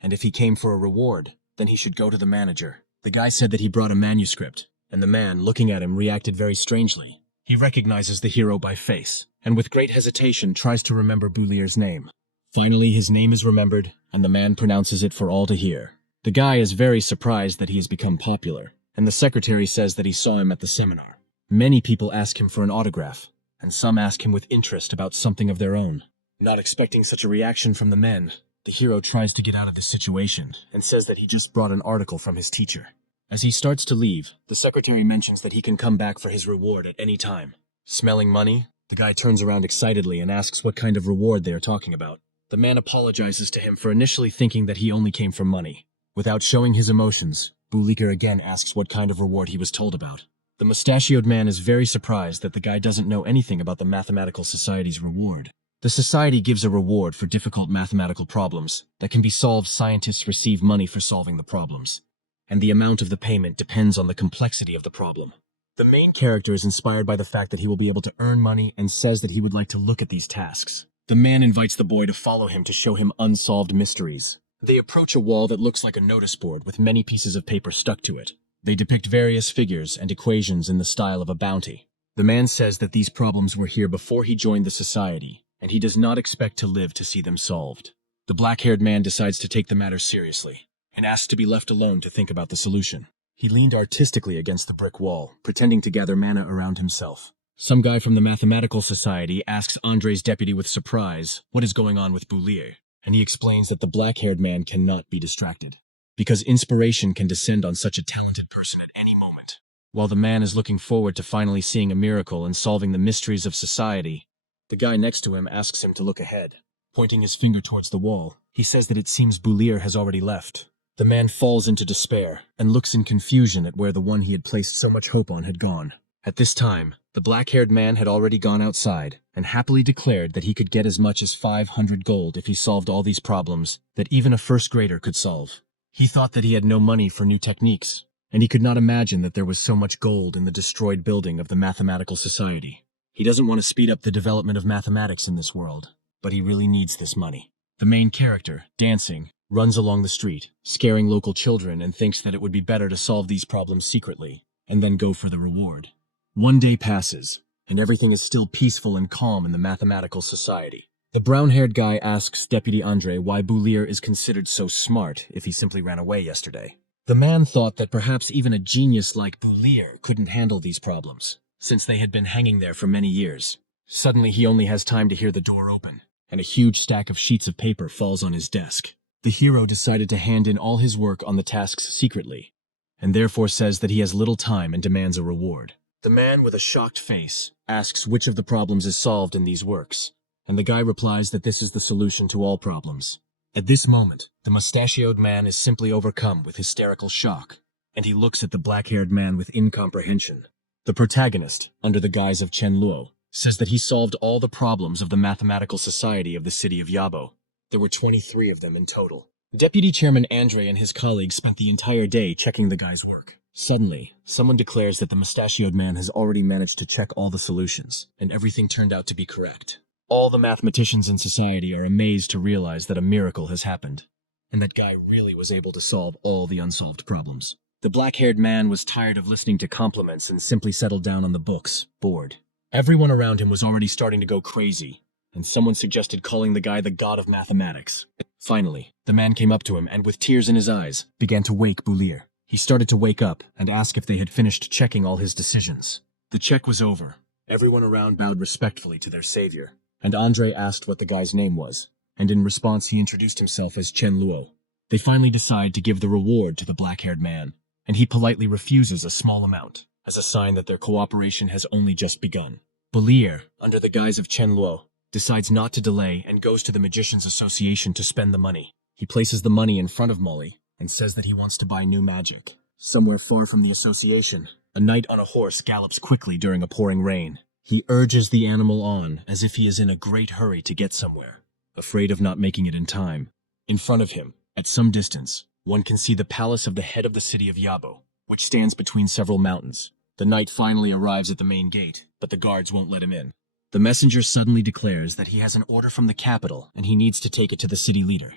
And if he came for a reward, then he should go to the manager. The guy said that he brought a manuscript, and the man, looking at him, reacted very strangely. He recognizes the hero by face, and with great hesitation tries to remember Boulier's name. Finally, his name is remembered, and the man pronounces it for all to hear. The guy is very surprised that he has become popular, and the secretary says that he saw him at the seminar. Many people ask him for an autograph, and some ask him with interest about something of their own. Not expecting such a reaction from the men, the hero tries to get out of this situation and says that he just brought an article from his teacher. As he starts to leave, the secretary mentions that he can come back for his reward at any time. Smelling money, the guy turns around excitedly and asks what kind of reward they are talking about. The man apologizes to him for initially thinking that he only came for money. Without showing his emotions, Boulier again asks what kind of reward he was told about. The mustachioed man is very surprised that the guy doesn't know anything about the Mathematical Society's reward. The society gives a reward for difficult mathematical problems that can be solved. Scientists receive money for solving the problems, and the amount of the payment depends on the complexity of the problem. The main character is inspired by the fact that he will be able to earn money and says that he would like to look at these tasks. The man invites the boy to follow him to show him unsolved mysteries. They approach a wall that looks like a notice board with many pieces of paper stuck to it. They depict various figures and equations in the style of a bounty. The man says that these problems were here before he joined the society, and he does not expect to live to see them solved. The black-haired man decides to take the matter seriously, and asks to be left alone to think about the solution. He leaned artistically against the brick wall, pretending to gather mana around himself. Some guy from the Mathematical Society asks Andre's deputy with surprise what is going on with Boulier, and he explains that the black-haired man cannot be distracted, because inspiration can descend on such a talented person at any moment. While the man is looking forward to finally seeing a miracle and solving the mysteries of society, the guy next to him asks him to look ahead. Pointing his finger towards the wall, he says that it seems Boulier has already left. The man falls into despair and looks in confusion at where the one he had placed so much hope on had gone. At this time, the black-haired man had already gone outside and happily declared that he could get as much as 500 gold if he solved all these problems that even a first grader could solve. He thought that he had no money for new techniques, and he could not imagine that there was so much gold in the destroyed building of the Mathematical Society. He doesn't want to speed up the development of mathematics in this world, but he really needs this money. The main character, dancing, runs along the street, scaring local children, and thinks that it would be better to solve these problems secretly, and then go for the reward. One day passes, and everything is still peaceful and calm in the Mathematical Society. The brown-haired guy asks Deputy Andre why Boulier is considered so smart if he simply ran away yesterday. The man thought that perhaps even a genius like Boulier couldn't handle these problems, since they had been hanging there for many years. Suddenly he only has time to hear the door open, and a huge stack of sheets of paper falls on his desk. The hero decided to hand in all his work on the tasks secretly, and therefore says that he has little time and demands a reward. The man with a shocked face asks which of the problems is solved in these works, and the guy replies that this is the solution to all problems. At this moment, the mustachioed man is simply overcome with hysterical shock, and he looks at the black-haired man with incomprehension. The protagonist, under the guise of Chen Luo, says that he solved all the problems of the Mathematical Society of the city of Yabo. There were 23 of them in total. Deputy Chairman Andre and his colleagues spent the entire day checking the guy's work. Suddenly, someone declares that the mustachioed man has already managed to check all the solutions, and everything turned out to be correct. All the mathematicians in society are amazed to realize that a miracle has happened, and that guy really was able to solve all the unsolved problems. The black-haired man was tired of listening to compliments and simply settled down on the books, bored. Everyone around him was already starting to go crazy, and someone suggested calling the guy the god of mathematics. Finally, the man came up to him and with tears in his eyes, began to wake Boulier. He started to wake up and ask if they had finished checking all his decisions. The check was over. Everyone around bowed respectfully to their savior, and Andre asked what the guy's name was, and in response he introduced himself as Chen Luo. They finally decide to give the reward to the black-haired man, and he politely refuses a small amount, as a sign that their cooperation has only just begun. Boulier, under the guise of Chen Luo, decides not to delay and goes to the Magicians Association to spend the money. He places the money in front of Molly and says that he wants to buy new magic. Somewhere far from the association, a knight on a horse gallops quickly during a pouring rain. He urges the animal on as if he is in a great hurry to get somewhere, afraid of not making it in time. In front of him, at some distance, one can see the palace of the head of the city of Yabo, which stands between several mountains. The knight finally arrives at the main gate, but the guards won't let him in. The messenger suddenly declares that he has an order from the capital and he needs to take it to the city leader.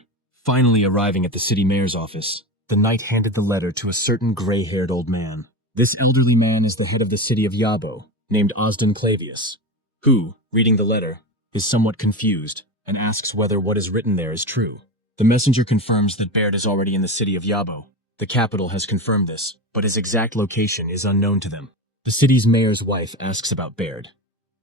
Finally arriving at the city mayor's office, the knight handed the letter to a certain gray-haired old man. This elderly man is the head of the city of Yabo, named Osden Clavius, who, reading the letter, is somewhat confused and asks whether what is written there is true. The messenger confirms that Baird is already in the city of Yabo. The capital has confirmed this, but his exact location is unknown to them. The city's mayor's wife asks about Baird.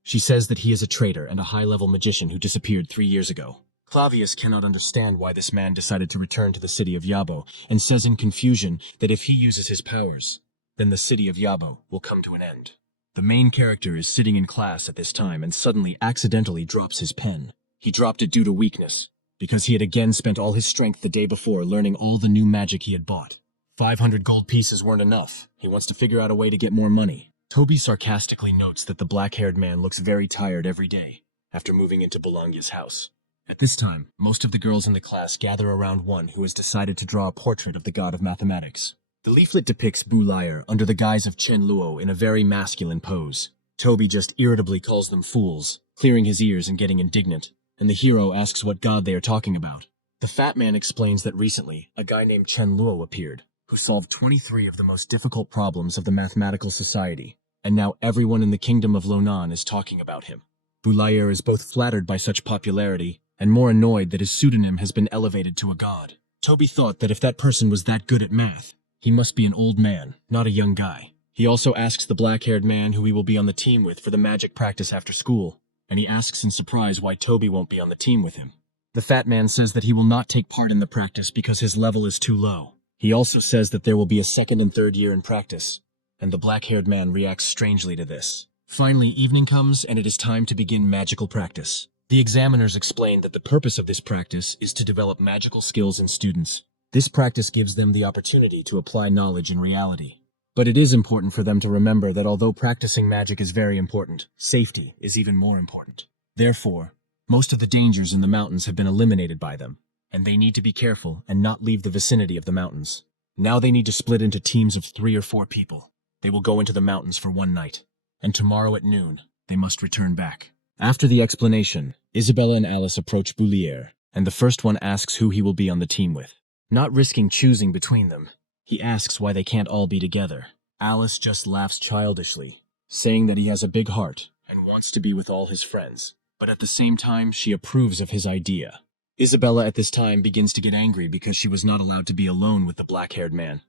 She says that he is a traitor and a high-level magician who disappeared 3 years ago. Clavius cannot understand why this man decided to return to the city of Yabo and says in confusion that if he uses his powers, then the city of Yabo will come to an end. The main character is sitting in class at this time and suddenly accidentally drops his pen. He dropped it due to weakness, because he had again spent all his strength the day before learning all the new magic he had bought. 500 gold pieces weren't enough. He wants to figure out a way to get more money. Toby sarcastically notes that the black-haired man looks very tired every day after moving into Bologna's house. At this time, most of the girls in the class gather around one who has decided to draw a portrait of the god of mathematics. The leaflet depicts Boulier under the guise of Chen Luo in a very masculine pose. Toby just irritably calls them fools, clearing his ears and getting indignant, and the hero asks what god they are talking about. The fat man explains that recently, a guy named Chen Luo appeared, who solved 23 of the most difficult problems of the mathematical society, and now everyone in the kingdom of Lonan is talking about him. Boulier is both flattered by such popularity and more annoyed that his pseudonym has been elevated to a god. Toby thought that if that person was that good at math, he must be an old man, not a young guy. He also asks the black-haired man who he will be on the team with for the magic practice after school, and he asks in surprise why Toby won't be on the team with him. The fat man says that he will not take part in the practice because his level is too low. He also says that there will be a second and third year in practice, and the black-haired man reacts strangely to this. Finally, evening comes and it is time to begin magical practice. The examiners explain that the purpose of this practice is to develop magical skills in students. This practice gives them the opportunity to apply knowledge in reality. But it is important for them to remember that although practicing magic is very important, safety is even more important. Therefore, most of the dangers in the mountains have been eliminated by them, and they need to be careful and not leave the vicinity of the mountains. Now they need to split into teams of 3 or 4 people. They will go into the mountains for one night, and tomorrow at noon, they must return back. After the explanation, Isabella and Alice approach Boulier, and the first one asks who he will be on the team with. Not risking choosing between them, he asks why they can't all be together. Alice just laughs childishly, saying that he has a big heart and wants to be with all his friends, but at the same time she approves of his idea. Isabella at this time begins to get angry because she was not allowed to be alone with the black-haired man,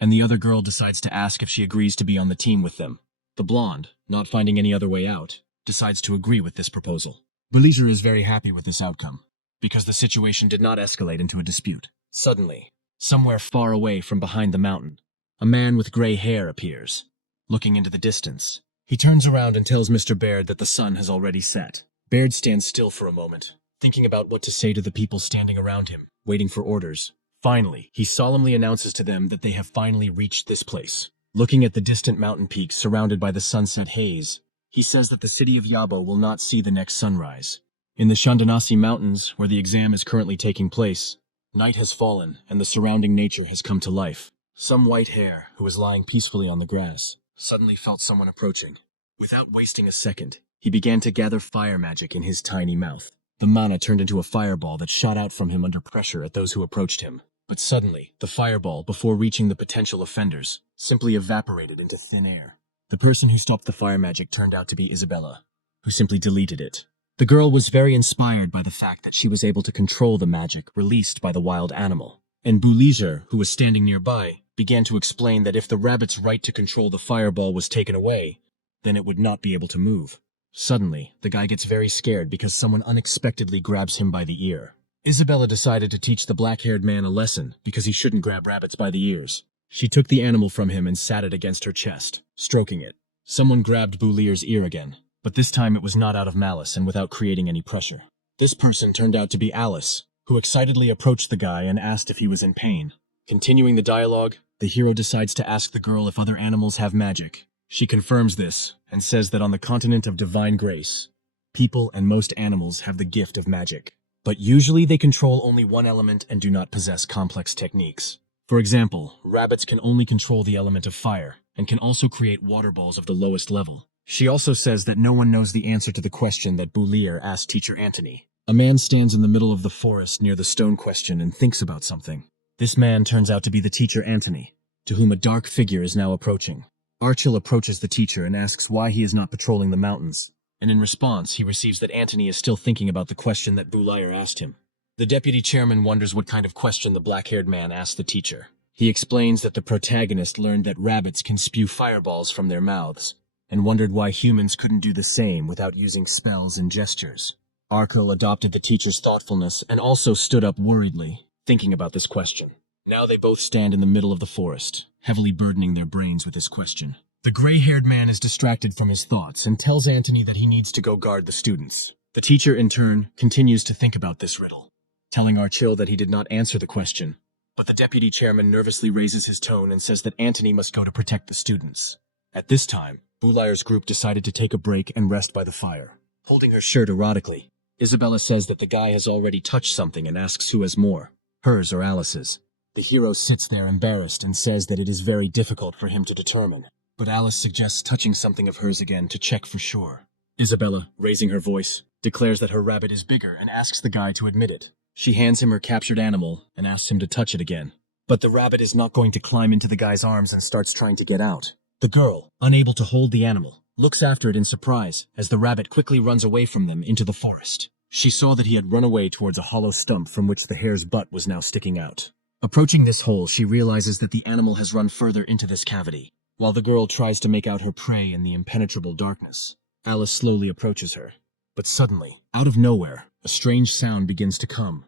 and the other girl decides to ask if she agrees to be on the team with them. The blonde, not finding any other way out, decides to agree with this proposal. Boulier is very happy with this outcome, because the situation did not escalate into a dispute. Suddenly, somewhere far away from behind the mountain, a man with gray hair appears. Looking into the distance, he turns around and tells Mr. Baird that the sun has already set. Baird stands still for a moment, thinking about what to say to the people standing around him, waiting for orders. Finally, he solemnly announces to them that they have finally reached this place. Looking at the distant mountain peaks surrounded by the sunset haze, he says that the city of Yabo will not see the next sunrise. In the Shandanasi Mountains, where the exam is currently taking place, night has fallen and the surrounding nature has come to life. Some white hare, who was lying peacefully on the grass, suddenly felt someone approaching. Without wasting a second, He began to gather fire magic in his tiny mouth. The mana turned into a fireball that shot out from him under pressure at those who approached him. But suddenly, the fireball, before reaching the potential offenders, simply evaporated into thin air. The person who stopped the fire magic turned out to be Isabella, who simply deleted it. The girl was very inspired by the fact that she was able to control the magic released by the wild animal. And Boulanger, who was standing nearby, began to explain that if the rabbit's right to control the fireball was taken away, then it would not be able to move. Suddenly, the guy gets very scared because someone unexpectedly grabs him by the ear. Isabella decided to teach the black-haired man a lesson because he shouldn't grab rabbits by the ears. She took the animal from him and sat it against her chest, stroking it. Someone grabbed Boulier's ear again, but this time it was not out of malice and without creating any pressure. This person turned out to be Alice, who excitedly approached the guy and asked if he was in pain. Continuing the dialogue, the hero decides to ask the girl if other animals have magic. She confirms this and says that on the continent of divine grace, people and most animals have the gift of magic. But usually they control only one element and do not possess complex techniques. For example, rabbits can only control the element of fire and can also create water balls of the lowest level. She also says that no one knows the answer to the question that Boulier asked teacher Antony. A man stands in the middle of the forest near the stone question and thinks about something. This man turns out to be the teacher Antony, to whom a dark figure is now approaching. Archil approaches the teacher and asks why he is not patrolling the mountains, and in response he receives that Antony is still thinking about the question that Boulayer asked him. The deputy chairman wonders what kind of question the black-haired man asked the teacher. He explains that the protagonist learned that rabbits can spew fireballs from their mouths, and wondered why humans couldn't do the same without using spells and gestures. Archil adopted the teacher's thoughtfulness and also stood up worriedly, thinking about this question. Now they both stand in the middle of the forest, heavily burdening their brains with this question. The gray-haired man is distracted from his thoughts and tells Antony that he needs to go guard the students. The teacher, in turn, continues to think about this riddle, telling Archil that he did not answer the question, but the deputy chairman nervously raises his tone and says that Antony must go to protect the students. At this time, Boulier's group decided to take a break and rest by the fire. Holding her shirt erotically, Isabella says that the guy has already touched something and asks who has more, hers or Alice's. The hero sits there embarrassed and says that it is very difficult for him to determine, but Alice suggests touching something of hers again to check for sure. Isabella, raising her voice, declares that her rabbit is bigger and asks the guy to admit it. She hands him her captured animal and asks him to touch it again. But the rabbit is not going to climb into the guy's arms and starts trying to get out. The girl, unable to hold the animal, looks after it in surprise as the rabbit quickly runs away from them into the forest. She saw that he had run away towards a hollow stump from which the hare's butt was now sticking out. Approaching this hole, she realizes that the animal has run further into this cavity. While the girl tries to make out her prey in the impenetrable darkness, Alice slowly approaches her. But suddenly, out of nowhere, a strange sound begins to come,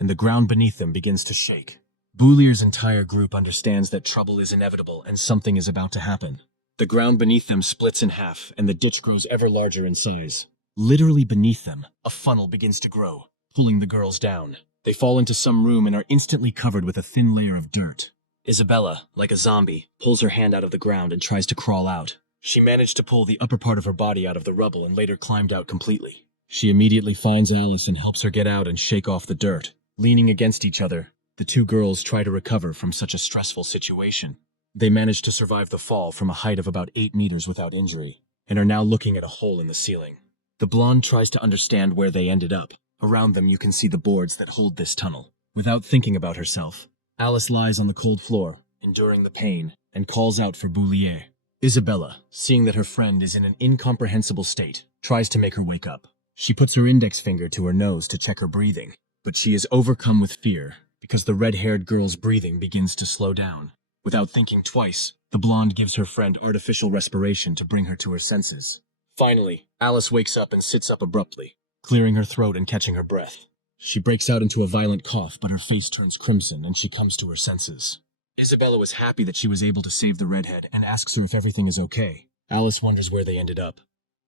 and the ground beneath them begins to shake. Boulier's entire group understands that trouble is inevitable and something is about to happen. The ground beneath them splits in half, and the ditch grows ever larger in size. Literally beneath them, a funnel begins to grow, pulling the girls down. They fall into some room and are instantly covered with a thin layer of dirt. Isabella, like a zombie, pulls her hand out of the ground and tries to crawl out. She managed to pull the upper part of her body out of the rubble and later climbed out completely. She immediately finds Alice and helps her get out and shake off the dirt. Leaning against each other, the two girls try to recover from such a stressful situation. They manage to survive the fall from a height of about 8 meters without injury, and are now looking at a hole in the ceiling. The blonde tries to understand where they ended up. Around them you can see the boards that hold this tunnel. Without thinking about herself, Alice lies on the cold floor, enduring the pain, and calls out for Boulier. Isabella, seeing that her friend is in an incomprehensible state, tries to make her wake up. She puts her index finger to her nose to check her breathing, but she is overcome with fear because the red-haired girl's breathing begins to slow down. Without thinking twice, the blonde gives her friend artificial respiration to bring her to her senses. Finally, Alice wakes up and sits up abruptly, clearing her throat and catching her breath. She breaks out into a violent cough, but her face turns crimson and she comes to her senses. Isabella was happy that she was able to save the redhead and asks her if everything is okay. Alice wonders where they ended up,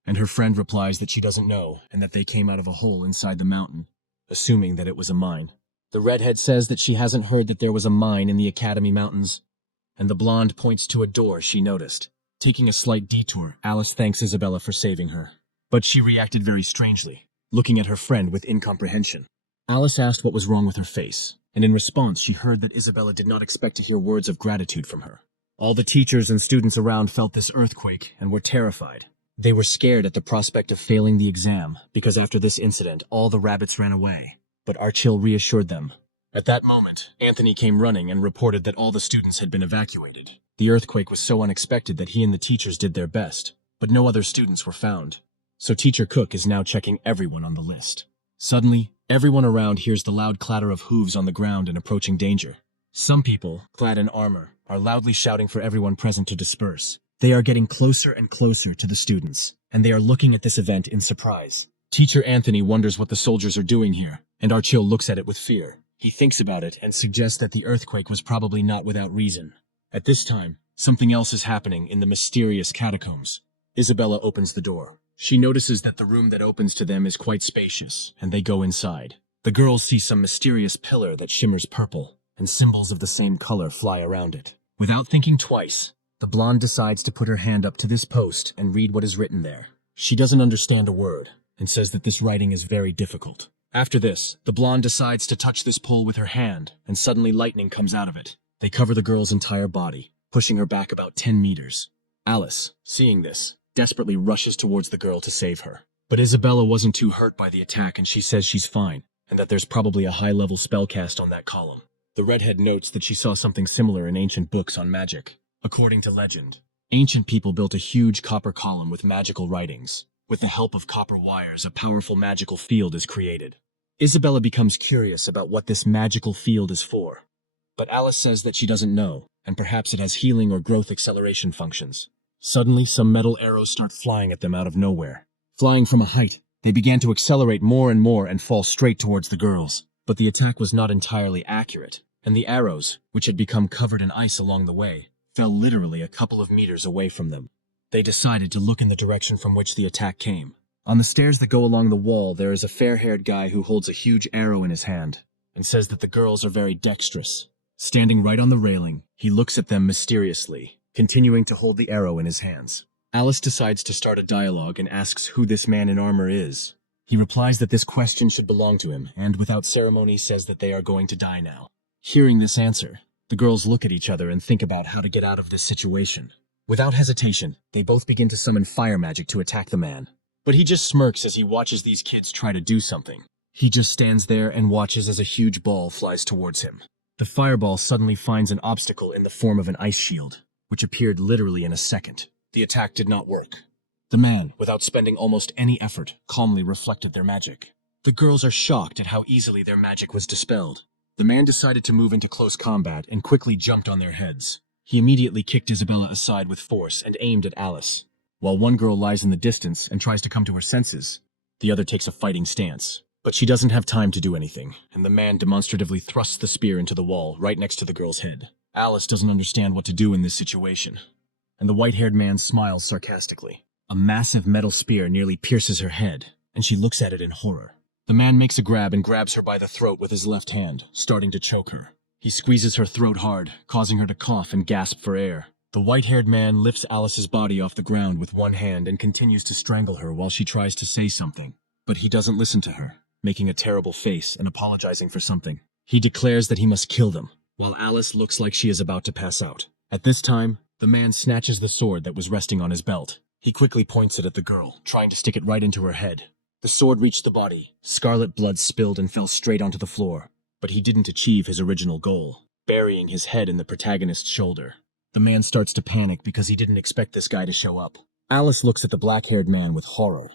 and her friend replies that she doesn't know and that they came out of a hole inside the mountain, assuming that it was a mine. The redhead says that she hasn't heard that there was a mine in the Academy Mountains, and the blonde points to a door she noticed. Taking a slight detour, Alice thanks Isabella for saving her, but she reacted very strangely, looking at her friend with incomprehension. Alice asked what was wrong with her face, and in response she heard that Isabella did not expect to hear words of gratitude from her. All the teachers and students around felt this earthquake and were terrified. They were scared at the prospect of failing the exam because after this incident, all the rabbits ran away. But Archil reassured them. At that moment, Anthony came running and reported that all the students had been evacuated. The earthquake was so unexpected that he and the teachers did their best, but no other students were found. So Teacher Cook is now checking everyone on the list. Suddenly, everyone around hears the loud clatter of hooves on the ground and approaching danger. Some people, clad in armor, are loudly shouting for everyone present to disperse. They are getting closer and closer to the students, and they are looking at this event in surprise. Teacher Anthony wonders what the soldiers are doing here, and Archil looks at it with fear. He thinks about it and suggests that the earthquake was probably not without reason. At this time, something else is happening in the mysterious catacombs. Isabella opens the door. She notices that the room that opens to them is quite spacious, and they go inside. The girls see some mysterious pillar that shimmers purple, and symbols of the same color fly around it. Without thinking twice, the blonde decides to put her hand up to this post and read what is written there. She doesn't understand a word, and says that this writing is very difficult. After this, the blonde decides to touch this pole with her hand, and suddenly lightning comes out of it. They cover the girl's entire body, pushing her back about 10 meters. Alice, seeing this, desperately rushes towards the girl to save her. But Isabella wasn't too hurt by the attack, and she says she's fine, and that there's probably a high-level spell cast on that column. The redhead notes that she saw something similar in ancient books on magic. According to legend, ancient people built a huge copper column with magical writings. With the help of copper wires, a powerful magical field is created. Isabella becomes curious about what this magical field is for. But Alice says that she doesn't know, and perhaps it has healing or growth acceleration functions. Suddenly, some metal arrows start flying at them out of nowhere. Flying from a height, they began to accelerate more and more and fall straight towards the girls. But the attack was not entirely accurate, and the arrows, which had become covered in ice along the way, fell literally a couple of meters away from them. They decided to look in the direction from which the attack came. On the stairs that go along the wall, there is a fair-haired guy who holds a huge arrow in his hand, and says that the girls are very dexterous. Standing right on the railing, he looks at them mysteriously, continuing to hold the arrow in his hands. Alice decides to start a dialogue and asks who this man in armor is. He replies that this question should belong to him, and without ceremony says that they are going to die now. Hearing this answer, the girls look at each other and think about how to get out of this situation. Without hesitation, they both begin to summon fire magic to attack the man. But he just smirks as he watches these kids try to do something. He just stands there and watches as a huge ball flies towards him. The fireball suddenly finds an obstacle in the form of an ice shield, which appeared literally in a second. The attack did not work. The man, without spending almost any effort, calmly reflected their magic. The girls are shocked at how easily their magic was dispelled. The man decided to move into close combat and quickly jumped on their heads. He immediately kicked Isabella aside with force and aimed at Alice. While one girl lies in the distance and tries to come to her senses, the other takes a fighting stance. But she doesn't have time to do anything, and the man demonstratively thrusts the spear into the wall right next to the girl's head. Alice doesn't understand what to do in this situation, and the white-haired man smiles sarcastically. A massive metal spear nearly pierces her head, and she looks at it in horror. The man makes a grab and grabs her by the throat with his left hand, starting to choke her. He squeezes her throat hard, causing her to cough and gasp for air. The white-haired man lifts Alice's body off the ground with one hand and continues to strangle her while she tries to say something. But he doesn't listen to her, making a terrible face and apologizing for something. He declares that he must kill them, while Alice looks like she is about to pass out. At this time, the man snatches the sword that was resting on his belt. He quickly points it at the girl, trying to stick it right into her head. The sword reached the body. Scarlet blood spilled and fell straight onto the floor. But he didn't achieve his original goal, burying his head in the protagonist's shoulder. The man starts to panic because he didn't expect this guy to show up. Alice looks at the black-haired man with horror,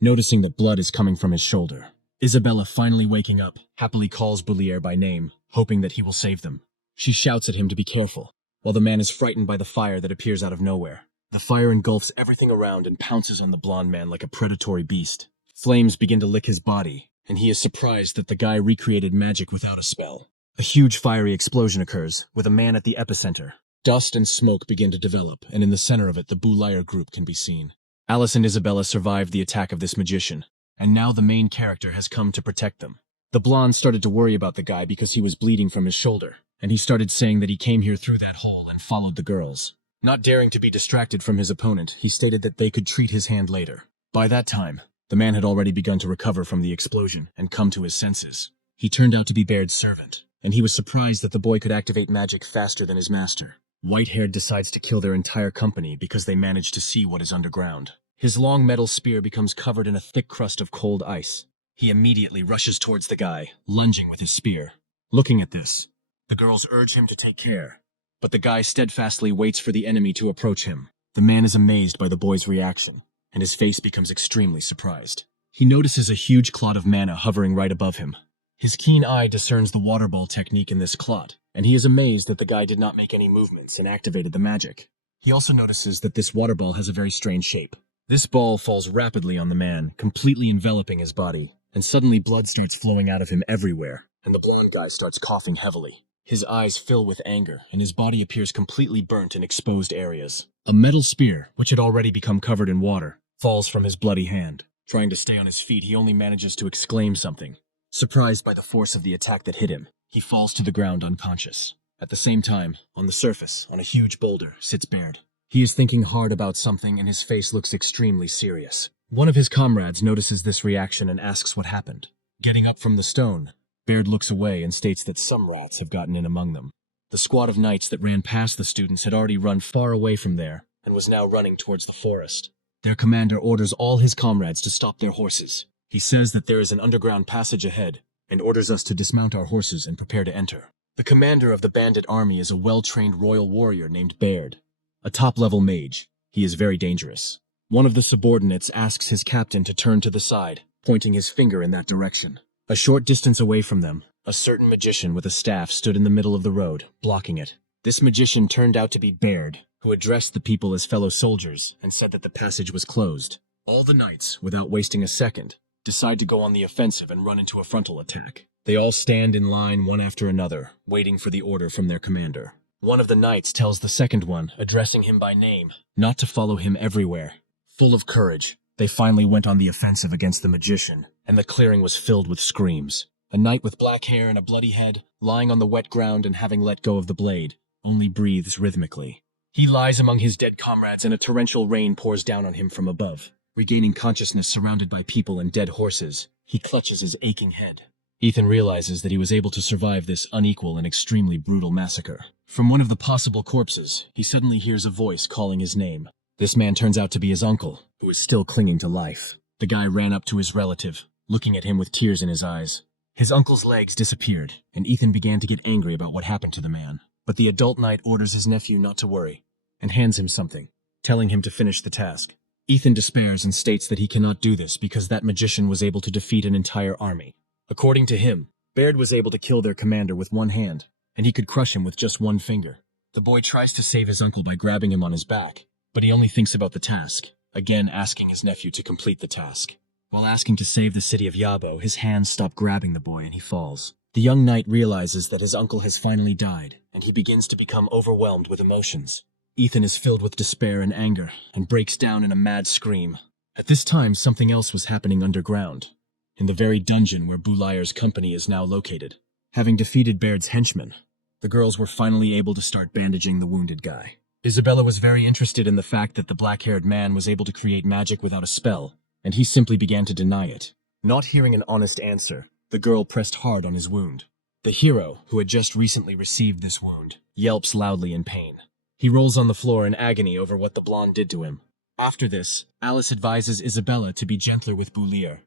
noticing that blood is coming from his shoulder. Isabella, finally waking up, happily calls Boulier by name, hoping that he will save them. She shouts at him to be careful, while the man is frightened by the fire that appears out of nowhere. The fire engulfs everything around and pounces on the blonde man like a predatory beast. Flames begin to lick his body, and he is surprised that the guy recreated magic without a spell. A huge fiery explosion occurs, with a man at the epicenter. Dust and smoke begin to develop, and in the center of it the Boulier group can be seen. Alice and Isabella survived the attack of this magician, and now the main character has come to protect them. The blonde started to worry about the guy because he was bleeding from his shoulder, and he started saying that he came here through that hole and followed the girls. Not daring to be distracted from his opponent, he stated that they could treat his hand later. By that time, the man had already begun to recover from the explosion and come to his senses. He turned out to be Baird's servant, and he was surprised that the boy could activate magic faster than his master. White-haired decides to kill their entire company because they managed to see what is underground. His long metal spear becomes covered in a thick crust of cold ice. He immediately rushes towards the guy, lunging with his spear. Looking at this, the girls urge him to take care, but the guy steadfastly waits for the enemy to approach him. The man is amazed by the boy's reaction, and his face becomes extremely surprised. He notices a huge clot of mana hovering right above him. His keen eye discerns the water ball technique in this clot, and he is amazed that the guy did not make any movements and activated the magic. He also notices that this water ball has a very strange shape. This ball falls rapidly on the man, completely enveloping his body, and suddenly blood starts flowing out of him everywhere, and the blonde guy starts coughing heavily. His eyes fill with anger, and his body appears completely burnt in exposed areas. A metal spear, which had already become covered in water, falls from his bloody hand. Trying to stay on his feet, he only manages to exclaim something. Surprised by the force of the attack that hit him, he falls to the ground unconscious. At the same time, on the surface, on a huge boulder, sits Baird. He is thinking hard about something, and his face looks extremely serious. One of his comrades notices this reaction and asks what happened. Getting up from the stone, Baird looks away and states that some rats have gotten in among them. The squad of knights that ran past the students had already run far away from there and was now running towards the forest. Their commander orders all his comrades to stop their horses. He says that there is an underground passage ahead and orders us to dismount our horses and prepare to enter. The commander of the bandit army is a well-trained royal warrior named Baird, a top-level mage. He is very dangerous. One of the subordinates asks his captain to turn to the side, pointing his finger in that direction. A short distance away from them, a certain magician with a staff stood in the middle of the road, blocking it. This magician turned out to be Baird, who addressed the people as fellow soldiers and said that the passage was closed. All the knights, without wasting a second, decide to go on the offensive and run into a frontal attack. They all stand in line one after another, waiting for the order from their commander. One of the knights tells the second one, addressing him by name, not to follow him everywhere. Full of courage, they finally went on the offensive against the magician, and the clearing was filled with screams. A knight with black hair and a bloody head, lying on the wet ground and having let go of the blade, only breathes rhythmically. He lies among his dead comrades and a torrential rain pours down on him from above. Regaining consciousness surrounded by people and dead horses, he clutches his aching head. Ethan realizes that he was able to survive this unequal and extremely brutal massacre. From one of the possible corpses, he suddenly hears a voice calling his name. This man turns out to be his uncle, who is still clinging to life. The guy ran up to his relative, looking at him with tears in his eyes. His uncle's legs disappeared, and Ethan began to get angry about what happened to the man. But the adult knight orders his nephew not to worry, and hands him something, telling him to finish the task. Ethan despairs and states that he cannot do this because that magician was able to defeat an entire army. According to him, Baird was able to kill their commander with one hand, and he could crush him with just one finger. The boy tries to save his uncle by grabbing him on his back, but he only thinks about the task, again asking his nephew to complete the task. While asking to save the city of Yabo, his hands stop grabbing the boy and he falls. The young knight realizes that his uncle has finally died, and he begins to become overwhelmed with emotions. Ethan is filled with despair and anger, and breaks down in a mad scream. At this time, something else was happening underground, in the very dungeon where Bulayer's company is now located. Having defeated Baird's henchmen, the girls were finally able to start bandaging the wounded guy. Isabella was very interested in the fact that the black-haired man was able to create magic without a spell, and he simply began to deny it. Not hearing an honest answer, the girl pressed hard on his wound. The hero, who had just recently received this wound, yelps loudly in pain. He rolls on the floor in agony over what the blonde did to him. After this, Alice advises Isabella to be gentler with Boulier,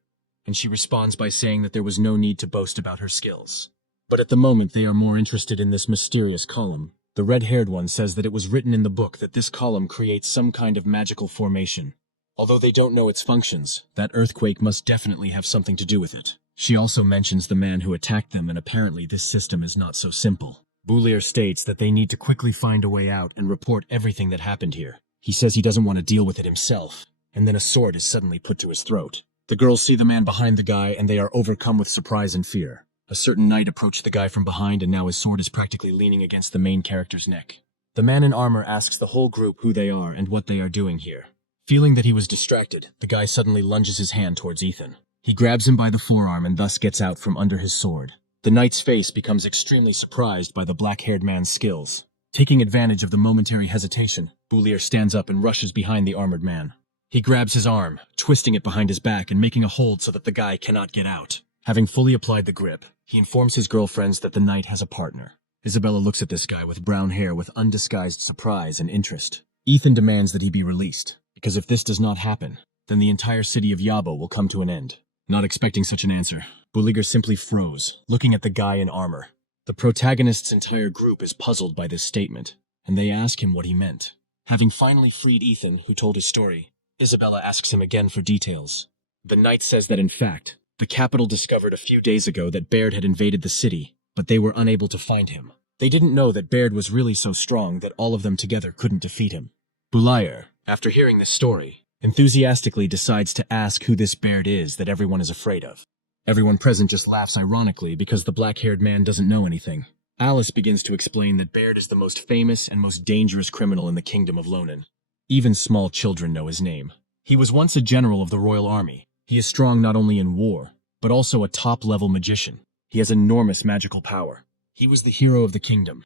and she responds by saying that there was no need to boast about her skills. But at the moment they are more interested in this mysterious column. The red-haired one says that it was written in the book that this column creates some kind of magical formation. Although they don't know its functions, that earthquake must definitely have something to do with it. She also mentions the man who attacked them, and apparently this system is not so simple. Boulier states that they need to quickly find a way out and report everything that happened here. He says he doesn't want to deal with it himself, and then a sword is suddenly put to his throat. The girls see the man behind the guy and they are overcome with surprise and fear. A certain knight approached the guy from behind and now his sword is practically leaning against the main character's neck. The man in armor asks the whole group who they are and what they are doing here. Feeling that he was distracted, the guy suddenly lunges his hand towards Ethan. He grabs him by the forearm and thus gets out from under his sword. The knight's face becomes extremely surprised by the black-haired man's skills. Taking advantage of the momentary hesitation, Boulier stands up and rushes behind the armored man. He grabs his arm, twisting it behind his back and making a hold so that the guy cannot get out. Having fully applied the grip, he informs his girlfriends that the knight has a partner. Isabella looks at this guy with brown hair with undisguised surprise and interest. Ethan demands that he be released, because if this does not happen, then the entire city of Yabo will come to an end. Not expecting such an answer, Buliger simply froze, looking at the guy in armor. The protagonist's entire group is puzzled by this statement, and they ask him what he meant. Having finally freed Ethan, who told his story, Isabella asks him again for details. The knight says that in fact, the capital discovered a few days ago that Baird had invaded the city, but they were unable to find him. They didn't know that Baird was really so strong that all of them together couldn't defeat him. Buliger, after hearing this story, enthusiastically decides to ask who this Baird is that everyone is afraid of. Everyone present just laughs ironically because the black-haired man doesn't know anything. Alice begins to explain that Baird is the most famous and most dangerous criminal in the kingdom of Lonan. Even small children know his name. He was once a general of the royal army. He is strong not only in war, but also a top-level magician. He has enormous magical power. He was the hero of the kingdom,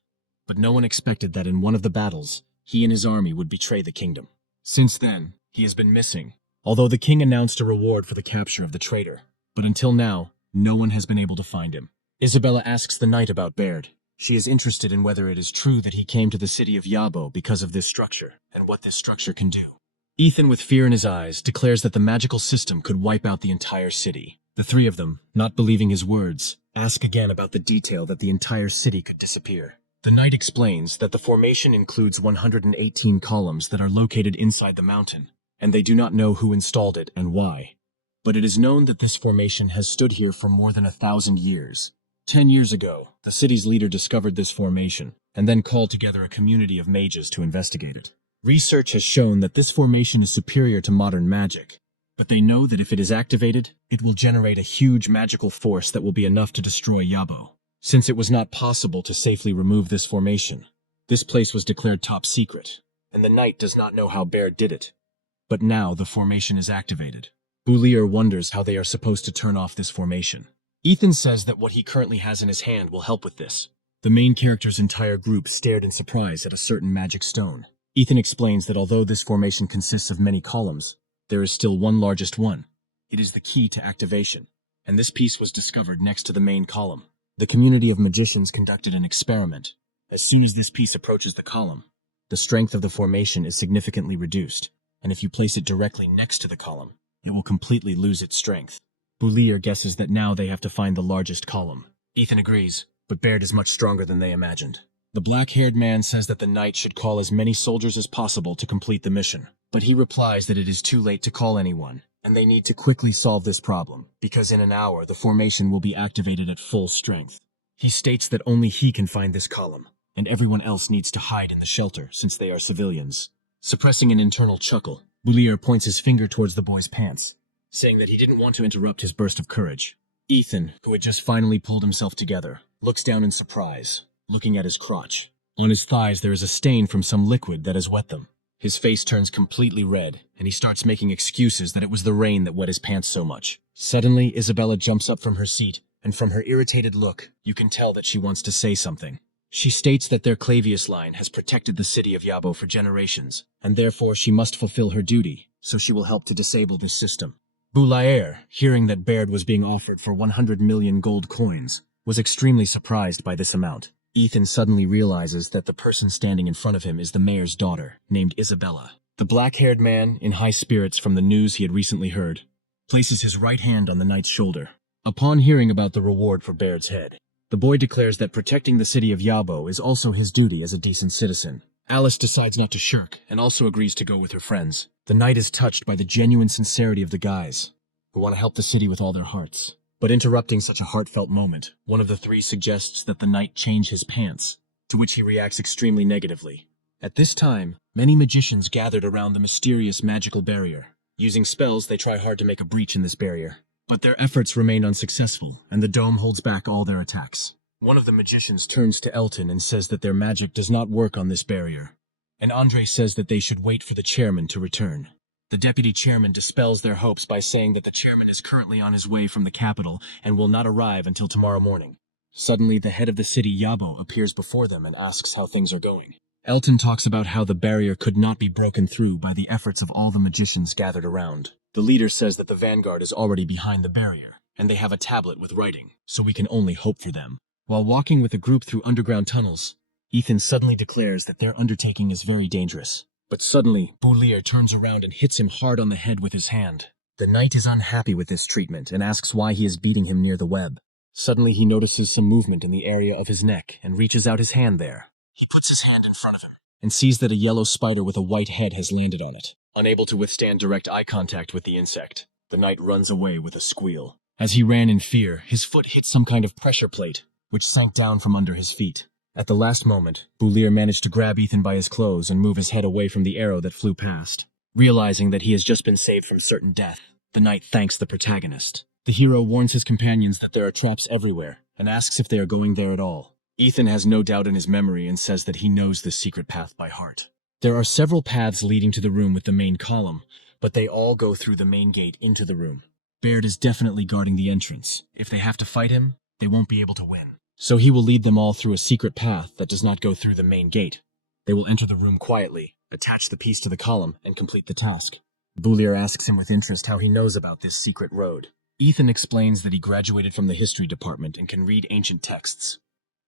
but no one expected that in one of the battles, he and his army would betray the kingdom. Since then, he has been missing, although the king announced a reward for the capture of the traitor. But until now, no one has been able to find him. Isabella asks the knight about Baird. She is interested in whether it is true that he came to the city of Yabo because of this structure, and what this structure can do. Ethan, with fear in his eyes, declares that the magical system could wipe out the entire city. The three of them, not believing his words, ask again about the detail that the entire city could disappear. The knight explains that the formation includes 118 columns that are located inside the mountain, and they do not know who installed it and why. But it is known that this formation has stood here for more than 1,000 years. 10 years ago, the city's leader discovered this formation, and then called together a community of mages to investigate it. Research has shown that this formation is superior to modern magic, but they know that if it is activated, it will generate a huge magical force that will be enough to destroy Yabo. Since it was not possible to safely remove this formation, this place was declared top secret, and the knight does not know how Baird did it. But now the formation is activated. Bulier wonders how they are supposed to turn off this formation. Ethan says that what he currently has in his hand will help with this. The main character's entire group stared in surprise at a certain magic stone. Ethan explains that although this formation consists of many columns, there is still one largest one. It is the key to activation, and this piece was discovered next to the main column. The community of magicians conducted an experiment. As soon as this piece approaches the column, the strength of the formation is significantly reduced, and if you place it directly next to the column, it will completely lose its strength. Bulier guesses that now they have to find the largest column. Ethan agrees, but Baird is much stronger than they imagined. The black-haired man says that the knight should call as many soldiers as possible to complete the mission, but he replies that it is too late to call anyone, and they need to quickly solve this problem, because in an hour the formation will be activated at full strength. He states that only he can find this column, and everyone else needs to hide in the shelter since they are civilians. Suppressing an internal chuckle, Bulier points his finger towards the boy's pants, saying that he didn't want to interrupt his burst of courage. Ethan, who had just finally pulled himself together, looks down in surprise, looking at his crotch. On his thighs there is a stain from some liquid that has wet them. His face turns completely red, and he starts making excuses that it was the rain that wet his pants so much. Suddenly, Isabella jumps up from her seat, and from her irritated look, you can tell that she wants to say something. She states that their Clavius line has protected the city of Yabo for generations, and therefore she must fulfill her duty, so she will help to disable this system. Bulier, hearing that Baird was being offered for 100 million gold coins, was extremely surprised by this amount. Ethan suddenly realizes that the person standing in front of him is the mayor's daughter, named Isabella. The black-haired man, in high spirits from the news he had recently heard, places his right hand on the knight's shoulder. Upon hearing about the reward for Baird's head, the boy declares that protecting the city of Yabo is also his duty as a decent citizen. Alice decides not to shirk and also agrees to go with her friends. The knight is touched by the genuine sincerity of the guys, who want to help the city with all their hearts. But interrupting such a heartfelt moment, one of the three suggests that the knight change his pants, to which he reacts extremely negatively. At this time, many magicians gathered around the mysterious magical barrier. Using spells, they try hard to make a breach in this barrier, but their efforts remain unsuccessful, and the dome holds back all their attacks. One of the magicians turns to Elton and says that their magic does not work on this barrier, and Andre says that they should wait for the chairman to return. The deputy chairman dispels their hopes by saying that the chairman is currently on his way from the capital and will not arrive until tomorrow morning. Suddenly, the head of the city, Yabo, appears before them and asks how things are going. Elton talks about how the barrier could not be broken through by the efforts of all the magicians gathered around. The leader says that the vanguard is already behind the barrier, and they have a tablet with writing, so we can only hope for them. While walking with the group through underground tunnels, Ethan suddenly declares that their undertaking is very dangerous. But suddenly, Boulier turns around and hits him hard on the head with his hand. The knight is unhappy with this treatment and asks why he is beating him near the web. Suddenly he notices some movement in the area of his neck and reaches out his hand there. He puts his hand in front of him and sees that a yellow spider with a white head has landed on it. Unable to withstand direct eye contact with the insect, the knight runs away with a squeal. As he ran in fear, his foot hit some kind of pressure plate, which sank down from under his feet. At the last moment, Boulier managed to grab Ethan by his clothes and move his head away from the arrow that flew past. Realizing that he has just been saved from certain death, the knight thanks the protagonist. The hero warns his companions that there are traps everywhere and asks if they are going there at all. Ethan has no doubt in his memory and says that he knows this secret path by heart. There are several paths leading to the room with the main column, but they all go through the main gate into the room. Baird is definitely guarding the entrance. If they have to fight him, they won't be able to win. So he will lead them all through a secret path that does not go through the main gate. They will enter the room quietly, attach the piece to the column, and complete the task. Boulier asks him with interest how he knows about this secret road. Ethan explains that he graduated from the history department and can read ancient texts.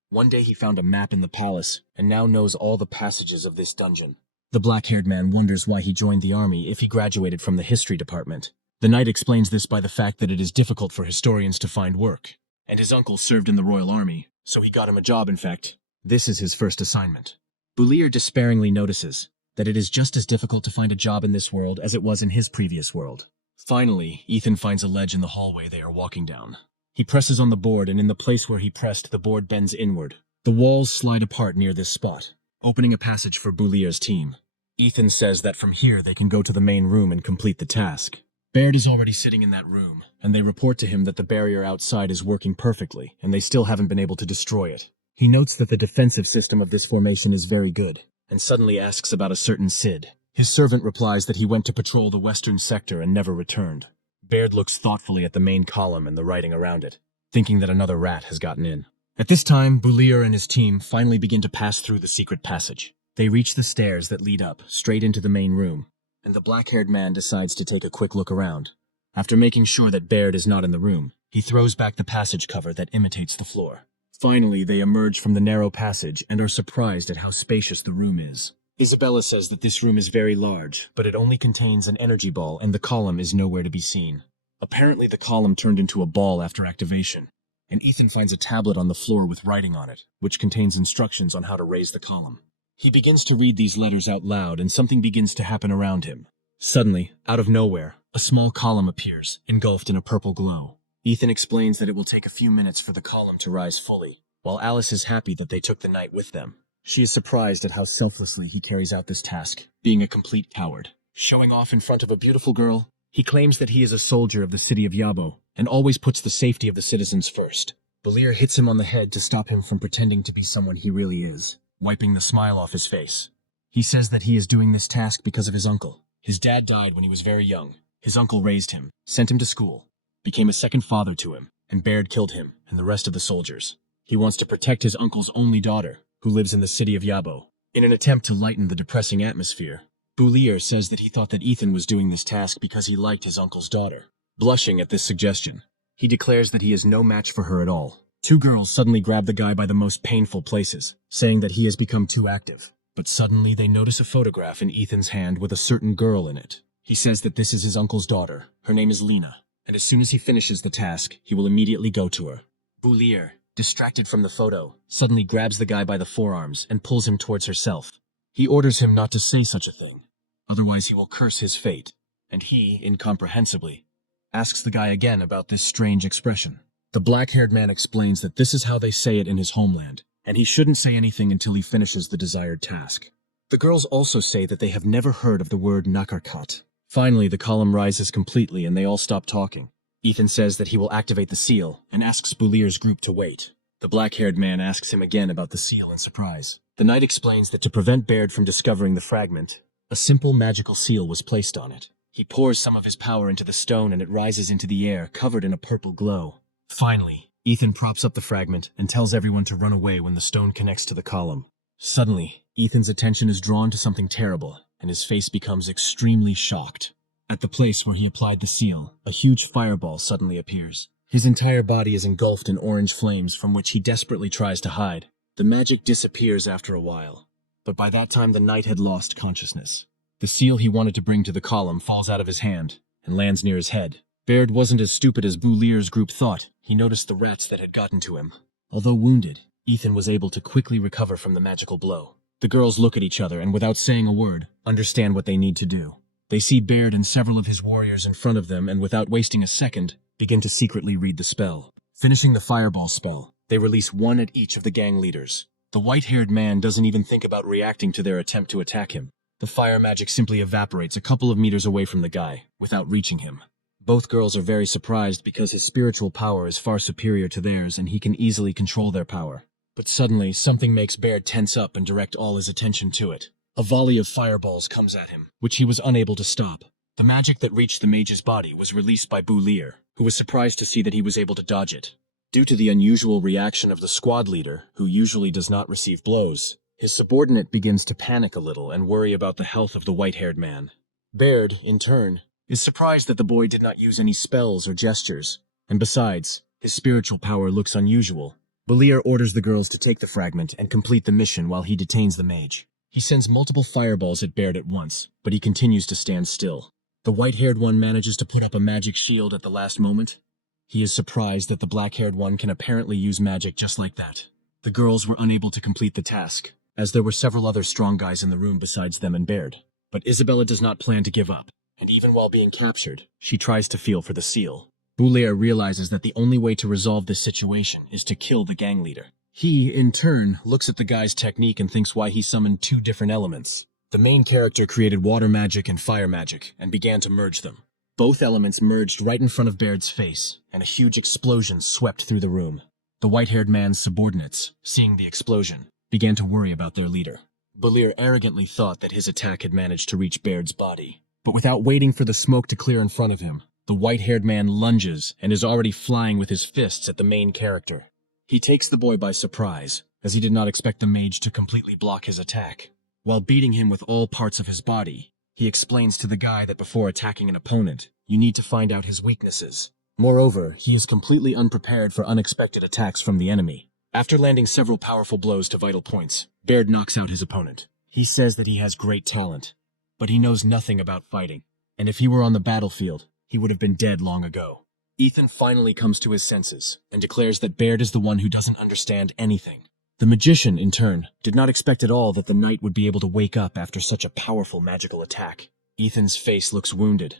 One day he found a map in the palace and now knows all the passages of this dungeon. The black-haired man wonders why he joined the army if he graduated from the history department. The knight explains this by the fact that it is difficult for historians to find work, and his uncle served in the royal army, so he got him a job. In fact, this is his first assignment. Boulier despairingly notices that it is just as difficult to find a job in this world as it was in his previous world. Finally, Ethan finds a ledge in the hallway they are walking down. He presses on the board, and in the place where he pressed, the board bends inward. The walls slide apart near this spot, opening a passage for Boulier's team. Ethan says that from here they can go to the main room and complete the task. Baird is already sitting in that room, and they report to him that the barrier outside is working perfectly, and they still haven't been able to destroy it. He notes that the defensive system of this formation is very good, and suddenly asks about a certain Sid. His servant replies that he went to patrol the western sector and never returned. Baird looks thoughtfully at the main column and the writing around it, thinking that another rat has gotten in. At this time, Boulier and his team finally begin to pass through the secret passage. They reach the stairs that lead up, straight into the main room, and the black-haired man decides to take a quick look around. After making sure that Baird is not in the room, he throws back the passage cover that imitates the floor. Finally, they emerge from the narrow passage and are surprised at how spacious the room is. Isabella says that this room is very large, but it only contains an energy ball and the column is nowhere to be seen. Apparently the column turned into a ball after activation, and Ethan finds a tablet on the floor with writing on it, which contains instructions on how to raise the column. He begins to read these letters out loud and something begins to happen around him. Suddenly, out of nowhere, a small column appears, engulfed in a purple glow. Ethan explains that it will take a few minutes for the column to rise fully, while Alice is happy that they took the knight with them. She is surprised at how selflessly he carries out this task, being a complete coward. Showing off in front of a beautiful girl, he claims that he is a soldier of the city of Yabo, and always puts the safety of the citizens first. Boulier hits him on the head to stop him from pretending to be someone he really is, wiping the smile off his face. He says that he is doing this task because of his uncle. His dad died when he was very young. His uncle raised him, sent him to school, became a second father to him, and Baird killed him and the rest of the soldiers. He wants to protect his uncle's only daughter, who lives in the city of Yabo. In an attempt to lighten the depressing atmosphere, Boulier says that he thought that Ethan was doing this task because he liked his uncle's daughter. Blushing at this suggestion, he declares that he is no match for her at all. Two girls suddenly grab the guy by the most painful places, saying that he has become too active. But suddenly they notice a photograph in Ethan's hand with a certain girl in it. He says that this is his uncle's daughter. Her name is Lena, and as soon as he finishes the task, he will immediately go to her. Boulier, distracted from the photo, suddenly grabs the guy by the forearms and pulls him towards herself. He orders him not to say such a thing, otherwise he will curse his fate, and he, incomprehensibly, asks the guy again about this strange expression. The black-haired man explains that this is how they say it in his homeland, and he shouldn't say anything until he finishes the desired task. The girls also say that they have never heard of the word nakarkat. Finally, the column rises completely and they all stop talking. Ethan says that he will activate the seal and asks Boulier's group to wait. The black-haired man asks him again about the seal in surprise. The knight explains that to prevent Baird from discovering the fragment, a simple magical seal was placed on it. He pours some of his power into the stone and it rises into the air, covered in a purple glow. Finally, Ethan props up the fragment and tells everyone to run away when the stone connects to the column. Suddenly, Ethan's attention is drawn to something terrible, and his face becomes extremely shocked. At the place where he applied the seal, a huge fireball suddenly appears. His entire body is engulfed in orange flames from which he desperately tries to hide. The magic disappears after a while, but by that time the knight had lost consciousness. The seal he wanted to bring to the column falls out of his hand and lands near his head. Baird wasn't as stupid as Boulier's group thought. He noticed the rats that had gotten to him. Although wounded, Ethan was able to quickly recover from the magical blow. The girls look at each other and, without saying a word, understand what they need to do. They see Baird and several of his warriors in front of them and, without wasting a second, begin to secretly read the spell. Finishing the fireball spell, they release one at each of the gang leaders. The white-haired man doesn't even think about reacting to their attempt to attack him. The fire magic simply evaporates a couple of meters away from the guy, without reaching him. Both girls are very surprised because his spiritual power is far superior to theirs and he can easily control their power. But suddenly, something makes Baird tense up and direct all his attention to it. A volley of fireballs comes at him, which he was unable to stop. The magic that reached the mage's body was released by Boulier, who was surprised to see that he was able to dodge it. Due to the unusual reaction of the squad leader, who usually does not receive blows, his subordinate begins to panic a little and worry about the health of the white-haired man. Baird, in turn, is surprised that the boy did not use any spells or gestures, and besides, his spiritual power looks unusual. Boulier orders the girls to take the fragment and complete the mission while he detains the mage. He sends multiple fireballs at Baird at once, but he continues to stand still. The white-haired one manages to put up a magic shield at the last moment. He is surprised that the black-haired one can apparently use magic just like that. The girls were unable to complete the task, as there were several other strong guys in the room besides them and Baird. But Isabella does not plan to give up, and even while being captured, she tries to feel for the seal. Boulier realizes that the only way to resolve this situation is to kill the gang leader. He, in turn, looks at the guy's technique and thinks why he summoned two different elements. The main character created water magic and fire magic, and began to merge them. Both elements merged right in front of Baird's face, and a huge explosion swept through the room. The white-haired man's subordinates, seeing the explosion, began to worry about their leader. Boulier arrogantly thought that his attack had managed to reach Baird's body. But without waiting for the smoke to clear in front of him, the white-haired man lunges and is already flying with his fists at the main character. He takes the boy by surprise, as he did not expect the mage to completely block his attack. While beating him with all parts of his body, he explains to the guy that before attacking an opponent, you need to find out his weaknesses. Moreover, he is completely unprepared for unexpected attacks from the enemy. After landing several powerful blows to vital points, Baird knocks out his opponent. He says that he has great talent, but he knows nothing about fighting, and if he were on the battlefield, he would have been dead long ago. Ethan finally comes to his senses and declares that Baird is the one who doesn't understand anything. The magician, in turn, did not expect at all that the knight would be able to wake up after such a powerful magical attack. Ethan's face looks wounded,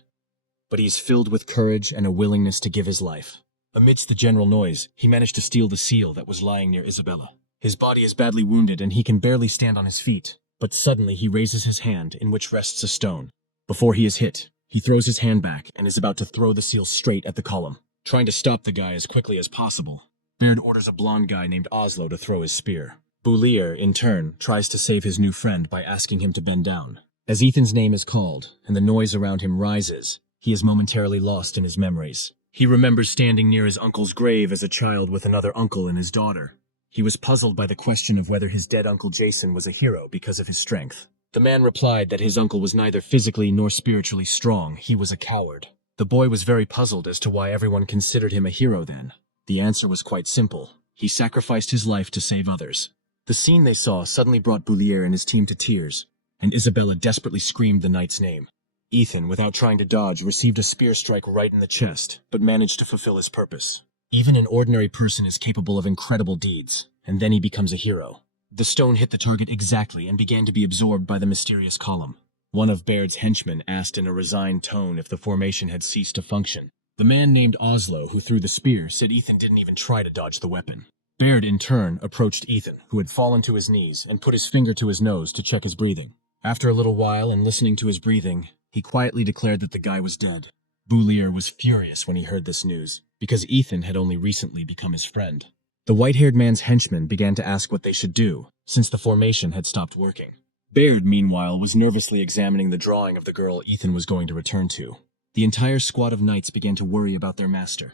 but he is filled with courage and a willingness to give his life. Amidst the general noise, he managed to steal the seal that was lying near Isabella. His body is badly wounded and he can barely stand on his feet, but suddenly he raises his hand in which rests a stone. Before he is hit, he throws his hand back and is about to throw the seal straight at the column, trying to stop the guy as quickly as possible. Baird orders a blonde guy named Oslo to throw his spear. Boulier, in turn, tries to save his new friend by asking him to bend down. As Ethan's name is called and the noise around him rises, he is momentarily lost in his memories. He remembers standing near his uncle's grave as a child with another uncle and his daughter. He was puzzled by the question of whether his dead Uncle Jason was a hero because of his strength. The man replied that his uncle was neither physically nor spiritually strong, he was a coward. The boy was very puzzled as to why everyone considered him a hero then. The answer was quite simple. He sacrificed his life to save others. The scene they saw suddenly brought Boulier and his team to tears, and Isabella desperately screamed the knight's name. Ethan, without trying to dodge, received a spear strike right in the chest, but managed to fulfill his purpose. Even an ordinary person is capable of incredible deeds, and then he becomes a hero. The stone hit the target exactly and began to be absorbed by the mysterious column. One of Baird's henchmen asked in a resigned tone if the formation had ceased to function. The man named Oslo, who threw the spear, said Ethan didn't even try to dodge the weapon. Baird, in turn, approached Ethan, who had fallen to his knees, and put his finger to his nose to check his breathing. After a little while and listening to his breathing, he quietly declared that the guy was dead. Boulier was furious when he heard this news, because Ethan had only recently become his friend. The white-haired man's henchmen began to ask what they should do, since the formation had stopped working. Baird, meanwhile, was nervously examining the drawing of the girl Ethan was going to return to. The entire squad of knights began to worry about their master,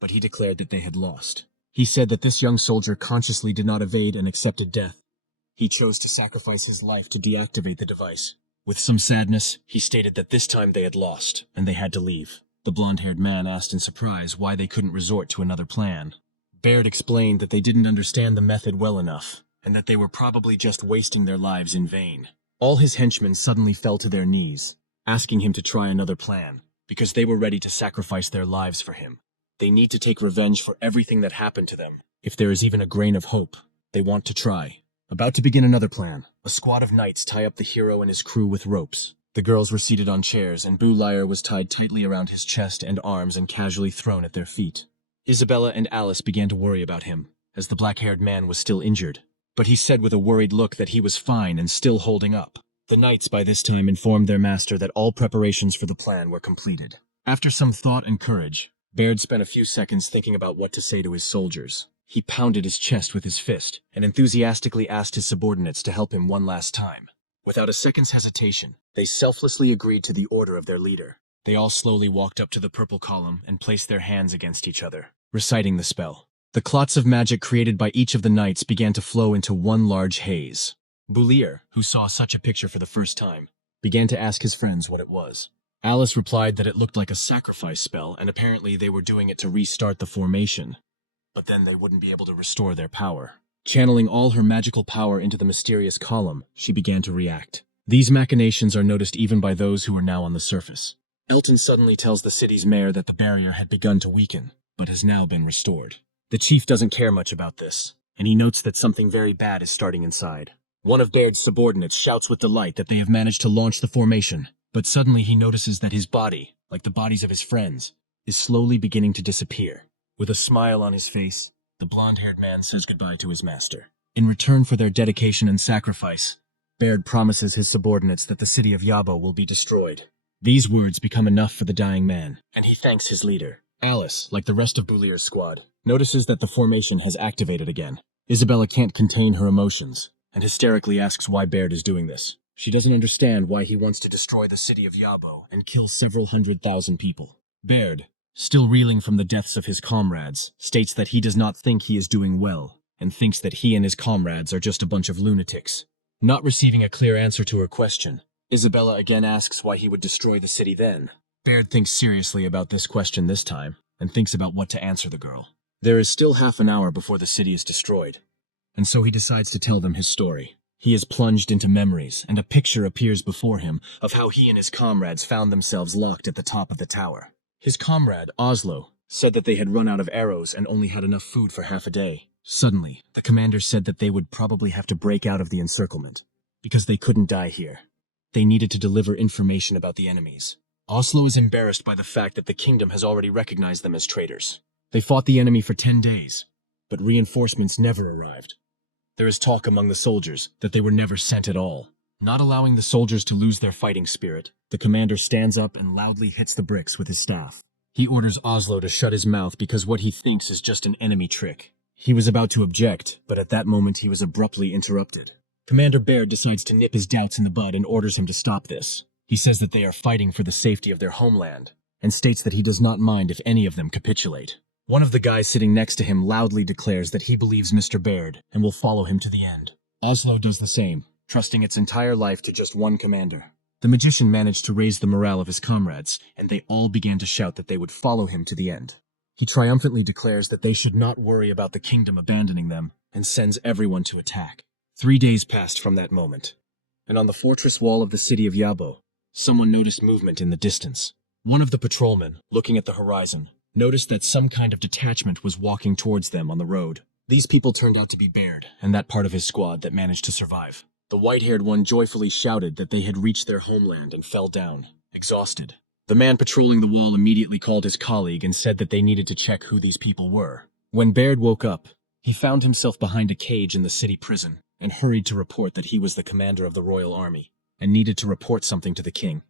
but he declared that they had lost. He said that this young soldier consciously did not evade and accepted death. He chose to sacrifice his life to deactivate the device. With some sadness, he stated that this time they had lost, and they had to leave. The blonde-haired man asked in surprise why they couldn't resort to another plan. Baird explained that they didn't understand the method well enough, and that they were probably just wasting their lives in vain. All his henchmen suddenly fell to their knees, asking him to try another plan, because they were ready to sacrifice their lives for him. They need to take revenge for everything that happened to them. If there is even a grain of hope, they want to try. About to begin another plan, a squad of knights tie up the hero and his crew with ropes. The girls were seated on chairs, and Bu Liar was tied tightly around his chest and arms and casually thrown at their feet. Isabella and Alice began to worry about him, as the black-haired man was still injured. But he said with a worried look that he was fine and still holding up. The knights by this time informed their master that all preparations for the plan were completed. After some thought and courage, Baird spent a few seconds thinking about what to say to his soldiers. He pounded his chest with his fist and enthusiastically asked his subordinates to help him one last time. Without a second's hesitation, they selflessly agreed to the order of their leader. They all slowly walked up to the purple column and placed their hands against each other, reciting the spell. The clots of magic created by each of the knights began to flow into one large haze. Boulier, who saw such a picture for the first time, began to ask his friends what it was. Alice replied that it looked like a sacrifice spell, and apparently they were doing it to restart the formation. But then they wouldn't be able to restore their power. Channeling all her magical power into the mysterious column, she began to react. These machinations are noticed even by those who are now on the surface. Elton suddenly tells the city's mayor that the barrier had begun to weaken, but has now been restored. The chief doesn't care much about this, and he notes that something very bad is starting inside. One of Baird's subordinates shouts with delight that they have managed to launch the formation, but suddenly he notices that his body, like the bodies of his friends, is slowly beginning to disappear. With a smile on his face, the blonde-haired man says goodbye to his master. In return for their dedication and sacrifice, Baird promises his subordinates that the city of Yabo will be destroyed. These words become enough for the dying man, and he thanks his leader. Alice, like the rest of Boulier's squad, notices that the formation has activated again. Isabella can't contain her emotions, and hysterically asks why Baird is doing this. She doesn't understand why he wants to destroy the city of Yabo and kill several 100,000 people. Baird, still reeling from the deaths of his comrades, states that he does not think he is doing well, and thinks that he and his comrades are just a bunch of lunatics. Not receiving a clear answer to her question, Isabella again asks why he would destroy the city then. Baird thinks seriously about this question this time, and thinks about what to answer the girl. There is still half an hour before the city is destroyed, and so he decides to tell them his story. He is plunged into memories, and a picture appears before him of how he and his comrades found themselves locked at the top of the tower. His comrade, Oslo, said that they had run out of arrows and only had enough food for half a day. Suddenly, the commander said that they would probably have to break out of the encirclement, because they couldn't die here. They needed to deliver information about the enemies. Oslo is embarrassed by the fact that the kingdom has already recognized them as traitors. They fought the enemy for 10 days, but reinforcements never arrived. There is talk among the soldiers that they were never sent at all. Not allowing the soldiers to lose their fighting spirit, the commander stands up and loudly hits the bricks with his staff. He orders Oslo to shut his mouth because what he thinks is just an enemy trick. He was about to object, but at that moment he was abruptly interrupted. Commander Baird decides to nip his doubts in the bud and orders him to stop this. He says that they are fighting for the safety of their homeland, and states that he does not mind if any of them capitulate. One of the guys sitting next to him loudly declares that he believes Mr. Baird and will follow him to the end. Oslo does the same, trusting its entire life to just one commander. The magician managed to raise the morale of his comrades, and they all began to shout that they would follow him to the end. He triumphantly declares that they should not worry about the kingdom abandoning them, and sends everyone to attack. 3 days passed from that moment, and on the fortress wall of the city of Yabo, someone noticed movement in the distance. One of the patrolmen, looking at the horizon, noticed that some kind of detachment was walking towards them on the road. These people turned out to be Baird and that part of his squad that managed to survive. The white-haired one joyfully shouted that they had reached their homeland and fell down, exhausted. The man patrolling the wall immediately called his colleague and said that they needed to check who these people were. When Baird woke up, he found himself behind a cage in the city prison and hurried to report that he was the commander of the royal army and needed to report something to the king.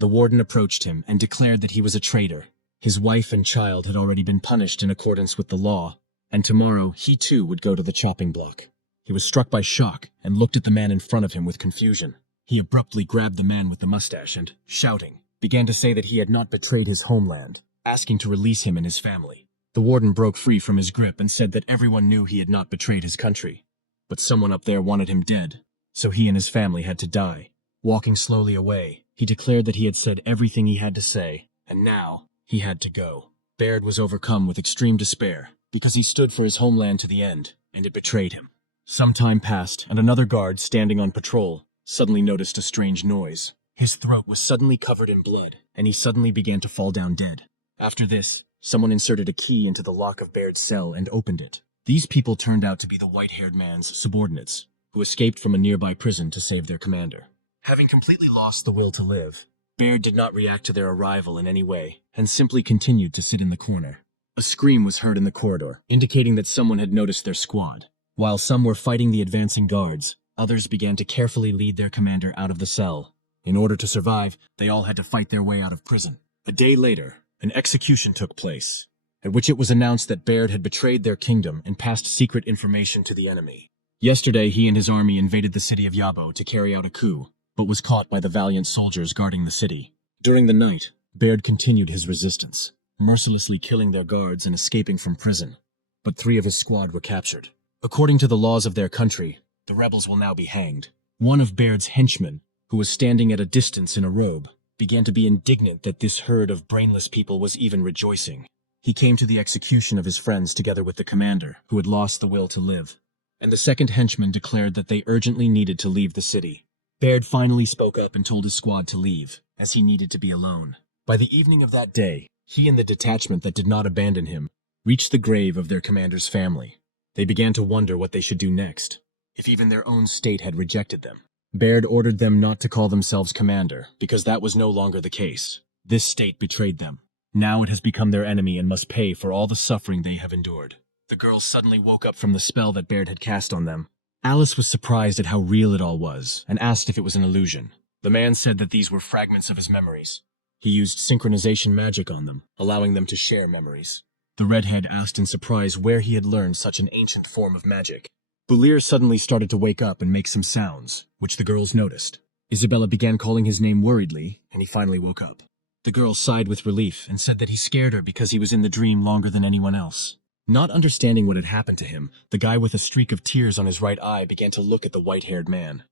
The warden approached him and declared that he was a traitor. His wife and child had already been punished in accordance with the law, and tomorrow he too would go to the chopping block. He was struck by shock and looked at the man in front of him with confusion. He abruptly grabbed the man with the mustache and, shouting, began to say that he had not betrayed his homeland, asking to release him and his family. The warden broke free from his grip and said that everyone knew he had not betrayed his country, but someone up there wanted him dead, so he and his family had to die. Walking slowly away, he declared that he had said everything he had to say, and now he had to go. Baird was overcome with extreme despair, because he stood for his homeland to the end, and it betrayed him. Some time passed, and another guard, standing on patrol, suddenly noticed a strange noise. His throat was suddenly covered in blood, and he suddenly began to fall down dead. After this, someone inserted a key into the lock of Baird's cell and opened it. These people turned out to be the white-haired man's subordinates, who escaped from a nearby prison to save their commander. Having completely lost the will to live, Baird did not react to their arrival in any way, and simply continued to sit in the corner. A scream was heard in the corridor, indicating that someone had noticed their squad. While some were fighting the advancing guards, others began to carefully lead their commander out of the cell. In order to survive, they all had to fight their way out of prison. A day later, an execution took place, at which it was announced that Baird had betrayed their kingdom and passed secret information to the enemy. Yesterday, he and his army invaded the city of Yabo to carry out a coup, but was caught by the valiant soldiers guarding the city. During the night, Baird continued his resistance, mercilessly killing their guards and escaping from prison. But 3 of his squad were captured. According to the laws of their country, the rebels will now be hanged. One of Baird's henchmen, who was standing at a distance in a robe, began to be indignant that this herd of brainless people was even rejoicing. He came to the execution of his friends together with the commander, who had lost the will to live. And the second henchman declared that they urgently needed to leave the city. Baird finally spoke up and told his squad to leave, as he needed to be alone. By the evening of that day, he and the detachment that did not abandon him reached the grave of their commander's family. They began to wonder what they should do next, if even their own state had rejected them. Baird ordered them not to call themselves commander, because that was no longer the case. This state betrayed them. Now it has become their enemy and must pay for all the suffering they have endured. The girls suddenly woke up from the spell that Baird had cast on them. Alice was surprised at how real it all was, and asked if it was an illusion. The man said that these were fragments of his memories. He used synchronization magic on them, allowing them to share memories. The redhead asked in surprise where he had learned such an ancient form of magic. Boulir suddenly started to wake up and make some sounds, which the girls noticed. Isabella began calling his name worriedly, and he finally woke up. The girl sighed with relief and said that he scared her because he was in the dream longer than anyone else. Not understanding what had happened to him, the guy with a streak of tears on his right eye began to look at the white-haired man.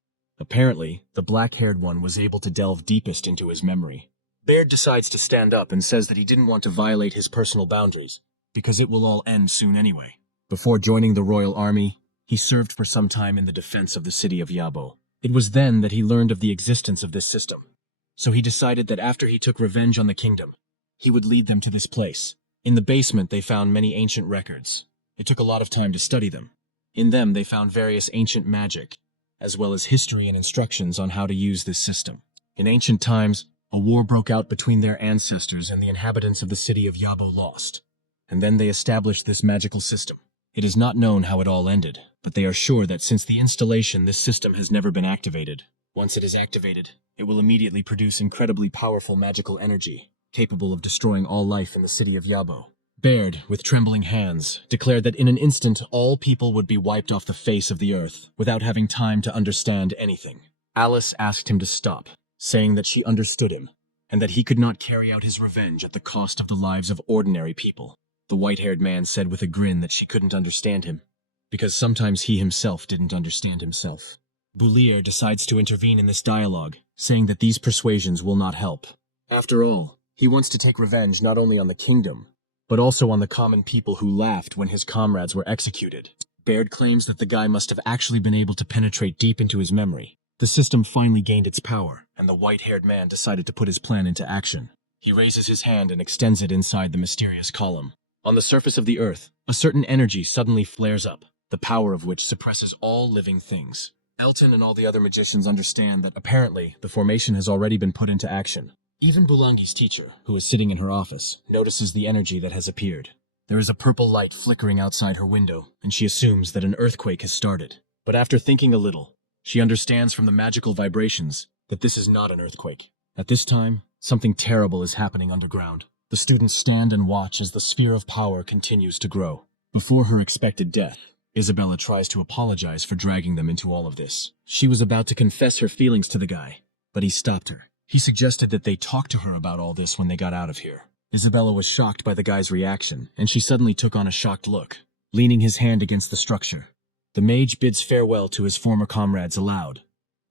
Apparently, the black-haired one was able to delve deepest into his memory. Baird decides to stand up and says that he didn't want to violate his personal boundaries, because it will all end soon anyway. Before joining the royal army, he served for some time in the defense of the city of Yabo. It was then that he learned of the existence of this system. So he decided that after he took revenge on the kingdom, he would lead them to this place. In the basement, they found many ancient records. It took a lot of time to study them. In them, they found various ancient magic, as well as history and instructions on how to use this system. In ancient times, a war broke out between their ancestors and the inhabitants of the city of Yabo lost. And then they established this magical system. It is not known how it all ended, but they are sure that since the installation, this system has never been activated. Once it is activated, it will immediately produce incredibly powerful magical energy, capable of destroying all life in the city of Yabo. Baird, with trembling hands, declared that in an instant all people would be wiped off the face of the earth, without having time to understand anything. Alice asked him to stop, saying that she understood him, and that he could not carry out his revenge at the cost of the lives of ordinary people. The white-haired man said with a grin that she couldn't understand him, because sometimes he himself didn't understand himself. Boulir decides to intervene in this dialogue, saying that these persuasions will not help. After all, he wants to take revenge not only on the kingdom, but also on the common people who laughed when his comrades were executed. Baird claims that the guy must have actually been able to penetrate deep into his memory. The system finally gained its power, and the white-haired man decided to put his plan into action. He raises his hand and extends it inside the mysterious column. On the surface of the earth, a certain energy suddenly flares up, the power of which suppresses all living things. Elton and all the other magicians understand that apparently the formation has already been put into action. Even Bulangi's teacher, who is sitting in her office, notices the energy that has appeared. There is a purple light flickering outside her window, and she assumes that an earthquake has started. But after thinking a little, she understands from the magical vibrations that this is not an earthquake. At this time, something terrible is happening underground. The students stand and watch as the sphere of power continues to grow. Before her expected death, Isabella tries to apologize for dragging them into all of this. She was about to confess her feelings to the guy, but he stopped her. He suggested that they talk to her about all this when they got out of here. Isabella was shocked by the guy's reaction, and she suddenly took on a shocked look, leaning his hand against the structure. The mage bids farewell to his former comrades aloud,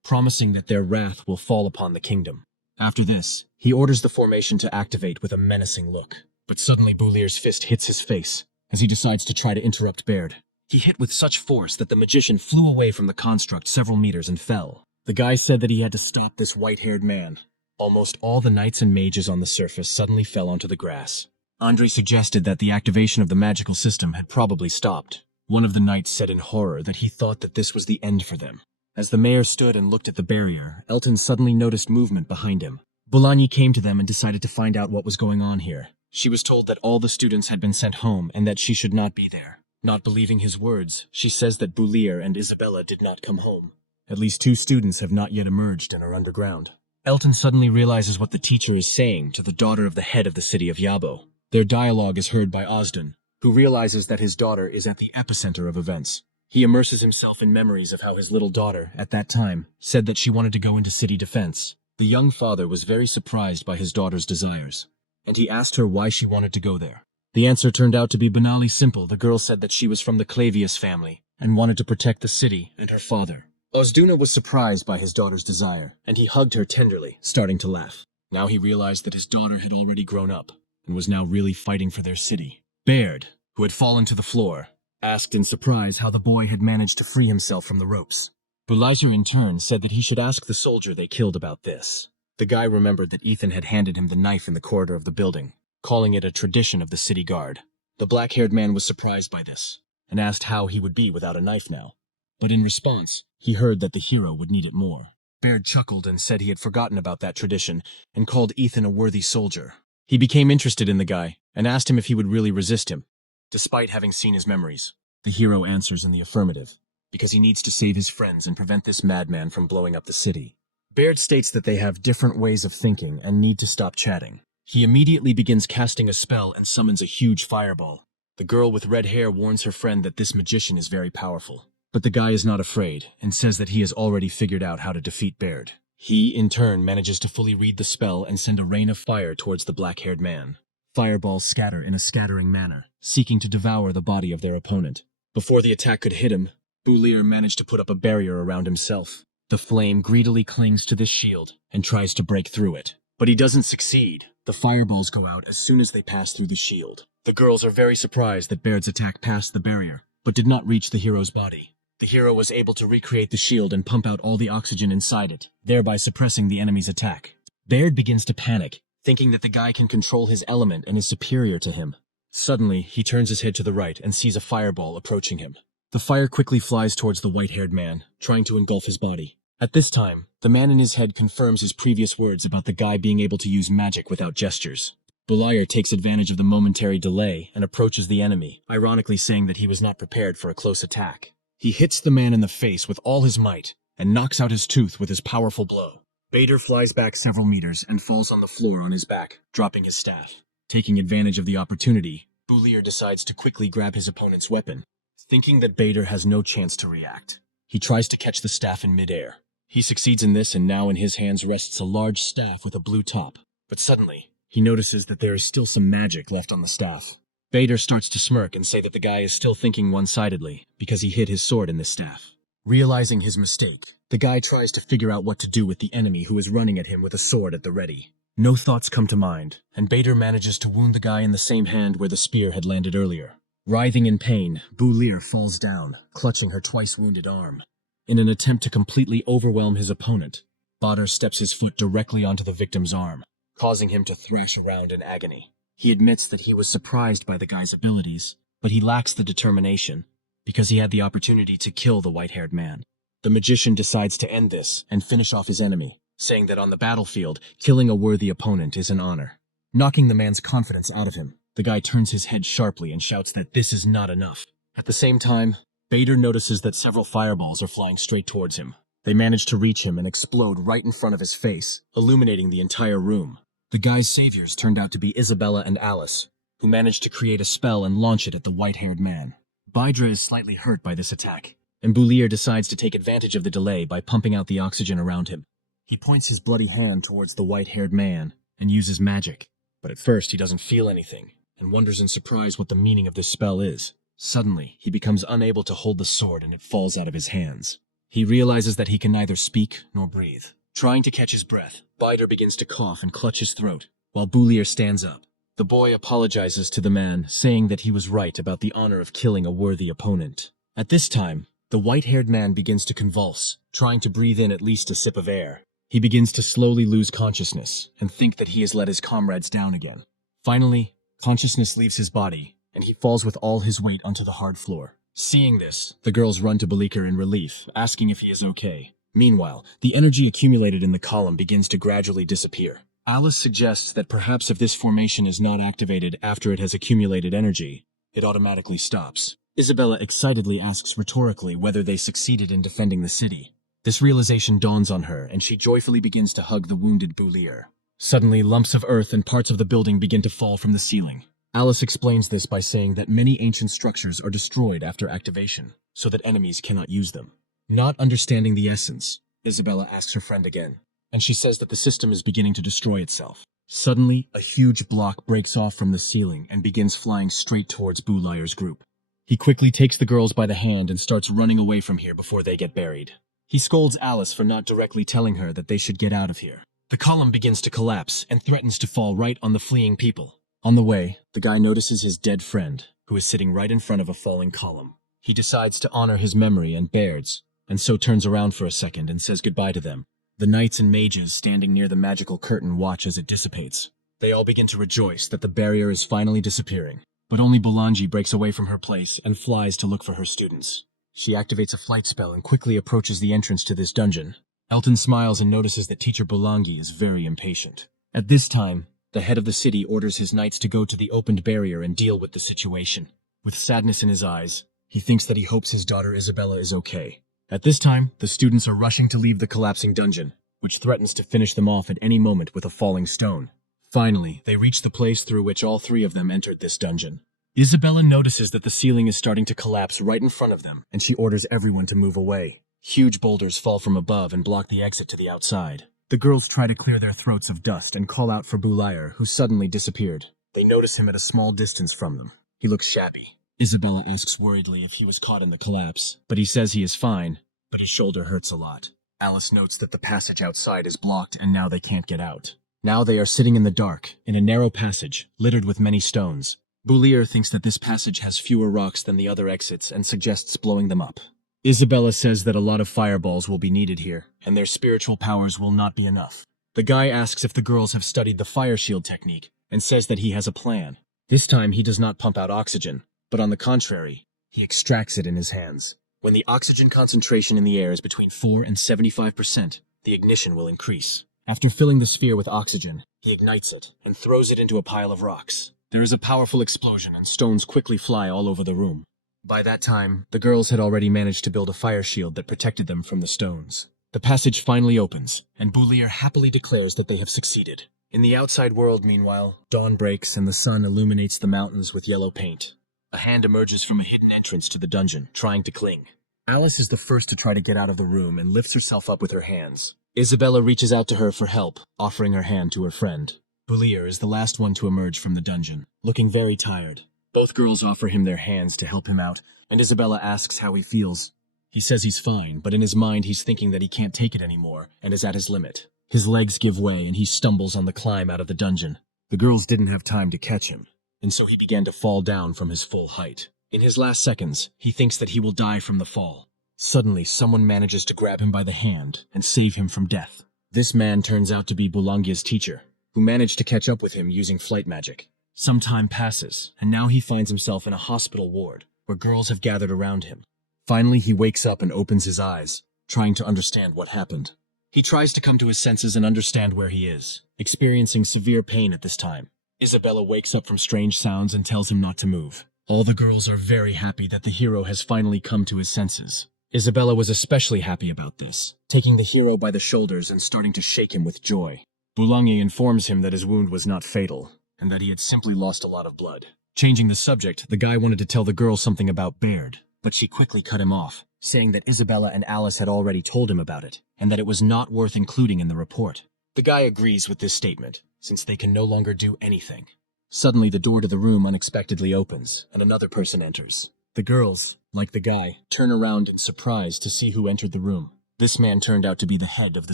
promising that their wrath will fall upon the kingdom. After this, he orders the formation to activate with a menacing look. But suddenly Boulier's fist hits his face, as he decides to try to interrupt Baird. He hit with such force that the magician flew away from the construct several meters and fell. The guy said that he had to stop this white-haired man. Almost all the knights and mages on the surface suddenly fell onto the grass. Andre suggested that the activation of the magical system had probably stopped. One of the knights said in horror that he thought that this was the end for them. As the mayor stood and looked at the barrier, Elton suddenly noticed movement behind him. Boulanyi came to them and decided to find out what was going on here. She was told that all the students had been sent home and that she should not be there. Not believing his words, she says that Boulier and Isabella did not come home. At least 2 students have not yet emerged and are underground. Elton suddenly realizes what the teacher is saying to the daughter of the head of the city of Yabo. Their dialogue is heard by Ozden, who realizes that his daughter is at the epicenter of events. He immerses himself in memories of how his little daughter, at that time, said that she wanted to go into city defense. The young father was very surprised by his daughter's desires, and he asked her why she wanted to go there. The answer turned out to be banally simple. The girl said that she was from the Clavius family and wanted to protect the city and her father. Ozduna was surprised by his daughter's desire, and he hugged her tenderly, starting to laugh. Now he realized that his daughter had already grown up and was now really fighting for their city. Baird, who had fallen to the floor, asked in surprise how the boy had managed to free himself from the ropes. Boulizer in turn said that he should ask the soldier they killed about this. The guy remembered that Ethan had handed him the knife in the corridor of the building, calling it a tradition of the city guard. The black-haired man was surprised by this, and asked how he would be without a knife now. But in response, he heard that the hero would need it more. Baird chuckled and said he had forgotten about that tradition and called Ethan a worthy soldier. He became interested in the guy and asked him if he would really resist him, despite having seen his memories. The hero answers in the affirmative, because he needs to save his friends and prevent this madman from blowing up the city. Baird states that they have different ways of thinking and need to stop chatting. He immediately begins casting a spell and summons a huge fireball. The girl with red hair warns her friend that this magician is very powerful. But the guy is not afraid and says that he has already figured out how to defeat Baird. He, in turn, manages to fully read the spell and send a rain of fire towards the black-haired man. Fireballs scatter in a scattering manner, seeking to devour the body of their opponent. Before the attack could hit him, Boulier managed to put up a barrier around himself. The flame greedily clings to this shield and tries to break through it. But he doesn't succeed. The fireballs go out as soon as they pass through the shield. The girls are very surprised that Baird's attack passed the barrier, but did not reach the hero's body. The hero was able to recreate the shield and pump out all the oxygen inside it, thereby suppressing the enemy's attack. Baird begins to panic, thinking that the guy can control his element and is superior to him. Suddenly, he turns his head to the right and sees a fireball approaching him. The fire quickly flies towards the white-haired man, trying to engulf his body. At this time, the man in his head confirms his previous words about the guy being able to use magic without gestures. Boulier takes advantage of the momentary delay and approaches the enemy, ironically saying that he was not prepared for a close attack. He hits the man in the face with all his might and knocks out his tooth with his powerful blow. Bader flies back several meters and falls on the floor on his back, dropping his staff. Taking advantage of the opportunity, Boulier decides to quickly grab his opponent's weapon. Thinking that Bader has no chance to react, he tries to catch the staff in midair. He succeeds in this, and now in his hands rests a large staff with a blue top. But suddenly, he notices that there is still some magic left on the staff. Bader starts to smirk and say that the guy is still thinking one-sidedly because he hid his sword in this staff. Realizing his mistake, the guy tries to figure out what to do with the enemy who is running at him with a sword at the ready. No thoughts come to mind, and Bader manages to wound the guy in the same hand where the spear had landed earlier. Writhing in pain, Boulier falls down, clutching her twice-wounded arm. In an attempt to completely overwhelm his opponent, Bader steps his foot directly onto the victim's arm, causing him to thrash around in agony. He admits that he was surprised by the guy's abilities, but he lacks the determination, because he had the opportunity to kill the white-haired man. The magician decides to end this and finish off his enemy, saying that on the battlefield, killing a worthy opponent is an honor. Knocking the man's confidence out of him, the guy turns his head sharply and shouts that this is not enough. At the same time, Bader notices that several fireballs are flying straight towards him. They manage to reach him and explode right in front of his face, illuminating the entire room. The guy's saviors turned out to be Isabella and Alice, who managed to create a spell and launch it at the white-haired man. Bydra is slightly hurt by this attack, and Boulier decides to take advantage of the delay by pumping out the oxygen around him. He points his bloody hand towards the white-haired man and uses magic, but at first he doesn't feel anything and wonders in surprise what the meaning of this spell is. Suddenly, he becomes unable to hold the sword and it falls out of his hands. He realizes that he can neither speak nor breathe. Trying to catch his breath, Bider begins to cough and clutch his throat, while Boulier stands up. The boy apologizes to the man, saying that he was right about the honor of killing a worthy opponent. At this time, the The white-haired man begins to convulse, trying to breathe in at least a sip of air. He begins to slowly lose consciousness and think that he has let his comrades down again. Finally, consciousness leaves his body, and he falls with all his weight onto the hard floor. Seeing this, the girls run to Beliker in relief, asking if he is okay. Meanwhile, the energy accumulated in the column begins to gradually disappear. Alice suggests that perhaps if this formation is not activated after it has accumulated energy, it automatically stops. Isabella excitedly asks rhetorically whether they succeeded in defending the city. This realization dawns on her, and she joyfully begins to hug the wounded Boulier. Suddenly, lumps of earth and parts of the building begin to fall from the ceiling. Alice explains this by saying that many ancient structures are destroyed after activation, so that enemies cannot use them. Not understanding the essence, Isabella asks her friend again, and she says that the system is beginning to destroy itself. Suddenly, a huge block breaks off from the ceiling and begins flying straight towards Boulier's group. He quickly takes the girls by the hand and starts running away from here before they get buried. He scolds Alice for not directly telling her that they should get out of here. The column begins to collapse and threatens to fall right on the fleeing people. On the way, the guy notices his dead friend, who is sitting right in front of a falling column. He decides to honor his memory and Baird's, and so turns around for a second and says goodbye to them. The knights and mages standing near the magical curtain watch as it dissipates. They all begin to rejoice that the barrier is finally disappearing. But only Boulanger breaks away from her place and flies to look for her students. She activates a flight spell and quickly approaches the entrance to this dungeon. Elton smiles and notices that Teacher Boulanger is very impatient. At this time, the head of the city orders his knights to go to the opened barrier and deal with the situation. With sadness in his eyes, he thinks that he hopes his daughter Isabella is okay. At this time, the students are rushing to leave the collapsing dungeon, which threatens to finish them off at any moment with a falling stone. Finally, they reach the place through which all three of them entered this dungeon. Isabella notices that the ceiling is starting to collapse right in front of them, and she orders everyone to move away. Huge boulders fall from above and block the exit to the outside. The girls try to clear their throats of dust and call out for Boulier, who suddenly disappeared. They notice him at a small distance from them. He looks shabby. Isabella asks worriedly if he was caught in the collapse, but he says he is fine, but his shoulder hurts a lot. Alice notes that the passage outside is blocked and now they can't get out. Now they are sitting in the dark, in a narrow passage, littered with many stones. Boulier thinks that this passage has fewer rocks than the other exits and suggests blowing them up. Isabella says that a lot of fireballs will be needed here, and their spiritual powers will not be enough. The guy asks if the girls have studied the fire shield technique, and says that he has a plan. This time he does not pump out oxygen, but on the contrary, he extracts it in his hands. When the oxygen concentration in the air is between 4 and 75%, the ignition will increase. After filling the sphere with oxygen, he ignites it and throws it into a pile of rocks. There is a powerful explosion and stones quickly fly all over the room. By that time, the girls had already managed to build a fire shield that protected them from the stones. The passage finally opens, and Boulier happily declares that they have succeeded. In the outside world, meanwhile, dawn breaks and the sun illuminates the mountains with yellow paint. A hand emerges from a hidden entrance to the dungeon, trying to cling. Alice is the first to try to get out of the room and lifts herself up with her hands. Isabella reaches out to her for help, offering her hand to her friend. Boulier is the last one to emerge from the dungeon, looking very tired. Both girls offer him their hands to help him out, and Isabella asks how he feels. He says he's fine, but in his mind he's thinking that he can't take it anymore and is at his limit. His legs give way and he stumbles on the climb out of the dungeon. The girls didn't have time to catch him, and so he began to fall down from his full height. In his last seconds, he thinks that he will die from the fall. Suddenly, someone manages to grab him by the hand and save him from death. This man turns out to be Boulanger's teacher, who managed to catch up with him using flight magic. Some time passes, and now he finds himself in a hospital ward, where girls have gathered around him. Finally, he wakes up and opens his eyes, trying to understand what happened. He tries to come to his senses and understand where he is, experiencing severe pain at this time. Isabella wakes up from strange sounds and tells him not to move. All the girls are very happy that the hero has finally come to his senses. Isabella was especially happy about this, taking the hero by the shoulders and starting to shake him with joy. Boulanger informs him that his wound was not fatal, and that he had simply lost a lot of blood. Changing the subject, the guy wanted to tell the girl something about Baird, but she quickly cut him off, saying that Isabella and Alice had already told him about it, and that it was not worth including in the report. The guy agrees with this statement, since they can no longer do anything. Suddenly, the door to the room unexpectedly opens, and another person enters. The girls, like the guy, turn around in surprise to see who entered the room. This man turned out to be the head of the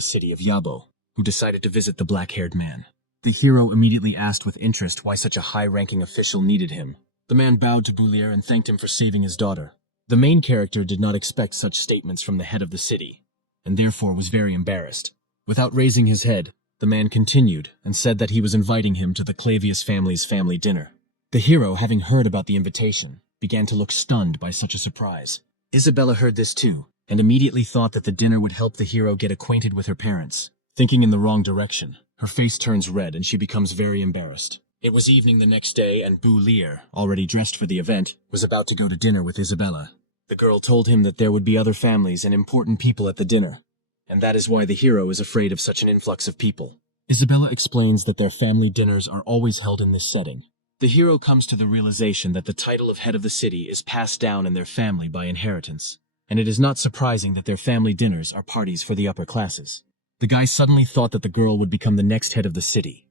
city of Yabo, who decided to visit the black-haired man. The hero immediately asked with interest why such a high-ranking official needed him. The man bowed to Boulier and thanked him for saving his daughter. The main character did not expect such statements from the head of the city, and therefore was very embarrassed. Without raising his head, the man continued and said that he was inviting him to the Clavius family's family dinner. The hero, having heard about the invitation, began to look stunned by such a surprise. Isabella heard this too, and immediately thought that the dinner would help the hero get acquainted with her parents. Thinking in the wrong direction, her face turns red and she becomes very embarrassed. It was evening the next day, and Bu Lear, already dressed for the event, was about to go to dinner with Isabella. The girl told him that there would be other families and important people at the dinner, and that is why the hero is afraid of such an influx of people. Isabella explains that their family dinners are always held in this setting. The hero comes to the realization that the title of head of the city is passed down in their family by inheritance, and it is not surprising that their family dinners are parties for the upper classes. The guy suddenly thought that the girl would become the next head of the city,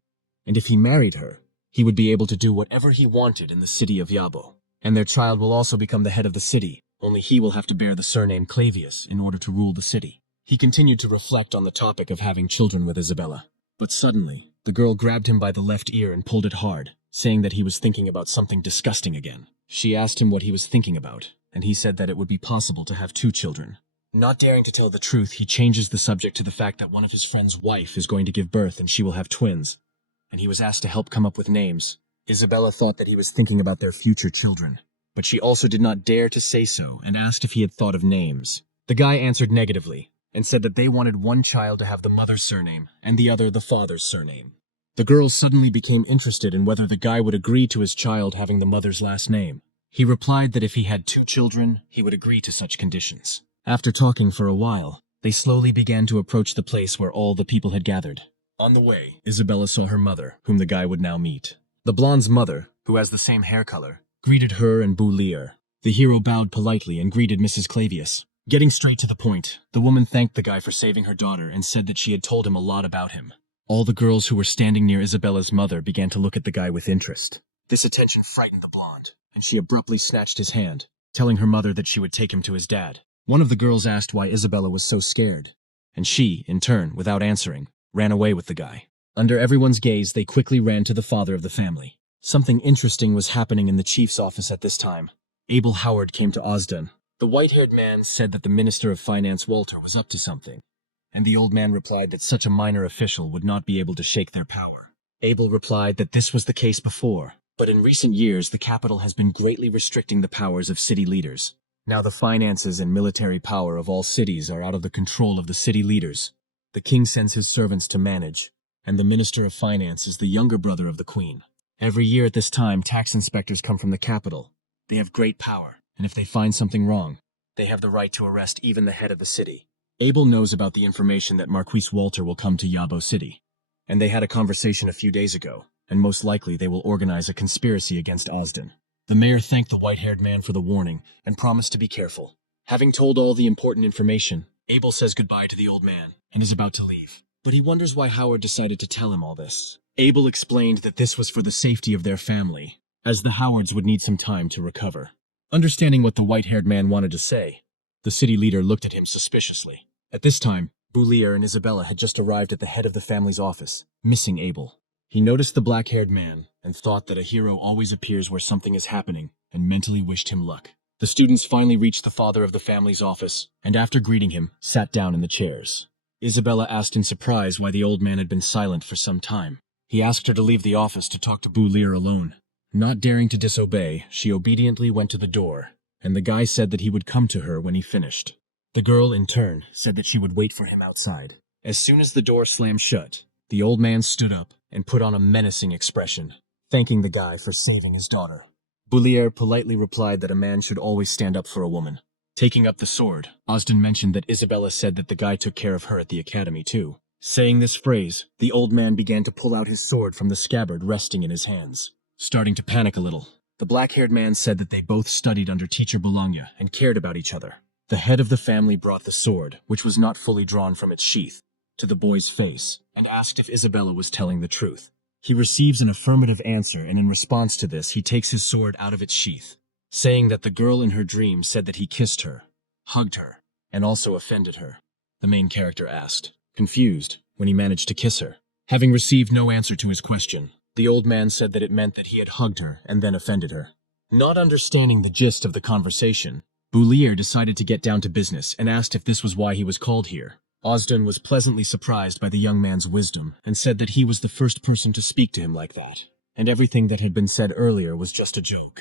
and if he married her, he would be able to do whatever he wanted in the city of Yabo, and their child will also become the head of the city, only he will have to bear the surname Clavius in order to rule the city. He continued to reflect on the topic of having children with Isabella, but suddenly, the girl grabbed him by the left ear and pulled it hard, saying that he was thinking about something disgusting again. She asked him what he was thinking about, and he said that it would be possible to have 2 children. Not daring to tell the truth, he changes the subject to the fact that one of his friend's wife is going to give birth and she will have twins, and he was asked to help come up with names. Isabella thought that he was thinking about their future children, but she also did not dare to say so and asked if he had thought of names. The guy answered negatively and said that they wanted one child to have the mother's surname and the other the father's surname. The girl suddenly became interested in whether the guy would agree to his child having the mother's last name. He replied that if he had 2 children, he would agree to such conditions. After talking for a while, they slowly began to approach the place where all the people had gathered. On the way, Isabella saw her mother, whom the guy would now meet. The blonde's mother, who has the same hair color, greeted her and Bu Lear. The hero bowed politely and greeted Mrs. Clavius. Getting straight to the point, the woman thanked the guy for saving her daughter and said that she had told him a lot about him. All the girls who were standing near Isabella's mother began to look at the guy with interest. This attention frightened the blonde, and she abruptly snatched his hand, telling her mother that she would take him to his dad. One of the girls asked why Isabella was so scared, and she, in turn, without answering, ran away with the guy. Under everyone's gaze, they quickly ran to the father of the family. Something interesting was happening in the chief's office at this time. Abel Howard came to Osden. The white-haired man said that the Minister of Finance, Walter, was up to something, and the old man replied that such a minor official would not be able to shake their power. Abel replied that this was the case before, but in recent years the capital has been greatly restricting the powers of city leaders. Now the finances and military power of all cities are out of the control of the city leaders. The king sends his servants to manage, and the Minister of Finance is the younger brother of the queen. Every year at this time, tax inspectors come from the capital. They have great power, and if they find something wrong, they have the right to arrest even the head of the city. Abel knows about the information that Marquis Walter will come to Yabo City, and they had a conversation a few days ago, and most likely they will organize a conspiracy against Osden. The mayor thanked the white-haired man for the warning and promised to be careful. Having told all the important information, Abel says goodbye to the old man and is about to leave. But he wonders why Howard decided to tell him all this. Abel explained that this was for the safety of their family, as the Howards would need some time to recover. Understanding what the white-haired man wanted to say, the city leader looked at him suspiciously. At this time, Bu Lear and Isabella had just arrived at the head of the family's office, missing Abel. He noticed the black-haired man and thought that a hero always appears where something is happening, and mentally wished him luck. The students finally reached the father of the family's office, and after greeting him, sat down in the chairs. Isabella asked in surprise why the old man had been silent for some time. He asked her to leave the office to talk to Bu Lear alone. Not daring to disobey, she obediently went to the door, and the guy said that he would come to her when he finished. The girl, in turn, said that she would wait for him outside. As soon as the door slammed shut, the old man stood up and put on a menacing expression, thanking the guy for saving his daughter. Bu Lear politely replied that a man should always stand up for a woman. Taking up the sword, Osden mentioned that Isabella said that the guy took care of her at the academy too. Saying this phrase, the old man began to pull out his sword from the scabbard resting in his hands. Starting to panic a little, the black-haired man said that they both studied under teacher Bologna and cared about each other. The head of the family brought the sword, which was not fully drawn from its sheath, to the boy's face and asked if Isabella was telling the truth. He receives an affirmative answer, and in response to this, he takes his sword out of its sheath, saying that the girl in her dream said that he kissed her, hugged her, and also offended her. The main character asked, confused, when he managed to kiss her. Having received no answer to his question, the old man said that it meant that he had hugged her and then offended her. Not understanding the gist of the conversation, Boulier decided to get down to business and asked if this was why he was called here. Osden was pleasantly surprised by the young man's wisdom and said that he was the first person to speak to him like that, and everything that had been said earlier was just a joke.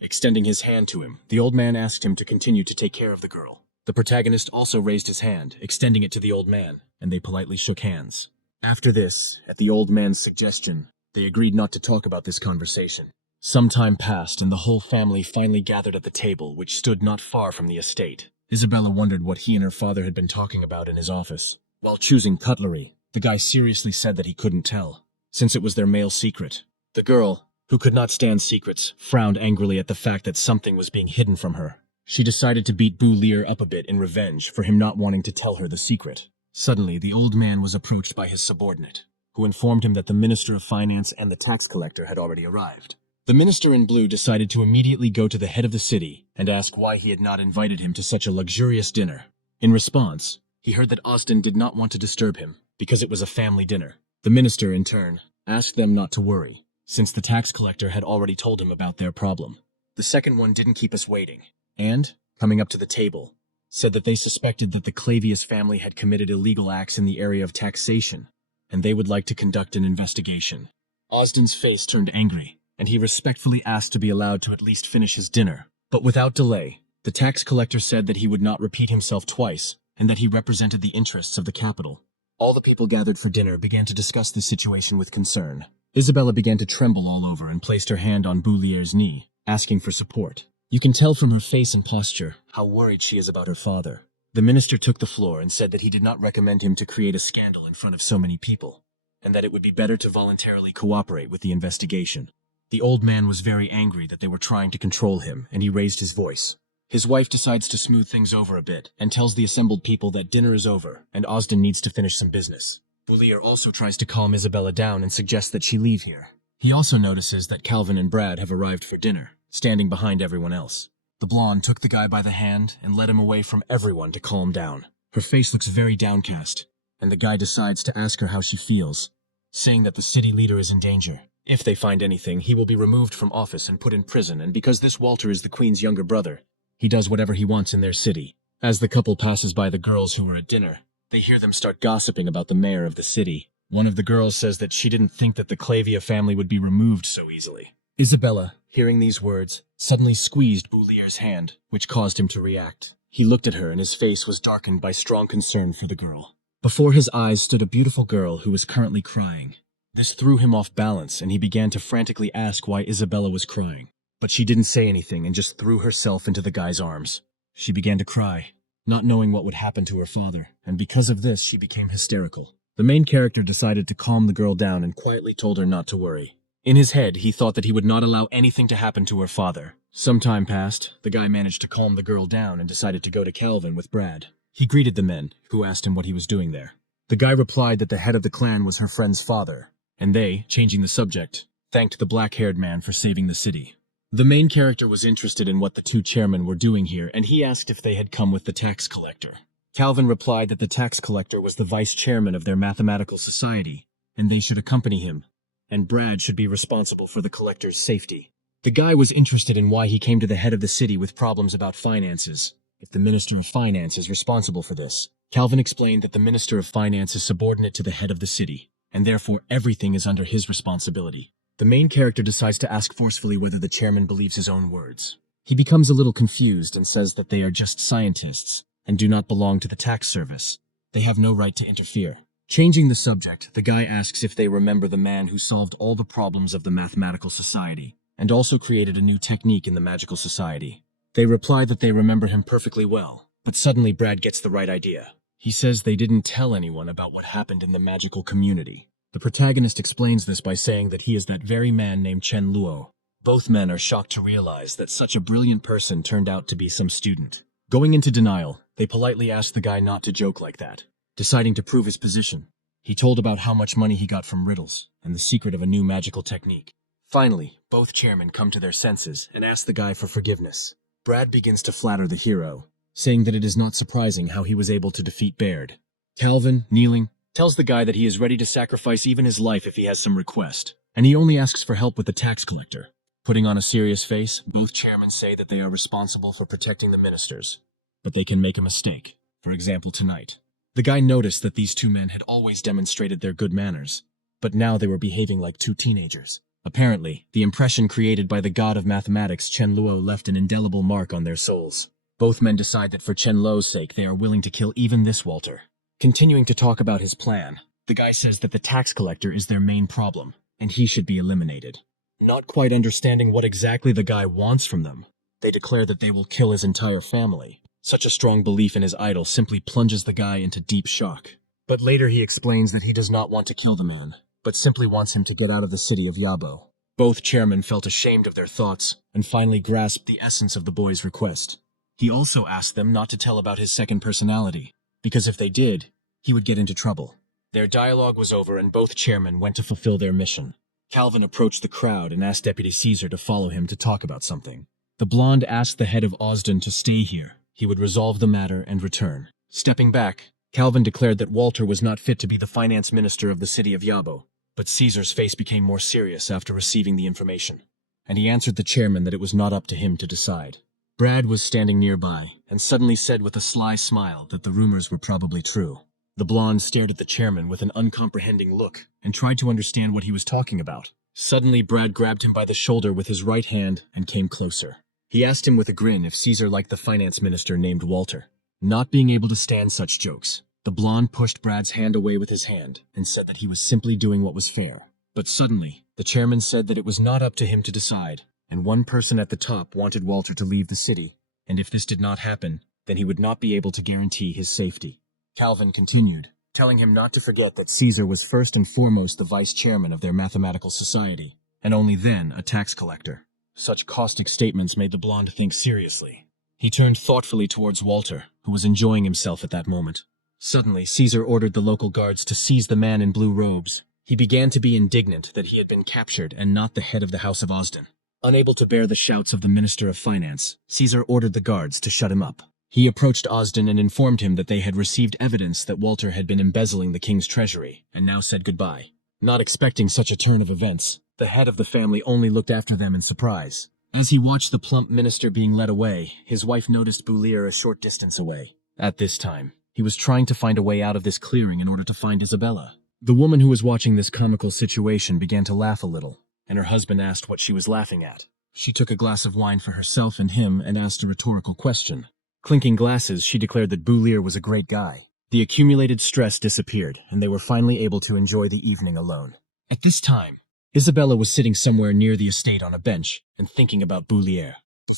Extending his hand to him, the old man asked him to continue to take care of the girl. The protagonist also raised his hand, extending it to the old man, and they politely shook hands. After this, at the old man's suggestion, they agreed not to talk about this conversation. Some time passed, and the whole family finally gathered at the table, which stood not far from the estate. Isabella wondered what he and her father had been talking about in his office. While choosing cutlery, the guy seriously said that he couldn't tell, since it was their male secret. The girl, who could not stand secrets, frowned angrily at the fact that something was being hidden from her. She decided to beat Boulier up a bit in revenge for him not wanting to tell her the secret. Suddenly, the old man was approached by his subordinate, who informed him that the Minister of Finance and the tax collector had already arrived. The minister in blue decided to immediately go to the head of the city and ask why he had not invited him to such a luxurious dinner. In response, he heard that Osden did not want to disturb him because it was a family dinner. The minister, in turn, asked them not to worry, since the tax collector had already told him about their problem. The second one didn't keep us waiting, and, coming up to the table, said that they suspected that the Clavius family had committed illegal acts in the area of taxation, and they would like to conduct an investigation. Osden's face turned angry, and he respectfully asked to be allowed to at least finish his dinner. But without delay, the tax collector said that he would not repeat himself twice, and that he represented the interests of the capital. All the people gathered for dinner began to discuss this situation with concern. Isabella began to tremble all over and placed her hand on Boulier's knee, asking for support. You can tell from her face and posture how worried she is about her father. The minister took the floor and said that he did not recommend him to create a scandal in front of so many people, and that it would be better to voluntarily cooperate with the investigation. The old man was very angry that they were trying to control him, and he raised his voice. His wife decides to smooth things over a bit and tells the assembled people that dinner is over and Osden needs to finish some business. Boulier also tries to calm Isabella down and suggests that she leave here. He also notices that Calvin and Brad have arrived for dinner, standing behind everyone else. The blonde took the guy by the hand and led him away from everyone to calm down. Her face looks very downcast, and the guy decides to ask her how she feels, saying that the city leader is in danger. If they find anything, he will be removed from office and put in prison, and because this Walter is the Queen's younger brother, he does whatever he wants in their city. As the couple passes by the girls who are at dinner, they hear them start gossiping about the mayor of the city. One of the girls says that she didn't think that the Clavia family would be removed so easily. Isabella, hearing these words, suddenly squeezed Boulier's hand, which caused him to react. He looked at her and his face was darkened by strong concern for the girl. Before his eyes stood a beautiful girl who was currently crying. This threw him off balance, and he began to frantically ask why Isabella was crying. But she didn't say anything and just threw herself into the guy's arms. She began to cry, not knowing what would happen to her father, and because of this she became hysterical. The main character decided to calm the girl down and quietly told her not to worry. In his head, he thought that he would not allow anything to happen to her father. Some time passed, the guy managed to calm the girl down and decided to go to Calvin with Brad. He greeted the men, who asked him what he was doing there. The guy replied that the head of the clan was her friend's father, and they, changing the subject, thanked the black-haired man for saving the city. The main character was interested in what the two chairmen were doing here, and he asked if they had come with the tax collector. Calvin replied that the tax collector was the vice chairman of their mathematical society, and they should accompany him, and Brad should be responsible for the collector's safety. The guy was interested in why he came to the head of the city with problems about finances, if the Minister of Finance is responsible for this. Calvin explained that the Minister of Finance is subordinate to the head of the city, and therefore everything is under his responsibility. The main character decides to ask forcefully whether the chairman believes his own words. He becomes a little confused and says that they are just scientists and do not belong to the tax service. They have no right to interfere. Changing the subject, the guy asks if they remember the man who solved all the problems of the mathematical society and also created a new technique in the magical society. They reply that they remember him perfectly well, but suddenly Brad gets the right idea. He says they didn't tell anyone about what happened in the magical community. The protagonist explains this by saying that he is that very man named Chen Luo. Both men are shocked to realize that such a brilliant person turned out to be some student. Going into denial, they politely ask the guy not to joke like that. Deciding to prove his position, he told about how much money he got from riddles and the secret of a new magical technique. Finally, both chairmen come to their senses and ask the guy for forgiveness. Brad begins to flatter the hero, saying that it is not surprising how he was able to defeat Baird. Calvin, kneeling, tells the guy that he is ready to sacrifice even his life if he has some request, and he only asks for help with the tax collector. Putting on a serious face, both chairmen say that they are responsible for protecting the ministers, but they can make a mistake. For example, tonight. The guy noticed that these two men had always demonstrated their good manners, but now they were behaving like two teenagers. Apparently, the impression created by the god of mathematics Chen Luo left an indelible mark on their souls. Both men decide that for Chen Luo's sake they are willing to kill even this Walter. Continuing to talk about his plan, the guy says that the tax collector is their main problem, and he should be eliminated. Not quite understanding what exactly the guy wants from them, they declare that they will kill his entire family. Such a strong belief in his idol simply plunges the guy into deep shock. But later he explains that he does not want to kill the man, but simply wants him to get out of the city of Yabo. Both chairmen felt ashamed of their thoughts, and finally grasped the essence of the boy's request. He also asked them not to tell about his second personality, because if they did, he would get into trouble. Their dialogue was over and both chairmen went to fulfill their mission. Calvin approached the crowd and asked Deputy Caesar to follow him to talk about something. The blonde asked the head of Osden to stay here. He would resolve the matter and return. Stepping back, Calvin declared that Walter was not fit to be the finance minister of the city of Yabo, but Caesar's face became more serious after receiving the information, and he answered the chairman that it was not up to him to decide. Brad was standing nearby and suddenly said with a sly smile that the rumors were probably true. The blonde stared at the chairman with an uncomprehending look and tried to understand what he was talking about. Suddenly, Brad grabbed him by the shoulder with his right hand and came closer. He asked him with a grin if Caesar liked the finance minister named Walter. Not being able to stand such jokes, the blonde pushed Brad's hand away with his hand and said that he was simply doing what was fair. But suddenly, the chairman said that it was not up to him to decide, and one person at the top wanted Walter to leave the city, and if this did not happen, then he would not be able to guarantee his safety. Calvin continued, telling him not to forget that Caesar was first and foremost the vice chairman of their mathematical society, and only then a tax collector. Such caustic statements made the blonde think seriously. He turned thoughtfully towards Walter, who was enjoying himself at that moment. Suddenly, Caesar ordered the local guards to seize the man in blue robes. He began to be indignant that he had been captured and not the head of the House of Osden. Unable to bear the shouts of the Minister of Finance, Caesar ordered the guards to shut him up. He approached Osden and informed him that they had received evidence that Walter had been embezzling the king's treasury, and now said goodbye. Not expecting such a turn of events, the head of the family only looked after them in surprise. As he watched the plump minister being led away, his wife noticed Boulier a short distance away. At this time, he was trying to find a way out of this clearing in order to find Isabella. The woman who was watching this comical situation began to laugh a little, and her husband asked what she was laughing at. She took a glass of wine for herself and him and asked a rhetorical question. Clinking glasses, she declared that Boulier was a great guy. The accumulated stress disappeared, and they were finally able to enjoy the evening alone. At this time, Isabella was sitting somewhere near the estate on a bench and thinking about Boulier. The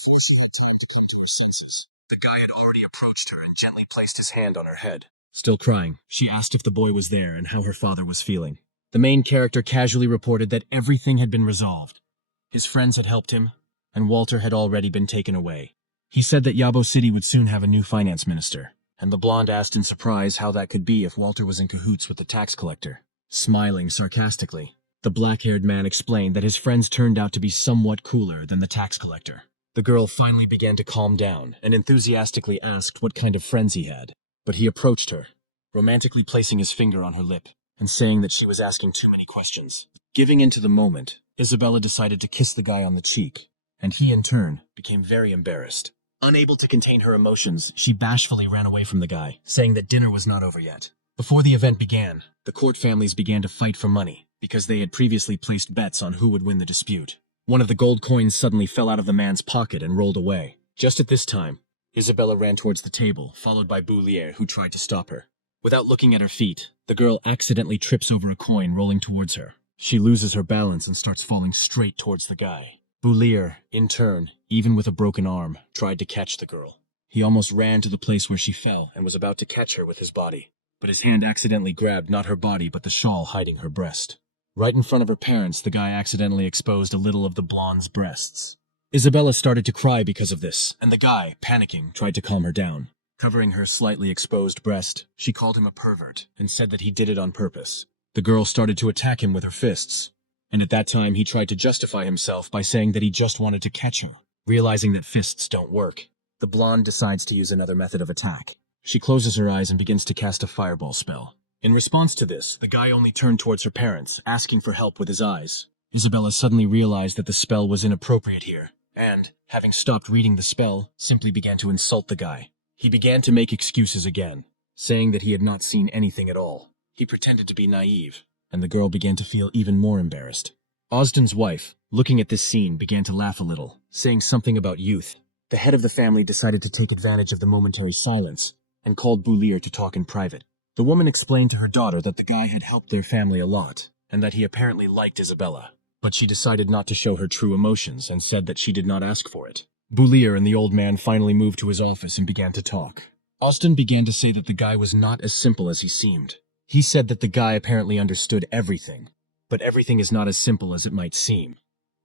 guy had already approached her and gently placed his hand on her head. Still crying, she asked if the boy was there and how her father was feeling. The main character casually reported that everything had been resolved. His friends had helped him, and Walter had already been taken away. He said that Yabo City would soon have a new finance minister, and the blonde asked in surprise how that could be if Walter was in cahoots with the tax collector. Smiling sarcastically, the black-haired man explained that his friends turned out to be somewhat cooler than the tax collector. The girl finally began to calm down and enthusiastically asked what kind of friends he had. But he approached her, romantically placing his finger on her lip and saying that she was asking too many questions. Giving into the moment, Isabella decided to kiss the guy on the cheek, and he in turn became very embarrassed. Unable to contain her emotions, she bashfully ran away from the guy, saying that dinner was not over yet. Before the event began, the court families began to fight for money, because they had previously placed bets on who would win the dispute. One of the gold coins suddenly fell out of the man's pocket and rolled away. Just at this time, Isabella ran towards the table, followed by Boulier, who tried to stop her. Without looking at her feet, the girl accidentally trips over a coin rolling towards her. She loses her balance and starts falling straight towards the guy. Boulier, in turn, even with a broken arm, tried to catch the girl. He almost ran to the place where she fell and was about to catch her with his body, but his hand accidentally grabbed not her body but the shawl hiding her breast. Right in front of her parents, the guy accidentally exposed a little of the blonde's breasts. Isabella started to cry because of this, and the guy, panicking, tried to calm her down. Covering her slightly exposed breast, she called him a pervert and said that he did it on purpose. The girl started to attack him with her fists, and at that time he tried to justify himself by saying that he just wanted to catch her. Realizing that fists don't work, the blonde decides to use another method of attack. She closes her eyes and begins to cast a fireball spell. In response to this, the guy only turned towards her parents, asking for help with his eyes. Isabella suddenly realized that the spell was inappropriate here, and, having stopped reading the spell, simply began to insult the guy. He began to make excuses again, saying that he had not seen anything at all. He pretended to be naive, and the girl began to feel even more embarrassed. Osden's wife, looking at this scene, began to laugh a little, saying something about youth. The head of the family decided to take advantage of the momentary silence and called Boulier to talk in private. The woman explained to her daughter that the guy had helped their family a lot, and that he apparently liked Isabella. But she decided not to show her true emotions and said that she did not ask for it. Boulier and the old man finally moved to his office and began to talk. Osden began to say that the guy was not as simple as he seemed. He said that the guy apparently understood everything, but everything is not as simple as it might seem.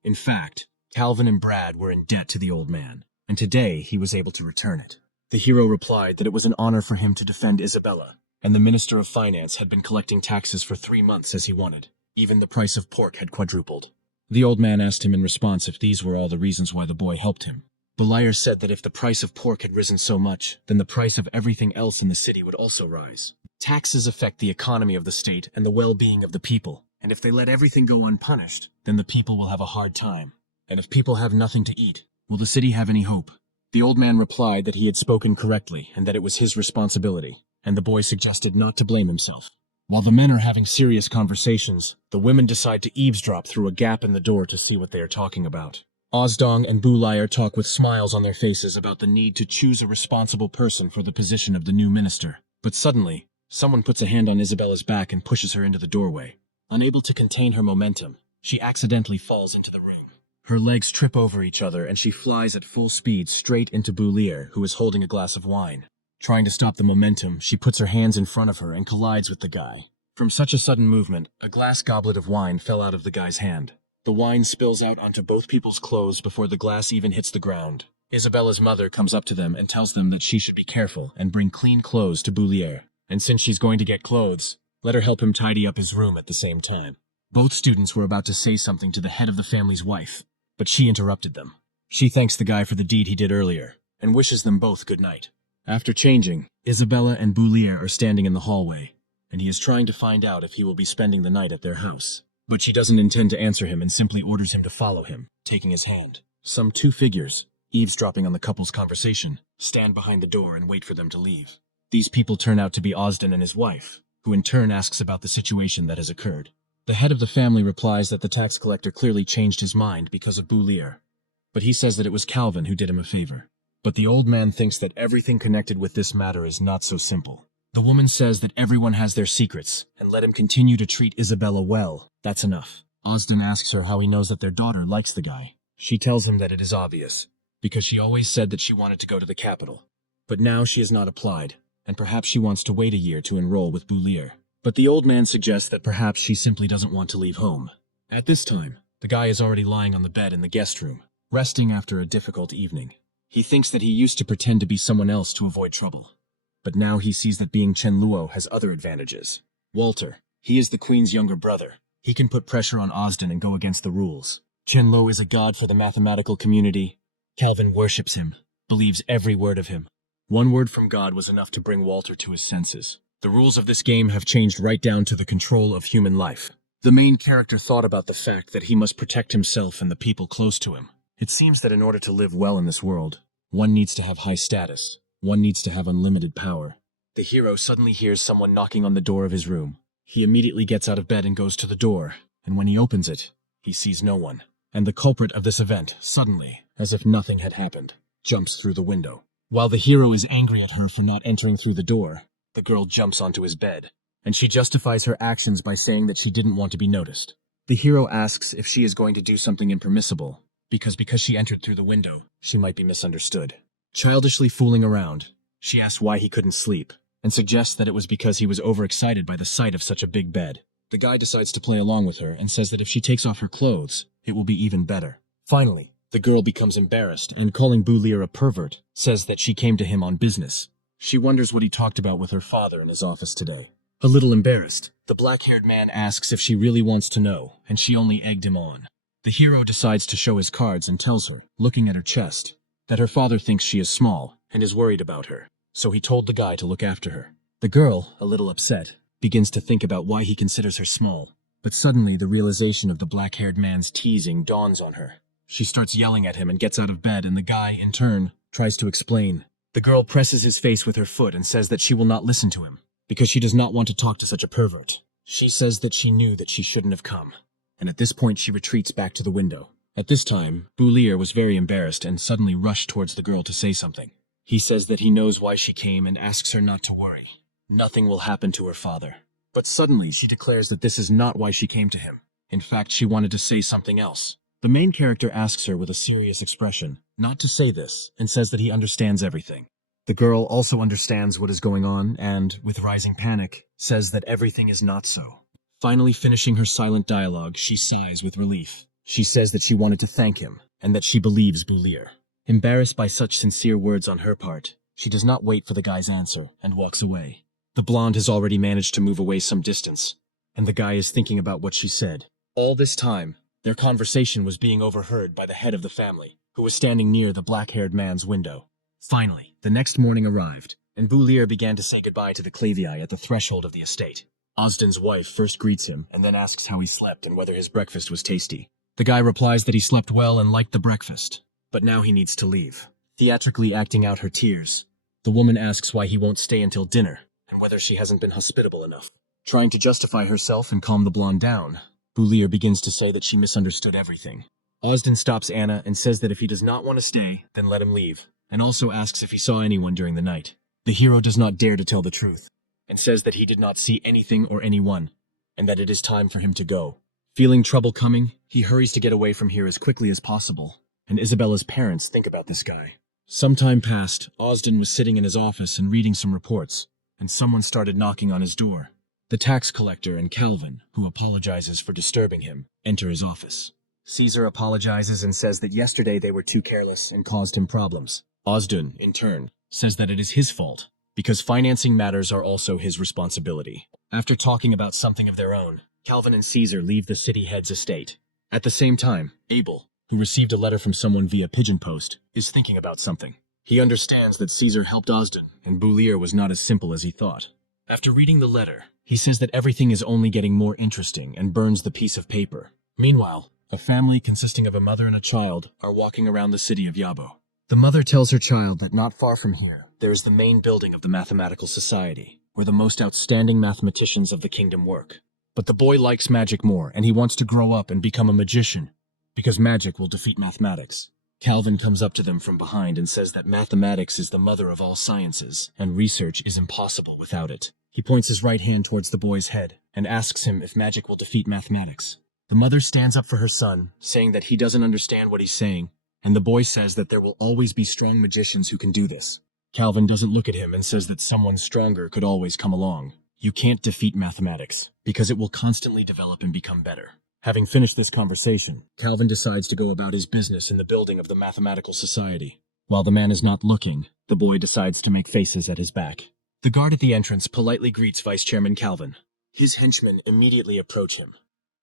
In fact, Calvin and Brad were in debt to the old man, and today he was able to return it. The hero replied that it was an honor for him to defend Isabella, and the Minister of Finance had been collecting taxes for 3 months as he wanted. Even the price of pork had quadrupled. The old man asked him in response if these were all the reasons why the boy helped him. Boulier said that if the price of pork had risen so much, then the price of everything else in the city would also rise. Taxes affect the economy of the state and the well-being of the people, and if they let everything go unpunished, then the people will have a hard time. And if people have nothing to eat, will the city have any hope? The old man replied that he had spoken correctly and that it was his responsibility, and the boy suggested not to blame himself. While the men are having serious conversations, the women decide to eavesdrop through a gap in the door to see what they are talking about. Osdong and Boulier talk with smiles on their faces about the need to choose a responsible person for the position of the new minister. But suddenly, someone puts a hand on Isabella's back and pushes her into the doorway. Unable to contain her momentum, she accidentally falls into the room. Her legs trip over each other and she flies at full speed straight into Boulier, who is holding a glass of wine. Trying to stop the momentum, she puts her hands in front of her and collides with the guy. From such a sudden movement, a glass goblet of wine fell out of the guy's hand. The wine spills out onto both people's clothes before the glass even hits the ground. Isabella's mother comes up to them and tells them that she should be careful and bring clean clothes to Boulier. And since she's going to get clothes, let her help him tidy up his room at the same time. Both students were about to say something to the head of the family's wife, but she interrupted them. She thanks the guy for the deed he did earlier, and wishes them both good night. After changing, Isabella and Boulier are standing in the hallway, and he is trying to find out if he will be spending the night at their house. But she doesn't intend to answer him and simply orders him to follow him, taking his hand. Some 2 figures, eavesdropping on the couple's conversation, stand behind the door and wait for them to leave. These people turn out to be Osden and his wife, who in turn asks about the situation that has occurred. The head of the family replies that the tax collector clearly changed his mind because of Boulier, but he says that it was Calvin who did him a favor. But the old man thinks that everything connected with this matter is not so simple. The woman says that everyone has their secrets, and let him continue to treat Isabella well. That's enough. Osden asks her how he knows that their daughter likes the guy. She tells him that it is obvious, because she always said that she wanted to go to the capital. But now she has not applied, and perhaps she wants to wait a year to enroll with Boulier. But the old man suggests that perhaps she simply doesn't want to leave home. At this time, the guy is already lying on the bed in the guest room, resting after a difficult evening. He thinks that he used to pretend to be someone else to avoid trouble. But now he sees that being Chen Luo has other advantages. Walter, he is the queen's younger brother. He can put pressure on Osden and go against the rules. Chen Luo is a god for the mathematical community. Calvin worships him, believes every word of him. One word from God was enough to bring Walter to his senses. The rules of this game have changed right down to the control of human life. The main character thought about the fact that he must protect himself and the people close to him. It seems that in order to live well in this world, one needs to have high status. One needs to have unlimited power. The hero suddenly hears someone knocking on the door of his room. He immediately gets out of bed and goes to the door, and when he opens it, he sees no one. And the culprit of this event, suddenly, as if nothing had happened, jumps through the window. While the hero is angry at her for not entering through the door, the girl jumps onto his bed, and she justifies her actions by saying that she didn't want to be noticed. The hero asks if she is going to do something impermissible, because she entered through the window, she might be misunderstood. Childishly fooling around, she asks why he couldn't sleep, and suggests that it was because he was overexcited by the sight of such a big bed. The guy decides to play along with her and says that if she takes off her clothes, it will be even better. Finally, the girl becomes embarrassed and, calling Boulier a pervert, says that she came to him on business. She wonders what he talked about with her father in his office today. A little embarrassed, the black-haired man asks if she really wants to know, and she only egged him on. The hero decides to show his cards and tells her, looking at her chest, that her father thinks she is small and is worried about her, so he told the guy to look after her. The girl, a little upset, begins to think about why he considers her small. But suddenly, the realization of the black-haired man's teasing dawns on her. She starts yelling at him and gets out of bed, and the guy, in turn, tries to explain. The girl presses his face with her foot and says that she will not listen to him, because she does not want to talk to such a pervert. She says that she knew that she shouldn't have come, and at this point she retreats back to the window. At this time, Boulier was very embarrassed and suddenly rushed towards the girl to say something. He says that he knows why she came and asks her not to worry. Nothing will happen to her father. But suddenly she declares that this is not why she came to him. In fact, she wanted to say something else. The main character asks her with a serious expression not to say this and says that he understands everything. The girl also understands what is going on and, with rising panic, says that everything is not so. Finally finishing her silent dialogue, she sighs with relief. She says that she wanted to thank him and that she believes Boulier. Embarrassed by such sincere words on her part, she does not wait for the guy's answer and walks away. The blonde has already managed to move away some distance, and the guy is thinking about what she said. All this time, their conversation was being overheard by the head of the family, who was standing near the black-haired man's window. Finally, the next morning arrived, and Boulier began to say goodbye to the Clavier at the threshold of the estate. Osden's wife first greets him and then asks how he slept and whether his breakfast was tasty. The guy replies that he slept well and liked the breakfast, but now he needs to leave. Theatrically acting out her tears, the woman asks why he won't stay until dinner and whether she hasn't been hospitable enough. Trying to justify herself and calm the blonde down, Boulier begins to say that she misunderstood everything. Osden stops Anna and says that if he does not want to stay, then let him leave, and also asks if he saw anyone during the night. The hero does not dare to tell the truth, and says that he did not see anything or anyone, and that it is time for him to go. Feeling trouble coming, he hurries to get away from here as quickly as possible, and Isabella's parents think about this guy. Some time passed, Osden was sitting in his office and reading some reports, and someone started knocking on his door. The tax collector and Calvin, who apologizes for disturbing him, enter his office. Caesar apologizes and says that yesterday they were too careless and caused him problems. Osden, in turn, says that it is his fault, because financing matters are also his responsibility. After talking about something of their own, Calvin and Caesar leave the city head's estate. At the same time, Abel, who received a letter from someone via pigeon post, is thinking about something. He understands that Caesar helped Osden, and Boulier was not as simple as he thought. After reading the letter, he says that everything is only getting more interesting and burns the piece of paper. Meanwhile, a family consisting of a mother and a child are walking around the city of Yabo. The mother tells her child that not far from here, there is the main building of the Mathematical Society, where the most outstanding mathematicians of the kingdom work. But the boy likes magic more, and he wants to grow up and become a magician, because magic will defeat mathematics. Calvin comes up to them from behind and says that mathematics is the mother of all sciences, and research is impossible without it. He points his right hand towards the boy's head and asks him if magic will defeat mathematics. The mother stands up for her son, saying that he doesn't understand what he's saying, and the boy says that there will always be strong magicians who can do this. Calvin doesn't look at him and says that someone stronger could always come along. You can't defeat mathematics, because it will constantly develop and become better. Having finished this conversation, Calvin decides to go about his business in the building of the Mathematical Society. While the man is not looking, the boy decides to make faces at his back. The guard at the entrance politely greets Vice Chairman Calvin. His henchmen immediately approach him,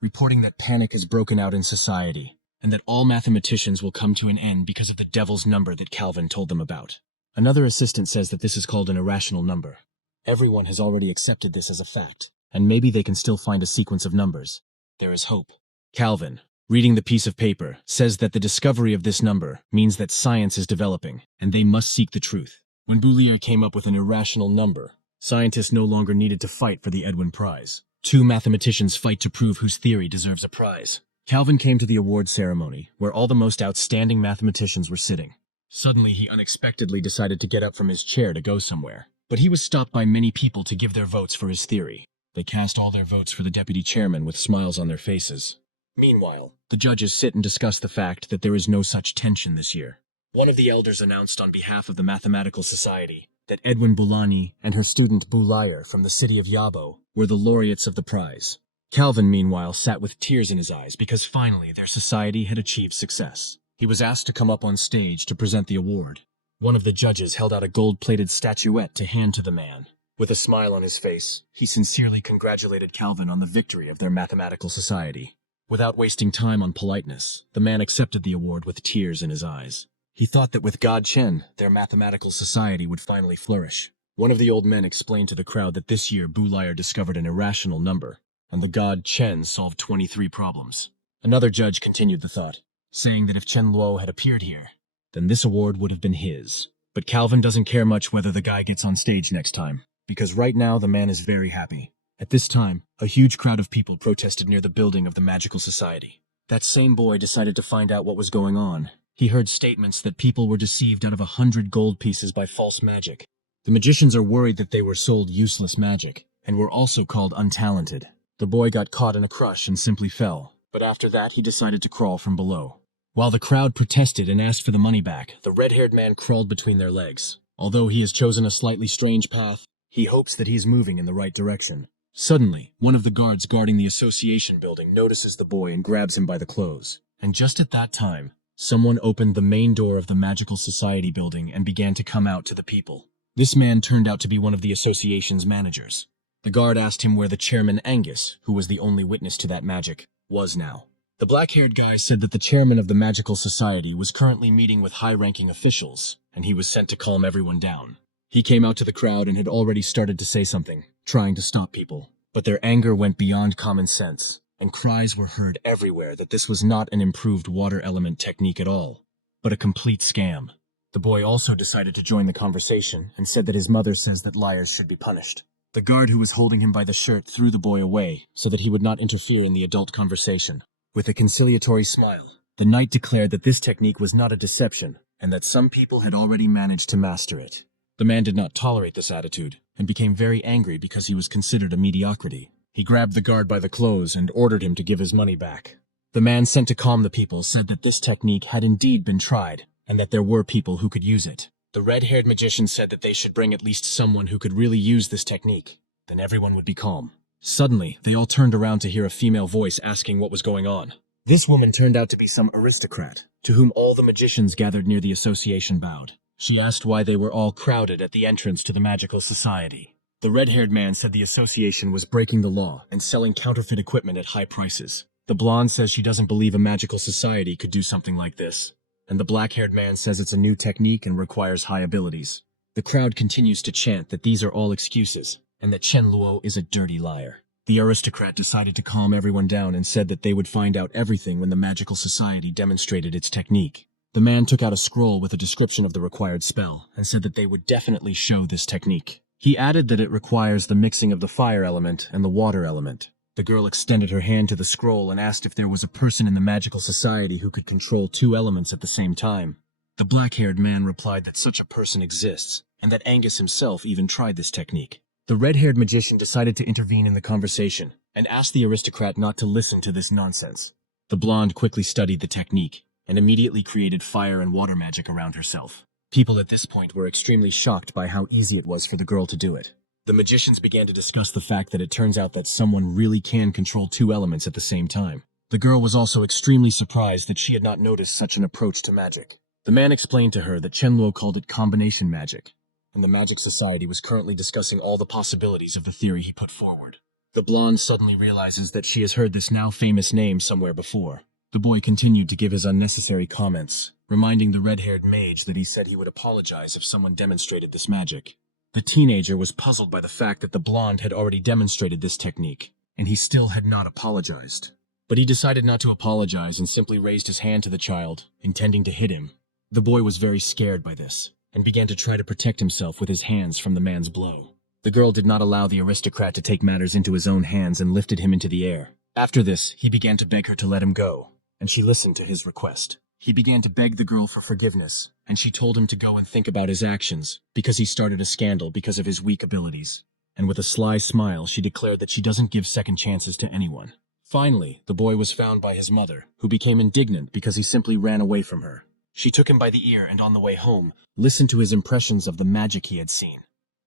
reporting that panic has broken out in society, and that all mathematicians will come to an end because of the devil's number that Calvin told them about. Another assistant says that this is called an irrational number. Everyone has already accepted this as a fact, and maybe they can still find a sequence of numbers. There is hope. Calvin, reading the piece of paper, says that the discovery of this number means that science is developing, and they must seek the truth. When Boulier came up with an irrational number, scientists no longer needed to fight for the Edwin Prize. Two mathematicians fight to prove whose theory deserves a prize. Calvin came to the award ceremony, where all the most outstanding mathematicians were sitting. Suddenly, he unexpectedly decided to get up from his chair to go somewhere. But he was stopped by many people to give their votes for his theory. They cast all their votes for the deputy chairman with smiles on their faces. Meanwhile, the judges sit and discuss the fact that there is no such tension this year. One of the elders announced on behalf of the Mathematical Society that Edwin Boulani and her student Boulier from the city of Yabo were the laureates of the prize. Calvin, meanwhile, sat with tears in his eyes because finally their society had achieved success. He was asked to come up on stage to present the award. One of the judges held out a gold-plated statuette to hand to the man. With a smile on his face, he sincerely congratulated Calvin on the victory of their mathematical society. Without wasting time on politeness, the man accepted the award with tears in his eyes. He thought that with God Chen, their mathematical society would finally flourish. One of the old men explained to the crowd that this year Boulier discovered an irrational number. and the god Chen solved 23 problems. Another judge continued the thought, saying that if Chen Luo had appeared here, then this award would have been his. But Calvin doesn't care much whether the guy gets on stage next time, because right now the man is very happy. At this time, a huge crowd of people protested near the building of the Magical Society. That same boy decided to find out what was going on. He heard statements that people were deceived out of 100 gold pieces by false magic. The magicians are worried that they were sold useless magic, and were also called untalented. The boy got caught in a crush and simply fell, but after that he decided to crawl from below. While the crowd protested and asked for the money back, the red-haired man crawled between their legs. Although he has chosen a slightly strange path, he hopes that he is moving in the right direction. Suddenly, one of the guards guarding the association building notices the boy and grabs him by the clothes. And just at that time, someone opened the main door of the Magical Society building and began to come out to the people. This man turned out to be one of the association's managers. The guard asked him where the chairman Angus, who was the only witness to that magic, was now. The black-haired guy said that the chairman of the Magical Society was currently meeting with high-ranking officials, and he was sent to calm everyone down. He came out to the crowd and had already started to say something, trying to stop people. But their anger went beyond common sense, and cries were heard everywhere that this was not an improved water element technique at all, but a complete scam. The boy also decided to join the conversation and said that his mother says that liars should be punished. The guard who was holding him by the shirt threw the boy away so that he would not interfere in the adult conversation. With a conciliatory smile, the knight declared that this technique was not a deception and that some people had already managed to master it. The man did not tolerate this attitude and became very angry because he was considered a mediocrity. He grabbed the guard by the clothes and ordered him to give his money back. The man sent to calm the people said that this technique had indeed been tried and that there were people who could use it. The red-haired magician said that they should bring at least someone who could really use this technique. Then everyone would be calm. Suddenly, they all turned around to hear a female voice asking what was going on. This woman turned out to be some aristocrat, to whom all the magicians gathered near the association bowed. She asked why they were all crowded at the entrance to the Magical Society. The red-haired man said the association was breaking the law and selling counterfeit equipment at high prices. The blonde says she doesn't believe a magical society could do something like this. And the black-haired man says it's a new technique and requires high abilities. The crowd continues to chant that these are all excuses, and that Chen Luo is a dirty liar. The aristocrat decided to calm everyone down and said that they would find out everything when the Magical Society demonstrated its technique. The man took out a scroll with a description of the required spell and said that they would definitely show this technique. He added that it requires the mixing of the fire element and the water element. The girl extended her hand to the scroll and asked if there was a person in the Magical Society who could control two elements at the same time. The black-haired man replied that such a person exists, and that Angus himself even tried this technique. The red-haired magician decided to intervene in the conversation and asked the aristocrat not to listen to this nonsense. The blonde quickly studied the technique and immediately created fire and water magic around herself. People at this point were extremely shocked by how easy it was for the girl to do it. The magicians began to discuss the fact that it turns out that someone really can control two elements at the same time. The girl was also extremely surprised that she had not noticed such an approach to magic. The man explained to her that Chen Luo called it combination magic, and the Magic Society was currently discussing all the possibilities of the theory he put forward. The blonde suddenly realizes that she has heard this now famous name somewhere before. The boy continued to give his unnecessary comments, reminding the red-haired mage that he said he would apologize if someone demonstrated this magic. The teenager was puzzled by the fact that the blonde had already demonstrated this technique, and he still had not apologized. But he decided not to apologize and simply raised his hand to the child, intending to hit him. The boy was very scared by this, and began to try to protect himself with his hands from the man's blow. The girl did not allow the aristocrat to take matters into his own hands and lifted him into the air. After this, he began to beg her to let him go, and she listened to his request. He began to beg the girl for forgiveness, and she told him to go and think about his actions, because he started a scandal because of his weak abilities. And with a sly smile, she declared that she doesn't give second chances to anyone. Finally, the boy was found by his mother, who became indignant because he simply ran away from her. She took him by the ear and on the way home, listened to his impressions of the magic he had seen,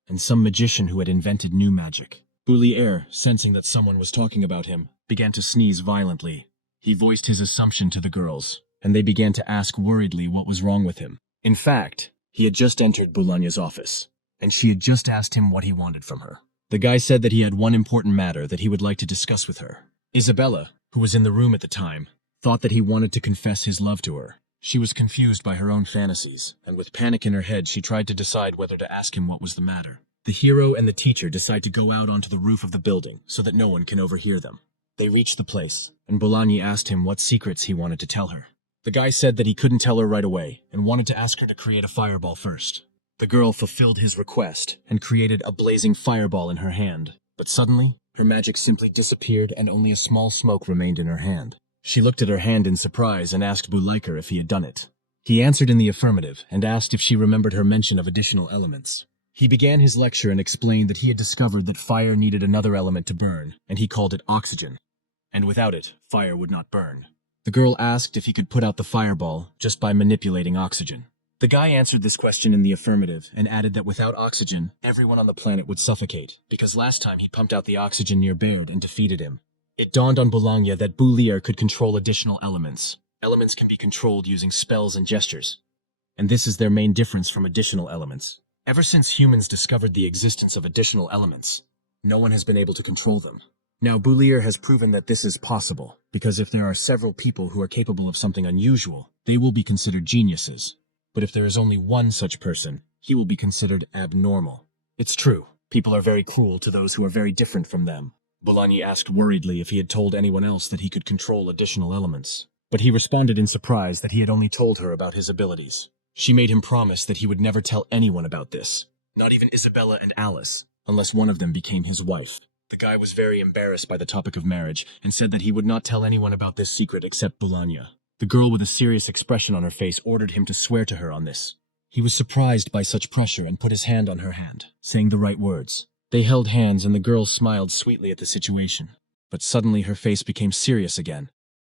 and some magician who had invented new magic. Boulier, sensing that someone was talking about him, began to sneeze violently. He voiced his assumption to the girls, and they began to ask worriedly what was wrong with him. In fact, he had just entered Boulogne's office, and she had just asked him what he wanted from her. The guy said that he had one important matter that he would like to discuss with her. Isabella, who was in the room at the time, thought that he wanted to confess his love to her. She was confused by her own fantasies, and with panic in her head she tried to decide whether to ask him what was the matter. The hero and the teacher decide to go out onto the roof of the building so that no one can overhear them. They reach the place, and Bologna asked him what secrets he wanted to tell her. The guy said that he couldn't tell her right away and wanted to ask her to create a fireball first. The girl fulfilled his request and created a blazing fireball in her hand. But suddenly, her magic simply disappeared and only a small smoke remained in her hand. She looked at her hand in surprise and asked Buliker if he had done it. He answered in the affirmative and asked if she remembered her mention of additional elements. He began his lecture and explained that he had discovered that fire needed another element to burn, and he called it oxygen. And without it, fire would not burn. The girl asked if he could put out the fireball just by manipulating oxygen. The guy answered this question in the affirmative and added that without oxygen, everyone on the planet would suffocate, because last time he pumped out the oxygen near Baird and defeated him. It dawned on Bologna that Boulier could control additional elements. Elements can be controlled using spells and gestures. And this is their main difference from additional elements. Ever since humans discovered the existence of additional elements, no one has been able to control them. Now Boulier has proven that this is possible, because if there are several people who are capable of something unusual, they will be considered geniuses. But if there is only one such person, he will be considered abnormal. It's true, people are very cruel to those who are very different from them. Bologna asked worriedly if he had told anyone else that he could control additional elements. But he responded in surprise that he had only told her about his abilities. She made him promise that he would never tell anyone about this, not even Isabella and Alice, unless one of them became his wife. The guy was very embarrassed by the topic of marriage and said that he would not tell anyone about this secret except Bologna. The girl with a serious expression on her face ordered him to swear to her on this. He was surprised by such pressure and put his hand on her hand, saying the right words. They held hands and the girl smiled sweetly at the situation. But suddenly her face became serious again,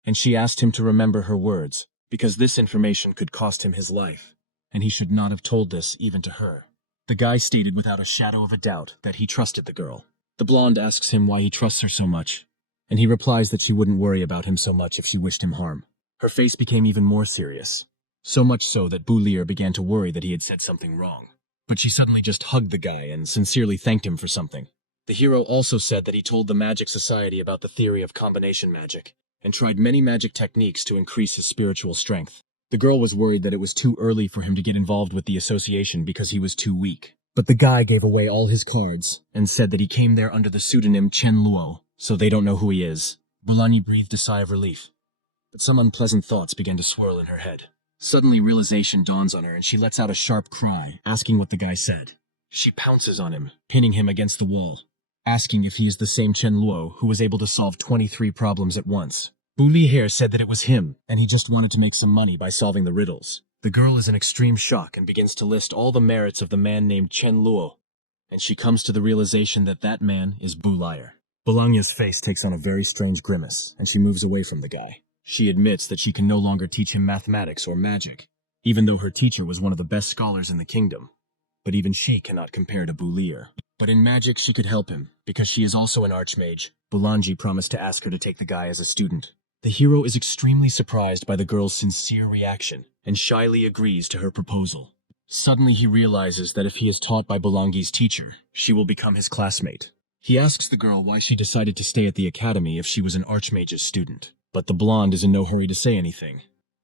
and she asked him to remember her words, because this information could cost him his life, and he should not have told this even to her. The guy stated without a shadow of a doubt that he trusted the girl. The blonde asks him why he trusts her so much, and he replies that she wouldn't worry about him so much if she wished him harm. Her face became even more serious, so much so that Boulier began to worry that he had said something wrong. But she suddenly just hugged the guy and sincerely thanked him for something. The hero also said that he told the Magic Society about the theory of combination magic, and tried many magic techniques to increase his spiritual strength. The girl was worried that it was too early for him to get involved with the association because he was too weak. But the guy gave away all his cards and said that he came there under the pseudonym Chen Luo, so they don't know who he is. Bologna breathed a sigh of relief, but some unpleasant thoughts began to swirl in her head. Suddenly realization dawns on her and she lets out a sharp cry, asking what the guy said. She pounces on him, pinning him against the wall, asking if he is the same Chen Luo who was able to solve 23 problems at once. Boulier said that it was him, and he just wanted to make some money by solving the riddles. The girl is in extreme shock and begins to list all the merits of the man named Chen Luo, and she comes to the realization that that man is Boulier. Bologna's face takes on a very strange grimace, and she moves away from the guy. She admits that she can no longer teach him mathematics or magic, even though her teacher was one of the best scholars in the kingdom. But even she cannot compare to Boulier. But in magic she could help him, because she is also an archmage. Bologna promised to ask her to take the guy as a student. The hero is extremely surprised by the girl's sincere reaction, and shyly agrees to her proposal. Suddenly he realizes that if he is taught by Bologna's teacher, she will become his classmate. He asks the girl why she decided to stay at the academy if she was an archmage's student. But the blonde is in no hurry to say anything,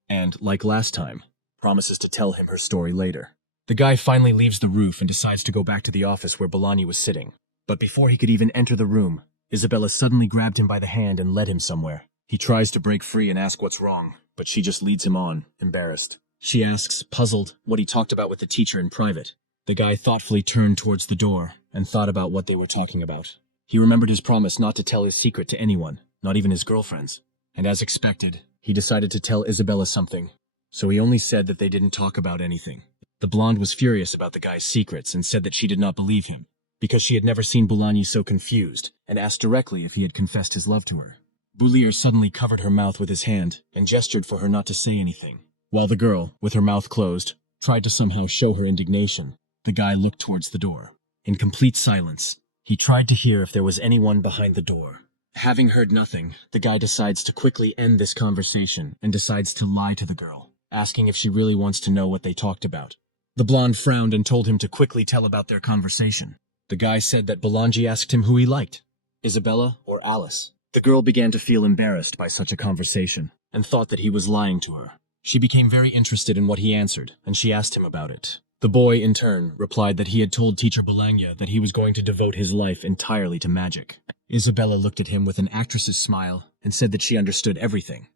and, like last time, promises to tell him her story later. The guy finally leaves the roof and decides to go back to the office where Bologna was sitting. But before he could even enter the room, Isabella suddenly grabbed him by the hand and led him somewhere. He tries to break free and ask what's wrong, but she just leads him on, embarrassed. She asks, puzzled, what he talked about with the teacher in private. The guy thoughtfully turned towards the door and thought about what they were talking about. He remembered his promise not to tell his secret to anyone, not even his girlfriends. And as expected, he decided to tell Isabella something, so he only said that they didn't talk about anything. The blonde was furious about the guy's secrets and said that she did not believe him, because she had never seen Bologna so confused, and asked directly if he had confessed his love to her. Boulier suddenly covered her mouth with his hand and gestured for her not to say anything, while the girl, with her mouth closed, tried to somehow show her indignation. The guy looked towards the door. In complete silence, he tried to hear if there was anyone behind the door. Having heard nothing, the guy decides to quickly end this conversation and decides to lie to the girl, asking if she really wants to know what they talked about. The blonde frowned and told him to quickly tell about their conversation. The guy said that Bologna asked him who he liked, Isabella or Alice. The girl began to feel embarrassed by such a conversation and thought that he was lying to her. She became very interested in what he answered, and she asked him about it. The boy, in turn, replied that he had told teacher Bologna that he was going to devote his life entirely to magic. Isabella looked at him with an actress's smile and said that she understood everything.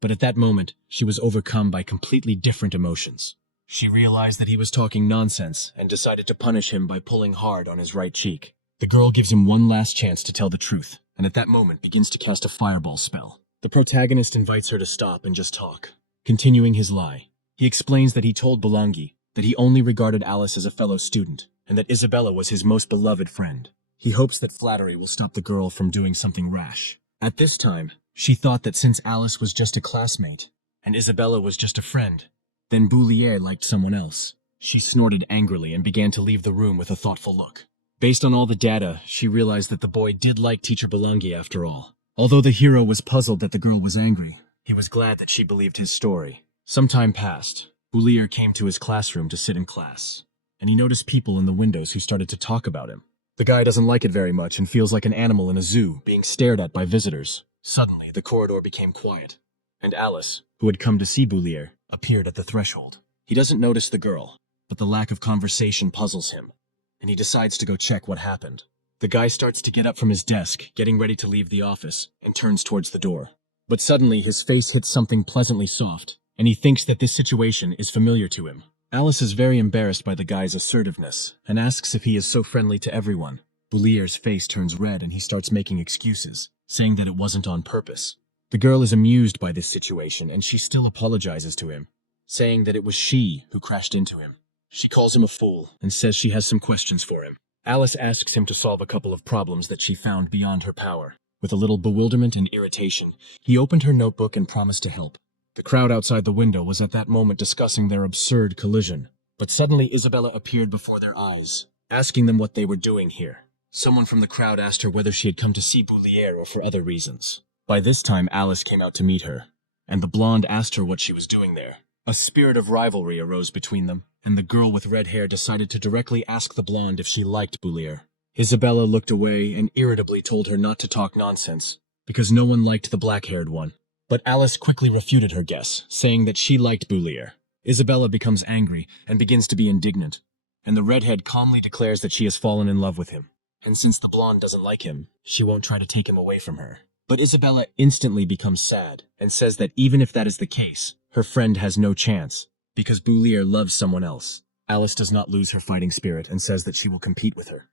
But at that moment, she was overcome by completely different emotions. She realized that he was talking nonsense and decided to punish him by pulling hard on his right cheek. The girl gives him one last chance to tell the truth, and at that moment begins to cast a fireball spell. The protagonist invites her to stop and just talk. Continuing his lie, he explains that he told Bologna that he only regarded Alice as a fellow student, and that Isabella was his most beloved friend. He hopes that flattery will stop the girl from doing something rash. At this time, she thought that since Alice was just a classmate, and Isabella was just a friend, then Boulier liked someone else. She snorted angrily and began to leave the room with a thoughtful look. Based on all the data, she realized that the boy did like teacher Bologna after all. Although the hero was puzzled that the girl was angry, he was glad that she believed his story. Some time passed. Boulier came to his classroom to sit in class, and he noticed people in the windows who started to talk about him. The guy doesn't like it very much and feels like an animal in a zoo being stared at by visitors. Suddenly, the corridor became quiet, and Alice, who had come to see Boulier, appeared at the threshold. He doesn't notice the girl, but the lack of conversation puzzles him, and he decides to go check what happened. The guy starts to get up from his desk, getting ready to leave the office, and turns towards the door. But suddenly, his face hits something pleasantly soft, and he thinks that this situation is familiar to him. Alice is very embarrassed by the guy's assertiveness, and asks if he is so friendly to everyone. Boulier's face turns red and he starts making excuses, saying that it wasn't on purpose. The girl is amused by this situation and she still apologizes to him, saying that it was she who crashed into him. She calls him a fool and says she has some questions for him. Alice asks him to solve a couple of problems that she found beyond her power. With a little bewilderment and irritation, he opened her notebook and promised to help. The crowd outside the window was at that moment discussing their absurd collision. But suddenly Isabella appeared before their eyes, asking them what they were doing here. Someone from the crowd asked her whether she had come to see Boulier or for other reasons. By this time Alice came out to meet her, and the blonde asked her what she was doing there. A spirit of rivalry arose between them, and the girl with red hair decided to directly ask the blonde if she liked Boulier. Isabella looked away and irritably told her not to talk nonsense, because no one liked the black-haired one. But Alice quickly refuted her guess, saying that she liked Boulier. Isabella becomes angry and begins to be indignant, and the redhead calmly declares that she has fallen in love with him. And since the blonde doesn't like him, she won't try to take him away from her. But Isabella instantly becomes sad and says that even if that is the case, her friend has no chance, because Boulier loves someone else. Alice does not lose her fighting spirit and says that she will compete with her.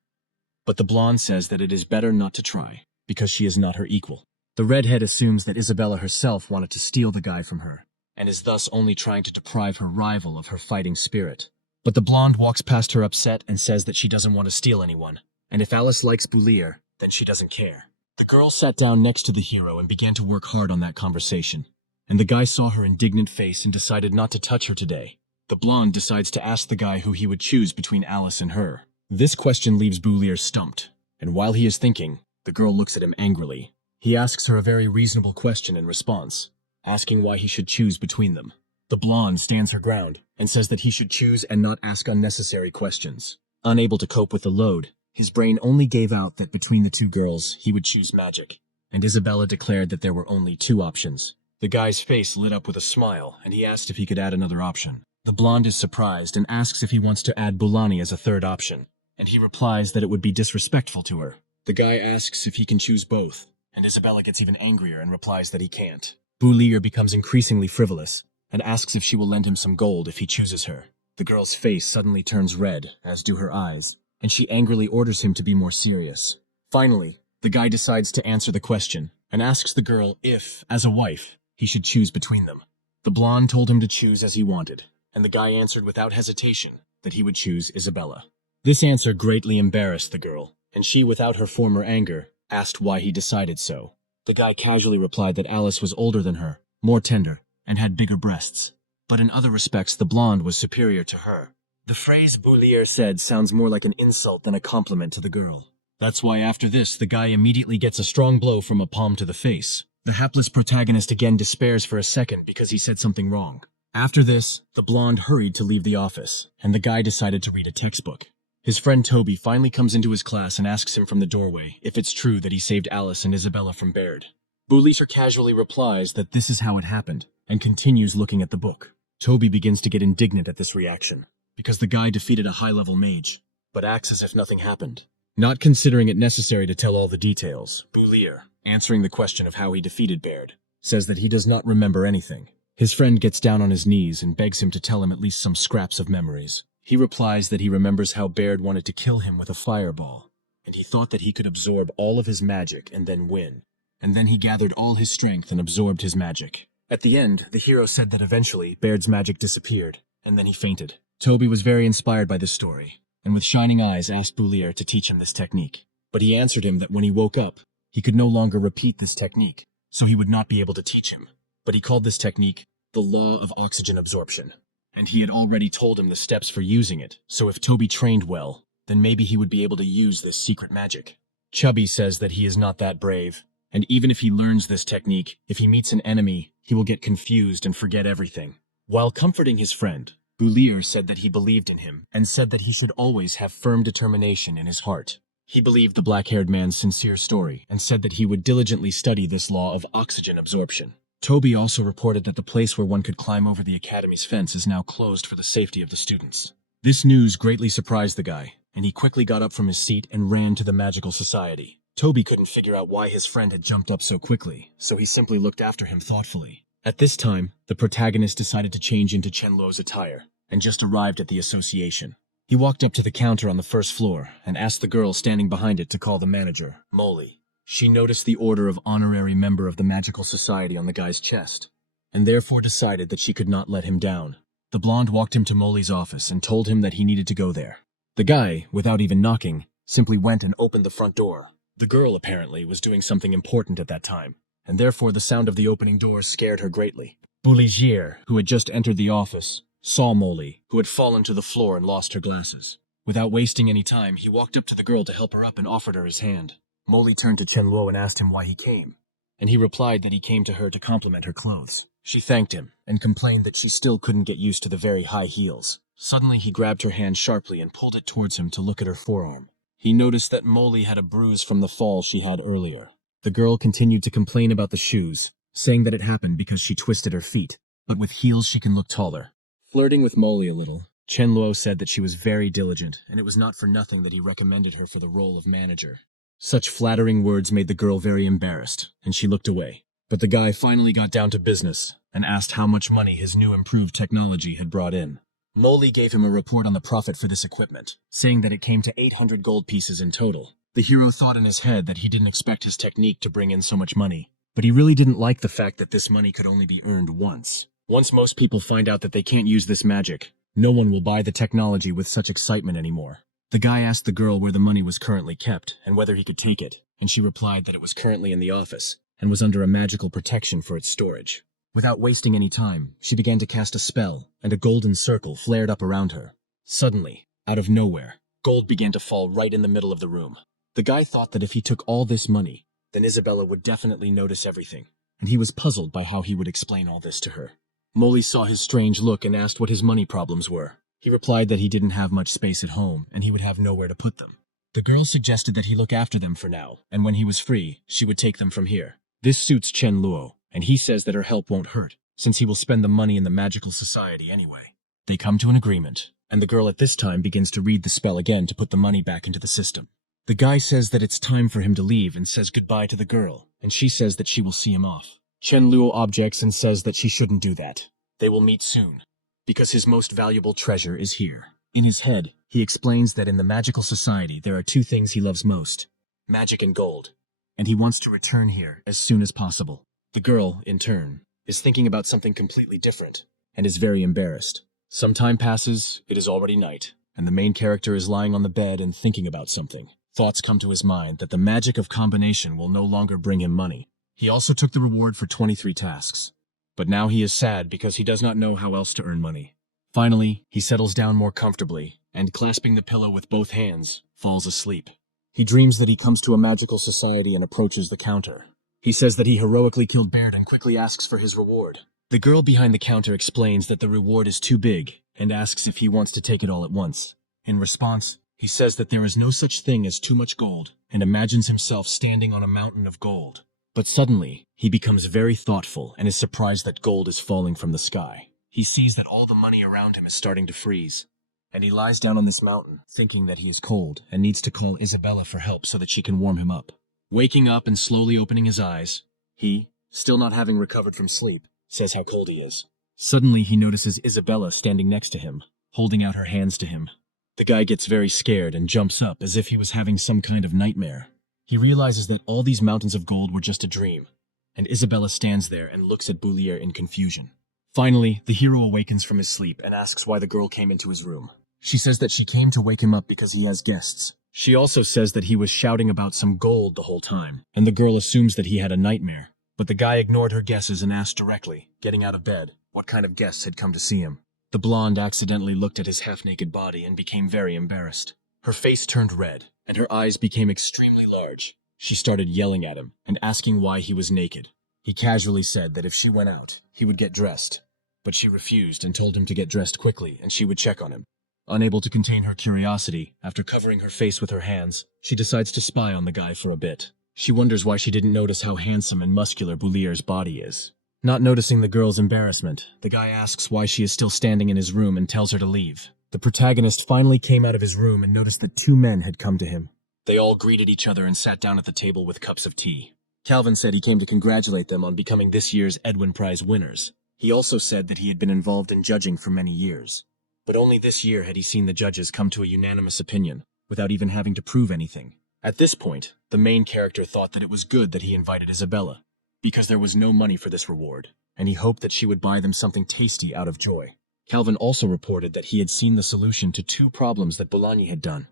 But the blonde says that it is better not to try, because she is not her equal. The redhead assumes that Isabella herself wanted to steal the guy from her, and is thus only trying to deprive her rival of her fighting spirit. But the blonde walks past her upset and says that she doesn't want to steal anyone, and if Alice likes Boulier, then she doesn't care. The girl sat down next to the hero and began to work hard on that conversation, and the guy saw her indignant face and decided not to touch her today. The blonde decides to ask the guy who he would choose between Alice and her. This question leaves Boulier stumped, and while he is thinking, the girl looks at him angrily. He asks her a very reasonable question in response, asking why he should choose between them. The blonde stands her ground and says that he should choose and not ask unnecessary questions. Unable to cope with the load, his brain only gave out that between the two girls, he would choose magic, and Isabella declared that there were only two options. The guy's face lit up with a smile, and he asked if he could add another option. The blonde is surprised and asks if he wants to add Boulani as a third option, and he replies that it would be disrespectful to her. The guy asks if he can choose both, and Isabella gets even angrier and replies that he can't. Boulier becomes increasingly frivolous, and asks if she will lend him some gold if he chooses her. The girl's face suddenly turns red, as do her eyes, and she angrily orders him to be more serious. Finally, the guy decides to answer the question, and asks the girl if, as a wife, he should choose between them. The blonde told him to choose as he wanted, and the guy answered without hesitation that he would choose Isabella. This answer greatly embarrassed the girl, and she, without her former anger, asked why he decided so. The guy casually replied that Alice was older than her, more tender, and had bigger breasts. But in other respects, the blonde was superior to her. The phrase Boulier said sounds more like an insult than a compliment to the girl. That's why after this, the guy immediately gets a strong blow from a palm to the face. The hapless protagonist again despairs for a second because he said something wrong. After this, the blonde hurried to leave the office, and the guy decided to read a textbook. His friend Toby finally comes into his class and asks him from the doorway if it's true that he saved Alice and Isabella from Baird. Boulier casually replies that this is how it happened, and continues looking at the book. Toby begins to get indignant at this reaction. because the guy defeated a high-level mage, but acts as if nothing happened. Not considering it necessary to tell all the details, Boulier, answering the question of how he defeated Baird, says that he does not remember anything. His friend gets down on his knees and begs him to tell him at least some scraps of memories. He replies that he remembers how Baird wanted to kill him with a fireball, and he thought that he could absorb all of his magic and then win. And then he gathered all his strength and absorbed his magic. At the end, the hero said that eventually Baird's magic disappeared, and then he fainted. Toby was very inspired by this story, and with shining eyes asked Boulier to teach him this technique. But he answered him that when he woke up, he could no longer repeat this technique, so he would not be able to teach him. But he called this technique the law of oxygen absorption, and he had already told him the steps for using it, so if Toby trained well, then maybe he would be able to use this secret magic. Chubby says that he is not that brave, and even if he learns this technique, if he meets an enemy, he will get confused and forget everything. While comforting his friend, Boulier said that he believed in him and said that he should always have firm determination in his heart. He believed the black-haired man's sincere story and said that he would diligently study this law of oxygen absorption. Toby also reported that the place where one could climb over the academy's fence is now closed for the safety of the students. This news greatly surprised the guy, and he quickly got up from his seat and ran to the magical society. Toby couldn't figure out why his friend had jumped up so quickly, so he simply looked after him thoughtfully. At this time, the protagonist decided to change into Chenluo's attire, and just arrived at the association. He walked up to the counter on the first floor and asked the girl standing behind it to call the manager, Molly. She noticed the order of honorary member of the magical society on the guy's chest, and therefore decided that she could not let him down. The blonde walked him to Molly's office and told him that he needed to go there. The guy, without even knocking, simply went and opened the front door. The girl, apparently, was doing something important at that time, and therefore the sound of the opening doors scared her greatly. Boulier, who had just entered the office, saw Molly, who had fallen to the floor and lost her glasses. Without wasting any time, he walked up to the girl to help her up and offered her his hand. Molly turned to Chenluo and asked him why he came, and he replied that he came to her to compliment her clothes. She thanked him and complained that she still couldn't get used to the very high heels. Suddenly he grabbed her hand sharply and pulled it towards him to look at her forearm. He noticed that Molly had a bruise from the fall she had earlier. The girl continued to complain about the shoes, saying that it happened because she twisted her feet, but with heels she can look taller. Flirting with Molly a little, Chenluo said that she was very diligent, and it was not for nothing that he recommended her for the role of manager. Such flattering words made the girl very embarrassed, and she looked away. But the guy finally got down to business and asked how much money his new improved technology had brought in. Molly gave him a report on the profit for this equipment, saying that it came to 800 gold pieces in total. The hero thought in his head that he didn't expect his technique to bring in so much money, but he really didn't like the fact that this money could only be earned once. Once most people find out that they can't use this magic, no one will buy the technology with such excitement anymore. The guy asked the girl where the money was currently kept and whether he could take it, and she replied that it was currently in the office and was under a magical protection for its storage. Without wasting any time, she began to cast a spell, and a golden circle flared up around her. Suddenly, out of nowhere, gold began to fall right in the middle of the room. The guy thought that if he took all this money, then Isabella would definitely notice everything, and he was puzzled by how he would explain all this to her. Molly saw his strange look and asked what his money problems were. He replied that he didn't have much space at home, and he would have nowhere to put them. The girl suggested that he look after them for now, and when he was free, she would take them from here. This suits Chenluo, and he says that her help won't hurt, since he will spend the money in the magical society anyway. They come to an agreement, and the girl at this time begins to read the spell again to put the money back into the system. The guy says that it's time for him to leave and says goodbye to the girl, and she says that she will see him off. Chenluo objects and says that she shouldn't do that. They will meet soon, because his most valuable treasure is here. In his head, he explains that in the magical society there are two things he loves most: magic and gold, and he wants to return here as soon as possible. The girl, in turn, is thinking about something completely different, and is very embarrassed. Some time passes, it is already night, and the main character is lying on the bed and thinking about something. Thoughts come to his mind that the magic of combination will no longer bring him money. He also took the reward for 23 tasks. But now he is sad because he does not know how else to earn money. Finally, he settles down more comfortably, and clasping the pillow with both hands, falls asleep. He dreams that he comes to a magical society and approaches the counter. He says that he heroically killed Baird and quickly asks for his reward. The girl behind the counter explains that the reward is too big and asks if he wants to take it all at once. In response, he says that there is no such thing as too much gold and imagines himself standing on a mountain of gold. But suddenly, he becomes very thoughtful and is surprised that gold is falling from the sky. He sees that all the money around him is starting to freeze, and he lies down on this mountain, thinking that he is cold and needs to call Isabella for help so that she can warm him up. Waking up and slowly opening his eyes, he, still not having recovered from sleep, says how cold he is. Suddenly he notices Isabella standing next to him, holding out her hands to him. The guy gets very scared and jumps up as if he was having some kind of nightmare. He realizes that all these mountains of gold were just a dream, and Isabella stands there and looks at Boulier in confusion. Finally, the hero awakens from his sleep and asks why the girl came into his room. She says that she came to wake him up because he has guests. She also says that he was shouting about some gold the whole time, and the girl assumes that he had a nightmare. But the guy ignored her guesses and asked directly, getting out of bed, what kind of guests had come to see him. The blonde accidentally looked at his half-naked body and became very embarrassed. Her face turned red, and her eyes became extremely large. She started yelling at him and asking why he was naked. He casually said that if she went out, he would get dressed. But she refused and told him to get dressed quickly and she would check on him. Unable to contain her curiosity, after covering her face with her hands, she decides to spy on the guy for a bit. She wonders why she didn't notice how handsome and muscular Boulier's body is. Not noticing the girl's embarrassment, the guy asks why she is still standing in his room and tells her to leave. The protagonist finally came out of his room and noticed that two men had come to him. They all greeted each other and sat down at the table with cups of tea. Calvin said he came to congratulate them on becoming this year's Edwin Prize winners. He also said that he had been involved in judging for many years. But only this year had he seen the judges come to a unanimous opinion, without even having to prove anything. At this point, the main character thought that it was good that he invited Isabella, because there was no money for this reward, and he hoped that she would buy them something tasty out of joy. Calvin also reported that he had seen the solution to two problems that Boulogne had done,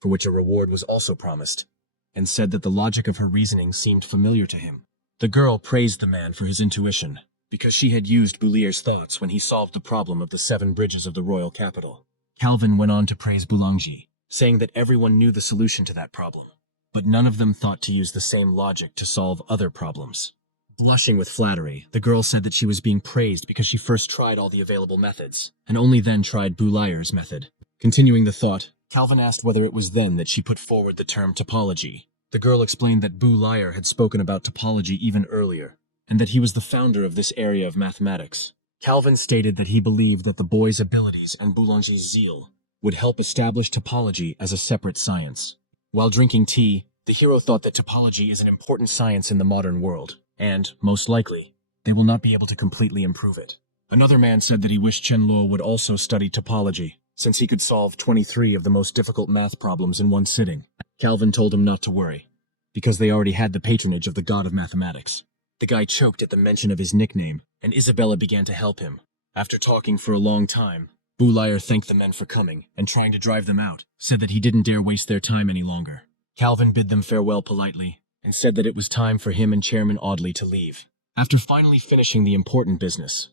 for which a reward was also promised, and said that the logic of her reasoning seemed familiar to him. The girl praised the man for his intuition, because she had used Boulier's thoughts when he solved the problem of the 7 bridges of the royal capital. Calvin went on to praise Boulanger, saying that everyone knew the solution to that problem, but none of them thought to use the same logic to solve other problems. Blushing with flattery, the girl said that she was being praised because she first tried all the available methods, and only then tried Boulier's method. Continuing the thought, Calvin asked whether it was then that she put forward the term topology. The girl explained that Boulanger had spoken about topology even earlier, and that he was the founder of this area of mathematics. Calvin stated that he believed that the boy's abilities and Boulanger's zeal would help establish topology as a separate science. While drinking tea, the hero thought that topology is an important science in the modern world, and, most likely, they will not be able to completely improve it. Another man said that he wished Chen-Luo would also study topology, since he could solve 23 of the most difficult math problems in one sitting. Calvin told him not to worry, because they already had the patronage of the god of mathematics. The guy choked at the mention of his nickname, and Isabella began to help him. After talking for a long time, Boulanger thanked the men for coming, and trying to drive them out, said that he didn't dare waste their time any longer. Calvin bid them farewell politely, and said that it was time for him and Chairman Audley to leave. After finally finishing the important business,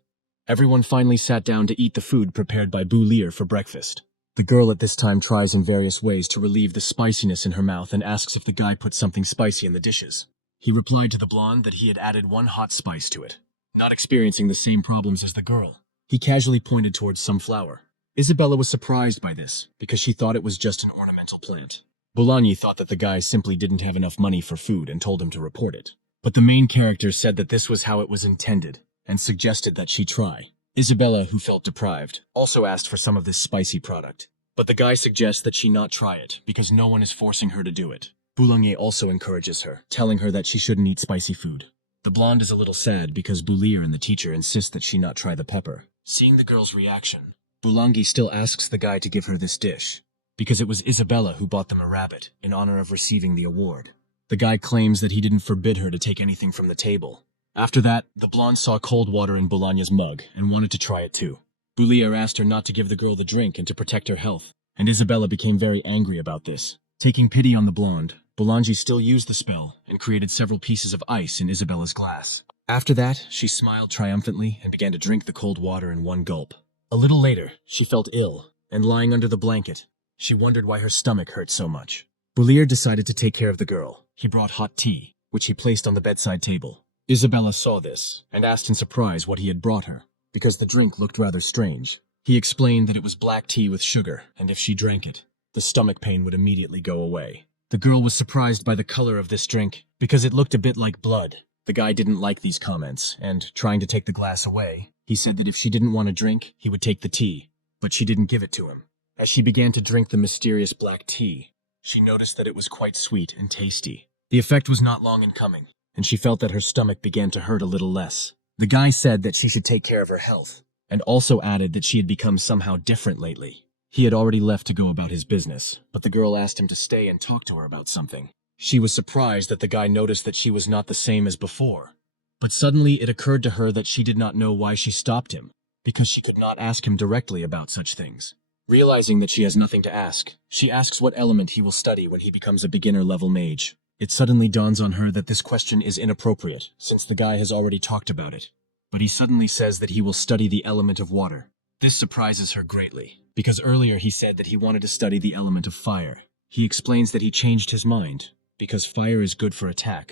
everyone finally sat down to eat the food prepared by Boulier for breakfast. The girl at this time tries in various ways to relieve the spiciness in her mouth and asks if the guy put something spicy in the dishes. He replied to the blonde that he had added 1 hot spice to it. Not experiencing the same problems as the girl, he casually pointed towards some flower. Isabella was surprised by this, because she thought it was just an ornamental plant. Boulogne thought that the guy simply didn't have enough money for food and told him to report it. But the main character said that this was how it was intended, and suggested that she try. Isabella, who felt deprived, also asked for some of this spicy product. But the guy suggests that she not try it, because no one is forcing her to do it. Boulanger also encourages her, telling her that she shouldn't eat spicy food. The blonde is a little sad because Boulier and the teacher insist that she not try the pepper. Seeing the girl's reaction, Boulanger still asks the guy to give her this dish, because it was Isabella who bought them a rabbit in honor of receiving the award. The guy claims that he didn't forbid her to take anything from the table. After that, the blonde saw cold water in Boulagne's mug and wanted to try it too. Boulier asked her not to give the girl the drink and to protect her health, and Isabella became very angry about this. Taking pity on the blonde, Boulanger still used the spell and created several pieces of ice in Isabella's glass. After that, she smiled triumphantly and began to drink the cold water in one gulp. A little later, she felt ill, and lying under the blanket, she wondered why her stomach hurt so much. Boulier decided to take care of the girl. He brought hot tea, which he placed on the bedside table. Isabella saw this, and asked in surprise what he had brought her, because the drink looked rather strange. He explained that it was black tea with sugar, and if she drank it, the stomach pain would immediately go away. The girl was surprised by the color of this drink, because it looked a bit like blood. The guy didn't like these comments, and, trying to take the glass away, he said that if she didn't want a drink, he would take the tea, but she didn't give it to him. As she began to drink the mysterious black tea, she noticed that it was quite sweet and tasty. The effect was not long in coming, and she felt that her stomach began to hurt a little less. The guy said that she should take care of her health, and also added that she had become somehow different lately. He had already left to go about his business, but the girl asked him to stay and talk to her about something. She was surprised that the guy noticed that she was not the same as before. But suddenly it occurred to her that she did not know why she stopped him, because she could not ask him directly about such things. Realizing that she has nothing to ask, she asks what element he will study when he becomes a beginner-level mage. It suddenly dawns on her that this question is inappropriate, since the guy has already talked about it. But he suddenly says that he will study the element of water. This surprises her greatly, because earlier he said that he wanted to study the element of fire. He explains that he changed his mind, because fire is good for attack,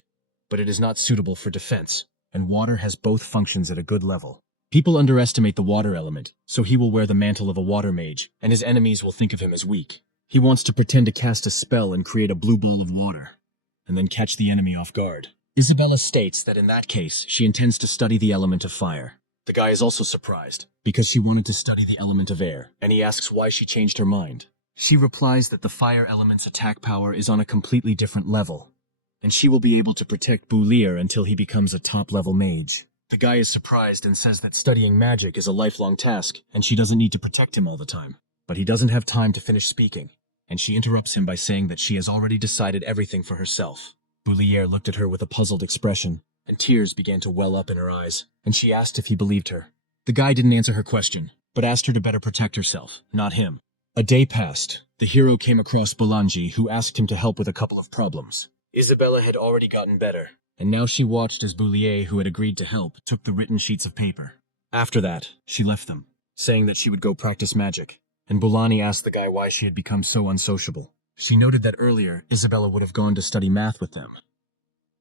but it is not suitable for defense, and water has both functions at a good level. People underestimate the water element, so he will wear the mantle of a water mage, and his enemies will think of him as weak. He wants to pretend to cast a spell and create a blue ball of water, and then catch the enemy off guard. Isabella states that in that case, she intends to study the element of fire. The guy is also surprised, because she wanted to study the element of air, and he asks why she changed her mind. She replies that the fire element's attack power is on a completely different level, and she will be able to protect Bulir until he becomes a top-level mage. The guy is surprised and says that studying magic is a lifelong task, and she doesn't need to protect him all the time. But he doesn't have time to finish speaking, and she interrupts him by saying that she has already decided everything for herself. Bulir looked at her with a puzzled expression, and tears began to well up in her eyes, and she asked if he believed her. The guy didn't answer her question, but asked her to better protect herself, not him. A day passed. The hero came across Bolanji, who asked him to help with a couple of problems. Isabella had already gotten better, and now she watched as Boulier, who had agreed to help, took the written sheets of paper. After that, she left them, saying that she would go practice magic, and Bolani asked the guy why she had become so unsociable. She noted that earlier, Isabella would have gone to study math with them,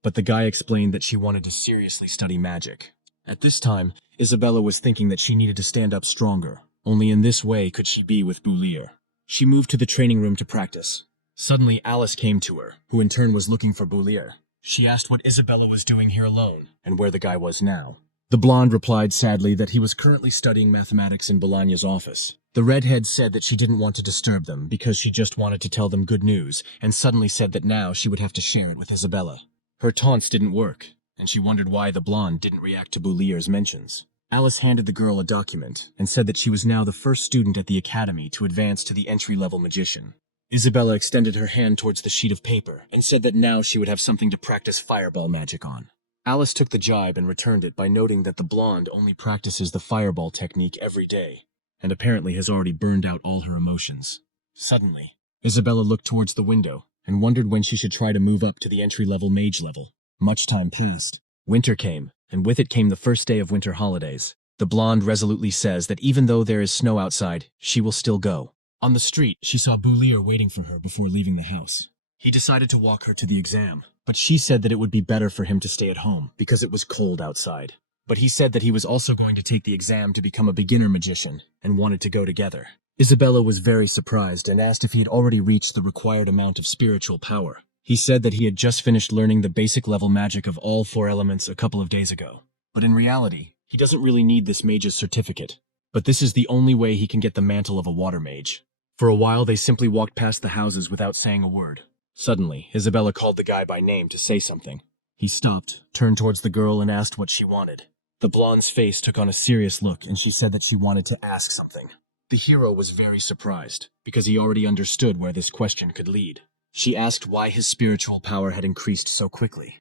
but the guy explained that she wanted to seriously study magic. At this time, Isabella was thinking that she needed to stand up stronger. Only in this way could she be with Boulier. She moved to the training room to practice. Suddenly, Alice came to her, who in turn was looking for Boulier. She asked what Isabella was doing here alone, and where the guy was now. The blonde replied sadly that he was currently studying mathematics in Bologna's office. The redhead said that she didn't want to disturb them because she just wanted to tell them good news, and suddenly said that now she would have to share it with Isabella. Her taunts didn't work, and she wondered why the blonde didn't react to Boulier's mentions. Alice handed the girl a document and said that she was now the first student at the academy to advance to the entry-level magician. Isabella extended her hand towards the sheet of paper and said that now she would have something to practice fireball magic on. Alice took the jibe and returned it by noting that the blonde only practices the fireball technique every day, and apparently has already burned out all her emotions. Suddenly, Isabella looked towards the window and wondered when she should try to move up to the entry-level mage level. Much time passed. Winter came, and with it came the first day of winter holidays. The blonde resolutely says that even though there is snow outside, she will still go. On the street, she saw Boulier waiting for her before leaving the house. He decided to walk her to the exam, but she said that it would be better for him to stay at home because it was cold outside. But he said that he was also going to take the exam to become a beginner magician and wanted to go together. Isabella was very surprised and asked if he had already reached the required amount of spiritual power. He said that he had just finished learning the basic level magic of all 4 elements a couple of days ago. But in reality, he doesn't really need this mage's certificate. But this is the only way he can get the mantle of a water mage. For a while, they simply walked past the houses without saying a word. Suddenly, Isabella called the guy by name to say something. He stopped, turned towards the girl, and asked what she wanted. The blonde's face took on a serious look, and she said that she wanted to ask something. The hero was very surprised, because he already understood where this question could lead. She asked why his spiritual power had increased so quickly,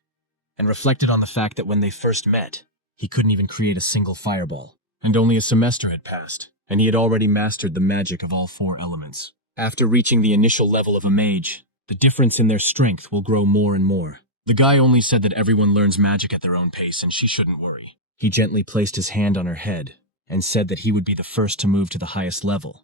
and reflected on the fact that when they first met, he couldn't even create a single fireball, and only a semester had passed, and he had already mastered the magic of all 4 elements. After reaching the initial level of a mage, the difference in their strength will grow more and more. The guy only said that everyone learns magic at their own pace and she shouldn't worry. He gently placed his hand on her head and said that he would be the first to move to the highest level,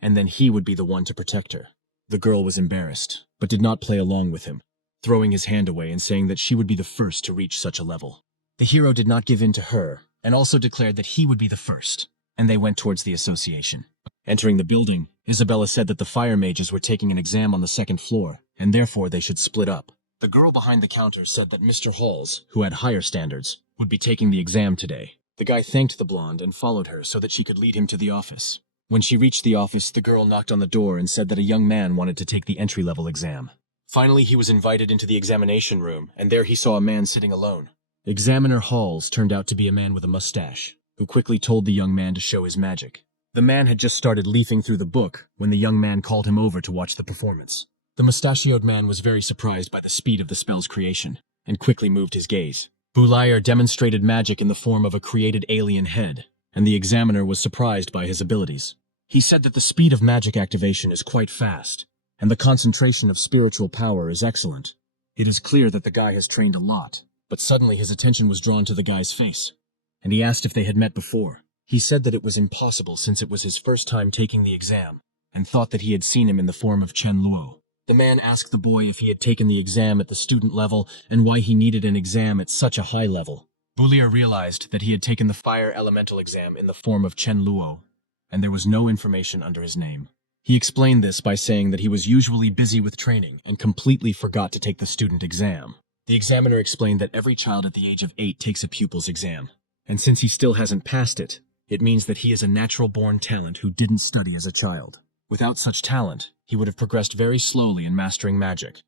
and then he would be the one to protect her. The girl was embarrassed, but did not play along with him, throwing his hand away and saying that she would be the first to reach such a level. The hero did not give in to her, and also declared that he would be the first, and they went towards the association. Entering the building, Isabella said that the fire mages were taking an exam on the 2nd floor, and therefore they should split up. The girl behind the counter said that Mr. Halls, who had higher standards, would be taking the exam today. The guy thanked the blonde and followed her so that she could lead him to the office. When she reached the office, the girl knocked on the door and said that a young man wanted to take the entry-level exam. Finally, he was invited into the examination room, and there he saw a man sitting alone. Examiner Halls turned out to be a man with a mustache, who quickly told the young man to show his magic. The man had just started leafing through the book when the young man called him over to watch the performance. The mustachioed man was very surprised by the speed of the spell's creation, and quickly moved his gaze. Bulayer demonstrated magic in the form of a created alien head, and the examiner was surprised by his abilities. He said that the speed of magic activation is quite fast, and the concentration of spiritual power is excellent. It is clear that the guy has trained a lot, but suddenly his attention was drawn to the guy's face, and he asked if they had met before. He said that it was impossible since it was his first time taking the exam, and thought that he had seen him in the form of Chen Luo. The man asked the boy if he had taken the exam at the student level and why he needed an exam at such a high level. Bulayer realized that he had taken the fire elemental exam in the form of Chen Luo, and there was no information under his name. He explained this by saying that he was usually busy with training and completely forgot to take the student exam. The examiner explained that every child at the age of 8 takes a pupil's exam, and since he still hasn't passed it, it means that he is a natural-born talent who didn't study as a child. Without such talent, he would have progressed very slowly in mastering magic.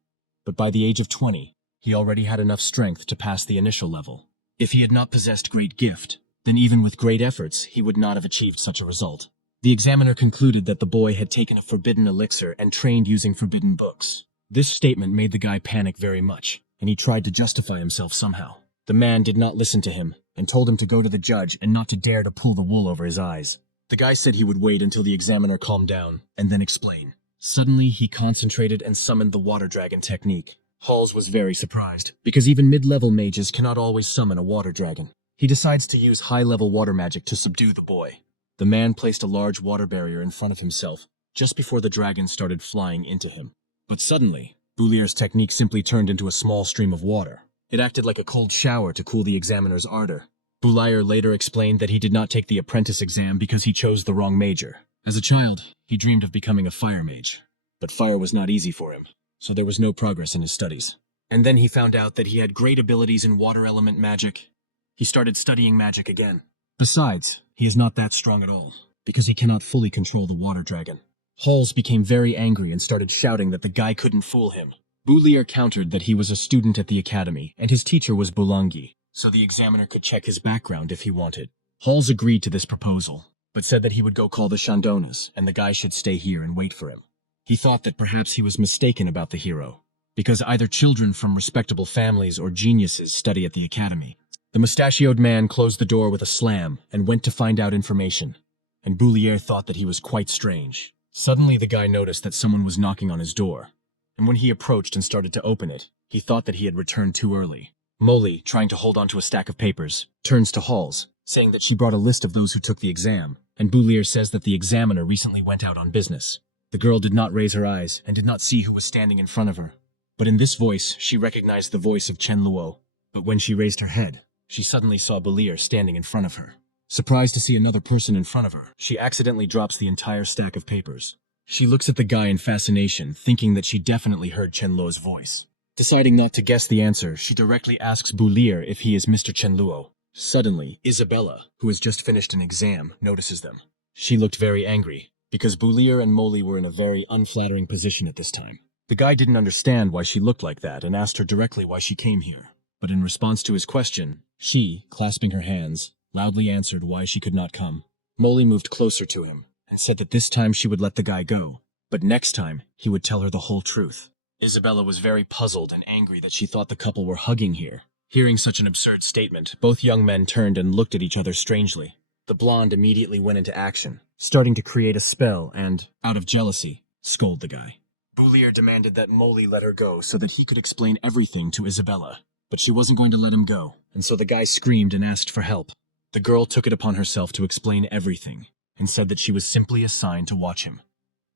But by the age of 20, he already had enough strength to pass the initial level. If he had not possessed great gift, then even with great efforts, he would not have achieved such a result. The examiner concluded that the boy had taken a forbidden elixir and trained using forbidden books. This statement made the guy panic very much, and he tried to justify himself somehow. The man did not listen to him, and told him to go to the judge and not to dare to pull the wool over his eyes. The guy said he would wait until the examiner calmed down, and then explain. Suddenly, he concentrated and summoned the water dragon technique. Halls was very surprised, because even mid-level mages cannot always summon a water dragon. He decides to use high-level water magic to subdue the boy. The man placed a large water barrier in front of himself, just before the dragon started flying into him. But suddenly, Bulier's technique simply turned into a small stream of water. It acted like a cold shower to cool the examiner's ardor. Bulayer later explained that he did not take the apprentice exam because he chose the wrong major. As a child, he dreamed of becoming a fire mage. But fire was not easy for him, so there was no progress in his studies. And then he found out that he had great abilities in water element magic. He started studying magic again. Besides, he is not that strong at all, because he cannot fully control the water dragon. Halls became very angry and started shouting that the guy couldn't fool him. Bulayer countered that he was a student at the academy, and his teacher was Bulangi, so the examiner could check his background if he wanted. Halls agreed to this proposal, but said that he would go call the Shandonas, and the guy should stay here and wait for him. He thought that perhaps he was mistaken about the hero, because either children from respectable families or geniuses study at the academy. The mustachioed man closed the door with a slam and went to find out information, and Bulayer thought that he was quite strange. Suddenly the guy noticed that someone was knocking on his door, and when he approached and started to open it, he thought that he had returned too early. Molly, trying to hold onto a stack of papers, turns to Halls, saying that she brought a list of those who took the exam, and Bulayer says that the examiner recently went out on business. The girl did not raise her eyes and did not see who was standing in front of her, but in this voice she recognized the voice of Chen Luo. But when she raised her head, she suddenly saw Bulayer standing in front of her. Surprised to see another person in front of her, she accidentally drops the entire stack of papers. She looks at the guy in fascination, thinking that she definitely heard Chen Luo's voice. Deciding not to guess the answer, she directly asks Bulayer if he is Mr. Chen Luo. Suddenly, Isabella, who has just finished an exam, notices them. She looked very angry, because Bulayer and Molly were in a very unflattering position at this time. The guy didn't understand why she looked like that and asked her directly why she came here. But in response to his question, she, clasping her hands, loudly answered why she could not come. Molly moved closer to him and said that this time she would let the guy go, but next time he would tell her the whole truth. Isabella was very puzzled and angry that she thought the couple were hugging here. Hearing such an absurd statement, both young men turned and looked at each other strangely. The blonde immediately went into action, starting to create a spell and, out of jealousy, scold the guy. Bulayer demanded that Molly let her go so that he could explain everything to Isabella. But she wasn't going to let him go, and so the guy screamed and asked for help. The girl took it upon herself to explain everything, and said that she was simply assigned to watch him,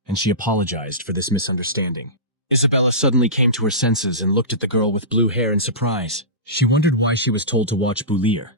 and she apologized for this misunderstanding. Isabella suddenly came to her senses and looked at the girl with blue hair in surprise. She wondered why she was told to watch Bulayer,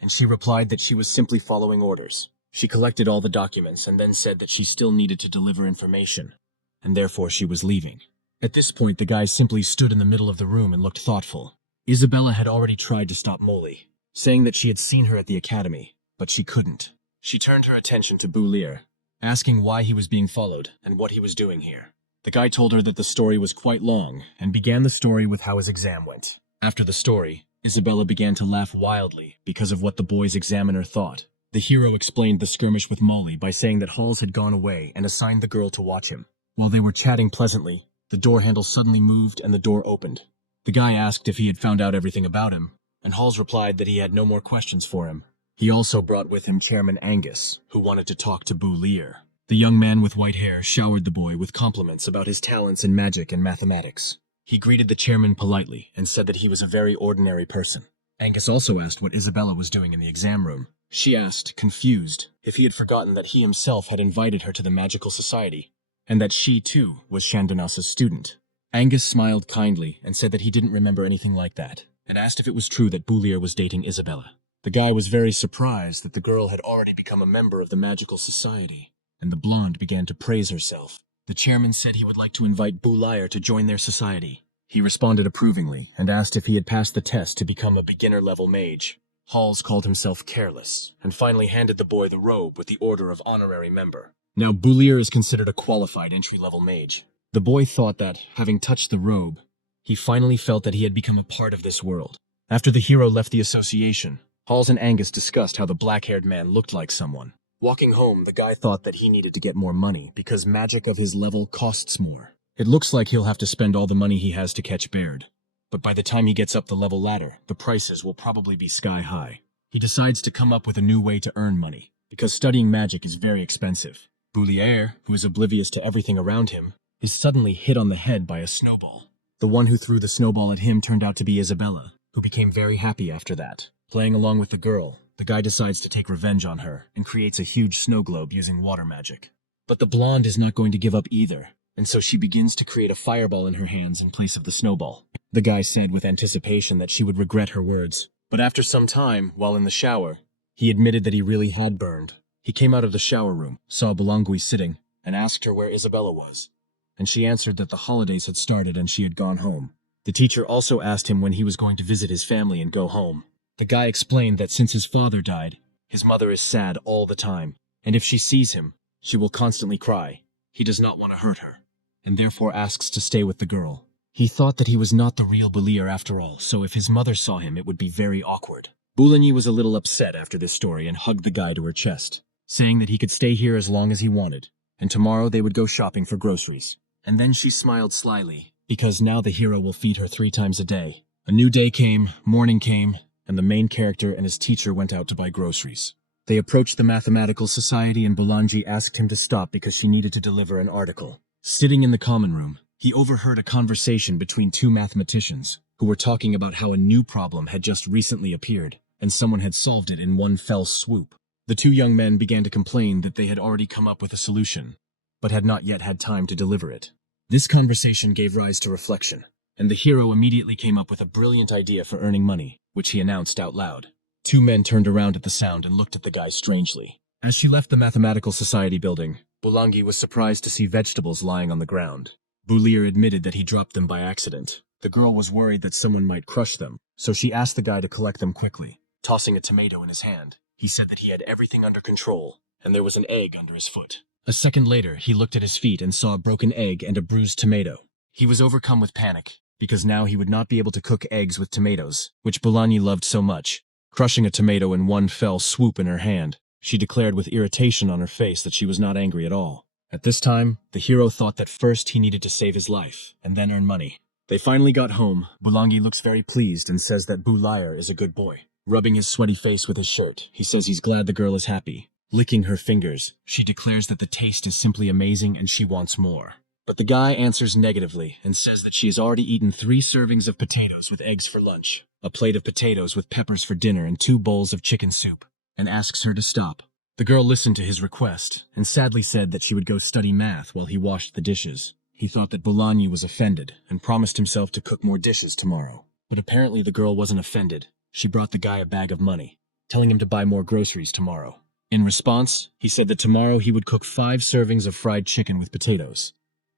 and she replied that she was simply following orders. She collected all the documents and then said that she still needed to deliver information, and therefore she was leaving. At this point, the guy simply stood in the middle of the room and looked thoughtful. Isabella had already tried to stop Molly, saying that she had seen her at the academy, but she couldn't. She turned her attention to Bulayer asking why he was being followed and what he was doing here. The guy told her that the story was quite long and began the story with how his exam went. After the story, Isabella began to laugh wildly because of what the boy's examiner thought. The hero explained the skirmish with Molly by saying that Halls had gone away and assigned the girl to watch him. While they were chatting pleasantly, the door handle suddenly moved and the door opened. The guy asked if he had found out everything about him, and Halls replied that he had no more questions for him. He also brought with him Chairman Angus, who wanted to talk to Boo Lear. The young man with white hair showered the boy with compliments about his talents in magic and mathematics. He greeted the chairman politely and said that he was a very ordinary person. Angus also asked what Isabella was doing in the exam room. She asked, confused, if he had forgotten that he himself had invited her to the magical society, and that she, too, was Chandanasa's student. Angus smiled kindly and said that he didn't remember anything like that, and asked if it was true that Boulier was dating Isabella. The guy was very surprised that the girl had already become a member of the magical society, and the blonde began to praise herself. The chairman said he would like to invite Boulier to join their society. He responded approvingly and asked if he had passed the test to become a beginner-level mage. Halls called himself careless, and finally handed the boy the robe with the order of honorary member. Now Boulier is considered a qualified entry-level mage. The boy thought that, having touched the robe, he finally felt that he had become a part of this world. After the hero left the association, Halls and Angus discussed how the black-haired man looked like someone. Walking home, the guy thought that he needed to get more money because magic of his level costs more. It looks like he'll have to spend all the money he has to catch Baird. But by the time he gets up the level ladder, the prices will probably be sky high. He decides to come up with a new way to earn money, because studying magic is very expensive. Boulier, who is oblivious to everything around him, is suddenly hit on the head by a snowball. The one who threw the snowball at him turned out to be Isabella, who became very happy after that. Playing along with the girl, the guy decides to take revenge on her and creates a huge snow globe using water magic. But the blonde is not going to give up either, and so she begins to create a fireball in her hands in place of the snowball. The guy said with anticipation that she would regret her words. But after some time, while in the shower, he admitted that he really had burned. He came out of the shower room, saw Belangui sitting, and asked her where Isabella was. And she answered that the holidays had started and she had gone home. The teacher also asked him when he was going to visit his family and go home. The guy explained that since his father died, his mother is sad all the time, and if she sees him, she will constantly cry. He does not want to hurt her, and therefore asks to stay with the girl. He thought that he was not the real Boulier after all, so if his mother saw him, it would be very awkward. Bouligny was a little upset after this story and hugged the guy to her chest, saying that he could stay here as long as he wanted, and tomorrow they would go shopping for groceries. And then she smiled slyly, because now the hero will feed her 3 times a day. A new day came, morning came, and the main character and his teacher went out to buy groceries. They approached the mathematical society and Boulanger asked him to stop because she needed to deliver an article. Sitting in the common room, he overheard a conversation between 2 mathematicians who were talking about how a new problem had just recently appeared, and someone had solved it in one fell swoop. The 2 young men began to complain that they had already come up with a solution, but had not yet had time to deliver it. This conversation gave rise to reflection, and the hero immediately came up with a brilliant idea for earning money, which he announced out loud. 2 men turned around at the sound and looked at the guy strangely. As she left the Mathematical Society building, Boulanger was surprised to see vegetables lying on the ground. Boulier admitted that he dropped them by accident. The girl was worried that someone might crush them, so she asked the guy to collect them quickly. Tossing a tomato in his hand, he said that he had everything under control, and there was an egg under his foot. A second later, he looked at his feet and saw a broken egg and a bruised tomato. He was overcome with panic, because now he would not be able to cook eggs with tomatoes, which Boulanger loved so much. Crushing a tomato in one fell swoop in her hand, she declared with irritation on her face that she was not angry at all. At this time, the hero thought that first he needed to save his life, and then earn money. They finally got home. Boulanger looks very pleased and says that Boulier is a good boy. Rubbing his sweaty face with his shirt, he says he's glad the girl is happy. Licking her fingers, she declares that the taste is simply amazing and she wants more. But the guy answers negatively and says that she has already eaten 3 servings of potatoes with eggs for lunch, a plate of potatoes with peppers for dinner, and 2 bowls of chicken soup, and asks her to stop. The girl listened to his request and sadly said that she would go study math while he washed the dishes. He thought that Boulanger was offended and promised himself to cook more dishes tomorrow. But apparently the girl wasn't offended. She brought the guy a bag of money, telling him to buy more groceries tomorrow. In response, he said that tomorrow he would cook 5 servings of fried chicken with potatoes.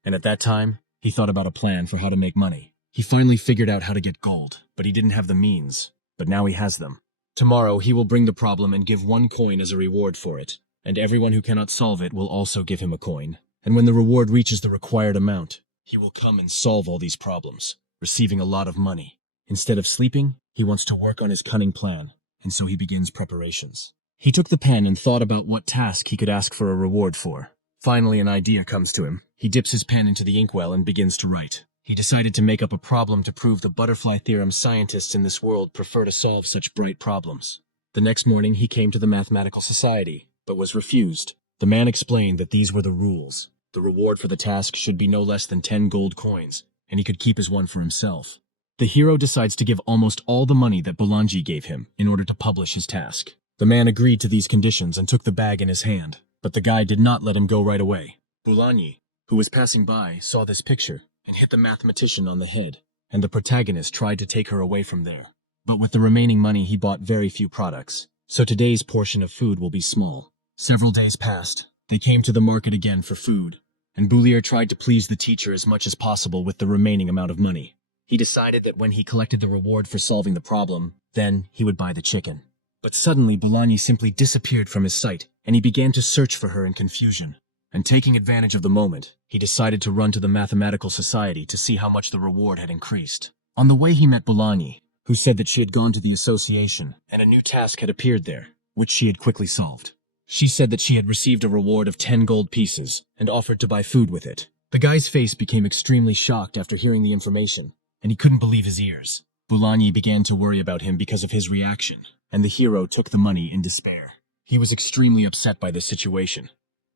And at that time, he thought about a plan for how to make money. He finally figured out how to get gold, but he didn't have the means. But now he has them. Tomorrow, he will bring the problem and give 1 coin as a reward for it. and everyone who cannot solve it will also give him a coin. And when the reward reaches the required amount, he will come and solve all these problems, receiving a lot of money. Instead of sleeping, he wants to work on his cunning plan, and so he begins preparations. He took the pen and thought about what task he could ask for a reward for. Finally, an idea comes to him. He dips his pen into the inkwell and begins to write. He decided to make up a problem to prove the butterfly theorem scientists in this world prefer to solve such bright problems. The next morning, he came to the Mathematical Society, but was refused. The man explained that these were the rules. The reward for the task should be no less than 10 gold coins, and he could keep his one for himself. The hero decides to give almost all the money that Bulanji gave him in order to publish his task. The man agreed to these conditions and took the bag in his hand, but the guy did not let him go right away. Bulanji, who was passing by, saw this picture and hit the mathematician on the head, and the protagonist tried to take her away from there. But with the remaining money, he bought very few products, so today's portion of food will be small. Several days passed. They came to the market again for food, and Boulier tried to please the teacher as much as possible with the remaining amount of money. He decided that when he collected the reward for solving the problem, then he would buy the chicken. But suddenly, Bulanji simply disappeared from his sight, and he began to search for her in confusion. And taking advantage of the moment, he decided to run to the Mathematical Society to see how much the reward had increased. On the way, he met Bulanji, who said that she had gone to the association, and a new task had appeared there, which she had quickly solved. She said that she had received a reward of 10 gold pieces, and offered to buy food with it. The guy's face became extremely shocked after hearing the information, and he couldn't believe his ears. Bulanji began to worry about him because of his reaction, and the hero took the money in despair. He was extremely upset by this situation,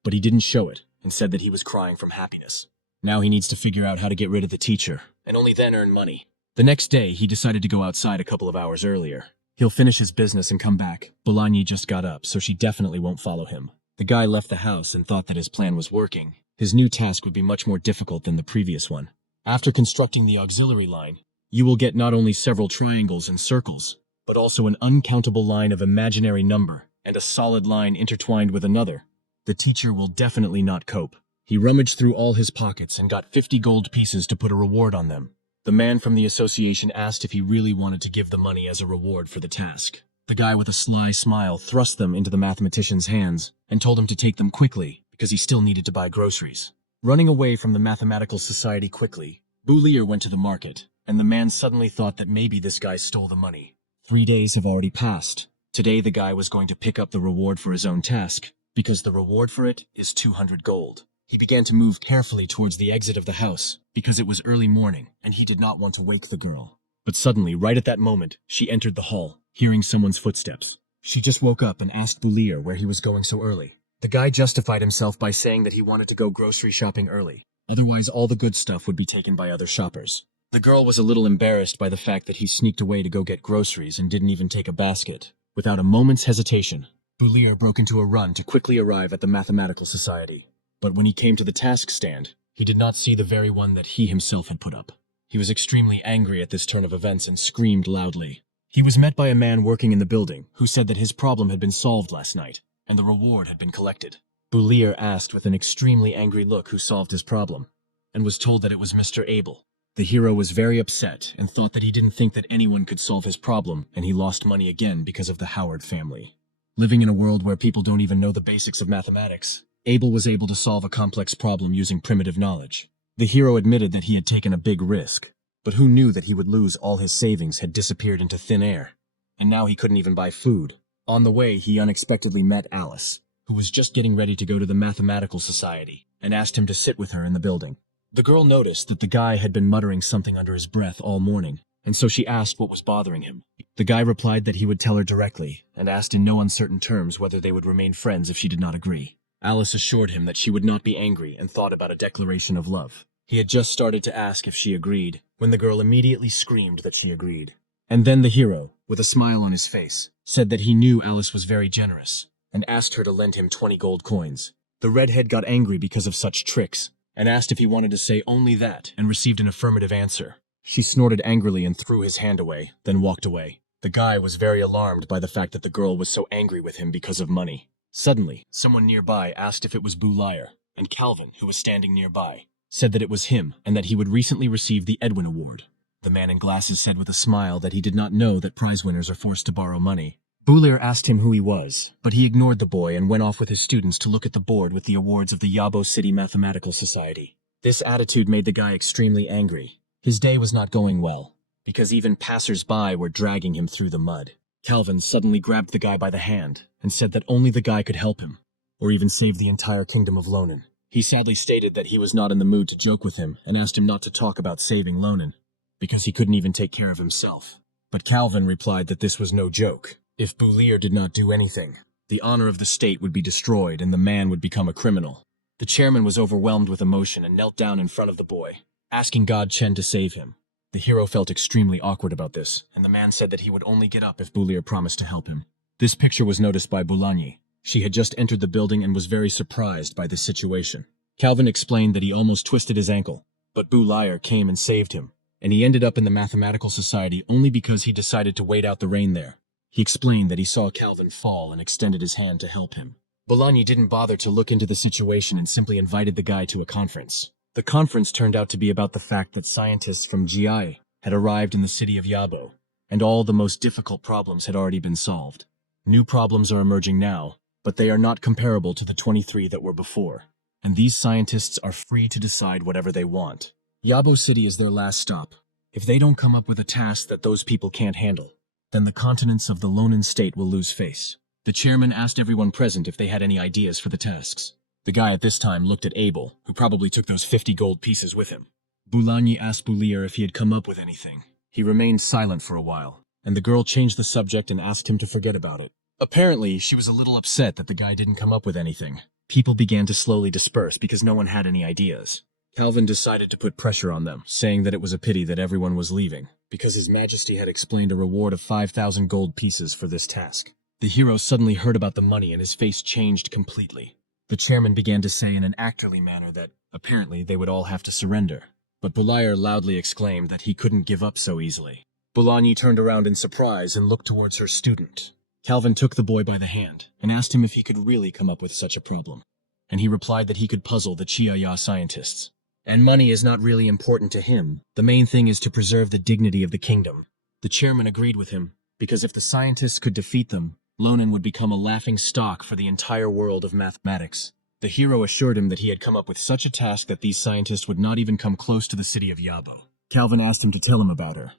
but he didn't show it and said that he was crying from happiness. Now he needs to figure out how to get rid of the teacher, and only then earn money. The next day, he decided to go outside a couple of hours earlier. He'll finish his business and come back. Bulanji just got up, so she definitely won't follow him. The guy left the house and thought that his plan was working. His new task would be much more difficult than the previous one. After constructing the auxiliary line, you will get not only several triangles and circles, but also an uncountable line of imaginary number and a solid line intertwined with another. The teacher will definitely not cope. He rummaged through all his pockets and got 50 gold pieces to put a reward on them. The man from the association asked if he really wanted to give the money as a reward for the task. The guy with a sly smile thrust them into the mathematician's hands and told him to take them quickly because he still needed to buy groceries. Running away from the Mathematical Society quickly, Boulier went to the market, and the man suddenly thought that maybe this guy stole the money. 3 days have already passed. Today the guy was going to pick up the reward for his own task, because the reward for it is 200 gold. He began to move carefully towards the exit of the house, because it was early morning, and he did not want to wake the girl. But suddenly, right at that moment, she entered the hall, hearing someone's footsteps. She just woke up and asked Boulier where he was going so early. The guy justified himself by saying that he wanted to go grocery shopping early. Otherwise, all the good stuff would be taken by other shoppers. The girl was a little embarrassed by the fact that he sneaked away to go get groceries and didn't even take a basket. Without a moment's hesitation, Boulier broke into a run to quickly arrive at the Mathematical Society. But when he came to the task stand, he did not see the very one that he himself had put up. He was extremely angry at this turn of events and screamed loudly. He was met by a man working in the building who said that his problem had been solved last night, and the reward had been collected. Boulier asked with an extremely angry look who solved his problem, and was told that it was Mr. Abel. The hero was very upset and thought that he didn't think that anyone could solve his problem, and he lost money again because of the Howard family. Living in a world where people don't even know the basics of mathematics, Abel was able to solve a complex problem using primitive knowledge. The hero admitted that he had taken a big risk, but who knew that he would lose all his savings had disappeared into thin air, and now he couldn't even buy food. On the way, he unexpectedly met Alice, who was just getting ready to go to the Mathematical Society, and asked him to sit with her in the building. The girl noticed that the guy had been muttering something under his breath all morning, and so she asked what was bothering him. The guy replied that he would tell her directly, and asked in no uncertain terms whether they would remain friends if she did not agree. Alice assured him that she would not be angry and thought about a declaration of love. He had just started to ask if she agreed, when the girl immediately screamed that she agreed. And then the hero, with a smile on his face, said that he knew Alice was very generous, and asked her to lend him 20 gold coins. The redhead got angry because of such tricks, and asked if he wanted to say only that, and received an affirmative answer. She snorted angrily and threw his hand away, then walked away. The guy was very alarmed by the fact that the girl was so angry with him because of money. Suddenly, someone nearby asked if it was Boulier, and Calvin, who was standing nearby, said that it was him and that he would recently receive the Edwin Award. The man in glasses said with a smile that he did not know that prize winners are forced to borrow money. Boulier asked him who he was, but he ignored the boy and went off with his students to look at the board with the awards of the Yabo City Mathematical Society. This attitude made the guy extremely angry. His day was not going well, because even passers-by were dragging him through the mud. Calvin suddenly grabbed the guy by the hand and said that only the guy could help him, or even save the entire kingdom of Lonan. He sadly stated that he was not in the mood to joke with him and asked him not to talk about saving Lonan, because he couldn't even take care of himself. But Calvin replied that this was no joke. If Boulier did not do anything, the honor of the state would be destroyed and the man would become a criminal. The chairman was overwhelmed with emotion and knelt down in front of the boy, asking God Chen to save him. The hero felt extremely awkward about this, and the man said that he would only get up if Boulier promised to help him. This picture was noticed by Boulanyi. She had just entered the building and was very surprised by this situation. Calvin explained that he almost twisted his ankle, but Boulier came and saved him, and he ended up in the Mathematical Society only because he decided to wait out the rain there. He explained that he saw Calvin fall and extended his hand to help him. Boulanyi didn't bother to look into the situation and simply invited the guy to a conference. The conference turned out to be about the fact that scientists from GI had arrived in the city of Yabo, and all the most difficult problems had already been solved. New problems are emerging now, but they are not comparable to the 23 that were before, and these scientists are free to decide whatever they want. Yabo City is their last stop. If they don't come up with a task that those people can't handle, then the continents of the Lonan state will lose face. The chairman asked everyone present if they had any ideas for the tasks. The guy at this time looked at Abel, who probably took those 50 gold pieces with him. Boulanyi asked Boulier if he had come up with anything. He remained silent for a while, and the girl changed the subject and asked him to forget about it. Apparently, she was a little upset that the guy didn't come up with anything. People began to slowly disperse because no one had any ideas. Calvin decided to put pressure on them, saying that it was a pity that everyone was leaving, because His Majesty had explained a reward of 5,000 gold pieces for this task. The hero suddenly heard about the money and his face changed completely. The chairman began to say in an actorly manner that, apparently, they would all have to surrender. But Boulier loudly exclaimed that he couldn't give up so easily. Boulanyi turned around in surprise and looked towards her student. Calvin took the boy by the hand and asked him if he could really come up with such a problem. And he replied that he could puzzle the Chia-Ya scientists. And money is not really important to him. The main thing is to preserve the dignity of the kingdom. The chairman agreed with him, because if the scientists could defeat them, Lonan would become a laughing stock for the entire world of mathematics. The hero assured him that he had come up with such a task that these scientists would not even come close to the city of Yabo. Calvin asked him to tell him about her,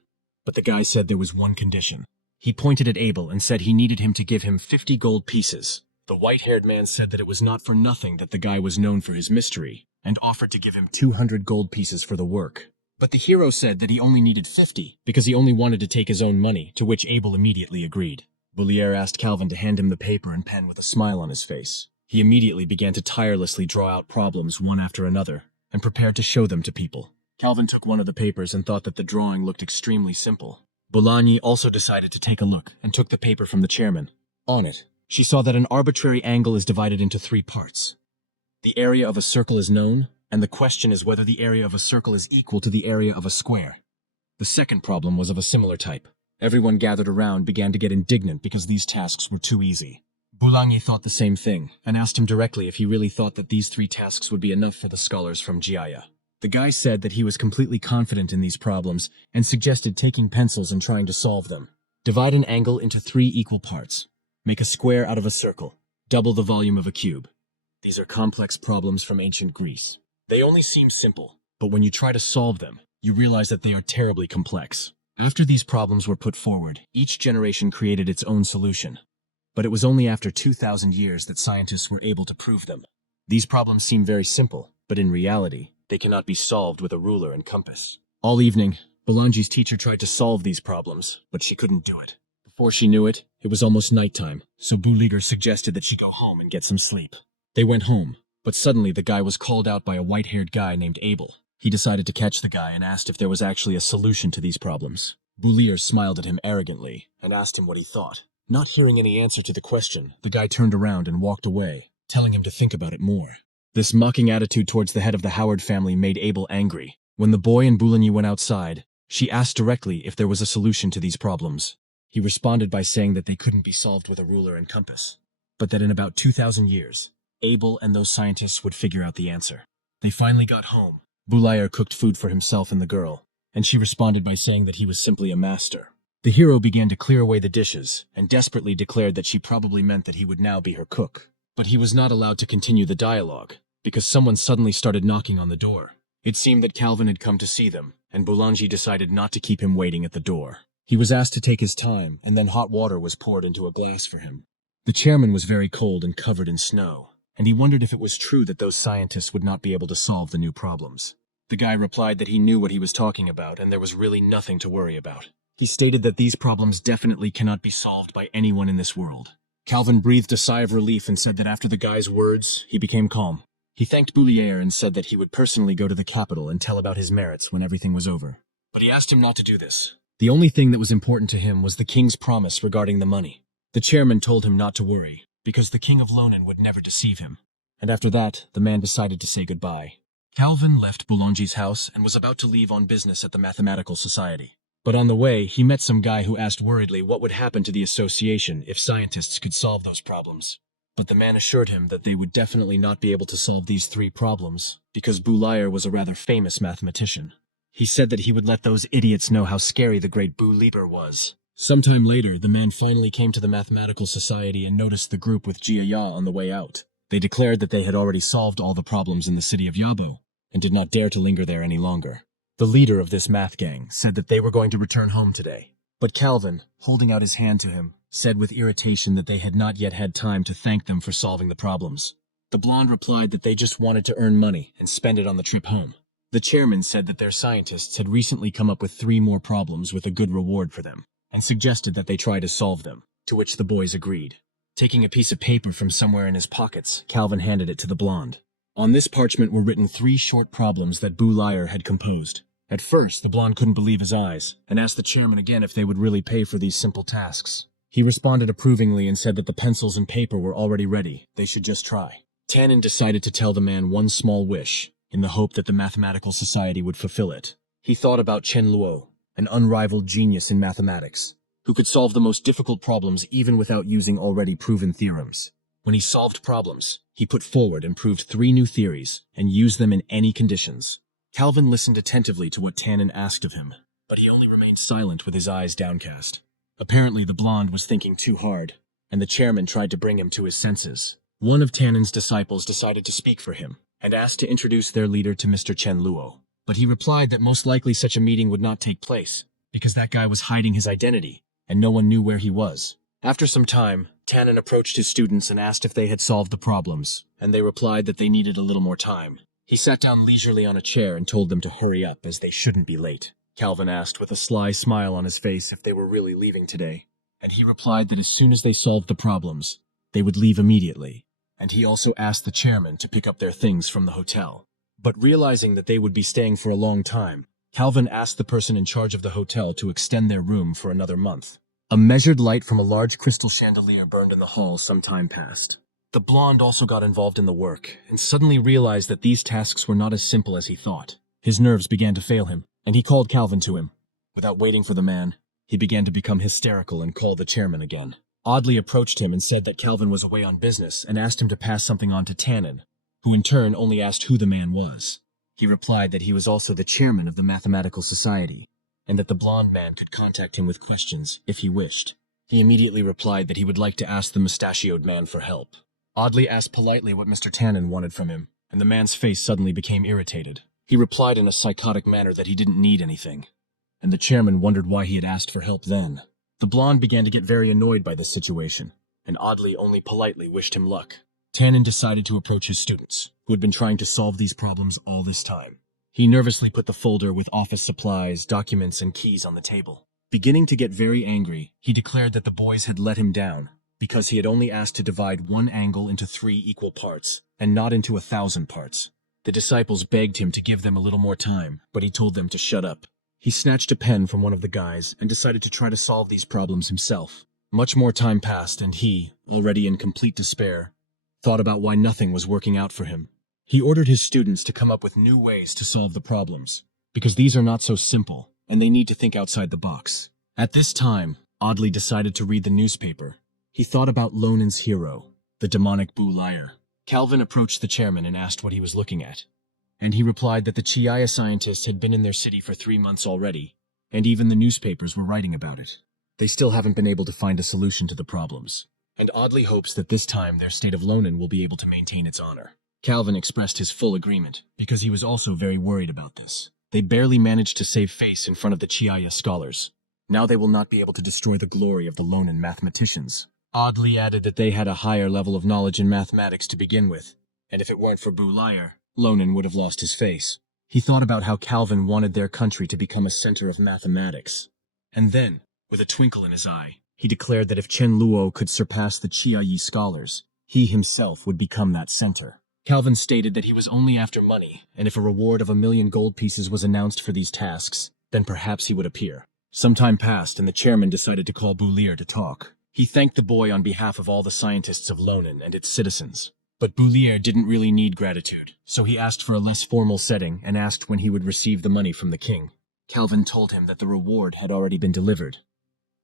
but the guy said there was one condition. He pointed at Abel and said he needed him to give him 50 gold pieces. The white-haired man said that it was not for nothing that the guy was known for his mystery, and offered to give him 200 gold pieces for the work. But the hero said that he only needed 50, because he only wanted to take his own money, to which Abel immediately agreed. Boulier asked Calvin to hand him the paper and pen with a smile on his face. He immediately began to tirelessly draw out problems one after another, and prepared to show them to people. Calvin took one of the papers and thought that the drawing looked extremely simple. Boulanyi also decided to take a look, and took the paper from the chairman. On it, she saw that an arbitrary angle is divided into 3 parts. The area of a circle is known, and the question is whether the area of a circle is equal to the area of a square. The second problem was of a similar type. Everyone gathered around began to get indignant because these tasks were too easy. Boulanyi thought the same thing, and asked him directly if he really thought that these 3 tasks would be enough for the scholars from Jiaya. The guy said that he was completely confident in these problems, and suggested taking pencils and trying to solve them. Divide an angle into 3 equal parts. Make a square out of a circle. Double the volume of a cube. These are complex problems from ancient Greece. They only seem simple, but when you try to solve them, you realize that they are terribly complex. After these problems were put forward, each generation created its own solution. But it was only after 2,000 years that scientists were able to prove them. These problems seem very simple, but in reality, they cannot be solved with a ruler and compass. All evening, Boulanyi's teacher tried to solve these problems, but she couldn't do it. Before she knew it, it was almost nighttime, so Bouliger suggested that she go home and get some sleep. They went home, but suddenly the guy was called out by a white-haired guy named Abel. He decided to catch the guy and asked if there was actually a solution to these problems. Boulier smiled at him arrogantly and asked him what he thought. Not hearing any answer to the question, the guy turned around and walked away, telling him to think about it more. This mocking attitude towards the head of the Howard family made Abel angry. When the boy and Boulanyi went outside, she asked directly if there was a solution to these problems. He responded by saying that they couldn't be solved with a ruler and compass, but that in about 2,000 years, Abel and those scientists would figure out the answer. They finally got home. Boulier cooked food for himself and the girl, and she responded by saying that he was simply a master. The hero began to clear away the dishes, and desperately declared that she probably meant that he would now be her cook. But he was not allowed to continue the dialogue, because someone suddenly started knocking on the door. It seemed that Calvin had come to see them, and Boulanger decided not to keep him waiting at the door. He was asked to take his time, and then hot water was poured into a glass for him. The chairman was very cold and covered in snow, and he wondered if it was true that those scientists would not be able to solve the new problems. The guy replied that he knew what he was talking about, and there was really nothing to worry about. He stated that these problems definitely cannot be solved by anyone in this world. Calvin breathed a sigh of relief and said that after the guy's words, he became calm. He thanked Boulanger and said that he would personally go to the capital and tell about his merits when everything was over. But he asked him not to do this. The only thing that was important to him was the king's promise regarding the money. The chairman told him not to worry, because the king of Lonan would never deceive him. And after that, the man decided to say goodbye. Calvin left Boulanger's house and was about to leave on business at the Mathematical Society. But on the way, he met some guy who asked worriedly what would happen to the association if scientists could solve those problems. But the man assured him that they would definitely not be able to solve these 3 problems, because Boulanger was a rather famous mathematician. He said that he would let those idiots know how scary the great Boulanger was. Sometime later, the man finally came to the Mathematical Society and noticed the group with Jia on the way out. They declared that they had already solved all the problems in the city of Yabo, and did not dare to linger there any longer. The leader of this math gang said that they were going to return home today. But Calvin, holding out his hand to him, said with irritation that they had not yet had time to thank them for solving the problems. The blonde replied that they just wanted to earn money and spend it on the trip home. The chairman said that their scientists had recently come up with 3 more problems with a good reward for them, and suggested that they try to solve them, to which the boys agreed. Taking a piece of paper from somewhere in his pockets, Calvin handed it to the blonde. On this parchment were written 3 short problems that Boulanger had composed. At first, the blonde couldn't believe his eyes, and asked the chairman again if they would really pay for these simple tasks. He responded approvingly and said that the pencils and paper were already ready, they should just try. Tannen decided to tell the man one small wish, in the hope that the Mathematical Society would fulfill it. He thought about Chen Luo, an unrivaled genius in mathematics, who could solve the most difficult problems even without using already proven theorems. When he solved problems, he put forward and proved 3 new theories, and used them in any conditions. Calvin listened attentively to what Tannen asked of him, but he only remained silent with his eyes downcast. Apparently the blonde was thinking too hard, and the chairman tried to bring him to his senses. One of Tannen's disciples decided to speak for him, and asked to introduce their leader to Mr. Chen Luo. But he replied that most likely such a meeting would not take place, because that guy was hiding his identity, and no one knew where he was. After some time, Tannen approached his students and asked if they had solved the problems, and they replied that they needed a little more time. He sat down leisurely on a chair and told them to hurry up, as they shouldn't be late. Calvin asked with a sly smile on his face if they were really leaving today, and he replied that as soon as they solved the problems, they would leave immediately. And he also asked the chairman to pick up their things from the hotel. But realizing that they would be staying for a long time, Calvin asked the person in charge of the hotel to extend their room for another month. A measured light from a large crystal chandelier burned in the hall some time past. The blonde also got involved in the work, and suddenly realized that these tasks were not as simple as he thought. His nerves began to fail him, and he called Calvin to him. Without waiting for the man, he began to become hysterical and called the chairman again. Audley approached him and said that Calvin was away on business and asked him to pass something on to Tannen, who in turn only asked who the man was. He replied that he was also the chairman of the Mathematical Society, and that the blonde man could contact him with questions if he wished. He immediately replied that he would like to ask the mustachioed man for help. Audley asked politely what Mr. Tannen wanted from him, and the man's face suddenly became irritated. He replied in a psychotic manner that he didn't need anything, and the chairman wondered why he had asked for help then. The blonde began to get very annoyed by this situation, and Audley only politely wished him luck. Tannen decided to approach his students, who had been trying to solve these problems all this time. He nervously put the folder with office supplies, documents, and keys on the table. Beginning to get very angry, he declared that the boys had let him down, because he had only asked to divide one angle into 3 equal parts, and not into 1,000 parts. The disciples begged him to give them a little more time, but he told them to shut up. He snatched a pen from one of the guys and decided to try to solve these problems himself. Much more time passed, and he, already in complete despair, thought about why nothing was working out for him. He ordered his students to come up with new ways to solve the problems, because these are not so simple, and they need to think outside the box. At this time, Audley decided to read the newspaper. He thought about Lonan's hero, the demonic Boulanger. Calvin approached the chairman and asked what he was looking at, and he replied that the Chiaya scientists had been in their city for 3 months already, and even the newspapers were writing about it. They still haven't been able to find a solution to the problems, and oddly hopes that this time their state of Lonan will be able to maintain its honor. Calvin expressed his full agreement, because he was also very worried about this. They barely managed to save face in front of the Chiaya scholars. Now they will not be able to destroy the glory of the Lonan mathematicians. Oddly added that they had a higher level of knowledge in mathematics to begin with, and if it weren't for Bulier, Lonan would have lost his face. He thought about how Calvin wanted their country to become a center of mathematics. And then, with a twinkle in his eye, he declared that if Chen Luo could surpass the Chiayi scholars, he himself would become that center. Calvin stated that he was only after money, and if a reward of 1,000,000 gold pieces was announced for these tasks, then perhaps he would appear. Some time passed, and the chairman decided to call Bulier to talk. He thanked the boy on behalf of all the scientists of Lonan and its citizens. But Bulier didn't really need gratitude, so he asked for a less formal setting and asked when he would receive the money from the king. Calvin told him that the reward had already been delivered,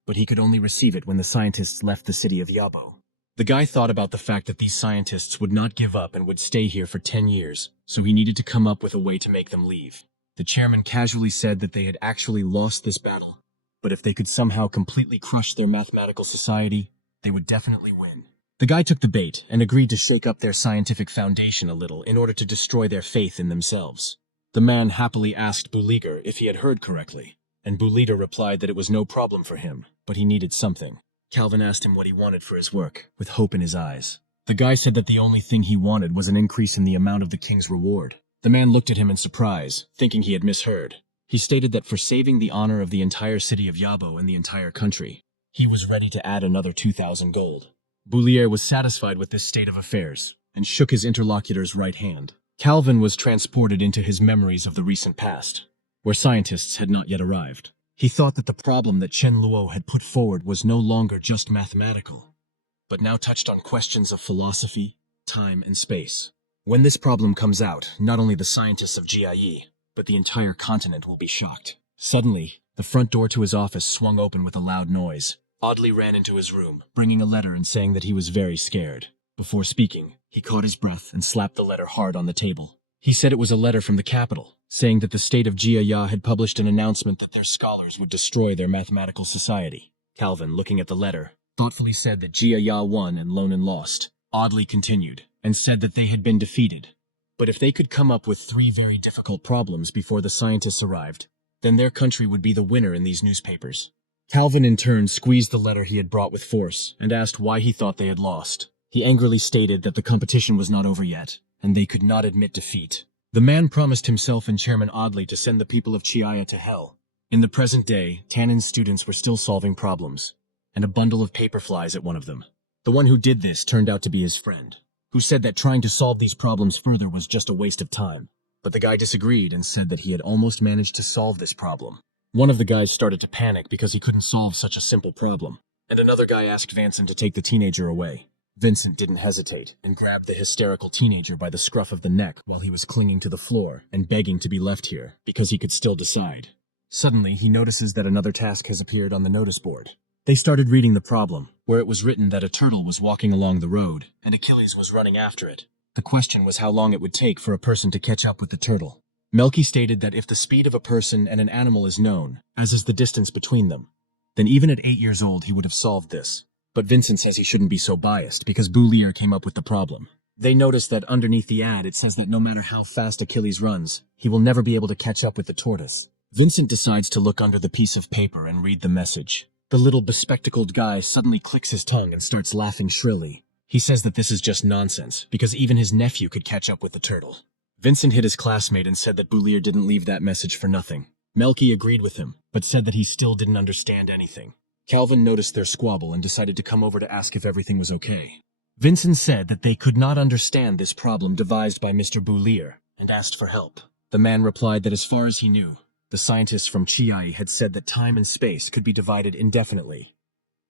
but he could only receive it when the scientists left the city of Yabo. The guy thought about the fact that these scientists would not give up and would stay here for 10 years, so he needed to come up with a way to make them leave. The chairman casually said that they had actually lost this battle, but if they could somehow completely crush their mathematical society, they would definitely win. The guy took the bait and agreed to shake up their scientific foundation a little in order to destroy their faith in themselves. The man happily asked Buliger if he had heard correctly, and Buliger replied that it was no problem for him, but he needed something. Calvin asked him what he wanted for his work, with hope in his eyes. The guy said that the only thing he wanted was an increase in the amount of the king's reward. The man looked at him in surprise, thinking he had misheard. He stated that for saving the honor of the entire city of Yabo and the entire country, he was ready to add another 2,000 gold. Bulier was satisfied with this state of affairs, and shook his interlocutor's right hand. Calvin was transported into his memories of the recent past, where scientists had not yet arrived. He thought that the problem that Chen Luo had put forward was no longer just mathematical, but now touched on questions of philosophy, time, and space. When this problem comes out, not only the scientists of Jiayi, but the entire continent will be shocked. Suddenly, the front door to his office swung open with a loud noise. Audley ran into his room, bringing a letter and saying that he was very scared. Before speaking, he caught his breath and slapped the letter hard on the table. He said it was a letter from the capital, saying that the state of Jiaya had published an announcement that their scholars would destroy their mathematical society. Calvin, looking at the letter, thoughtfully said that Jiaya won and Lonan lost. Audley continued, and said that they had been defeated. But if they could come up with 3 very difficult problems before the scientists arrived, then their country would be the winner in these newspapers. Calvin in turn squeezed the letter he had brought with force and asked why he thought they had lost. He angrily stated that the competition was not over yet, and they could not admit defeat. The man promised himself and Chairman Audley to send the people of Chiaya to hell. In the present day, Tannen's students were still solving problems, and a bundle of paper flies at one of them. The one who did this turned out to be his friend, who said that trying to solve these problems further was just a waste of time. But the guy disagreed and said that he had almost managed to solve this problem. One of the guys started to panic because he couldn't solve such a simple problem, and another guy asked Vincent to take the teenager away. Vincent didn't hesitate and grabbed the hysterical teenager by the scruff of the neck while he was clinging to the floor and begging to be left here because he could still decide. Suddenly, he notices that another task has appeared on the notice board. They started reading the problem, where it was written that a turtle was walking along the road and Achilles was running after it. The question was how long it would take for a person to catch up with the turtle. Melky stated that if the speed of a person and an animal is known, as is the distance between them, then even at 8 years old he would have solved this. But Vincent says he shouldn't be so biased because Bulier came up with the problem. They notice that underneath the ad it says that no matter how fast Achilles runs, he will never be able to catch up with the tortoise. Vincent decides to look under the piece of paper and read the message. The little bespectacled guy suddenly clicks his tongue and starts laughing shrilly. He says that this is just nonsense because even his nephew could catch up with the turtle. Vincent hit his classmate and said that Bulier didn't leave that message for nothing. Melky agreed with him, but said that he still didn't understand anything. Calvin noticed their squabble and decided to come over to ask if everything was okay. Vincent said that they could not understand this problem devised by Mr. Bulier and asked for help. The man replied that as far as he knew, the scientists from Chiai had said that time and space could be divided indefinitely.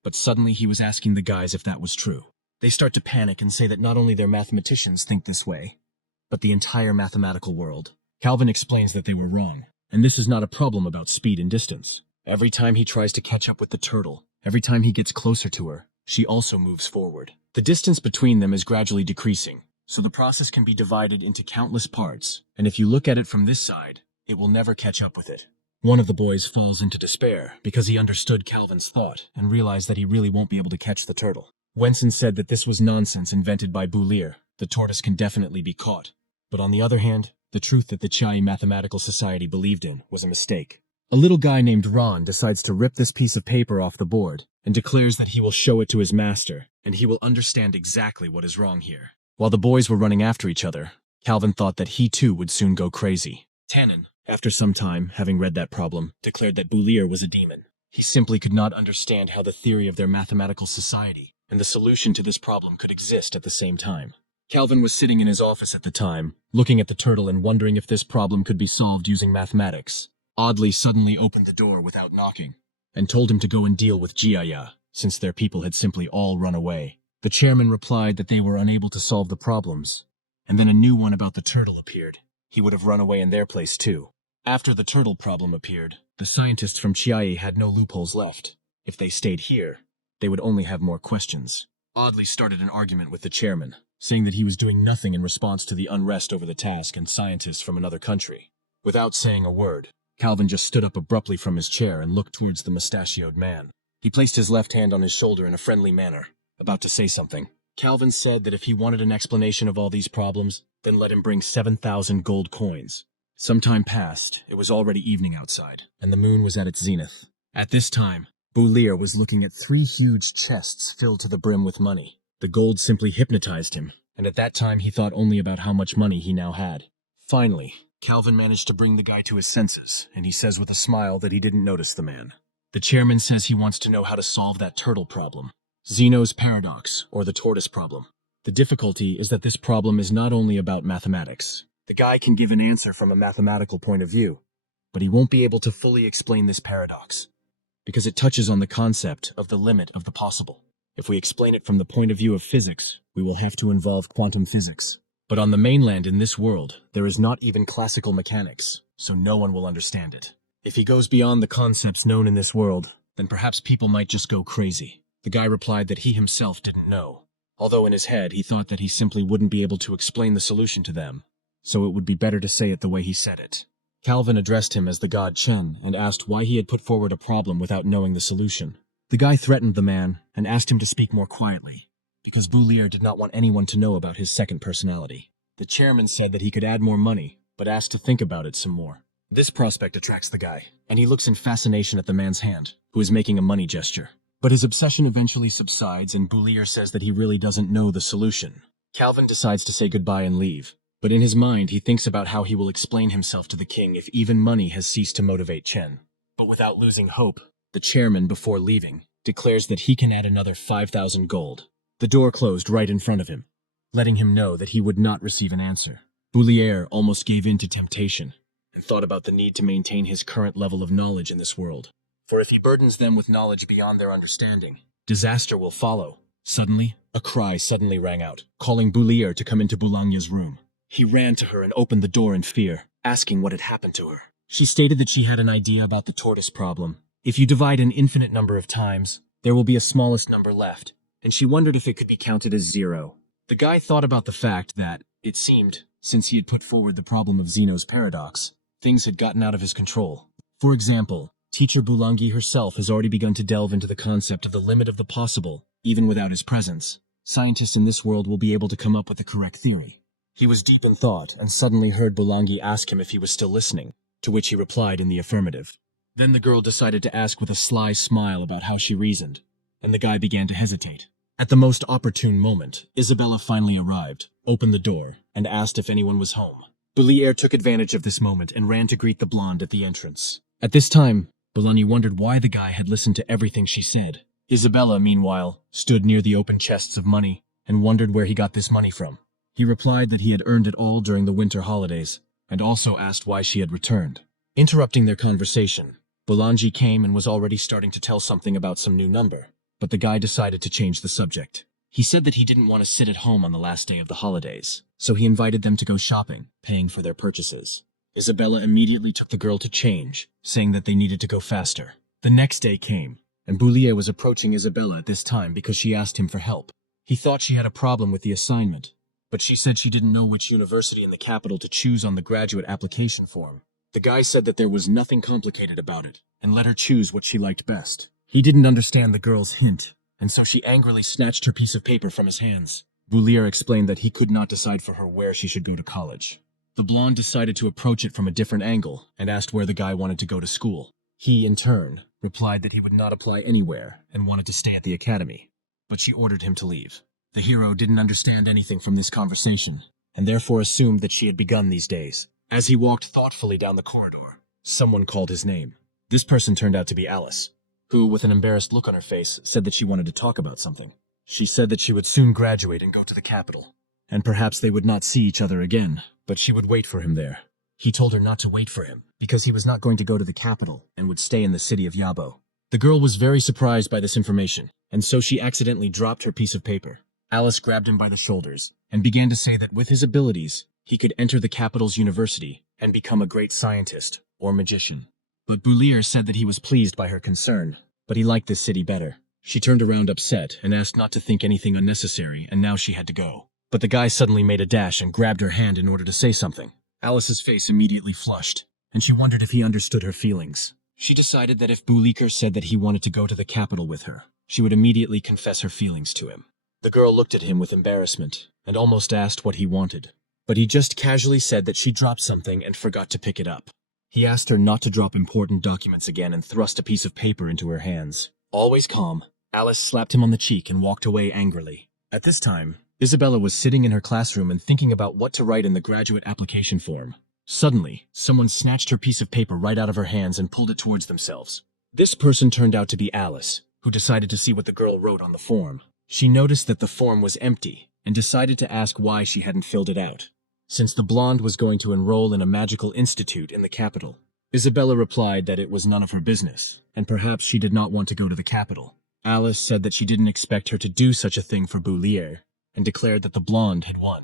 But suddenly he was asking the guys if that was true. They start to panic and say that not only their mathematicians think this way, but the entire mathematical world. Calvin explains that they were wrong, and this is not a problem about speed and distance. Every time he tries to catch up with the turtle, every time he gets closer to her, she also moves forward. The distance between them is gradually decreasing, so the process can be divided into countless parts, and if you look at it from this side, it will never catch up with it. One of the boys falls into despair because he understood Calvin's thought and realized that he really won't be able to catch the turtle. Wenson said that this was nonsense invented by Boulier. The tortoise can definitely be caught. But on the other hand, the truth that the Chai Mathematical Society believed in was a mistake. A little guy named Ron decides to rip this piece of paper off the board and declares that he will show it to his master, and he will understand exactly what is wrong here. While the boys were running after each other, Calvin thought that he too would soon go crazy. Tannen, after some time, having read that problem, declared that Boulier was a demon. He simply could not understand how the theory of their mathematical society and the solution to this problem could exist at the same time. Calvin was sitting in his office at the time, looking at the turtle and wondering if this problem could be solved using mathematics. Audley suddenly opened the door without knocking, and told him to go and deal with Jiaya, since their people had simply all run away. The chairman replied that they were unable to solve the problems, and then a new one about the turtle appeared. He would have run away in their place too. After the turtle problem appeared, the scientists from Chiayi had no loopholes left. If they stayed here, they would only have more questions. Audley started an argument with the chairman, saying that he was doing nothing in response to the unrest over the task and scientists from another country. Without saying a word, Calvin just stood up abruptly from his chair and looked towards the mustachioed man. He placed his left hand on his shoulder in a friendly manner, about to say something. Calvin said that if he wanted an explanation of all these problems, then let him bring 7,000 gold coins. Some time passed. It was already evening outside, and the moon was at its zenith. At this time, Boulier was looking at 3 huge chests filled to the brim with money. The gold simply hypnotized him, and at that time he thought only about how much money he now had. Finally, Calvin managed to bring the guy to his senses, and he says with a smile that he didn't notice the man. The chairman says he wants to know how to solve that turtle problem. Zeno's paradox, or the tortoise problem. The difficulty is that this problem is not only about mathematics. The guy can give an answer from a mathematical point of view, but he won't be able to fully explain this paradox, because it touches on the concept of the limit of the possible. If we explain it from the point of view of physics, we will have to involve quantum physics. But on the mainland in this world, there is not even classical mechanics, so no one will understand it. If he goes beyond the concepts known in this world, then perhaps people might just go crazy. The guy replied that he himself didn't know, although in his head he thought that he simply wouldn't be able to explain the solution to them, so it would be better to say it the way he said it. Calvin addressed him as the god Chen and asked why he had put forward a problem without knowing the solution. The guy threatened the man and asked him to speak more quietly, because Boulier did not want anyone to know about his second personality. The chairman said that he could add more money, but asked to think about it some more. This prospect attracts the guy, and he looks in fascination at the man's hand, who is making a money gesture. But his obsession eventually subsides, and Boulier says that he really doesn't know the solution. Calvin decides to say goodbye and leave, but in his mind he thinks about how he will explain himself to the king if even money has ceased to motivate Chen. But without losing hope, the chairman, before leaving, declares that he can add another 5,000 gold. The door closed right in front of him, letting him know that he would not receive an answer. Boulier almost gave in to temptation, and thought about the need to maintain his current level of knowledge in this world. For if he burdens them with knowledge beyond their understanding, disaster will follow. Suddenly, a cry suddenly rang out, calling Boulier to come into Boulagne's room. He ran to her and opened the door in fear, asking what had happened to her. She stated that she had an idea about the tortoise problem. If you divide an infinite number of times, there will be a smallest number left, and she wondered if it could be counted as 0. The guy thought about the fact that, it seemed, since he had put forward the problem of Zeno's paradox, things had gotten out of his control. For example, Teacher Boulangui herself has already begun to delve into the concept of the limit of the possible, even without his presence. Scientists in this world will be able to come up with the correct theory. He was deep in thought and suddenly heard Boulangui ask him if he was still listening, to which he replied in the affirmative. Then the girl decided to ask with a sly smile about how she reasoned, and the guy began to hesitate. At the most opportune moment, Isabella finally arrived, opened the door, and asked if anyone was home. Boulier took advantage of this moment and ran to greet the blonde at the entrance. At this time, Boulangui wondered why the guy had listened to everything she said. Isabella, meanwhile, stood near the open chests of money and wondered where he got this money from. He replied that he had earned it all during the winter holidays, and also asked why she had returned. Interrupting their conversation, Boulanger came and was already starting to tell something about some new number, but the guy decided to change the subject. He said that he didn't want to sit at home on the last day of the holidays, so he invited them to go shopping, paying for their purchases. Isabella immediately took the girl to change, saying that they needed to go faster. The next day came, and Boulier was approaching Isabella at this time because she asked him for help. He thought she had a problem with the assignment, but she said she didn't know which university in the capital to choose on the graduate application form. The guy said that there was nothing complicated about it, and let her choose what she liked best. He didn't understand the girl's hint, and so she angrily snatched her piece of paper from his hands. Boulier explained that he could not decide for her where she should go to college. The blonde decided to approach it from a different angle and asked where the guy wanted to go to school. He, in turn, replied that he would not apply anywhere and wanted to stay at the academy, but she ordered him to leave. The hero didn't understand anything from this conversation, and therefore assumed that she had begun these days. As he walked thoughtfully down the corridor, someone called his name. This person turned out to be Alice, who, with an embarrassed look on her face, said that she wanted to talk about something. She said that she would soon graduate and go to the capital, and perhaps they would not see each other again, but she would wait for him there. He told her not to wait for him, because he was not going to go to the capital and would stay in the city of Yabo. The girl was very surprised by this information, and so she accidentally dropped her piece of paper. Alice grabbed him by the shoulders and began to say that with his abilities, he could enter the capital's university and become a great scientist or magician. But Boulier said that he was pleased by her concern, but he liked this city better. She turned around upset and asked not to think anything unnecessary, and now she had to go. But the guy suddenly made a dash and grabbed her hand in order to say something. Alice's face immediately flushed, and she wondered if he understood her feelings. She decided that if Boulier said that he wanted to go to the capital with her, she would immediately confess her feelings to him. The girl looked at him with embarrassment and almost asked what he wanted, but he just casually said that she dropped something and forgot to pick it up. He asked her not to drop important documents again and thrust a piece of paper into her hands. Always calm, Alice slapped him on the cheek and walked away angrily. At this time, Isabella was sitting in her classroom and thinking about what to write in the graduate application form. Suddenly, someone snatched her piece of paper right out of her hands and pulled it towards themselves. This person turned out to be Alice, who decided to see what the girl wrote on the form. She noticed that the form was empty and decided to ask why she hadn't filled it out, since the blonde was going to enroll in a magical institute in the capital. Isabella replied that it was none of her business, and perhaps she did not want to go to the capital. Alice said that she didn't expect her to do such a thing for Boulier, and declared that the blonde had won.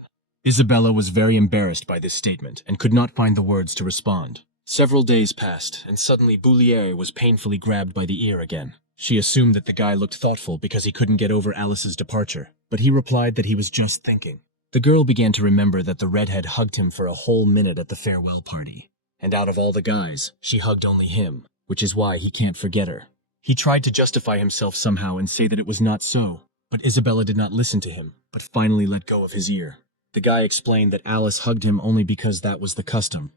Isabella was very embarrassed by this statement and could not find the words to respond. Several days passed, and suddenly Boulier was painfully grabbed by the ear again. She assumed that the guy looked thoughtful because he couldn't get over Alice's departure, but he replied that he was just thinking. The girl began to remember that the redhead hugged him for a whole minute at the farewell party, and out of all the guys, she hugged only him, which is why he can't forget her. He tried to justify himself somehow and say that it was not so, but Isabella did not listen to him, but finally let go of his ear. The guy explained that Alice hugged him only because that was the custom,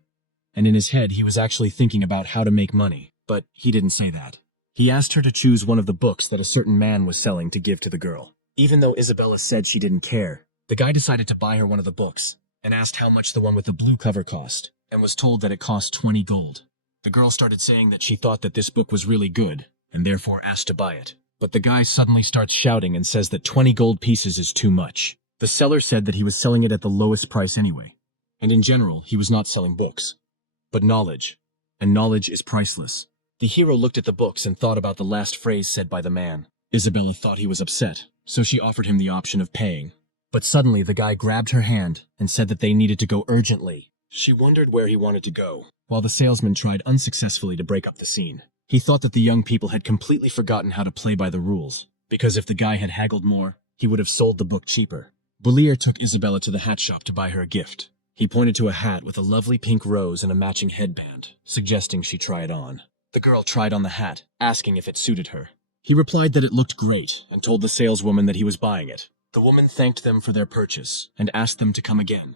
and in his head he was actually thinking about how to make money, but he didn't say that. He asked her to choose one of the books that a certain man was selling to give to the girl. Even though Isabella said she didn't care, the guy decided to buy her one of the books, and asked how much the one with the blue cover cost, and was told that it cost 20 gold. The girl started saying that she thought that this book was really good, and therefore asked to buy it. But the guy suddenly starts shouting and says that 20 gold pieces is too much. The seller said that he was selling it at the lowest price anyway, and in general, he was not selling books, but knowledge, and knowledge is priceless. The hero looked at the books and thought about the last phrase said by the man. Isabella thought he was upset, so she offered him the option of paying. But suddenly the guy grabbed her hand and said that they needed to go urgently. She wondered where he wanted to go, while the salesman tried unsuccessfully to break up the scene. He thought that the young people had completely forgotten how to play by the rules, because if the guy had haggled more, he would have sold the book cheaper. Boulier took Isabella to the hat shop to buy her a gift. He pointed to a hat with a lovely pink rose and a matching headband, suggesting she try it on. The girl tried on the hat, asking if it suited her. He replied that it looked great and told the saleswoman that he was buying it. The woman thanked them for their purchase and asked them to come again,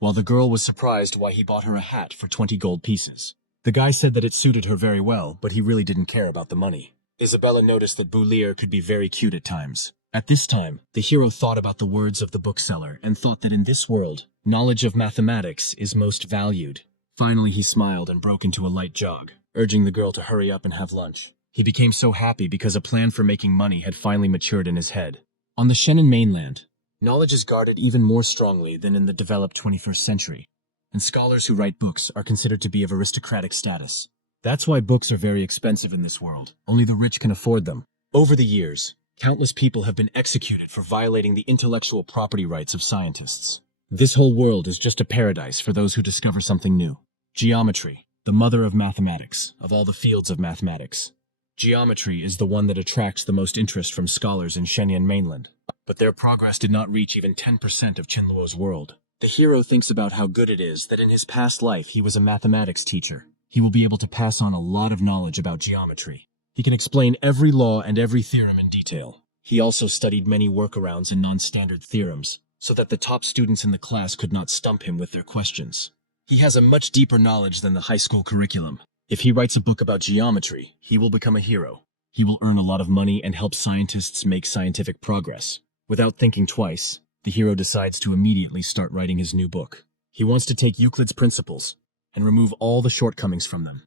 while the girl was surprised why he bought her a hat for 20 gold pieces. The guy said that it suited her very well, but he really didn't care about the money. Isabella noticed that Boulier could be very cute at times. At this time, the hero thought about the words of the bookseller and thought that in this world, knowledge of mathematics is most valued. Finally, he smiled and broke into a light jog, urging the girl to hurry up and have lunch. He became so happy because a plan for making money had finally matured in his head. On the Shannon mainland, knowledge is guarded even more strongly than in the developed 21st century, and scholars who write books are considered to be of aristocratic status. That's why books are very expensive in this world. Only the rich can afford them. Over the years, countless people have been executed for violating the intellectual property rights of scientists. This whole world is just a paradise for those who discover something new. Geometry, the mother of mathematics, of all the fields of mathematics. Geometry is the one that attracts the most interest from scholars in Shenyang mainland, but their progress did not reach even 10% of Chinluo's world. The hero thinks about how good it is that in his past life he was a mathematics teacher. he will be able to pass on a lot of knowledge about geometry. He can explain every law and every theorem in detail. He also studied many workarounds and non-standard theorems, so that the top students in the class could not stump him with their questions. He has a much deeper knowledge than the high school curriculum. If he writes a book about geometry, he will become a hero. He will earn a lot of money and help scientists make scientific progress. Without thinking twice, the hero decides to immediately start writing his new book. He wants to take Euclid's principles and remove all the shortcomings from them,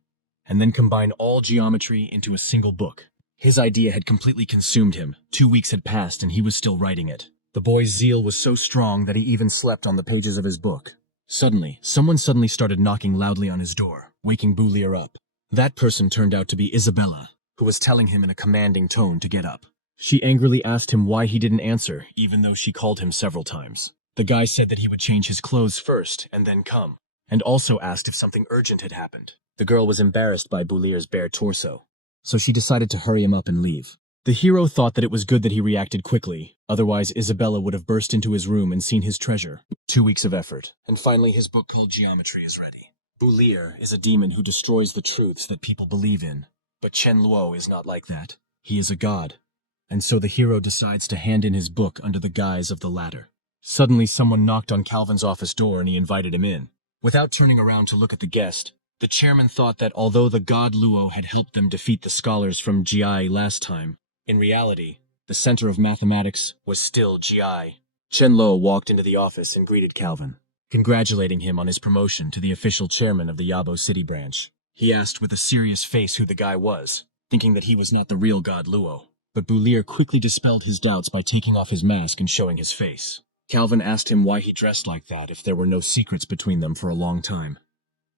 and then combine all geometry into a single book. His idea had completely consumed him. 2 weeks had passed and he was still writing it. The boy's zeal was so strong that he even slept on the pages of his book. Someone suddenly started knocking loudly on his door, waking Boulier up. That person turned out to be Isabella, who was telling him in a commanding tone to get up. She angrily asked him why he didn't answer, even though she called him several times. The guy said that he would change his clothes first and then come, and also asked if something urgent had happened. The girl was embarrassed by Boulier's bare torso, so she decided to hurry him up and leave. The hero thought that it was good that he reacted quickly, otherwise Isabella would have burst into his room and seen his treasure. 2 weeks of effort, and finally his book called Geometry is ready. Boulier is a demon who destroys the truths that people believe in, but Chen Luo is not like that. He is a god, and so the hero decides to hand in his book under the guise of the latter. Suddenly someone knocked on Calvin's office door and he invited him in. Without turning around to look at the guest, the chairman thought that although the god Luo had helped them defeat the scholars from Gi last time, in reality, the center of mathematics was still Gi. Chen Luo walked into the office and greeted Calvin, congratulating him on his promotion to the official chairman of the Yabo City branch. He asked with a serious face who the guy was, thinking that he was not the real god Luo. But Boulier quickly dispelled his doubts by taking off his mask and showing his face. Calvin asked him why he dressed like that if there were no secrets between them for a long time.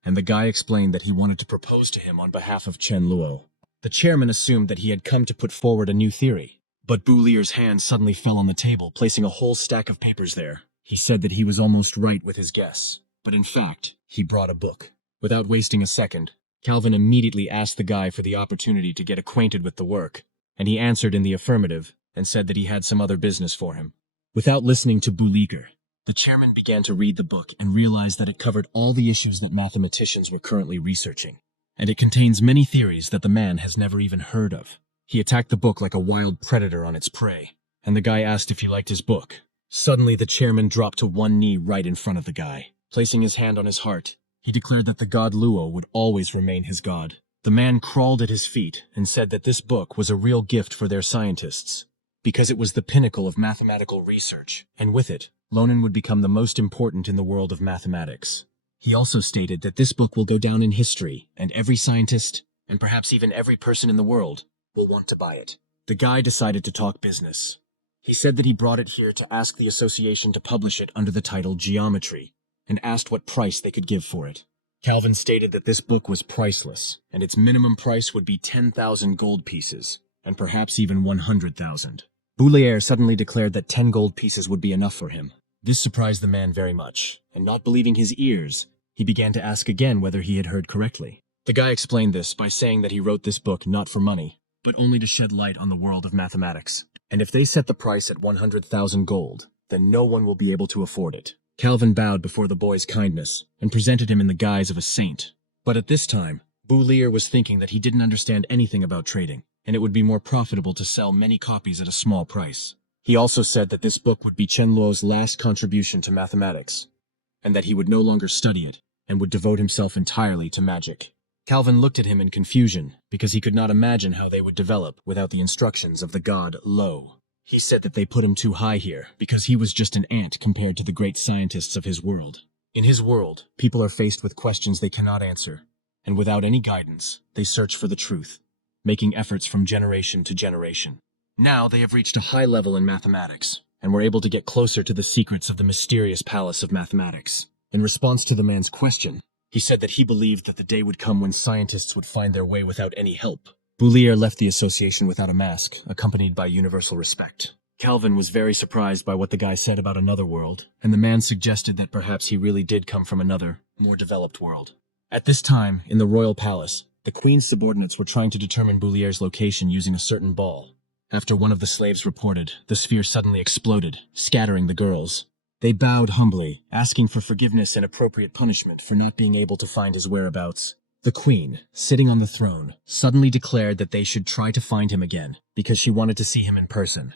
And the guy explained that he wanted to propose to him on behalf of Chen Luo. The chairman assumed that he had come to put forward a new theory, but Boulier's hand suddenly fell on the table, placing a whole stack of papers there. He said that he was almost right with his guess, but in fact, he brought a book. Without wasting a second, Calvin immediately asked the guy for the opportunity to get acquainted with the work, and he answered in the affirmative and said that he had some other business for him. Without listening to Boulier, the chairman began to read the book and realized that it covered all the issues that mathematicians were currently researching, and it contains many theories that the man has never even heard of. He attacked the book like a wild predator on its prey, and the guy asked if he liked his book. Suddenly the chairman dropped to one knee right in front of the guy. Placing his hand on his heart, he declared that the god Luo would always remain his god. The man crawled at his feet and said that this book was a real gift for their scientists, because it was the pinnacle of mathematical research, and with it, Lonen would become the most important in the world of mathematics. He also stated that this book will go down in history, and every scientist, and perhaps even every person in the world, will want to buy it. The guy decided to talk business. He said that he brought it here to ask the association to publish it under the title Geometry, and asked what price they could give for it. Calvin stated that this book was priceless, and its minimum price would be 10,000 gold pieces, and perhaps even 100,000. Boulier suddenly declared that 10 gold pieces would be enough for him. This surprised the man very much, and not believing his ears, he began to ask again whether he had heard correctly. The guy explained this by saying that he wrote this book not for money, but only to shed light on the world of mathematics. And if they set the price at 100,000 gold, then no one will be able to afford it. Calvin bowed before the boy's kindness and presented him in the guise of a saint. But at this time, Boulier was thinking that he didn't understand anything about trading, and it would be more profitable to sell many copies at a small price. He also said that this book would be Chen Luo's last contribution to mathematics, and that he would no longer study it, and would devote himself entirely to magic. Calvin looked at him in confusion, because he could not imagine how they would develop without the instructions of the god Lo. He said that they put him too high here, because he was just an ant compared to the great scientists of his world. In his world, people are faced with questions they cannot answer, and without any guidance, they search for the truth, making efforts from generation to generation. Now they have reached a high level in mathematics, and were able to get closer to the secrets of the mysterious palace of mathematics. In response to the man's question, he said that he believed that the day would come when scientists would find their way without any help. Boulier left the association without a mask, accompanied by universal respect. Calvin was very surprised by what the guy said about another world, and the man suggested that perhaps he really did come from another, more developed world. At this time, in the royal palace, the queen's subordinates were trying to determine Boulier's location using a certain ball. After one of the slaves reported, the sphere suddenly exploded, scattering the girls. They bowed humbly, asking for forgiveness and appropriate punishment for not being able to find his whereabouts. The queen, sitting on the throne, suddenly declared that they should try to find him again, because she wanted to see him in person.